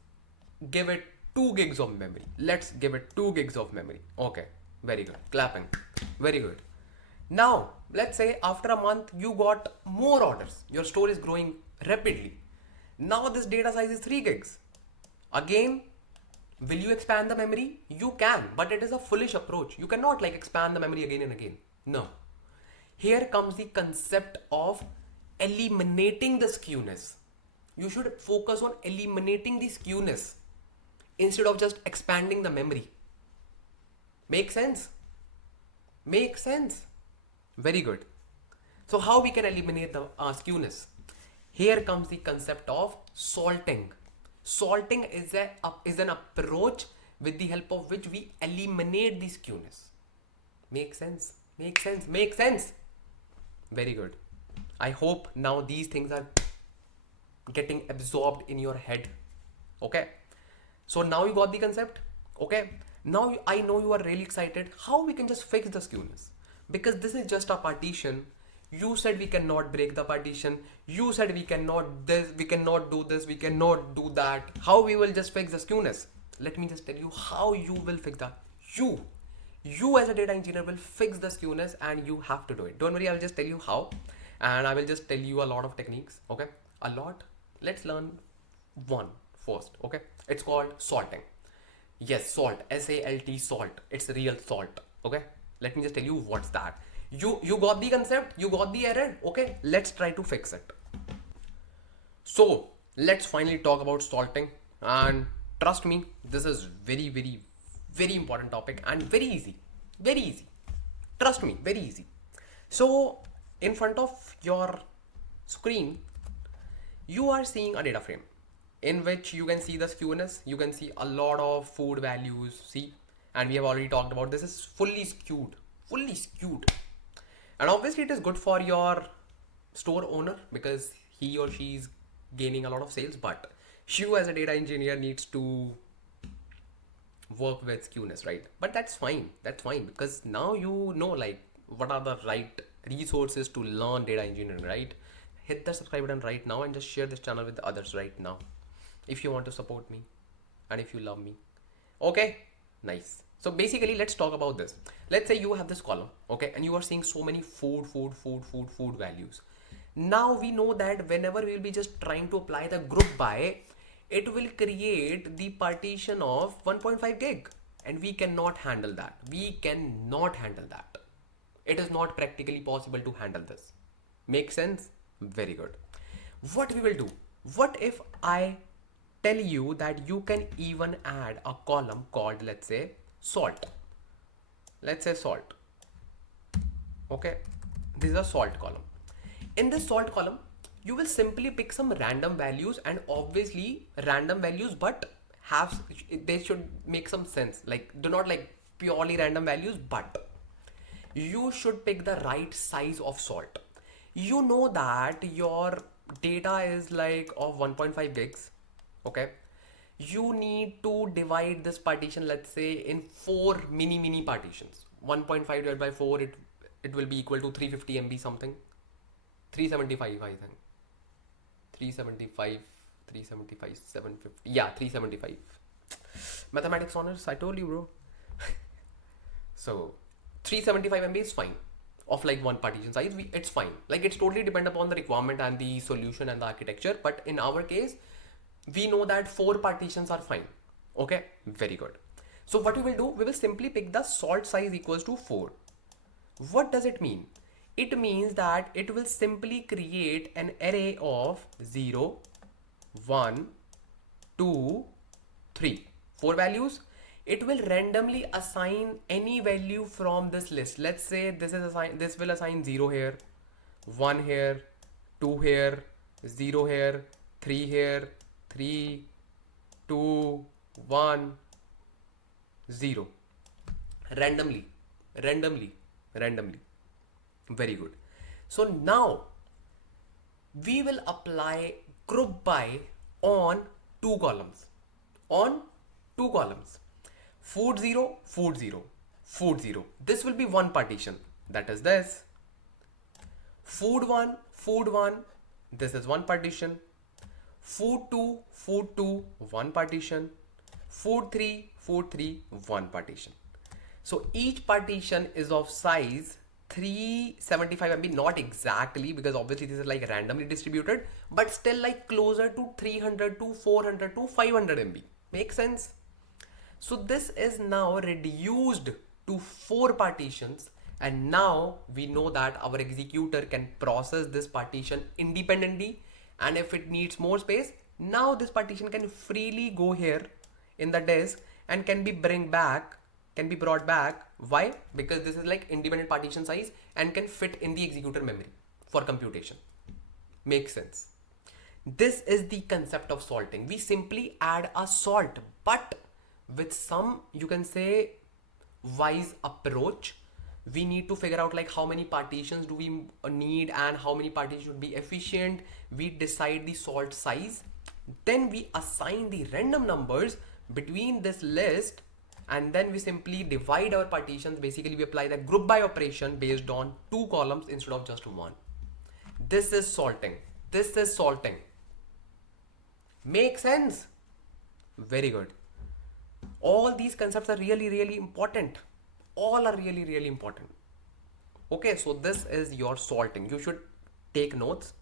give it 2 gigs of memory. Let's give it 2 gigs of memory. Okay, very good. Clapping. Very good. Now, let's say after a month, you got more orders. Your store is growing rapidly. Now this data size is 3 gigs. Again, will you expand the memory? You can, but it is a foolish approach. You cannot like expand the memory again and again. No. Here comes the concept of eliminating the skewness. You should focus on eliminating the skewness instead of just expanding the memory. Make sense? Make sense? Very good. So how we can eliminate the skewness? Here comes the concept of salting. Salting is an approach with the help of which we eliminate the skewness. Make sense? Make sense? Make sense? Very good. I hope now these things are getting absorbed in your head. Okay. So now you got the concept. Okay. Now I know you are really excited how we can just fix the skewness, because this is just a partition. You said we cannot break the partition. You said we cannot this, we cannot do this, we cannot do that. How we will just fix the skewness? Let me just tell you how you will fix that. You as a data engineer will fix the skewness and you have to do it. Don't worry, I'll just tell you how, and I will just tell you a lot of techniques. Okay, a lot. Let's learn one first. Okay, it's called salting. Yes, salt, SALT, salt. It's real salt. Okay, let me just tell you what's that. You got the concept, you got the error. Okay, let's try to fix it. So let's finally talk about salting, and trust me, this is very important topic and very easy. Very easy. Trust me, very easy. So in front of your screen, you are seeing a data frame in which you can see the skewness, you can see a lot of food values, see, and we have already talked about this is fully skewed. And obviously it is good for your store owner because he or she is gaining a lot of sales, but you as a data engineer needs to work with skewness, right? But that's fine, because now you know like what are the right resources to learn data engineering, right? Hit the subscribe button right now and just share this channel with the others right now if you want to support me and if you love me. Okay, nice. So basically let's talk about this. Let's say you have this column, okay, and you are seeing so many food values. Now we know that whenever we will be just trying to apply the group by, it will create the partition of 1.5 gig, and we cannot handle that. It is not practically possible to handle this. Make sense? Very good. What we will do? What if I tell you that you can even add a column called, let's say, salt. Okay, this is a salt column. In this salt column, you will simply pick some random values, and obviously random values, but they should make some sense. Like, do not like purely random values, but you should pick the right size of salt. You know that your data is like of 1.5 gigs. Okay, you need to divide this partition, let's say, in 4 mini partitions. 1.5 divided by 4, it will be equal to 350 MB something. 375, I think. 375, 750. Yeah, 375. Mathematics honors, I told you, bro. So 375 MB is fine. Of like one partition size, it's fine. Like, it's totally depend upon the requirement and the solution and the architecture. But in our case, we know that 4 partitions are fine. Okay, very good. So what we will do, we will simply pick the salt size equals to 4. What does it mean? It means that it will simply create an array of 0, 1, 2, 3, 4 values. It will randomly assign any value from this list. Let's say this will assign 0 here, 1 here, 2 here, 0 here, 3 here, 3, 2, 1, 0. Randomly. Very good. So now we will apply group by on 2 columns. Food 0, food 0, food 0. This will be one partition. That is this. Food 1, this is one partition. Food 2, one partition. Food 3, one partition. So each partition is of size 375 MB, not exactly, because obviously this is like randomly distributed, but still like closer to 300 to 400 to 500 MB. Make sense? So this is now reduced to 4 partitions, and now we know that our executor can process this partition independently, and if it needs more space, now this partition can freely go here in the disk and can be brought back. Why? Because this is like independent partition size and can fit in the executor memory for computation. Makes sense? This is the concept of salting. We simply add a salt, but with some, you can say, wise approach. We need to figure out like how many partitions do we need and how many partitions should be efficient. We decide the salt size, then we assign the random numbers between this list, and then we simply divide our partitions. Basically, we apply the group by operation based on 2 columns instead of just 1. This is salting. Make sense? Very good. All these concepts are really important. all are really, really important. Okay, so this is your sorting. You should take notes.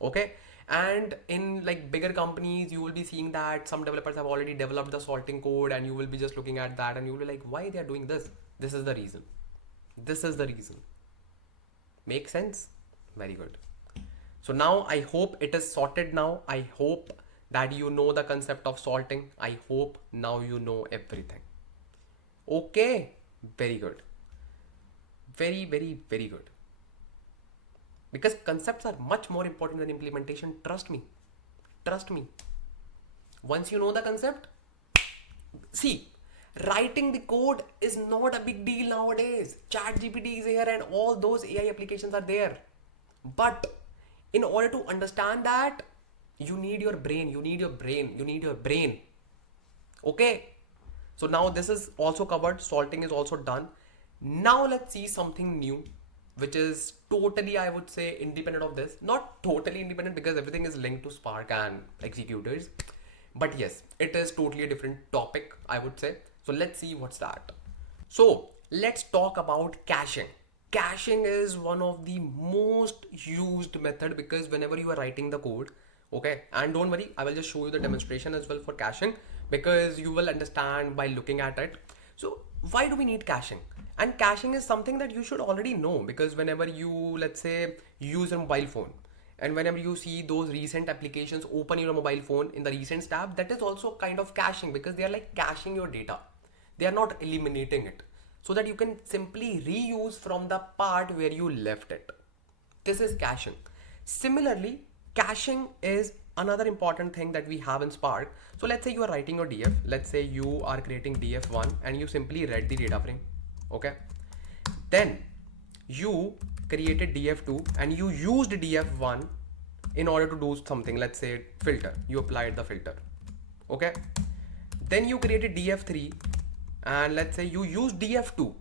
Okay, and in like bigger companies, you will be seeing that some developers have already developed the sorting code, and you will be just looking at that and you will be like, why they are doing this? This is the reason. This is the reason. Make sense? Very good. So now I hope it is sorted now. I hope that you know the concept of sorting. I hope now you know everything. Okay, very good. Very, very, very good. Because concepts are much more important than implementation. Trust me. Trust me. Once you know the concept, see, writing the code is not a big deal nowadays. ChatGPT is here and all those AI applications are there. But in order to understand that, you need your brain. You need your brain. You need your brain. Okay. So now this is also covered. Sorting is also done. Now let's see something new, which is totally, I would say, independent of this. Not totally independent because everything is linked to Spark and executors. But yes, it is totally a different topic, I would say. So let's see what's that. So let's talk about caching. Caching is one of the most used method because whenever you are writing the code, okay, and don't worry, I will just show you the demonstration as well for caching because you will understand by looking at it. So why do we need caching? And caching is something that you should already know because whenever you, let's say, use a mobile phone and whenever you see those recent applications open your mobile phone in the recent tab, that is also kind of caching because they are like caching your data. They are not eliminating it so that you can simply reuse from the part where you left it. This is caching. Similarly, caching is another important thing that we have in Spark. So let's say you are writing your DF. Let's say you are creating DF1 and you simply read the data frame. Okay. Then you created DF2 and you used DF1 in order to do something. Let's say filter. You applied the filter. Okay. Then you created DF3 and let's say you use DF2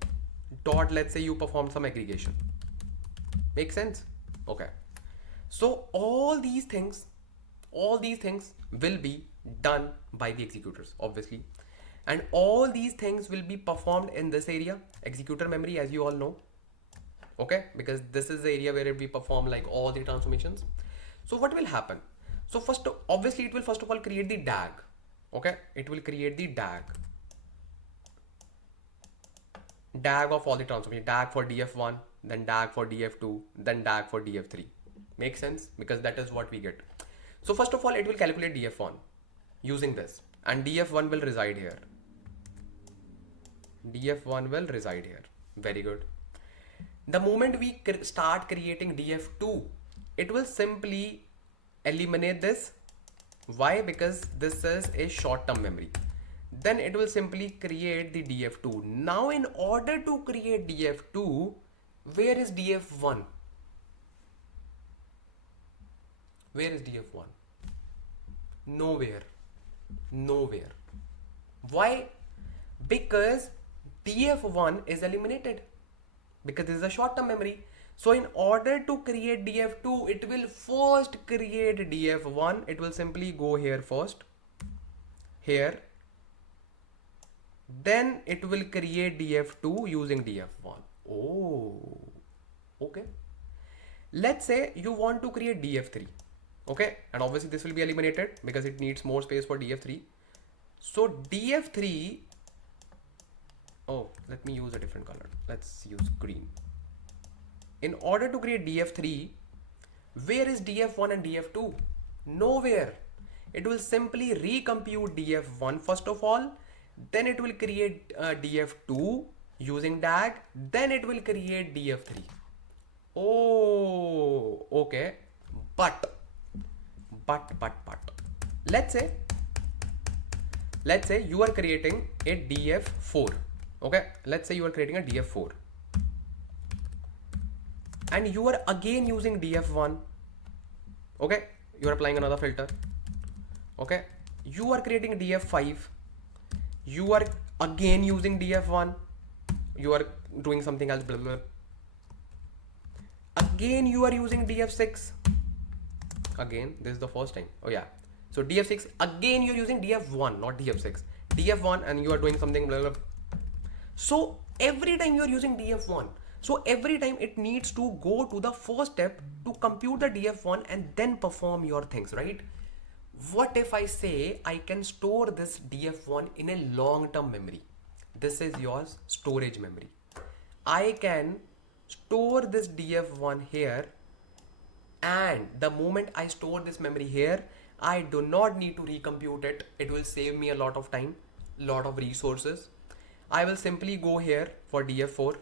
dot, let's say you perform some aggregation. Make sense? Okay. So all these things will be done by the executors, obviously. And all these things will be performed in this area, executor memory, as you all know. Okay, because this is the area where we perform like all the transformations. So what will happen? So obviously it will first of all create the DAG. Okay, it will create the DAG of all the transformations. DAG for DF1, then DAG for DF2, then DAG for DF3. Makes sense? Because that is what we get. So first of all, it will calculate DF1 using this, and DF1 will reside here. DF1 will reside here. Very good. The moment we start creating DF2, it will simply eliminate this. Why? Because this is a short-term memory. Then it will simply create the DF2. Now in order to create DF2, where is DF1? Where is DF1? Nowhere. Nowhere. Why? Because DF1 is eliminated. Because this is a short-term memory. So in order to create DF2, it will first create DF1. It will simply go here first. Here. Then it will create DF2 using DF1. Oh, okay. Let's say you want to create DF3. Okay, and obviously this will be eliminated because it needs more space for DF3. So DF3, oh, let me use a different color. Let's use green. In order to create DF3, where is DF1 and DF2? Nowhere. It will simply recompute DF1 first of all, then it will create DF2 using DAG, then it will create DF3. Oh, okay. But let's say you are creating a DF4. Okay, let's say you are creating a DF4 and you are again using DF1. Okay, you are applying another filter. Okay, you are creating DF5, you are again using DF1, you are doing something else, blah, blah. Again you are using DF6. Again, this is the first time. Oh yeah, so DF6, again you're using DF1, not DF6, DF1, and you are doing something blah, blah. So every time you're using df1. So every time it needs to go to the first step to compute the df1 and then perform your things, right? What if I say I can store this df1 in a long-term memory? This is your storage memory. I can store this df1 here, and the moment I store this memory here, I do not need to recompute it. It will save me a lot of time, lot of resources. I will simply go here for df4,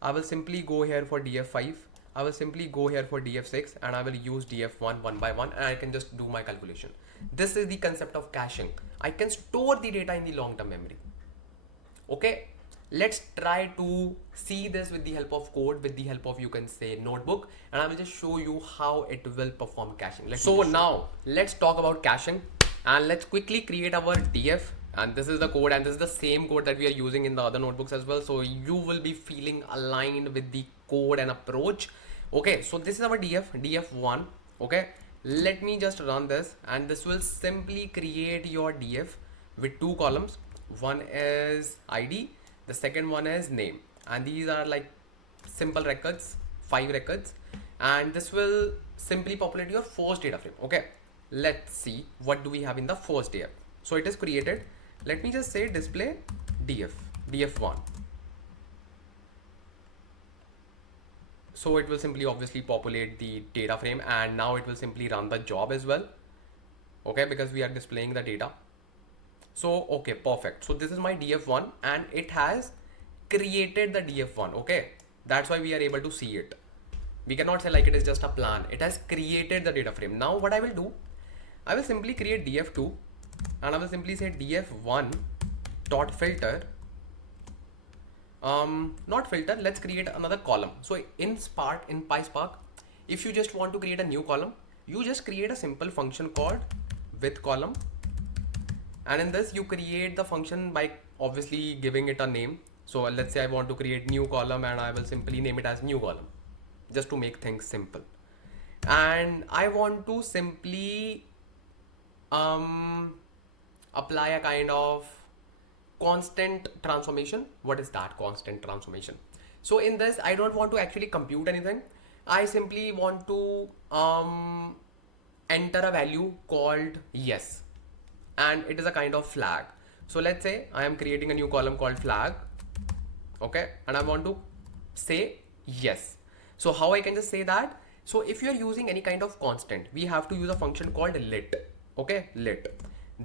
I will simply go here for df5, I will simply go here for df6, and I will use df1 one by one, and I can just do my calculation. This is the concept of caching. I can store the data in the long-term memory. Okay, let's try to see this with the help of code, with the help of, you can say, notebook, and I will just show you how it will perform caching. So now let's talk about caching, and let's quickly create our df. And this is the code, and this is the same code that we are using in the other notebooks as well, so you will be feeling aligned with the code and approach. Okay, so this is our df1. Okay, let me just run this, and this will simply create your df with two columns. One is id, the second one is name, and these are like simple records, 5 records, and this will simply populate your first data frame. Okay, let's see what do we have in the first df. So it is created. Let me just say display df1. So it will simply obviously populate the data frame, and now it will simply run the job as well. Okay, because we are displaying the data. So okay, perfect. So this is my df1, and it has created the df1. Okay, that's why we are able to see it. We cannot say like it is just a plan. It has created the data frame. Now what I will do, I will simply create df2, and I will simply say df1 dot filter. Not filter, let's create another column. So in Spark, in PySpark, if you just want to create a new column, you just create a simple function called with column, and in this you create the function by obviously giving it a name. So let's say I want to create new column, and I will simply name it as new column, just to make things simple. And I want to simply apply a kind of constant transformation. What is that constant transformation? So in this, I don't want to actually compute anything. I simply want to enter a value called yes, and it is a kind of flag. So let's say I am creating a new column called flag. Okay, and I want to say yes. So how I can just say that? So if you are using any kind of constant, we have to use a function called lit. Okay, lit.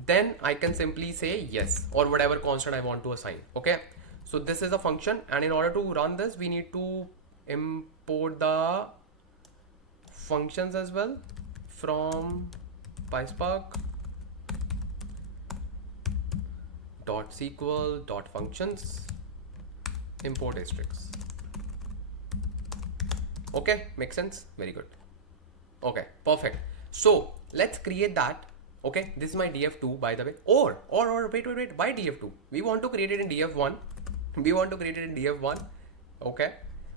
Then I can simply say yes, or whatever constant I want to assign. Okay, so this is a function, and in order to run this, we need to import the functions as well from PySpark .sql .functions import asterisks. Okay, makes sense. Very good. Okay, perfect. So let's create that. Okay, this is my df2, by the way. Or wait, by df2, we want to create it in df1. We want to create it in df1. Okay,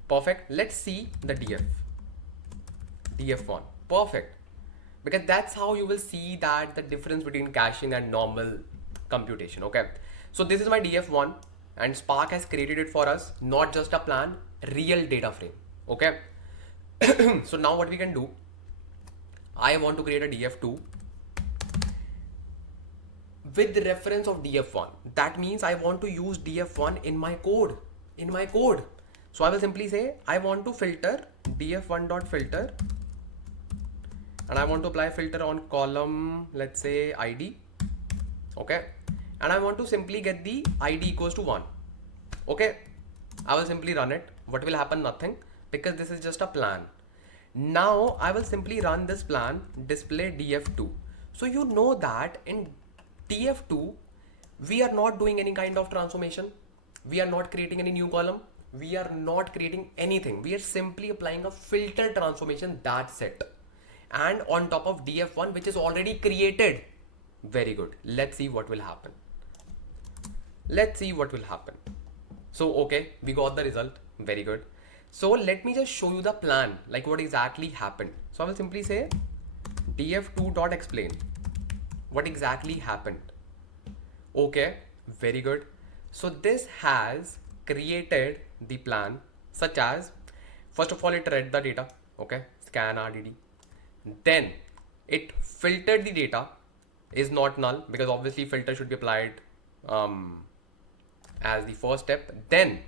perfect. Let's see the df1. Perfect, because that's how you will see that the difference between caching and normal computation. Okay, so this is my df1, and Spark has created it for us, not just a plan, real data frame. Okay, so now what we can do, I want to create a df2 with the reference of df1. That means I want to use df1 in my code. So I will simply say I want to filter df1.filter, and I want to apply filter on column, let's say id. Okay, and I want to simply get the id equals to 1. Okay, I will simply run it. What will happen? Nothing, because this is just a plan. Now I will simply run this plan, display df2. So you know that in df2 we are not doing any kind of transformation. We are not creating any new column. We are not creating anything. We are simply applying a filter transformation. That's it. And on top of df1, which is already created. Very good. Let's see what will happen. So okay, we got the result. Very good. So let me just show you the plan, like what exactly happened. So I will simply say df2.explain what exactly happened. Okay, very good. So this has created the plan such as, first of all, it read the data, okay, scan RDD. Then it filtered the data, is not null because obviously filter should be applied as the first step. Then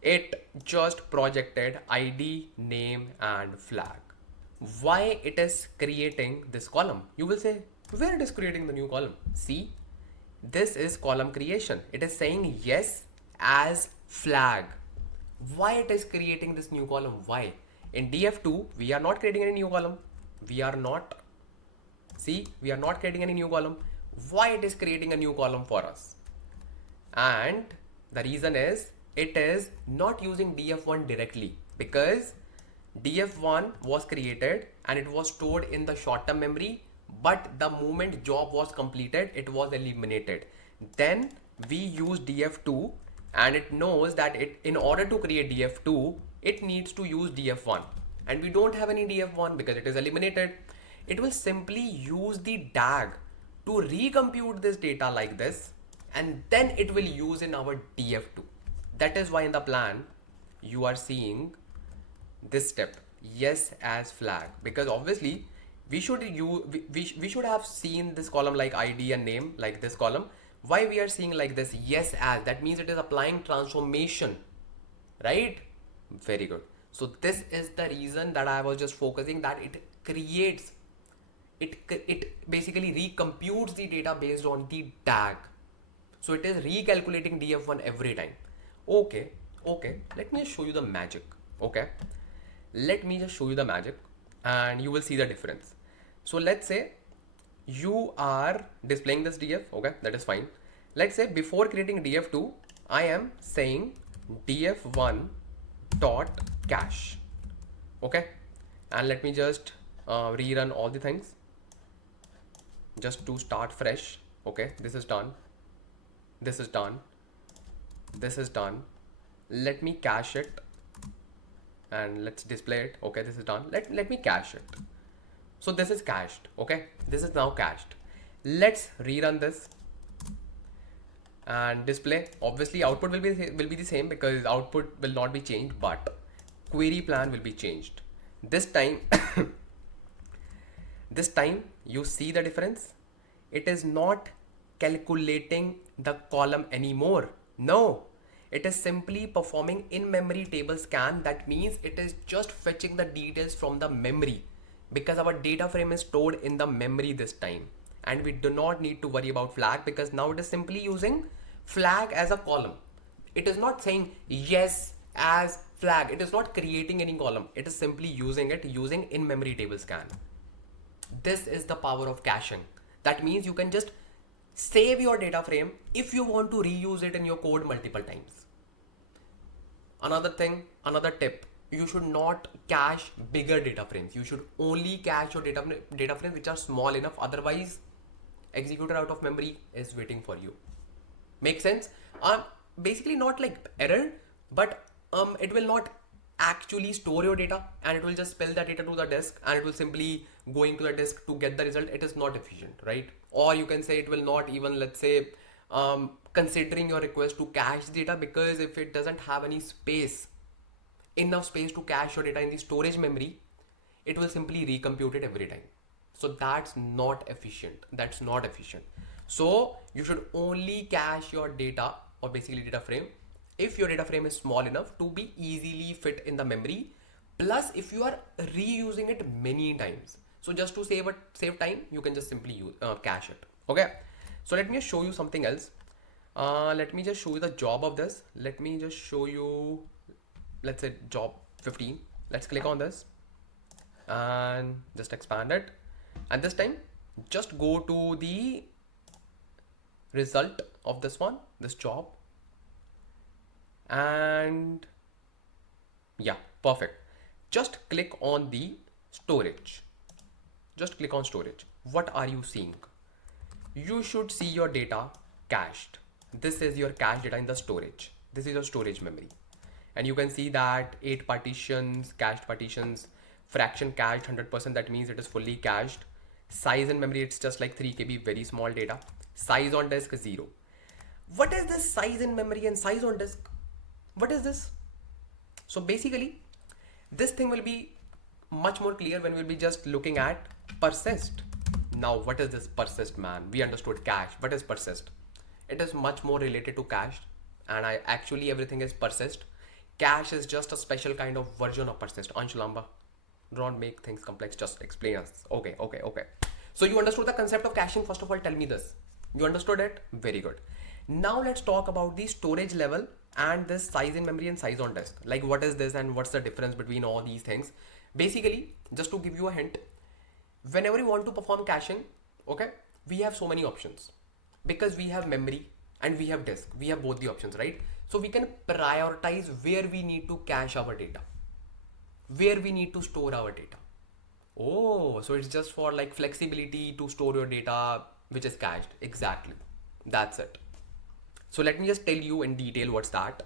it just projected ID, name and flag. Why it is creating this column? You will say, where it is creating the new column? See, this is column creation. It is saying yes as flag. Why it is creating this new column? Why? In df2 we are not creating any new column. We are not creating any new column. Why it is creating a new column for us? And the reason is it is not using df1 directly, because df1 was created and it was stored in the short-term memory, but the moment job was completed it was eliminated. Then we use df2 and it knows that in order to create df2 it needs to use df1, and we don't have any df1 because it is eliminated. It will simply use the DAG to recompute this data like this, and then it will use in our df2. That is why in the plan you are seeing this step, yes as flag, because obviously we should have seen this column like ID and name, like this column. Why we are seeing like this, yes as? That means it is applying transformation, right? Very good. So this is the reason that I was just focusing, that it creates, it basically recomputes the data based on the DAG. So it is recalculating df1 every time. Okay, let me just show you the magic. Okay, let me just show you the magic and you will see the difference. So let's say you are displaying this df, okay, that is fine. Let's say before creating df2 I am saying df1 dot cache, okay, and let me just rerun all the things just to start fresh. Okay, this is done, this is done, this is done. Let me cache it and let's display it. Okay, this is done. Let me cache it. So this is cached. Okay, this is now cached. Let's rerun this and display. Obviously output will be the same because output will not be changed, but query plan will be changed. This time this time you see the difference. It is not calculating the column anymore. No, it is simply performing in-memory table scan. That means it is just fetching the details from the memory, because our data frame is stored in the memory this time, and we do not need to worry about flag because now it is simply using flag as a column. It is not saying yes as flag. It is not creating any column. It is simply using in-memory table scan. This is the power of caching. That means you can just save your data frame if you want to reuse it in your code multiple times. Another thing, another tip, you should not cache bigger data frames. You should only cache your data frames which are small enough. Otherwise, Executor Out of Memory is waiting for you. Make sense? Basically not like error, but it will not actually store your data and it will just spill that data to the disk and it will simply go into the disk to get the result. It is not efficient, right? Or you can say it will not even, let's say, considering your request to cache data, because if it doesn't have any space, enough space to cache your data in the storage memory, it will simply recompute it every time. So that's not efficient. That's not efficient. So you should only cache your data, or basically data frame, if your data frame is small enough to be easily fit in the memory, plus if you are reusing it many times. So just to save time, you can just simply cache it. Okay, so let me just show you something else. Let me just show you the job of this. Let me just show you, let's say job 15. Let's click on this and just expand it, and this time just go to the result of this one, this job, and yeah, perfect. Just click on the storage. Just click on storage. What are you seeing? You should see your data cached. This is your cached data in the storage. This is your storage memory, and you can see that 8 partitions, cached partitions, fraction cached 100%. That means it is fully cached. Size in memory, it's just like 3 KB, very small data. Size on disk 0. What is this size in memory and size on disk? What is this? So basically, this thing will be much more clear when we'll be just looking at persist. Now, what is this persist, man? We understood cache. What is persist? It is much more related to cache, and everything is persist. Cache is just a special kind of version of persist. Ansh, Lamba, don't make things complex. Just explain us. Okay. So you understood the concept of caching. First of all, tell me this. You understood it? Very good. Now let's talk about the storage level and this size in memory and size on disk. Like what is this and what's the difference between all these things? Basically, just to give you a hint, whenever you want to perform caching, okay, we have so many options because we have memory and we have disk. We have both the options, right? So we can prioritize where we need to cache our data, where we need to store our data. Oh, so it's just for like flexibility to store your data which is cached. Exactly. That's it. So let me just tell you in detail what's that.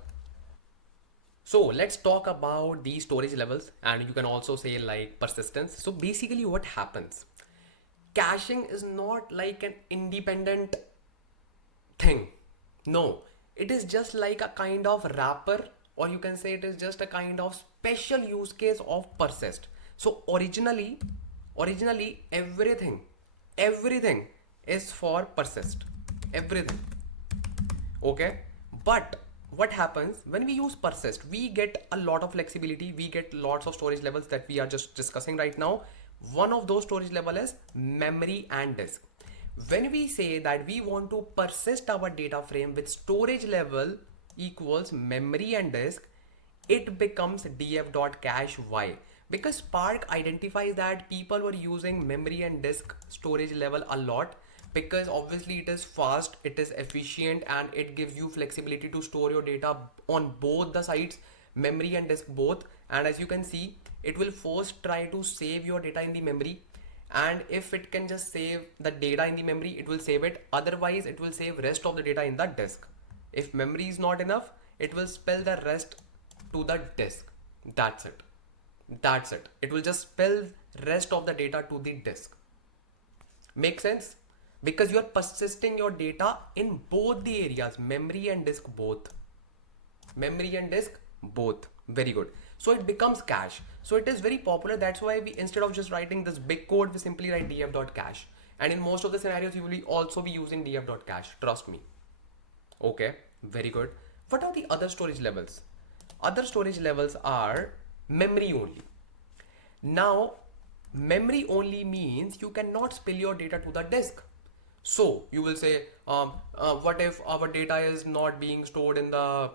So let's talk about the storage levels, and you can also say like persistence. So basically what happens, caching is not like an independent thing. No, it is just like a kind of wrapper, or you can say it is just a kind of special use case of persist. So originally everything is for persist, everything. Okay, but what happens when we use persist, we get a lot of flexibility, we get lots of storage levels that we are just discussing right now. One of those storage level is memory and disk. When we say that we want to persist our data frame with storage level equals memory and disk, it becomes df.cache. Why? Because Spark identifies that people were using memory and disk storage level a lot, because obviously it is fast, it is efficient, and it gives you flexibility to store your data on both the sides, memory and disk both. And as you can see, it will first try to save your data in the memory, and if it can just save the data in the memory, it will save it. Otherwise it will save rest of the data in the disk. If memory is not enough, it will spill the rest to the disk. That's it. It will just spill rest of the data to the disk. Make sense? Because you are persisting your data in both the areas, memory and disk both. Very good. So it becomes cache. So it is very popular. That's why we, instead of just writing this big code, we simply write df.cache. And in most of the scenarios, you will also be using df.cache. Trust me. Okay, very good. What are the other storage levels? Other storage levels are memory only. Now, memory only means you cannot spill your data to the disk. So you will say, what if our data is not being stored in the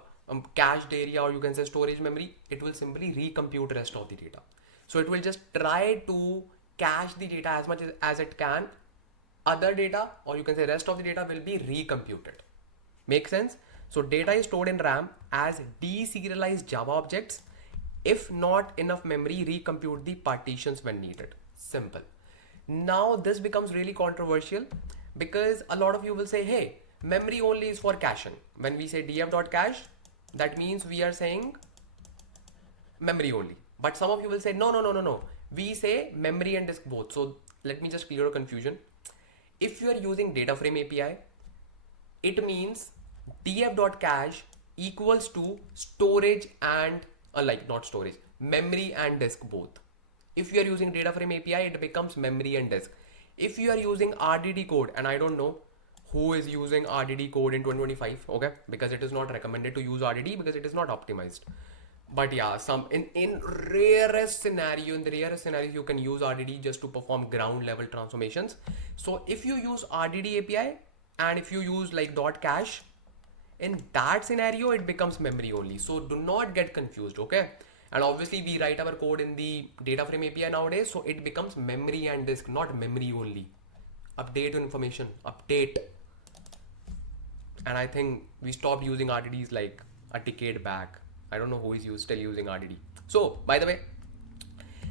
cached area, or you can say storage memory? It will simply recompute rest of the data. So it will just try to cache the data as much as it can. Other data, or you can say rest of the data, will be recomputed. Make sense? So data is stored in RAM as deserialized Java objects. If not enough memory, recompute the partitions when needed. Simple. Now this becomes really controversial, because a lot of you will say, hey, memory only is for caching. When we say df.cache, that means we are saying memory only. But some of you will say, no. We say memory and disk both. So let me just clear your confusion. If you are using data frame API, it means df.cache equals to storage and memory and disk both. If you are using data frame API, it becomes memory and disk. If you are using RDD code, and I don't know who is using RDD code in 2025, okay, because it is not recommended to use RDD because it is not optimized. But yeah, in rarest scenarios, you can use RDD just to perform ground level transformations. So if you use RDD API and if you use like .cache, in that scenario it becomes memory only. So do not get confused, okay? And obviously we write our code in the data frame API nowadays, so it becomes memory and disk, not memory only. Update your information, update. And I think we stopped using RDDs like a decade back. I don't know who is still using RDD. So by the way,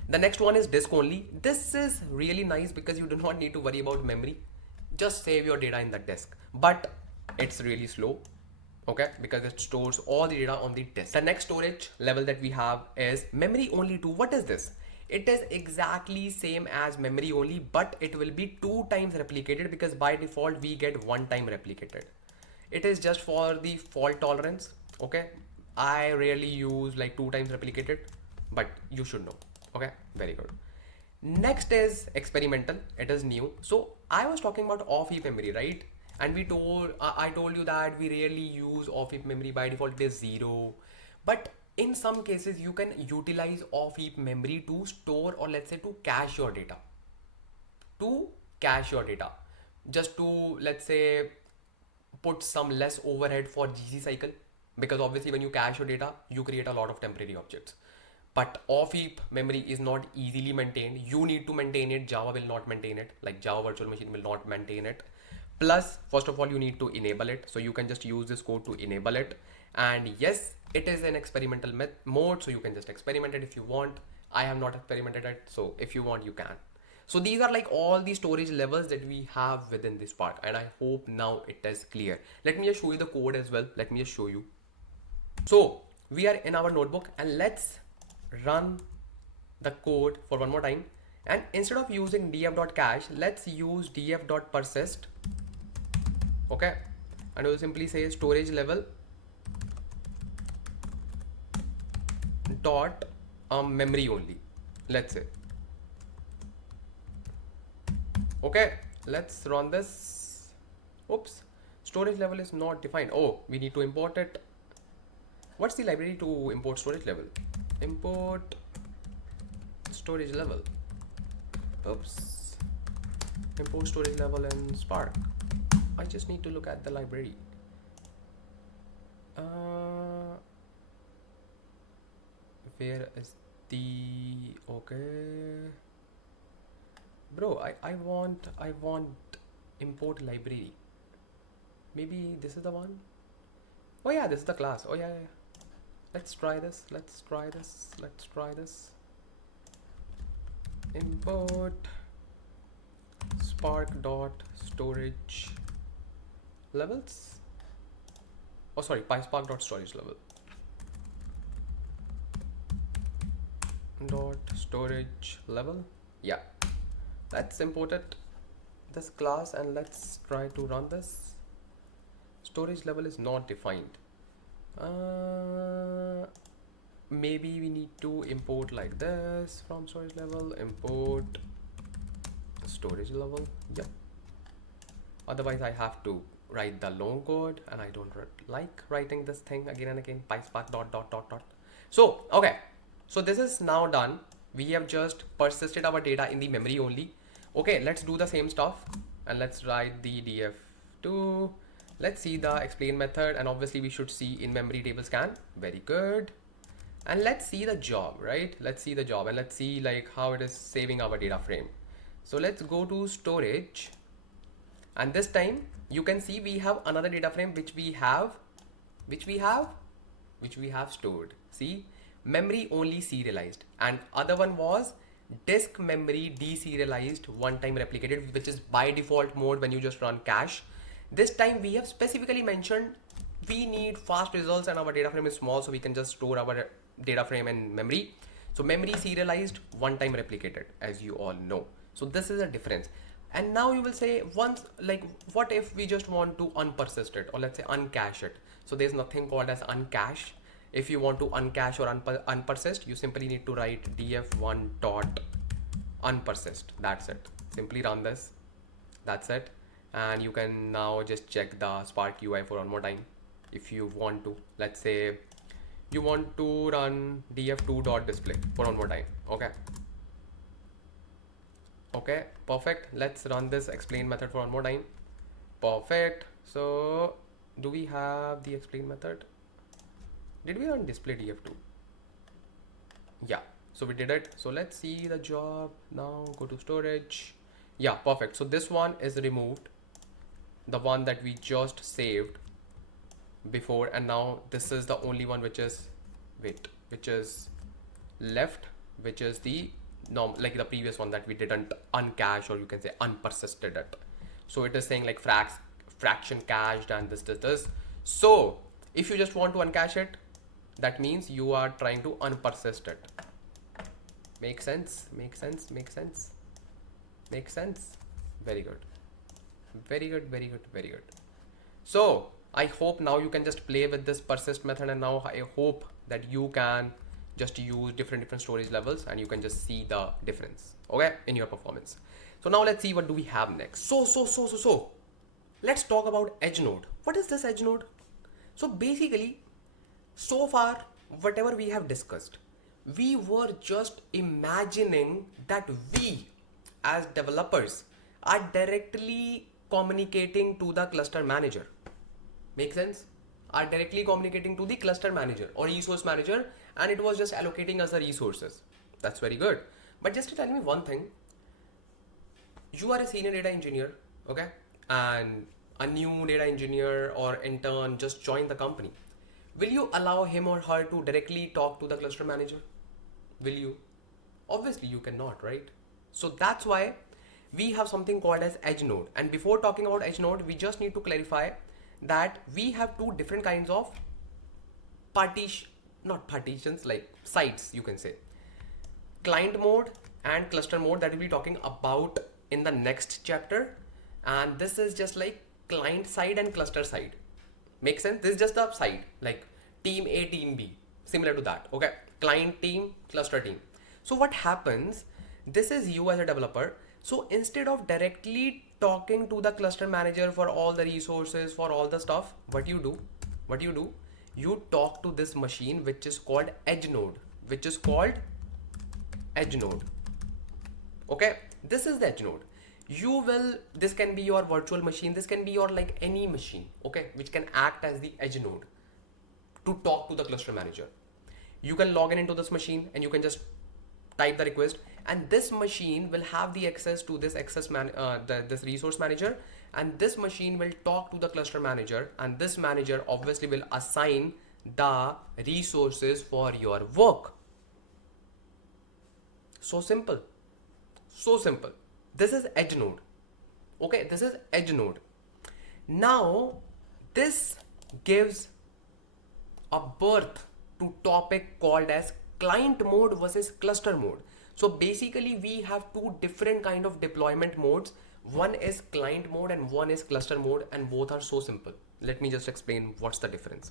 the next one is disk only. This is really nice because you do not need to worry about memory. Just save your data in the disk, but it's really slow. Okay, because it stores all the data on the disk. The next storage level that we have is memory only 2. What is this? It is exactly same as memory only, but it will be 2 times replicated, because by default we get 1 time replicated. It is just for the fault tolerance. Okay, I rarely use like 2 times replicated, but you should know. Okay, very good. Next is experimental. It is new. So I was talking about off heap memory, right? And I told you that we rarely use off heap memory. By default it is 0, but in some cases you can utilize off heap memory to store, or let's say to cache your data, to cache your data, just to, let's say, put some less overhead for GC cycle, because obviously when you cache your data you create a lot of temporary objects. But off heap memory is not easily maintained. You need to maintain it. Java will not maintain it. Like Java virtual machine will not maintain it. Plus, first of all, you need to enable it. So you can just use this code to enable it. And yes, it is an experimental mode. So you can just experiment it if you want. I have not experimented it. So if you want, you can. So these are like all the storage levels that we have within this Spark. And I hope now it is clear. Let me just show you the code as well. Let me just show you. So we are in our notebook, and let's run the code for one more time. And instead of using df.cache, let's use df.persist. Okay, and we'll simply say storage level dot memory only, let's say. Okay, let's run this. Oops, storage level is not defined. Oh, we need to import it. What's the library to import storage level? Import storage level. Oops, import storage level in Spark. I just need to look at the library. Where is the, okay, bro, I want import library. Maybe this is the one. Oh yeah, this is the class. Oh yeah. Let's try this. Import spark dot storage levels. Oh sorry, PySpark dot storage level dot storage level. Yeah, let's import it, this class, and let's try to run this. Storage level is not defined. Maybe we need to import like this from storage level. Import storage level. Yep. Otherwise I have to write the long code, and I don't like writing this thing again and again. PySpark dot dot dot dot. So okay, so this is now done. We have just persisted our data in the memory only. Okay, let's do the same stuff, and let's write the df2. Let's see the explain method, and obviously we should see in memory table scan. Very good. And let's see the job, right? Let's see the job, and let's see like how it is saving our data frame. So let's go to storage, and this time you can see we have another data frame which we have stored. See, memory only serialized, and other one was disk memory deserialized, one time replicated, which is by default mode when you just run cache. This time we have specifically mentioned we need fast results and our data frame is small, so we can just store our data frame in memory. So memory serialized, one time replicated, as you all know. So this is a difference. And now you will say, once, like, what if we just want to unpersist it, or let's say uncache it? So there's nothing called as uncache. If you want to uncache or unpersist, you simply need to write df1 dot unpersist. That's it. Simply run this. That's it. And you can now just check the Spark UI for one more time if you want to. Let's say you want to run df2 dot display for one more time. Okay, perfect. Let's run this explain method for one more time. Perfect. So do we have the explain method? Did we run display df2? Yeah, so we did it. So let's see the job now. Go to storage. Yeah, perfect. So this one is removed, the one that we just saved before, and now this is the only one which is left, which is the like the previous one that we didn't uncache, or you can say unpersisted it. So it is saying like fraction cached and this. So if you just want to uncache it, that means you are trying to unpersist it. Make sense? Very good. So I hope now you can just play with this persist method, and now I hope that you can just use different storage levels and you can just see the difference, okay, in your performance. So now let's see what do we have next. So let's talk about edge node. What is this edge node? So basically, so far whatever we have discussed, we were just imagining that we as developers are directly communicating to the cluster manager. Make sense? Are directly communicating to the cluster manager or resource manager, and it was just allocating us the resources. That's very good. But just to tell me one thing, you are a senior data engineer, okay, and a new data engineer or intern just joined the company. Will you allow him or her to directly talk to the cluster manager? Will you? Obviously you cannot, right? So that's why we have something called as edge node. And before talking about edge node, we just need to clarify that we have two different kinds of not partitions, like sites, you can say. Client mode and cluster mode, that we'll be talking about in the next chapter. And this is just like client side and cluster side. Make sense? This is just the side, like team A, team B, similar to that. Okay, client team, cluster team. So what happens, this is you as a developer. So instead of directly talking to the cluster manager for all the resources, for all the stuff, what you do, you talk to this machine which is called edge node, okay. This is the edge node. This can be your virtual machine, this can be your like any machine, okay, which can act as the edge node to talk to the cluster manager. You can log in into this machine and you can just type the request, and this machine will have the access to this this resource manager, and this machine will talk to the cluster manager, and this manager obviously will assign the resources for your work. So simple. This is edge node. Okay, this is edge node. Now this gives a birth to topic called as client mode versus cluster mode. So basically we have two different kind of deployment modes. One is client mode and one is cluster mode, and both are so simple. Let me just explain what's the difference.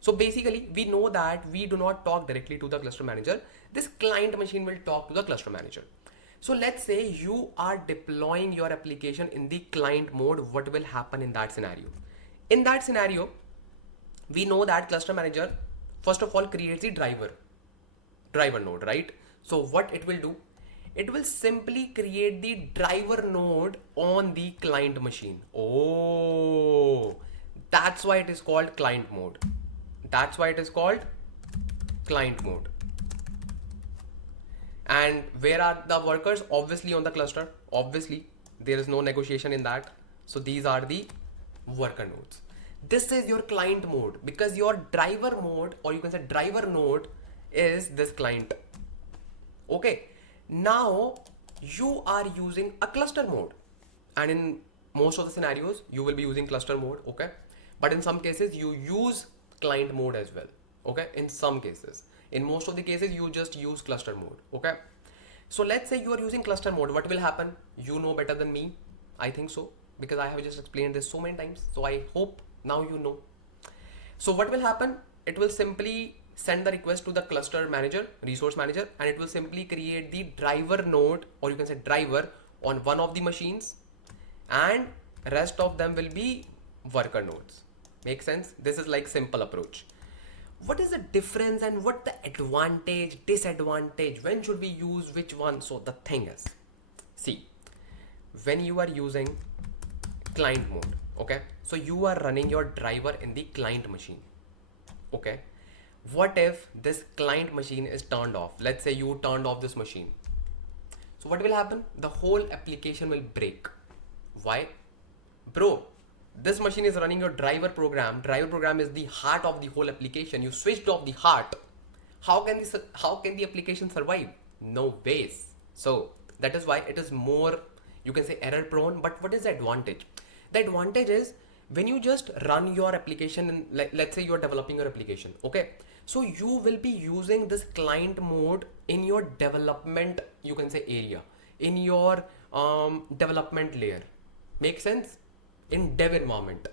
So basically we know that we do not talk directly to the cluster manager. This client machine will talk to the cluster manager. So let's say you are deploying your application in the client mode. What will happen in that scenario? In that scenario, we know that cluster manager first of all creates the driver node, right? So what it will do, it will simply create the driver node on the client machine. Oh, that's why it is called client mode. And where are the workers? Obviously on the cluster. Obviously there is no negotiation in that. So these are the worker nodes. This is your client mode, because your driver mode, or you can say driver node, is this client. Okay, now you are using a cluster mode, and in most of the scenarios you will be using cluster mode, okay, but in some cases you use client mode as well, okay. In some cases, in most of the cases you just use cluster mode, okay. So let's say you are using cluster mode. What will happen? You know better than me, I think so, because I have just explained this so many times, so I hope now you know. So what will happen? It will simply send the request to the cluster manager, resource manager, and it will simply create the driver node, or you can say driver, on one of the machines, and rest of them will be worker nodes. Make sense? This is like simple approach. What is the difference and what the advantage, disadvantage? When should we use which one? So the thing is, see, when you are using client mode, okay, so you are running your driver in the client machine, okay. What if this client machine is turned off? Let's say you turned off this machine. So what will happen? The whole application will break. Why? Bro, this machine is running your driver program. Driver program is the heart of the whole application. You switched off the heart. How can the application survive? No ways. So that is why it is more, you can say, error prone. But what is the advantage? The advantage is when you just run your application, and let's say you are developing your application, okay, so you will be using this client mode in your development, you can say, area, in your development layer. Make sense? In dev environment.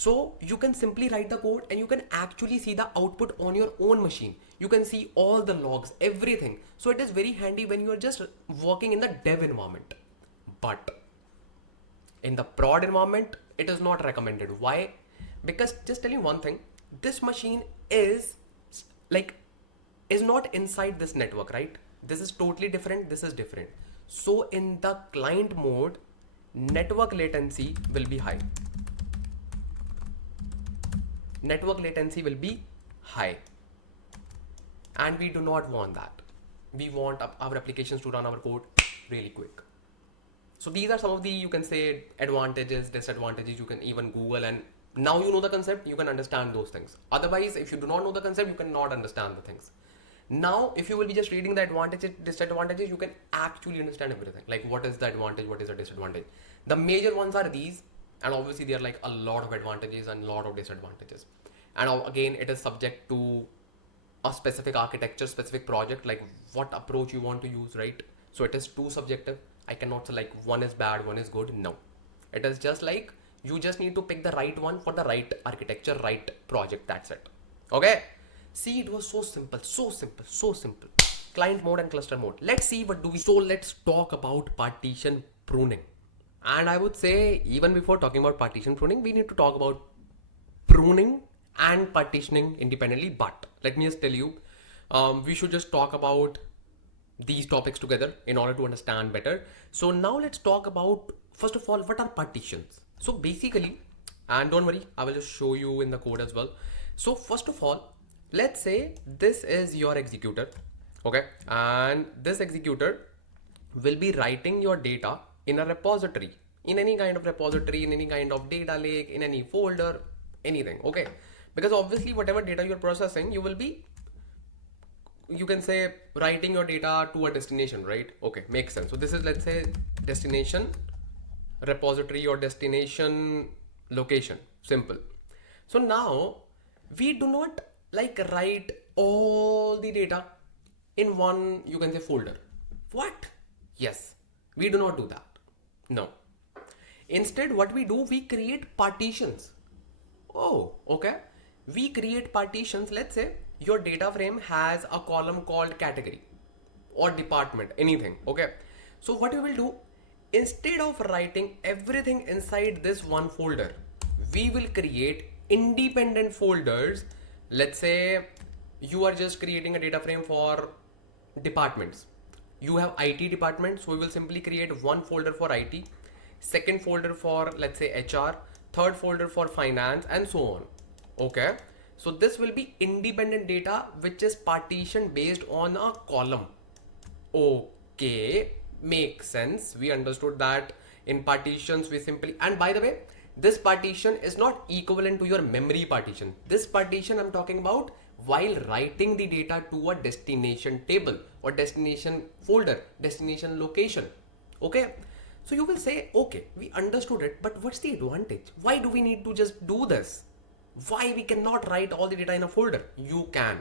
So you can simply write the code and you can actually see the output on your own machine. You can see all the logs, everything. So it is very handy when you are just working in the dev environment. But in the prod environment, it is not recommended. Why? Because just tell you one thing, this machine is not inside this network, right? This is totally different. This is different. So in the client mode, network latency will be high. Network latency will be high. And we do not want that. We want our applications to run our code really quick. So these are some of the, you can say, advantages, disadvantages. You can even Google, and now you know the concept, you can understand those things. Otherwise, if you do not know the concept, you cannot understand the things. Now, if you will be just reading the advantages, disadvantages, you can actually understand everything. Like what is the advantage, what is the disadvantage. The major ones are these, and obviously there are like a lot of advantages and a lot of disadvantages. And again, it is subject to a specific architecture, specific project, like what approach you want to use, right? So it is too subjective. I cannot say like one is bad, one is good. No, it is just like you just need to pick the right one for the right architecture, right project. That's it. Okay. See, it was so simple, so simple, so simple. Client mode and cluster mode. Let's see what do we. So let's talk about partition pruning. And I would say even before talking about partition pruning, we need to talk about pruning and partitioning independently. But let me just tell you, we should just talk about these topics together in order to understand better. So now let's talk about, first of all, what are partitions? So basically, and don't worry, I will just show you in the code as well. So first of all, let's say this is your executor, okay? And this executor will be writing your data in a repository, in any kind of repository, in any kind of data lake, in any folder, anything, okay? Because obviously whatever data you're processing, you will be, you can say, writing your data to a destination, right? Okay, makes sense. So this is, let's say, destination repository or destination location, simple. So now we do not like write all the data in one, you can say, folder. What? Yes, we do not do that. No. Instead, what we do, we create partitions. Oh, okay. We create partitions. Let's say your data frame has a column called category or department, anything. Okay. So what you will do, instead of writing everything inside this one folder, we will create independent folders. Let's say you are just creating a data frame for departments. You have IT department, so we will simply create one folder for IT, second folder for, let's say, HR, third folder for finance, and so on. Okay. So this will be independent data which is partitioned based on a column. Okay, makes sense. We understood that in partitions we simply, and by the way, this partition is not equivalent to your memory partition. This partition I'm talking about while writing the data to a destination table or destination folder, destination location. Okay. So you will say, okay, we understood it, but what's the advantage? Why do we need to just do this? Why we cannot write all the data in a folder? You can,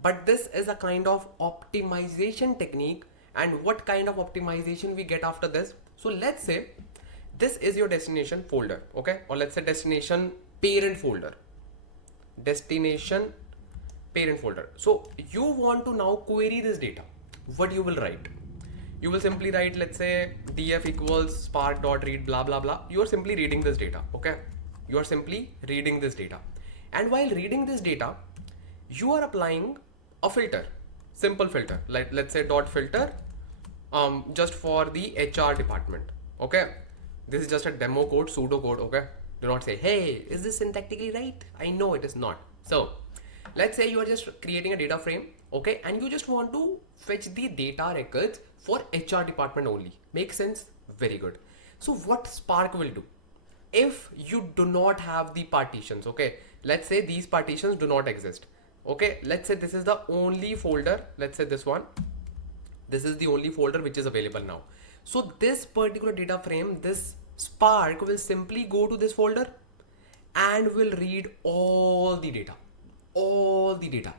but this is a kind of optimization technique. And what kind of optimization we get after this? So let's say this is your destination folder, okay? Or let's say destination parent folder, destination parent folder. So you want to now query this data. What you will write? You will simply write, let's say, df equals spark.read blah blah blah. You are simply reading this data, okay? You are simply reading this data, and while reading this data, you are applying a filter, simple filter, like let's say dot filter, just for the HR department. Okay, this is just a demo code, pseudo code. Okay, do not say, hey, is this syntactically right? I know it is not. So let's say you are just creating a data frame, okay, and you just want to fetch the data records for HR department only. Makes sense? Very good. So what Spark will do, if you do not have the partitions, okay, let's say these partitions do not exist, okay, let's say this is the only folder, let's say this one, this is the only folder which is available now. So this particular data frame, this Spark will simply go to this folder and will read all the data, all the data.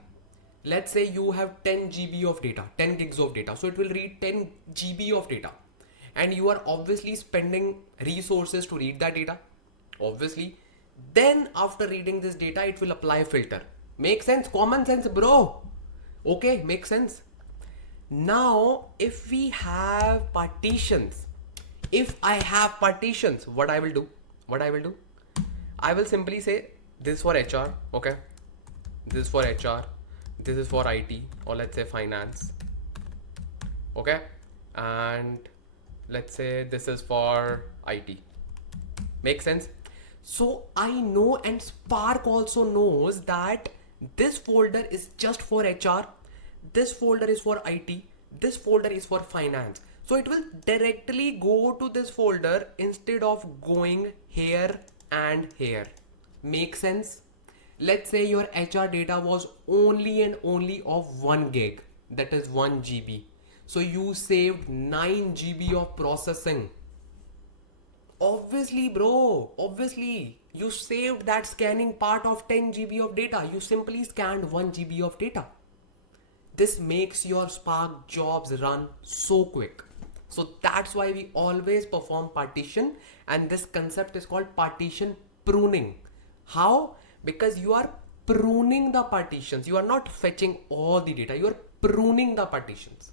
Let's say you have 10 GB of data, 10 gigs of data, so it will read 10 GB of data. And you are obviously spending resources to read that data. Obviously, Then after reading this data, it will apply filter. Make sense? Common sense, bro. Okay, makes sense. Now, if we have partitions, if I have partitions, what I will do? I will simply say this is for HR, okay? This is for HR, this is for IT, or let's say finance, okay? And let's say this is for IT. Make sense? So I know, and Spark also knows that this folder is just for HR, this folder is for IT, this folder is for finance. So it will directly go to this folder instead of going here and here. Make sense? Let's say your HR data was only and only of 1 gig, that is 1 GB. So you saved 9 GB of processing. Obviously, bro, obviously, you saved that scanning part of 10 GB of data. You simply scanned 1 GB of data. This makes your Spark jobs run so quick. So that's why we always perform partition, and this concept is called partition pruning. How? Because you are pruning the partitions. You are not fetching all the data. You are pruning the partitions.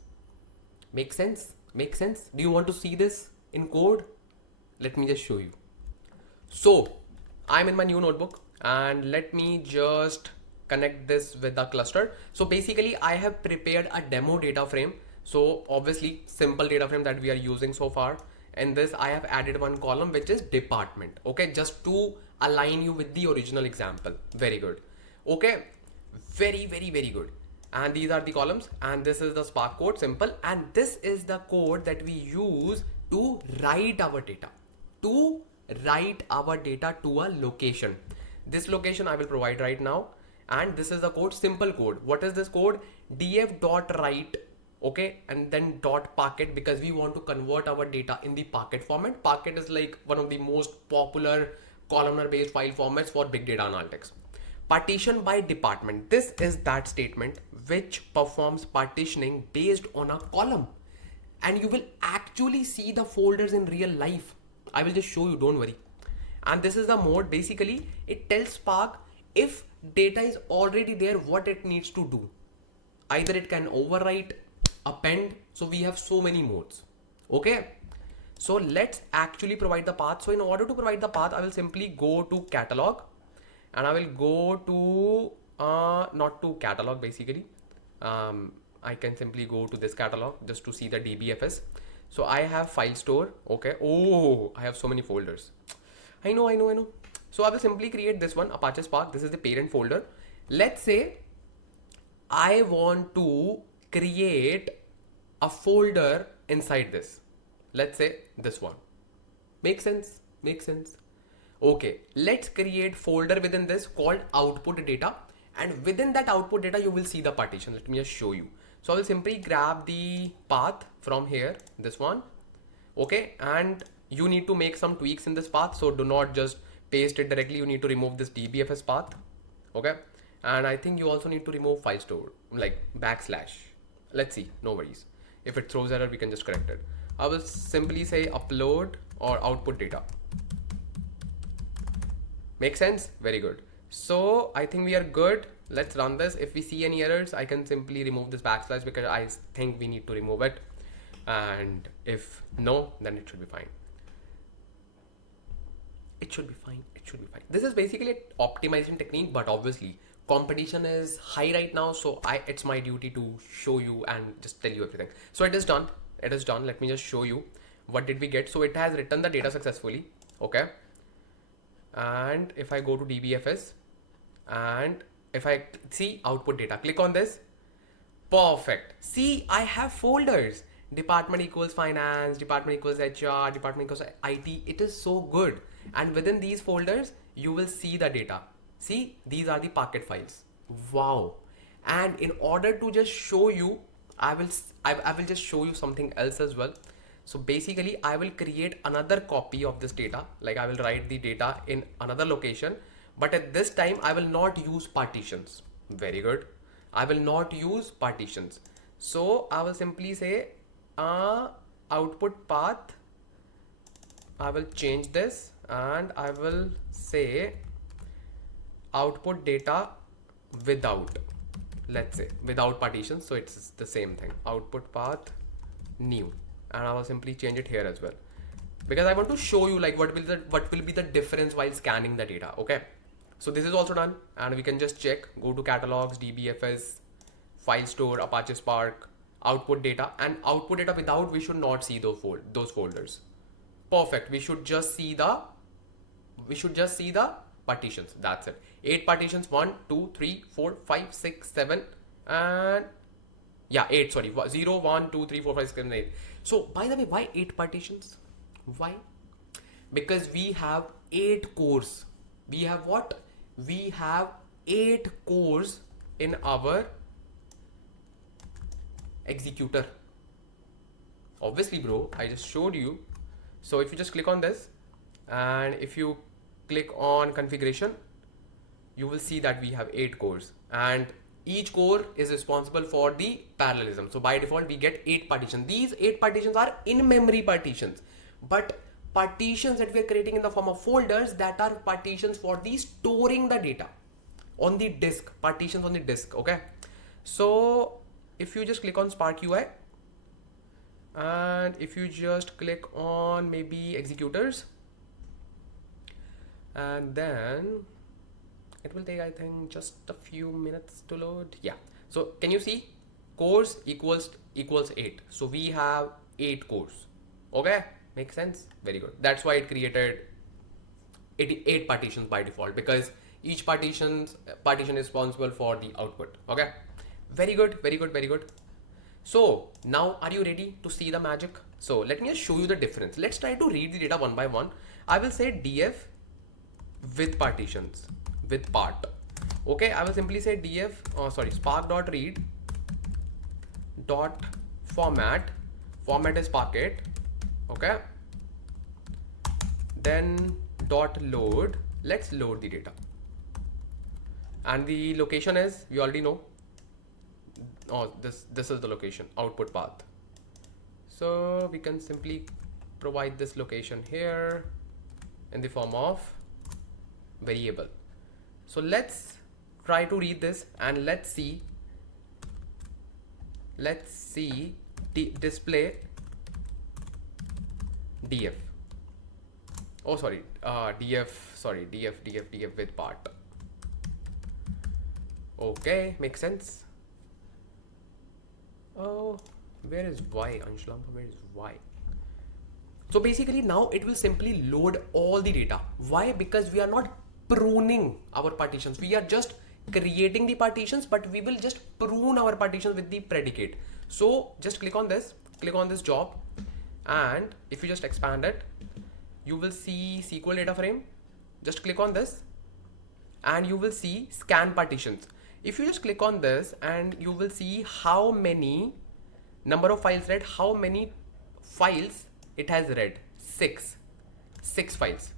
Make sense? Make sense? Do you want to see this in code? Let me just show you. So I'm in my new notebook, and let me just connect this with the cluster. So basically I have prepared a demo data frame. So obviously simple data frame that we are using so far. In this I have added one column which is department. Okay, just to align you with the original example. Very good. Okay, very good. And these are the columns, and this is the Spark code, simple. And this is the code that we use to write our data. To a location. This location I will provide right now, and this is the code, simple code. What is this code? df.write, okay, and then dot packet, because we want to convert our data in the packet format. Packet is like one of the most popular columnar based file formats for big data analytics. Partition by department. This is that statement which performs partitioning based on a column, and you will actually see the folders in real life. I will just show you, don't worry. And this is the mode. Basically it tells Spark if data is already there, what it needs to do. Either it can overwrite, append. So we have so many modes. Okay, so let's actually provide the path. So in order to provide the path, I will simply go to catalog, and I will go to not to catalog. Basically I can simply go to this catalog just to see the DBFS. So I have file store. Okay. Oh, I have so many folders. I know. So I will simply create this one, Apache Spark. This is the parent folder. Let's say I want to create a folder inside this. Let's say this one. Make sense? Make sense? Okay. Let's create folder within this called output data. And within that output data, you will see the partition. Let me just show you. So I will simply grab the path from here, this one. Okay, and you need to make some tweaks in this path. So do not just paste it directly. You need to remove this DBFS path. Okay, and I think you also need to remove file store, like backslash. Let's see, no worries. If it throws error, we can just correct it. I will simply say upload or output data. Make sense? Very good. So I think we are good. Let's run this. If we see any errors, I can simply remove this backslash because I think we need to remove it. And if no, then it should be fine. It should be fine. This is basically an optimization technique, but obviously competition is high right now. So it's my duty to show you and just tell you everything. So it is done. Let me just show you what did we get. So it has written the data successfully. Okay. And if I go to DBFS and if I see output data, click on this. Perfect. See, I have folders. Department equals finance, department equals HR, department equals IT. It is so good. And within these folders, you will see the data. See, these are the packet files. Wow. And in order to just show you, I will just show you something else as well. So basically I will create another copy of this data. Like I will write the data in another location, but at this time I will not use partitions. Very good. I will not use partitions. So I will simply say output path. I will change this and I will say output data without, let's say without partitions, so it's the same thing, output path new, and I will simply change it here as well because I want to show you like what will be the difference while scanning the data. Okay, so this is also done, and we can just check, go to catalogs, dbfs, file store, Apache Spark, output data, and output data without, we should not see those folders. Perfect. We should just see the partitions. That's it. 8 partitions, 1 2 3 4 5 6 7, and yeah, 8, sorry, 0 1 2 3 4 5 6 7 8. So by the way, why 8 partitions? Why? Because we have 8 cores. We have what? We have 8 cores in our executor. Obviously, bro, I just showed you. So if you just click on this, and if you click on configuration, you will see that we have 8 cores, and each core is responsible for the parallelism. So by default, we get 8 partitions. These 8 partitions are in-memory partitions, but partitions that we are creating in the form of folders, that are partitions for the storing the data on the disk, partitions on the disk. Okay, so if you just click on Spark UI, and if you just click on maybe executors, and then it will take, I think, just a few minutes to load. Yeah, so can you see cores equals 8? So we have 8 cores. Okay, makes sense. Very good. That's why it created 8 partitions by default, because each partition is responsible for the output. Okay, very good, very good, very good. So now, are you ready to see the magic? So let me just show you the difference. Let's try to read the data one by one. I will say df with partitions, with part. Okay, I will simply say df, spark.read dot format is Parquet. Okay, then dot load. Let's load the data, and the location is, we already know. Oh, this is the location, output path. So we can simply provide this location here in the form of variable. So let's try to read this, and let's see display df. Oh, sorry, df with part. Okay, makes sense. Oh, where is y, Ansh? Lamba, where is y? So basically now it will simply load all the data. Why? Because we are not pruning our partitions. We are just creating the partitions, but we will just prune our partitions with the predicate. So just click on this job, and if you just expand it, you will see SQL data frame. Just click on this, and you will see scan partitions. If you just click on this, and you will see how many number of files read, how many files it has read. 6 files.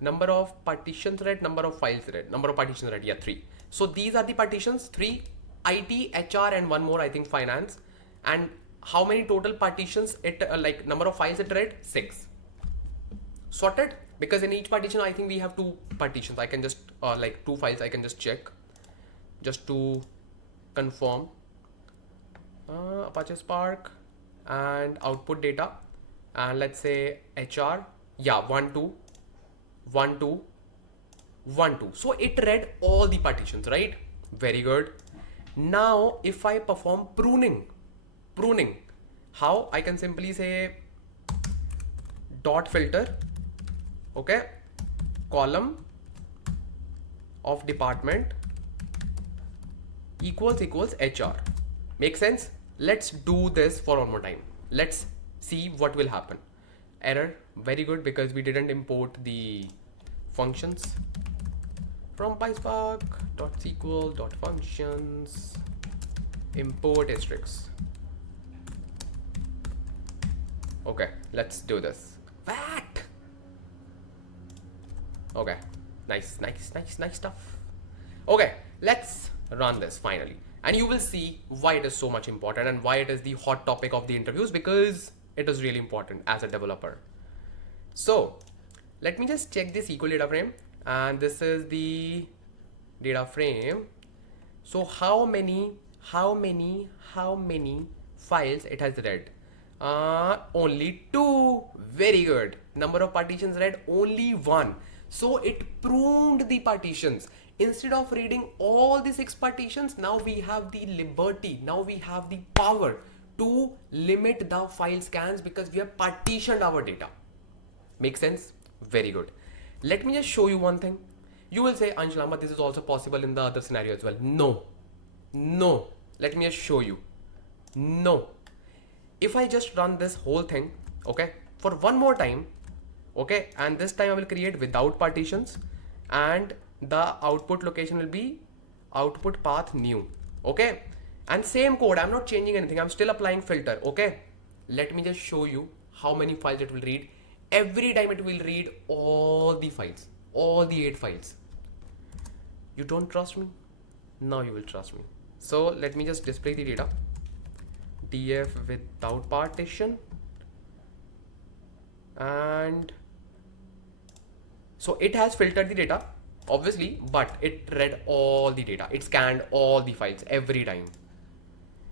Number of partitions read, number of files read, number of partitions read, yeah, 3. So these are the partitions: 3 IT, HR, and 1 more, I think, finance. And how many total partitions it like number of files it read? 6. Sorted, because in each partition I think we have 2 partitions. I can just like 2 files, I can just check just to confirm. Apache Spark and output data, and let's say HR, yeah, 1 2 1 2 1 2. So it read all the partitions, right? Very good. Now if I perform pruning, how? I can simply say dot filter, okay, column of department equals HR. Make sense? Let's do this for one more time. Let's see what will happen. Error. Very good, because we didn't import the functions from PySpark .sql .functions import asterisks. Okay, let's do this. What? Okay, nice stuff. Okay, let's run this finally, and you will see why it is so much important and why it is the hot topic of the interviews, because it is really important as a developer. So let me just check the SQL data frame, and this is the data frame. So how many files it has read? Only 2. Very good. Number of partitions read, only 1. So it pruned the partitions. Instead of reading all the 6 partitions, now we have the liberty, now we have the power to limit the file scans because we have partitioned our data. Make sense? Very good. Let me just show you one thing. You will say, Ansh, Lamba, this is also possible in the other scenario as well. No. No. Let me just show you. No. If I just run this whole thing, okay, for one more time, okay, and this time I will create without partitions, and the output location will be output path new, okay, and same code, I'm not changing anything, I'm still applying filter, okay. Let me just show you how many files it will read. Every time it will read all the files, all the 8 files. You don't trust me? Now you will trust me. So let me just display the data. df without partition, and so it has filtered the data obviously, but it read all the data, it scanned all the files every time.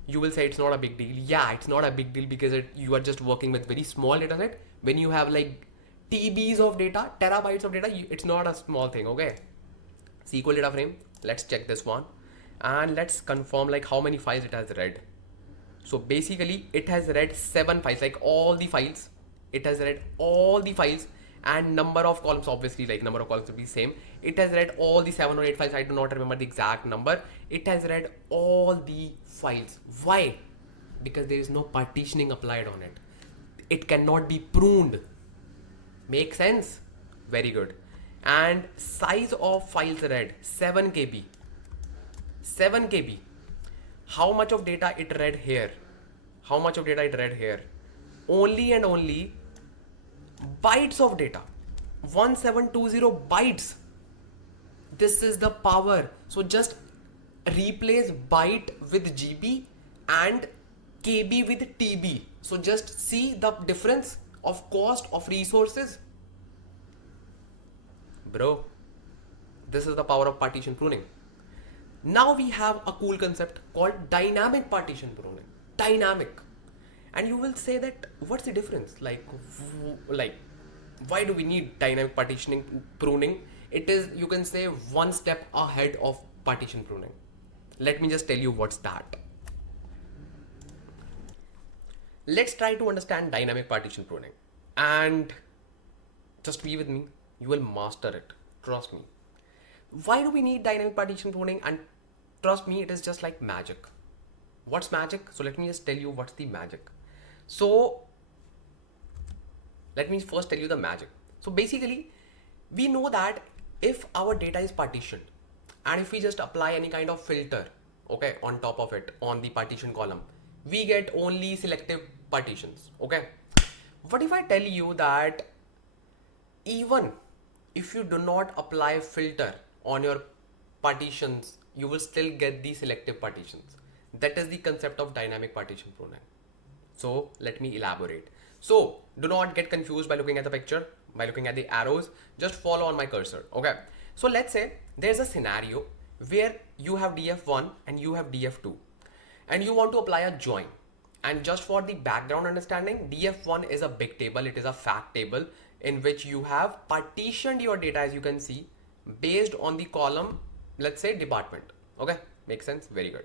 You will say it's not a big deal. Yeah, it's not a big deal because you are just working with very small data set. When you have like TBs of data, terabytes of data, it's not a small thing, okay. SQL data frame, let's check this one and let's confirm like how many files it has read. So basically it has read 7 files, like all the files. It has read all the files, and number of columns, obviously like number of columns will be same. It has read all the 7 or 8 files. I do not remember the exact number. It has read all the files. Why? Because there is no partitioning applied on it. It cannot be pruned. Make sense? Very good. And size of files read 7 KB. 7 KB. How much of data it read here? How much of data it read here? Only and only bytes of data. 1720 bytes. This is the power. So just replace byte with GB and KB with TB. So just see the difference of cost of resources. Bro, this is the power of partition pruning. Now we have a cool concept called dynamic partition pruning. Dynamic. And you will say that what's the difference? Like why do we need dynamic partitioning pruning? It is, you can say, one step ahead of partition pruning. Let me just tell you what's that. Let's try to understand dynamic partition pruning. And just be with me, you will master it. Trust me. Why do we need dynamic partition pruning? And trust me, it is just like magic. What's magic? So let me just tell you what's the magic. So let me first tell you the magic. So basically, we know that if our data is partitioned and if we just apply any kind of filter, okay, on top of it, on the partition column, we get only selective partitions, okay. What if I tell you that even if you do not apply filter on your partitions, you will still get the selective partitions? That is the concept of dynamic partition pruning. So let me elaborate. So do not get confused by looking at the picture, by looking at the arrows. Just follow on my cursor, okay. So let's say there's a scenario where you have df1 and you have df2 and you want to apply a join. And just for the background understanding, df1 is a big table. It is a fact table in which you have partitioned your data, as you can see, based on the column, let's say department, okay. Makes sense? Very good.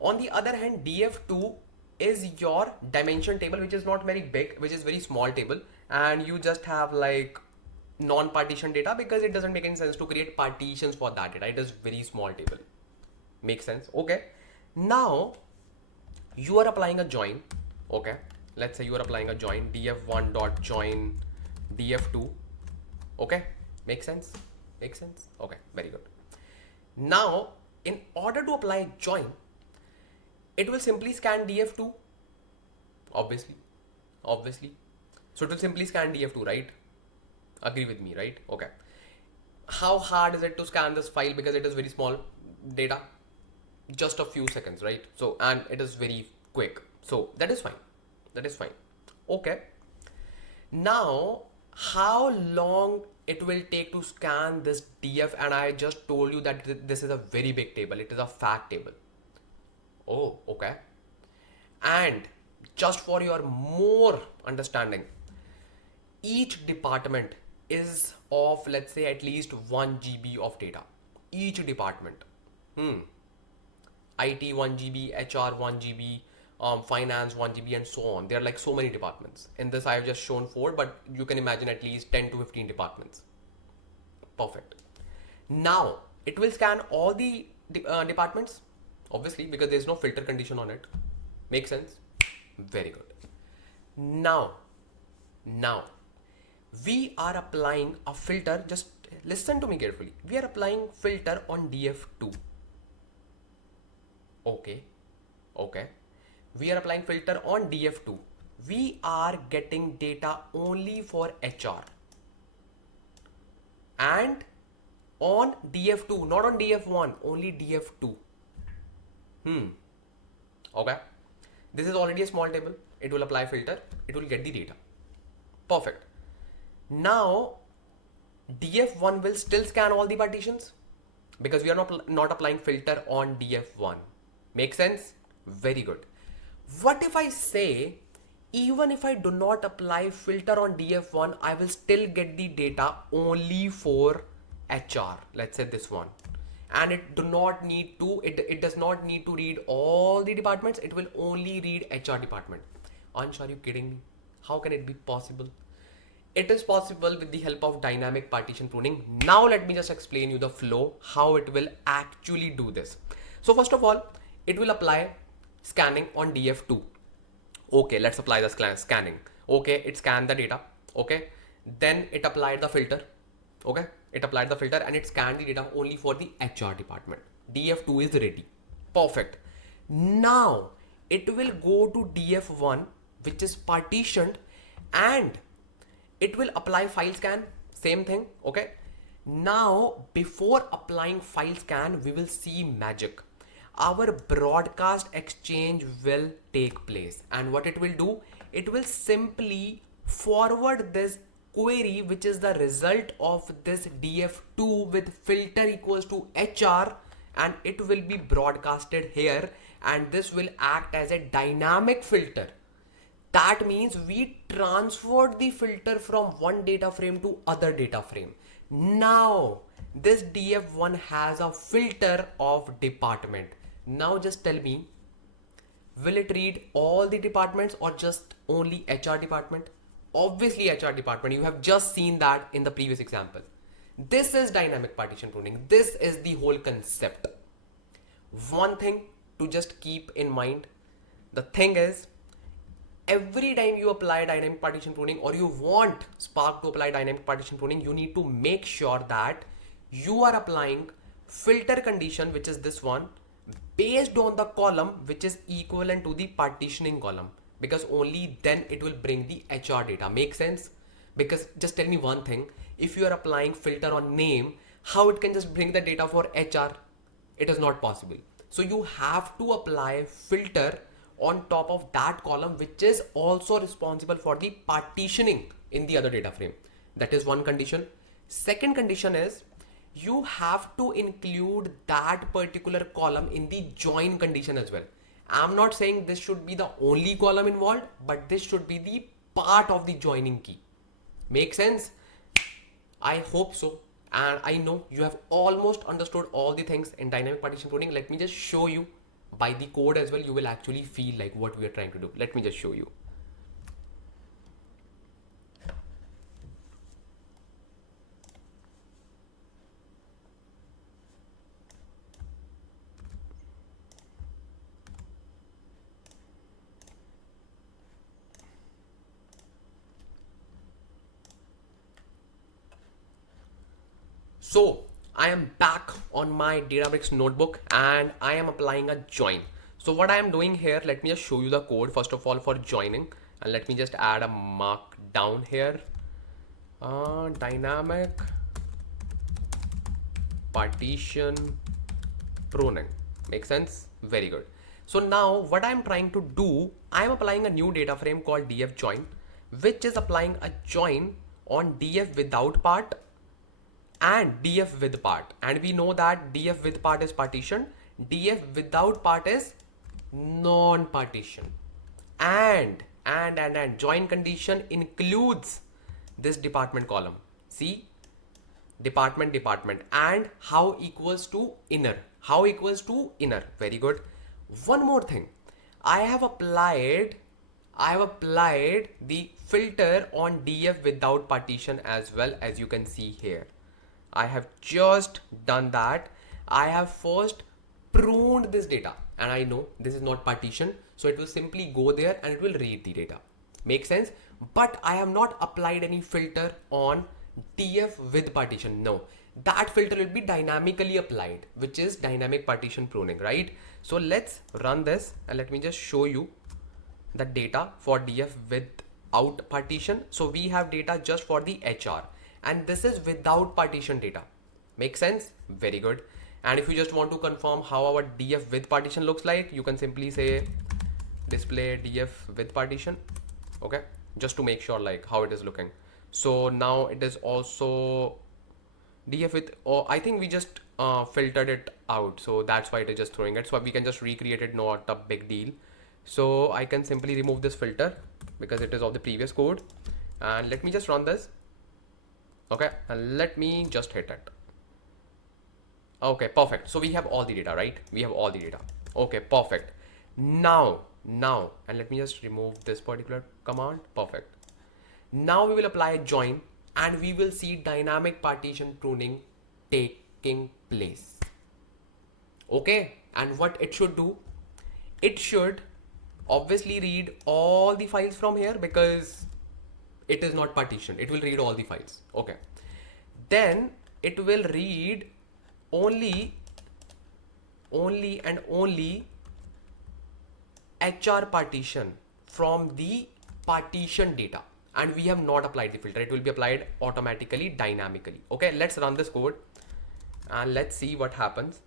On the other hand, df2 is your dimension table, which is not very big, which is very small table, and you just have like non-partition data because it doesn't make any sense to create partitions for that data. It is very small table. Makes sense? Okay. Now you are applying a join, okay. Let's say you are applying a join, df1 dot join df2, okay. Makes sense? Makes sense? Okay, very good. Now in order to apply join, it will simply scan df2, obviously. So it will simply scan df2, right? Agree with me, right? Okay. How hard is it to scan this file because it is very small data? Just a few seconds, right? So, and it is very quick. So that is fine. That is fine. Okay. Now how long it will take to scan this df, and I just told you that this is a very big table, it is a fact table. Oh, okay. And just for your more understanding, each department is of, let's say, at least 1 GB of data. Each department. IT 1 GB, HR 1 GB, finance 1 GB, and so on. There are like so many departments. In this, I've just shown 4, but you can imagine at least 10 to 15 departments. Perfect. Now, it will scan all the departments, obviously, because there's no filter condition on it. Makes sense? Very good. Now, we are applying a filter. Just listen to me carefully. We are applying filter on df2. Okay. We are applying filter on df2. We are getting data only for HR. And on df2, not on df1, only df2. Okay. This is already a small table. It will apply filter. It will get the data. Perfect. Now, df1 will still scan all the partitions because we are not applying filter on df1. Make sense? Very good. What if I say, even if I do not apply filter on df1, I will still get the data only for HR. Let's say this one. And it does not need to read all the departments. It will only read HR department. Ansh, are you kidding me? How can it be possible? It is possible with the help of dynamic partition pruning. Now let me just explain you the flow, how it will actually do this. So first of all, it will apply scanning on df2. Okay, let's apply the scanning. Okay, it scanned the data. Okay, then it applied the filter. Okay, it applied the filter and it scanned the data only for the HR department. df2 is ready. Perfect. Now it will go to df1, which is partitioned, and it will apply file scan. Same thing. Okay, now before applying file scan, we will see magic. Our broadcast exchange will take place, and what it will do, it will simply forward this query, which is the result of this df2 with filter equals to HR, and it will be broadcasted here, and this will act as a dynamic filter. That means we transferred the filter from one data frame to other data frame. Now this df1 has a filter of department. Now just tell me, will it read all the departments or just only HR department? Obviously HR department. You have just seen that in the previous example. This is dynamic partition pruning. This is the whole concept. One thing to just keep in mind, the thing is, every time you apply dynamic partition pruning or you want Spark to apply dynamic partition pruning, you need to make sure that you are applying filter condition, which is this one, based on the column which is equivalent to the partitioning column, because only then it will bring the HR data. Make sense? Because just tell me one thing, if you are applying filter on name, how it can just bring the data for HR? It is not possible. So you have to apply filter on top of that column, which is also responsible for the partitioning in the other data frame. That is one condition. Second condition is, you have to include that particular column in the join condition as well. I'm not saying this should be the only column involved, but this should be the part of the joining key. Make sense? I hope so. And I know you have almost understood all the things in dynamic partition pruning. Let me just show you by the code as well. You will actually feel like what we are trying to do. Let me just show you. So I am back on my Databricks notebook and I am applying a join. So what I am doing here, let me just show you the code first of all for joining, and let me just add a markdown here. Dynamic partition pruning. Make sense? Very good. So now what I'm trying to do, I'm applying a new data frame called df join, which is applying a join on df without part and df with part, and we know that df with part is partition, df without part is non-partition, and join condition includes this department column. See, department and how equals to inner, how equals to inner. Very good. One more thing, I have applied the filter on df without partition as well, as you can see here. I have just done that. I have first pruned this data, and I know this is not partition, so it will simply go there and it will read the data. Make sense? But I have not applied any filter on df with partition. No, that filter will be dynamically applied, which is dynamic partition pruning, right? So let's run this and let me just show you the data for df without partition. So we have data just for the HR, and this is without partition data. Make sense? Very good. And if you just want to confirm how our df with partition looks like, you can simply say display df with partition. Okay, just to make sure like how it is looking. So now it is also df with, or I think we just filtered it out, so that's why it is just throwing it. So we can just recreate it, not a big deal. So I can simply remove this filter because it is of the previous code, and let me just run this. Okay, and let me just hit it. Okay, perfect. So we have all the data, right? We have all the data. Okay, perfect. Now, and let me just remove this particular command. Perfect. Now we will apply join, and we will see dynamic partition pruning taking place. Okay, and what it should do, it should obviously read all the files from here because it is not partition. It will read all the files. Okay, then it will read only and only HR partition from the partition data, and we have not applied the filter. It will be applied automatically, dynamically. Okay, let's run this code and let's see what happens.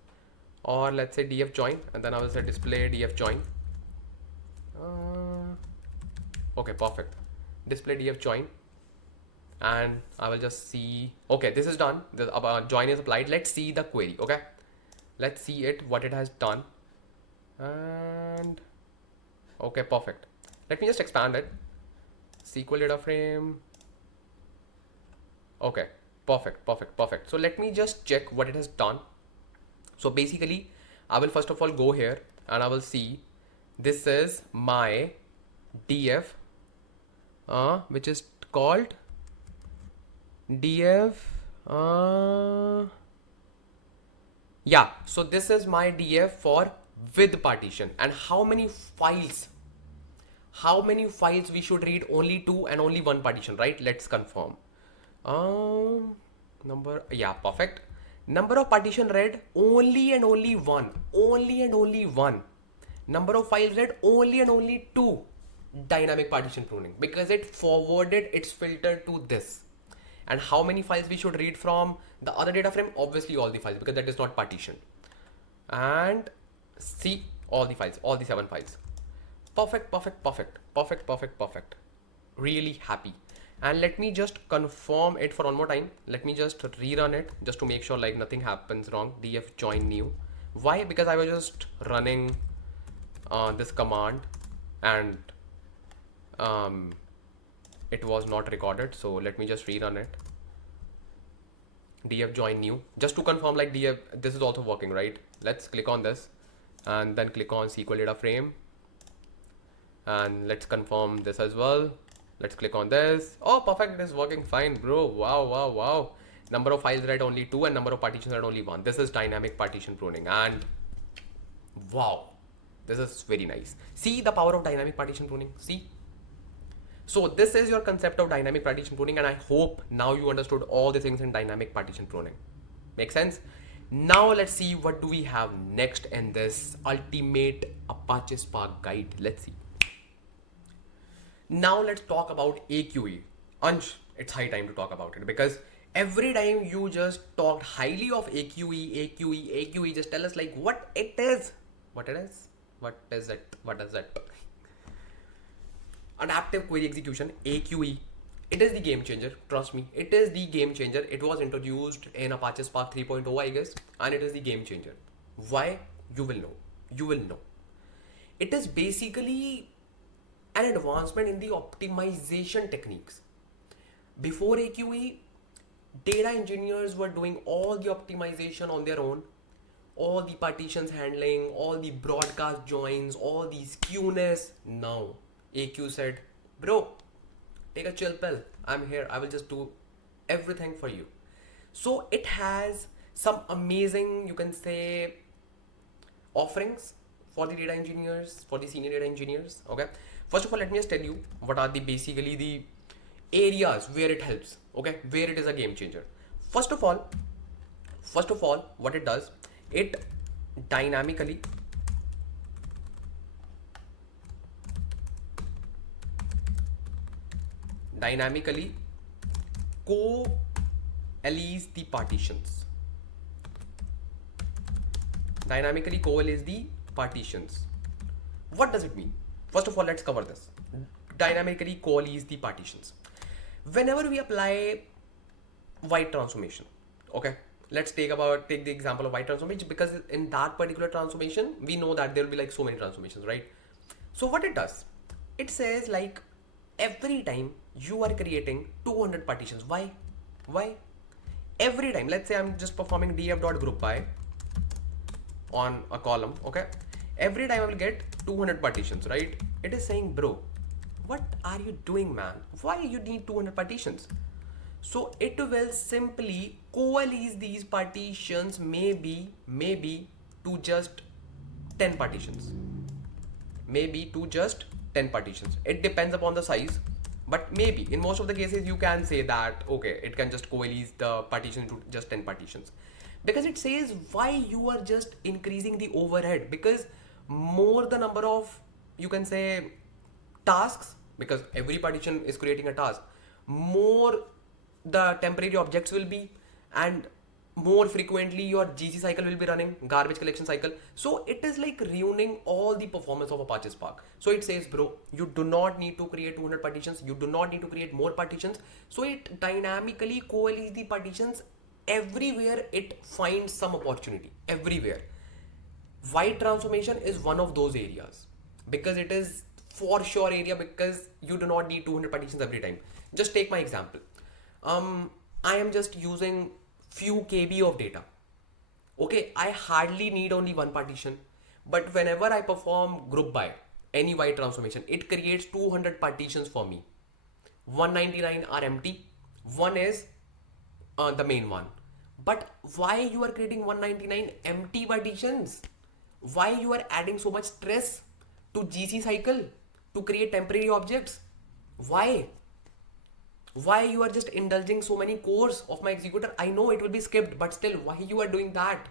Or let's say df join, and then I will say display df join. Okay, perfect. Display df join, and I will just see. Okay, this is done. The join is applied. Let's see the query. Okay, let's see it, what it has done. And okay, perfect. Let me just expand it. SQL data frame. Okay, perfect. So let me just check what it has done. So basically, I will first of all go here and I will see this is my df, which is called df. Yeah, so this is my df for with partition, and how many files we should read? Only 2 and only 1 partition, right? Let's confirm. Number, yeah, perfect. Number of partition read, only and only 1. Number of files read, only and only 2. Dynamic partition pruning, because it forwarded its filter to this. And how many files we should read from the other data frame? Obviously all the files, because that is not partition. And see all the files, all the 7 files. Perfect. Really happy. And let me just confirm it for one more time. Let me just rerun it just to make sure like nothing happens wrong. Df join new. Why? Because I was just running this command and it was not recorded. So let me just rerun it. Df join new, just to confirm like df, this is also working, right? Let's click on this and then click on SQL data frame, and let's confirm this as well. Let's click on this. Oh, perfect. It is working fine, bro. Wow. Number of files read only 2 and number of partitions read only 1. This is dynamic partition pruning, and wow, this is very nice. See the power of dynamic partition pruning. See. So this is your concept of dynamic partition pruning, and I hope now you understood all the things in dynamic partition pruning. Make sense? Now let's see what do we have next in this ultimate Apache Spark guide. Let's see. Now let's talk about AQE. Ansh, it's high time to talk about it, because every time you just talked highly of AQE, just tell us like what it is. What is it? Adaptive query execution, AQE, It is the game changer. Trust me, it is the game changer. It was introduced in Apache Spark 3.0, I guess, and it is the game changer. Why? You will know. You will know. It is basically an advancement in the optimization techniques. Before AQE, data engineers were doing all the optimization on their own, all the partitions handling, all the broadcast joins, all the skewness. Now AQ said, bro, take a chill pill. I'm here. I will just do everything for you. So it has some amazing, you can say, offerings for the data engineers, for the senior data engineers. Okay. First of all, let me just tell you what are the basically the areas where it helps. Okay, where it is a game changer. First of all, what it does, it dynamically coalesce the partitions. Dynamically coalesce the partitions. What does it mean? First of all, let's cover this. Dynamically coalesce the partitions. Whenever we apply white transformation, okay, let's take the example of white transformation, because in that particular transformation we know that there will be like so many transformations, right? So what it does, it says like every time you are creating 200 partitions. Why every time? Let's say I'm just performing df.groupby on a column. Okay, every time I will get 200 partitions, right? It is saying, bro, what are you doing, man? Why you need 200 partitions? So it will simply coalesce these partitions, maybe to just 10 partitions. Maybe to just 10 partitions. It depends upon the size, but maybe in most of the cases you can say that, okay, it can just coalesce the partition to just 10 partitions. Because it says why you are just increasing the overhead, because more the number of, you can say, tasks, because every partition is creating a task, more the temporary objects will be, and more frequently your GC cycle will be running, garbage collection cycle. So it is like ruining all the performance of Apache Spark. So it says, bro, you do not need to create 200 partitions, you do not need to create more partitions. So it dynamically coalesces the partitions everywhere it finds some opportunity, everywhere. White transformation is one of those areas, because it is for sure area, because you do not need 200 partitions every time. Just take my example. I am just using few KB of data. Okay, I hardly need only one partition, but whenever I perform group by any white transformation, it creates 200 partitions for me. 199 are empty, one is the main one. But why you are creating 199 empty partitions? Why you are adding so much stress to GC cycle to create temporary objects? Why you are just indulging so many cores of my executor? I know it will be skipped, but still, why you are doing that?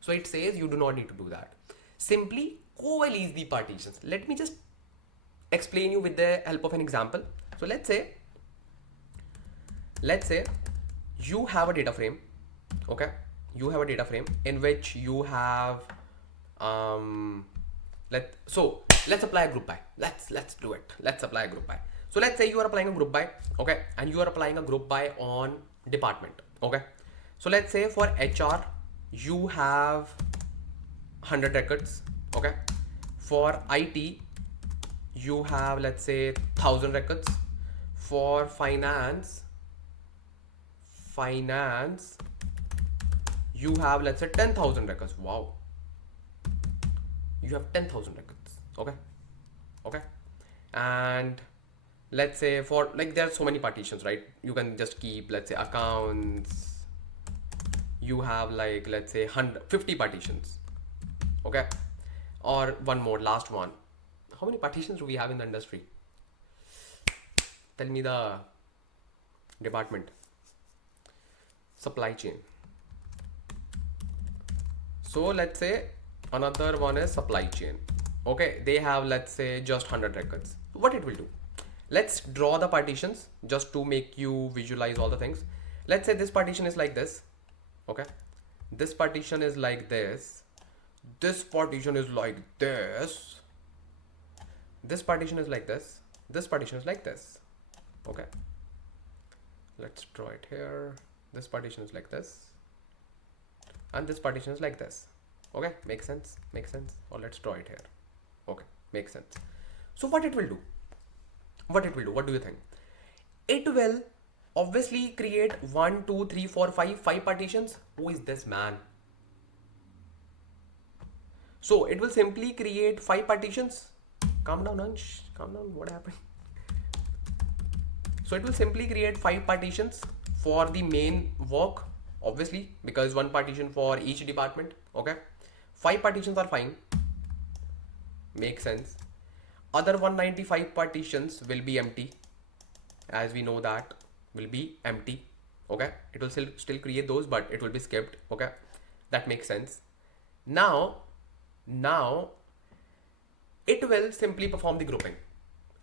So it says you do not need to do that. Simply coalesce the partitions. Let me just explain you with the help of an example. So let's say you have a data frame. Okay, you have a data frame in which you have let's apply a group by. Let's do it. Let's apply a group by. So let's say you are applying a group by, okay, and you are applying a group by on department. Okay, so let's say for HR you have 100 records. Okay, for IT you have, let's say, 1000 records. For finance you have, let's say, 10,000 records. Wow, you have 10,000 records. Okay, and let's say for, like, there are so many partitions, right? You can just keep, let's say, accounts, you have, like, let's say 50 partitions. Okay, or one more, last one. How many partitions do we have in the industry? Tell me the department. Supply chain. So let's say another one is supply chain. Okay, they have, let's say, just 100 records. What it will do? Let's draw the partitions just to make you visualize all the things. Let's say this partition is like this. Okay, this partition is like this. This partition is like this. This partition is like this. This partition is like this. Okay, Let's draw it here. This partition is like this, and this partition is like this. Okay, makes sense, makes sense. Or let's draw it here. Okay, makes sense. So what it will do, what do you think? It will obviously create 1 2 3 4 5 partitions. Who is this man? So it will simply create 5 partitions. Calm down, Ansh, calm down. What happened? So it will simply create 5 partitions for the main work, obviously, because one partition for each department. Okay, 5 partitions are fine, makes sense. Other 195 partitions will be empty, as we know that will be empty. Okay, it will still create those, but it will be skipped. Okay, that makes sense. Now it will simply perform the grouping,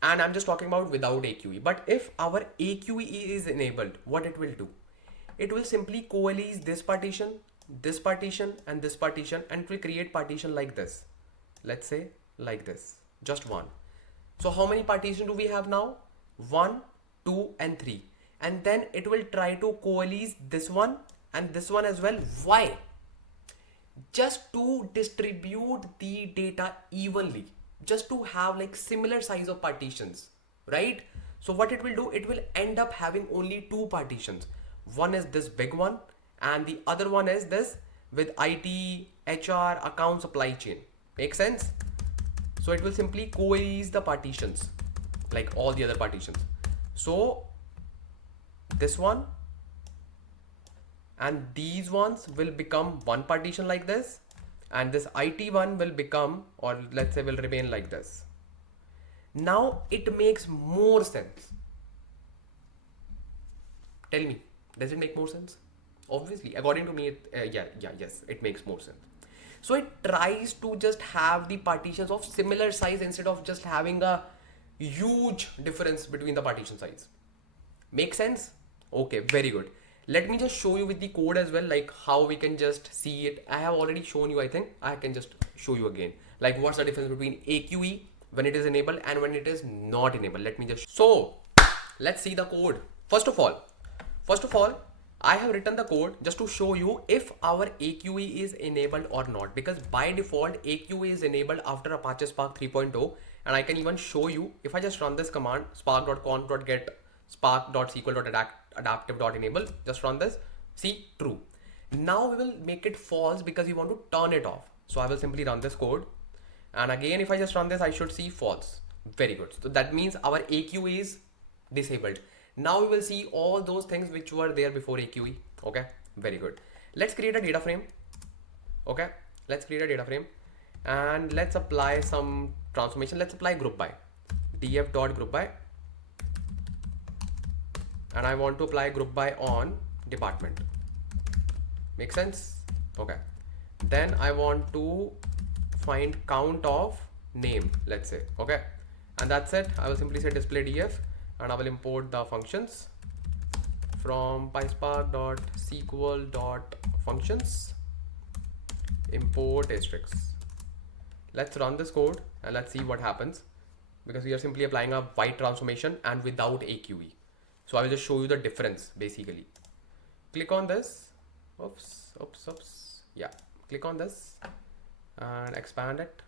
and I'm just talking about without AQE. But if our AQE is enabled, what it will do, it will simply coalesce this partition, and this partition, and it will create partition like this. Let's say like this, just one. So how many partitions do we have now? 1 2 and 3, and then it will try to coalesce this one and this one as well. Why? Just to distribute the data evenly, just to have like similar size of partitions, right? So what it will do, it will end up having only 2 partitions. One is this big one, and the other one is this with IT, HR, account, supply chain. Make sense? So it will simply coalesce the partitions like all the other partitions. So this one and these ones will become one partition like this, and this IT one will become, or let's say will remain like this. Now it makes more sense. Tell me, does it make more sense? Obviously, according to me, yes, it makes more sense. So it tries to just have the partitions of similar size instead of just having a huge difference between the partition size. Make sense? Okay, very good. Let me just show you with the code as well, like how we can just see it. I have already shown you, I think. I can just show you again. Like what's the difference between AQE when it is enabled and when it is not enabled. Let me just, so let's see the code. First of all, I have written the code just to show you if our AQE is enabled or not, because by default AQE is enabled after Apache Spark 3.0, and I can even show you if I just run this command spark.conf.get spark.sql.adaptive.enable, just run this, see, true. Now we will make it false because we want to turn it off. So I will simply run this code, and again if I just run this, I should see false. Very good. So that means our AQE is disabled. Now we will see all those things which were there before AQE. Okay, very good. Let's create a data frame. Okay, let's create a data frame, and let's apply some transformation. Let's apply group by, df.group by, and I want to apply group by on department. Make sense? Okay, then I want to find count of name, let's say. Okay, and that's it. I will simply say display df, and I will import the functions from PySpark.sql.functions import asterisk. Let's run this code and let's see what happens, because we are simply applying a white transformation and without AQE. So I will just show you the difference basically. Click on this. Oops. Yeah, click on this and expand it.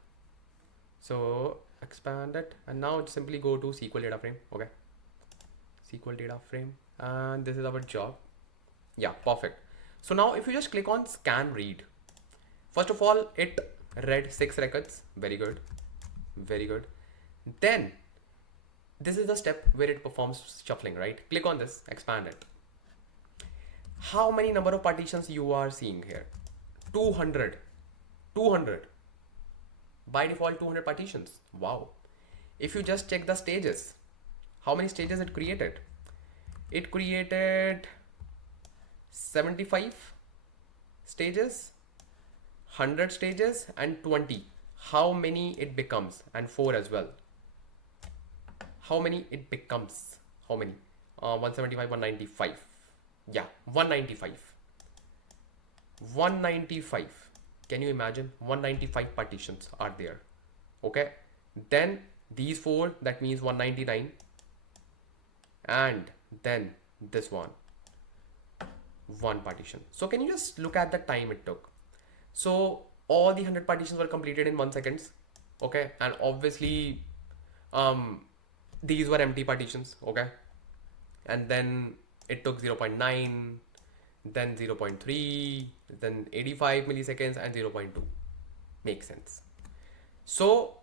So expand it, and now simply go to SQL data frame. Okay, SQL data frame, and this is our job. Yeah, perfect. So now if you just click on scan read, first of all it read 6 records. Very good, very good. Then this is the step where it performs shuffling, right? Click on this, expand it. How many number of partitions you are seeing here? 200. By default 200 partitions. Wow. If you just check the stages, how many stages it created? It created 75 stages, 100 stages, and 20. How many it becomes? And 4 as well. How many it becomes? How many? 175, 195. Yeah, 195. 195. Can you imagine? 195 partitions are there. Okay. Then these 4, that means 199. And then this one partition. So can you just look at the time it took? So all the 100 partitions were completed in 1 second. Okay, and obviously these were empty partitions. Okay, and then it took 0.9, then 0.3, then 85 milliseconds, and 0.2. Makes sense. So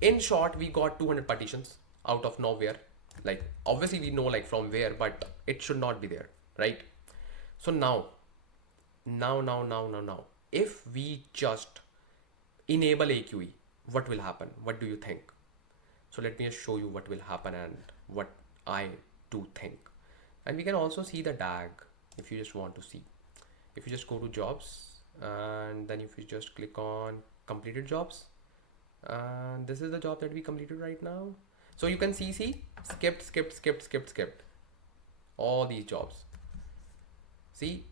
in short, we got 200 partitions out of nowhere. Like obviously we know like from where, but it should not be there, right? So now, if we just enable AQE, what will happen? What do you think? So let me just show you what will happen and what I do think. And we can also see the DAG if you just want to see. If you just go to jobs and then if you just click on completed jobs, and this is the job that we completed right now. So you can see skipped all these jobs. See,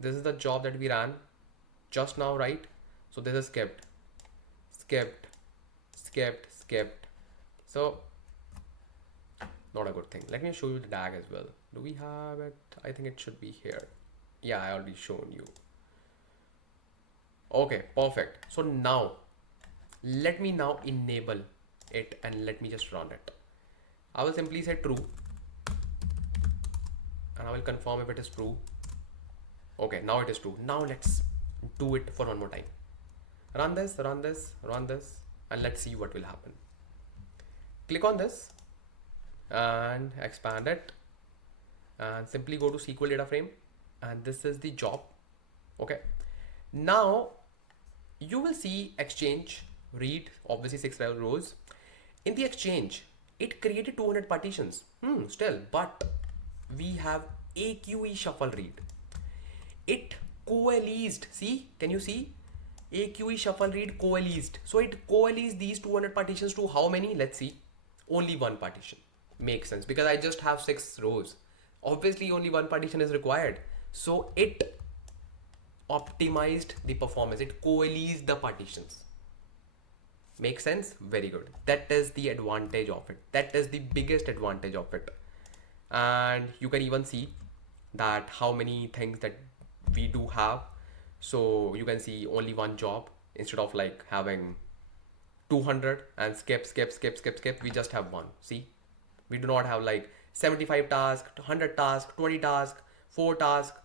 this is the job that we ran just now, right? So this is skipped. So not a good thing. Let me show you the DAG as well. Do we have it? I think it should be here. Yeah, I already shown you. Okay, perfect. So now let me now enable it and let me just run it. I will simply say true and I will confirm if it is true. Okay, now it is true. Now let's do it for one more time. Run this, and let's see what will happen. Click on this and expand it and simply go to SQL data frame, and this is the job. Okay, now you will see exchange read, obviously 6 rows. In the exchange, it created 200 partitions still, but we have AQE shuffle read. It coalesced. See, can you see? AQE shuffle read coalesced. So it coalesced these 200 partitions to how many? Let's see. Only one partition. Makes sense because I just have 6 rows. Obviously only one partition is required. So it optimized the performance. It coalesced the partitions. Make sense? Very good. That is the advantage of it. That is the biggest advantage of it. And you can even see that how many things that we do have. So you can see only one job instead of like having 200 and skip. We just have one. See, we do not have like 75 tasks, 100 tasks, 20 tasks, 4 tasks.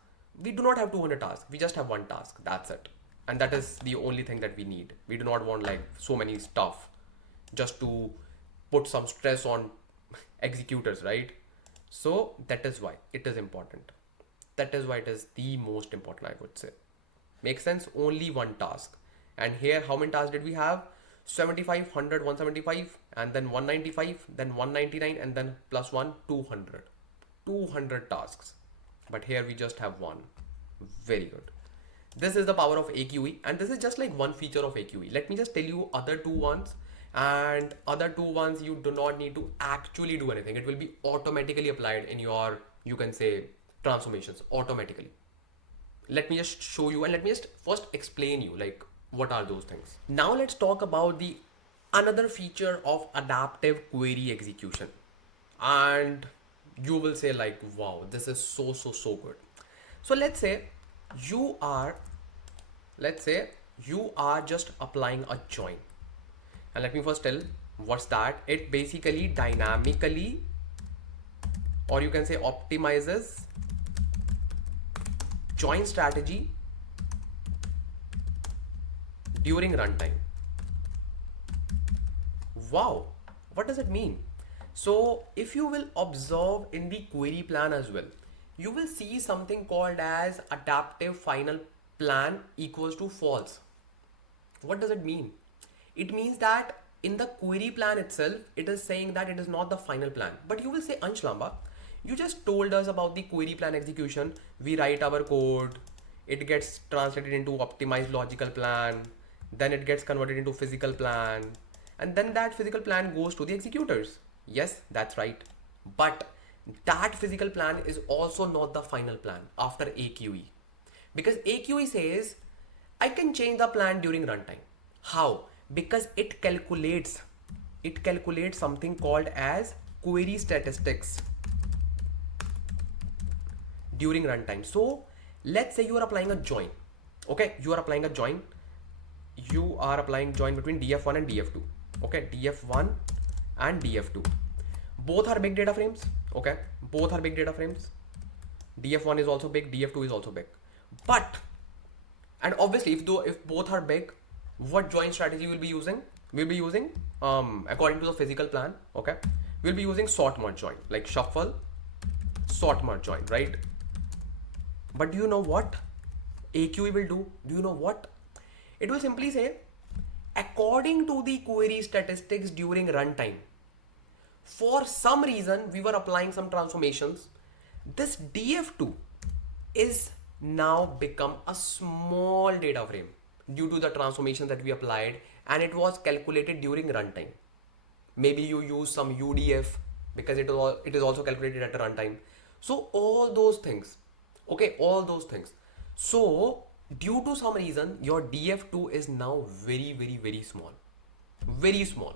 We do not have 200 tasks. We just have one task. That's it. And that is the only thing that we need. We do not want like so many stuff just to put some stress on executors, right? So that is why it is important. That is why it is the most important, I would say. Makes sense? Only one task. And here, how many tasks did we have? 75, 100, 175, and then 195, then 199, and then plus 1, 200. 200 tasks. But here we just have one. Very good. This is the power of AQE, and this is just like one feature of AQE. Let me just tell you other two ones, and other two ones you do not need to actually do anything. It will be automatically applied in your, you can say, transformations automatically. Let me just show you and let me just first explain you like what are those things. Now let's talk about the another feature of adaptive query execution, and you will say like, wow, this is so good. So let's say you are just applying a join, and let me first tell what's that. It basically dynamically, or you can say optimizes join strategy during runtime. Wow, what does it mean? So if you will observe in the query plan as well, you will see something called as adaptive final plan equals to false. What does it mean? It means that in the query plan itself, it is saying that it is not the final plan. But you will say, Ansh Lamba, you just told us about the query plan execution. We write our code, it gets translated into optimized logical plan, then it gets converted into physical plan, and then that physical plan goes to the executors. Yes, that's right. But that physical plan is also not the final plan after AQE, because AQE says I can change the plan during runtime. How? Because it calculates something called as query statistics. during runtime. So let's say you are applying a join. Okay, you are applying a join. You are applying join between df1 and df2. Okay, df1 and df2. Both are big data frames. Okay, both are big data frames. df1 is also big, df2 is also big. But, and obviously if both are big, what join strategy we'll be using? We'll be using, according to the physical plan, okay, we'll be using sort merge join, like shuffle, sort merge join, right? But do you know what AQE will do? Do you know what? It will simply say, according to the query statistics during runtime, for some reason we were applying some transformations. This df2 is now become a small data frame due to the transformations that we applied, and it was calculated during runtime. Maybe you use some UDF because it is also calculated at runtime. So all those things, okay, all those things. So due to some reason, your df2 is now very small, very small.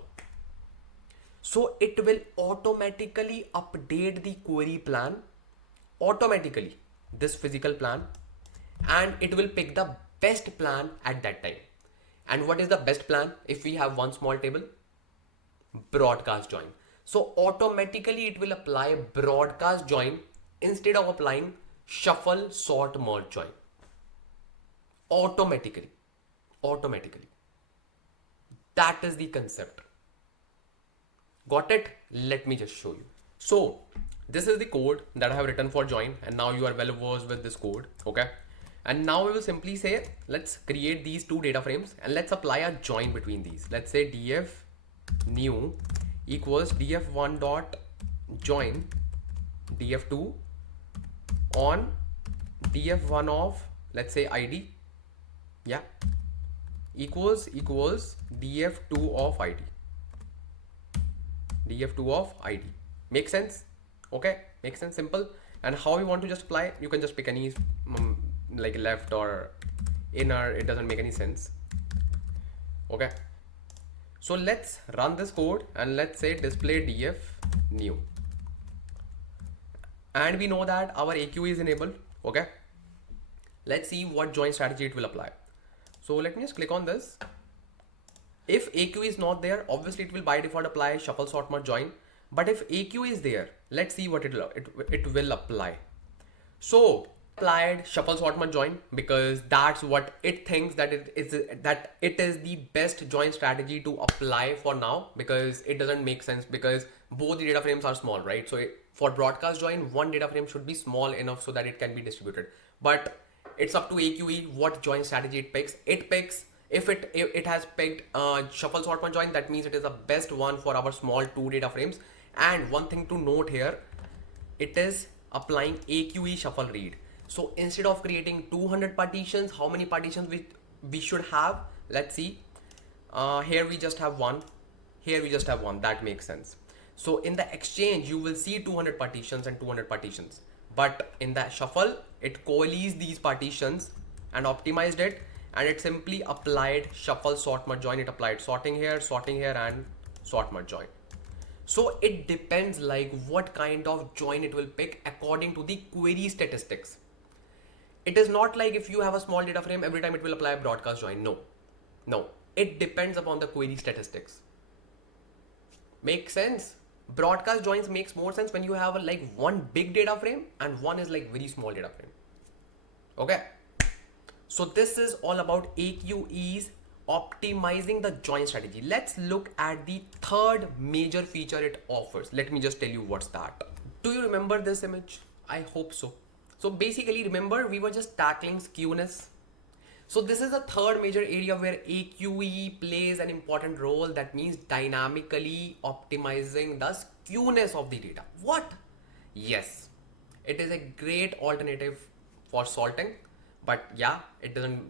So it will automatically update the query plan, automatically, this physical plan, and it will pick the best plan at that time. And what is the best plan if we have one small table? Broadcast join. So automatically it will apply broadcast join instead of applying shuffle sort merge join. Automatically. That is the concept. Got it? Let me just show you. So this is the code that I have written for join, and now you are well versed with this code. Okay. And now we will simply say, let's create these two data frames and let's apply a join between these. Let's say df new equals df1 dot join df2 on df1 of, let's say, id, yeah, equals df2 of id, df2 of id. Make sense? Okay, makes sense, simple. And how you want to just apply, you can just pick any like left or inner, it doesn't make any sense. Okay, so let's run this code and let's say display df new, and we know that our AQE is enabled. Okay, let's see what join strategy it will apply. So let me just click on this. If AQE is not there, obviously it will by default apply shuffle sort merge join. But if AQE is there, let's see what it will apply. So applied shuffle sort merge join because that's what it thinks that it is the best join strategy to apply for now, because it doesn't make sense because both the data frames are small, right? So for broadcast join, one data frame should be small enough so that it can be distributed. But it's up to AQE what join strategy it picks. It picks, if it has picked shuffle sort merge join, that means it is the best one for our small two data frames. And one thing to note here, it is applying AQE shuffle read. So instead of creating 200 partitions, how many partitions we should have? Let's see. Here we just have one. Here we just have one. That makes sense. So in the exchange, you will see 200 partitions and 200 partitions. But in the shuffle, it coalesced these partitions and optimized it. And it simply applied shuffle sort merge join. It applied sorting here, and sort merge join. So it depends like what kind of join it will pick according to the query statistics. It is not like if you have a small data frame, every time it will apply a broadcast join. No, it depends upon the query statistics. Make sense? Broadcast joins makes more sense when you have like one big data frame and one is like very small data frame. Okay. So this is all about AQE's optimizing the join strategy. Let's look at the third major feature it offers. Let me just tell you what's that. Do you remember this image? I hope so. So basically, remember we were just tackling skewness. So this is the third major area where AQE plays an important role. That means dynamically optimizing the skewness of the data. What? Yes, it is a great alternative for sorting. But yeah, it doesn't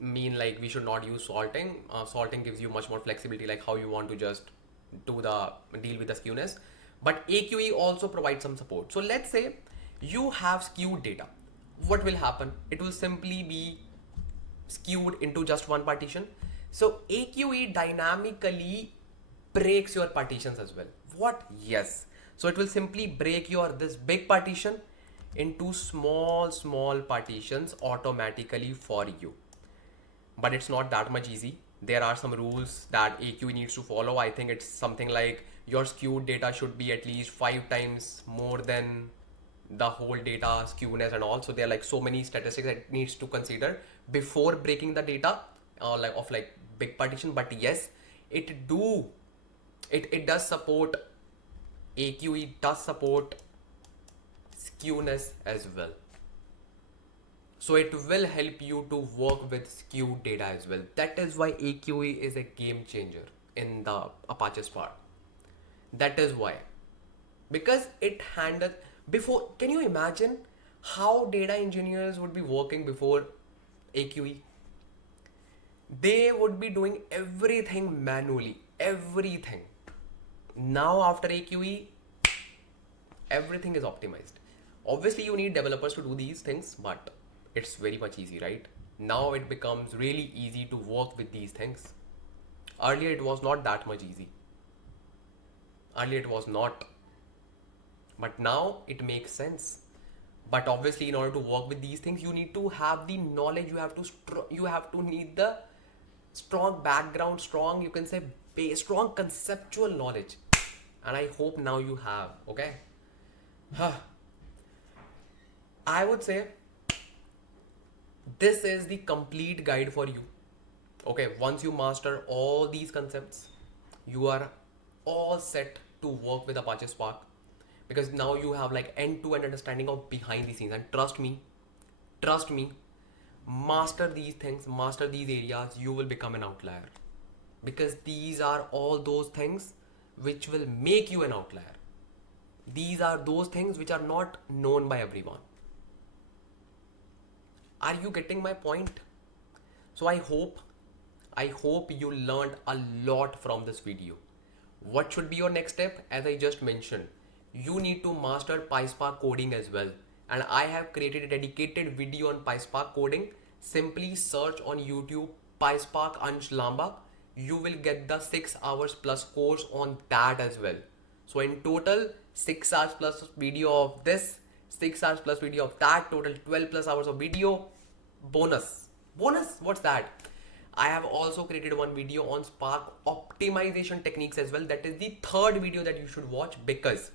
mean like we should not use sorting. Sorting gives you much more flexibility, like how you want to just deal with the skewness. But AQE also provides some support. So let's say you have skewed data. What will happen? It will simply be skewed into just one partition. So AQE dynamically breaks your partitions as well. What? Yes. So it will simply break this big partition into small partitions automatically for you. But it's not that much easy. There are some rules that AQE needs to follow. I think it's something like your skewed data should be at least 5 times more than the whole data skewness and all. So there are like so many statistics that it needs to consider before breaking the data like big partition. But yes, it does support AQE, does support skewness as well. So it will help you to work with skewed data as well. That is why AQE is a game changer in the Apache Spark. That is why. Because it handles before, can you imagine how data engineers would be working before AQE? They would be doing everything manually, everything. Now after AQE, everything is optimized. Obviously you need developers to do these things, but it's very much easy, right? Now it becomes really easy to work with these things. Earlier it was not that much easy. Earlier it was not. But now it makes sense. But obviously in order to work with these things, you need to have the knowledge, you have to need the strong background, strong, you can say base, strong conceptual knowledge. And I hope now you have, okay? I would say this is the complete guide for you. Okay, once you master all these concepts, you are all set to work with Apache Spark, because now you have like end-to-end understanding of behind the scenes. And trust me, master these things, master these areas, you will become an outlier, because these are all those things which will make you an outlier. These are those things which are not known by everyone. Are you getting my point? So I hope you learned a lot from this video. What should be your next step? As I just mentioned, you need to master PySpark coding as well. And I have created a dedicated video on PySpark coding. Simply search on YouTube PySpark Ansh Lamba. You will get the 6 hours plus course on that as well. So in total, 6 hours plus video of this, 6 hours plus video of that, total 12 plus hours of video. Bonus, what's that? I have also created one video on Spark optimization techniques as well. That is the third video that you should watch, because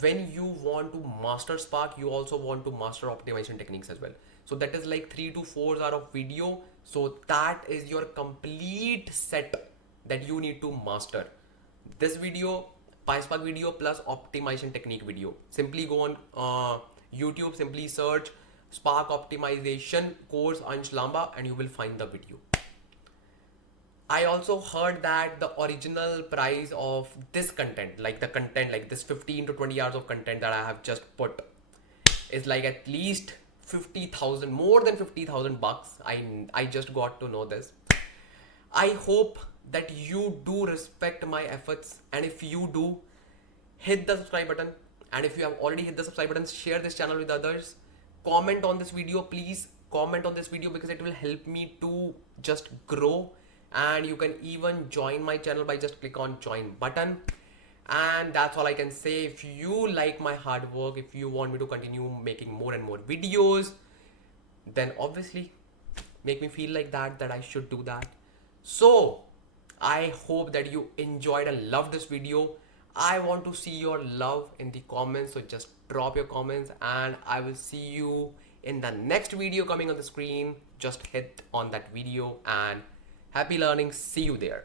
when you want to master Spark, you also want to master optimization techniques as well. So that is like 3 to 4 hours of video. So that is your complete set that you need to master. This video, PySpark video plus optimization technique video. Simply go on YouTube, simply search Spark optimization course Ansh Lamba and you will find the video. I also heard that the original price of this content, like the content, like this 15 to 20 hours of content that I have just put, is like at least 50,000, more than 50,000 bucks. I just got to know this. I hope that you do respect my efforts, and if you do, hit the subscribe button. And if you have already hit the subscribe button, share this channel with others. Comment on this video, please comment on this video, because it will help me to just grow. And you can even join my channel by just click on join button. And that's all I can say. If you like my hard work, if you want me to continue making more and more videos, then obviously make me feel like that I should do that. So I hope that you enjoyed and loved this video. I want to see your love in the comments, so just drop your comments and I will see you in the next video coming on the screen. Just hit on that video and happy learning. See you there.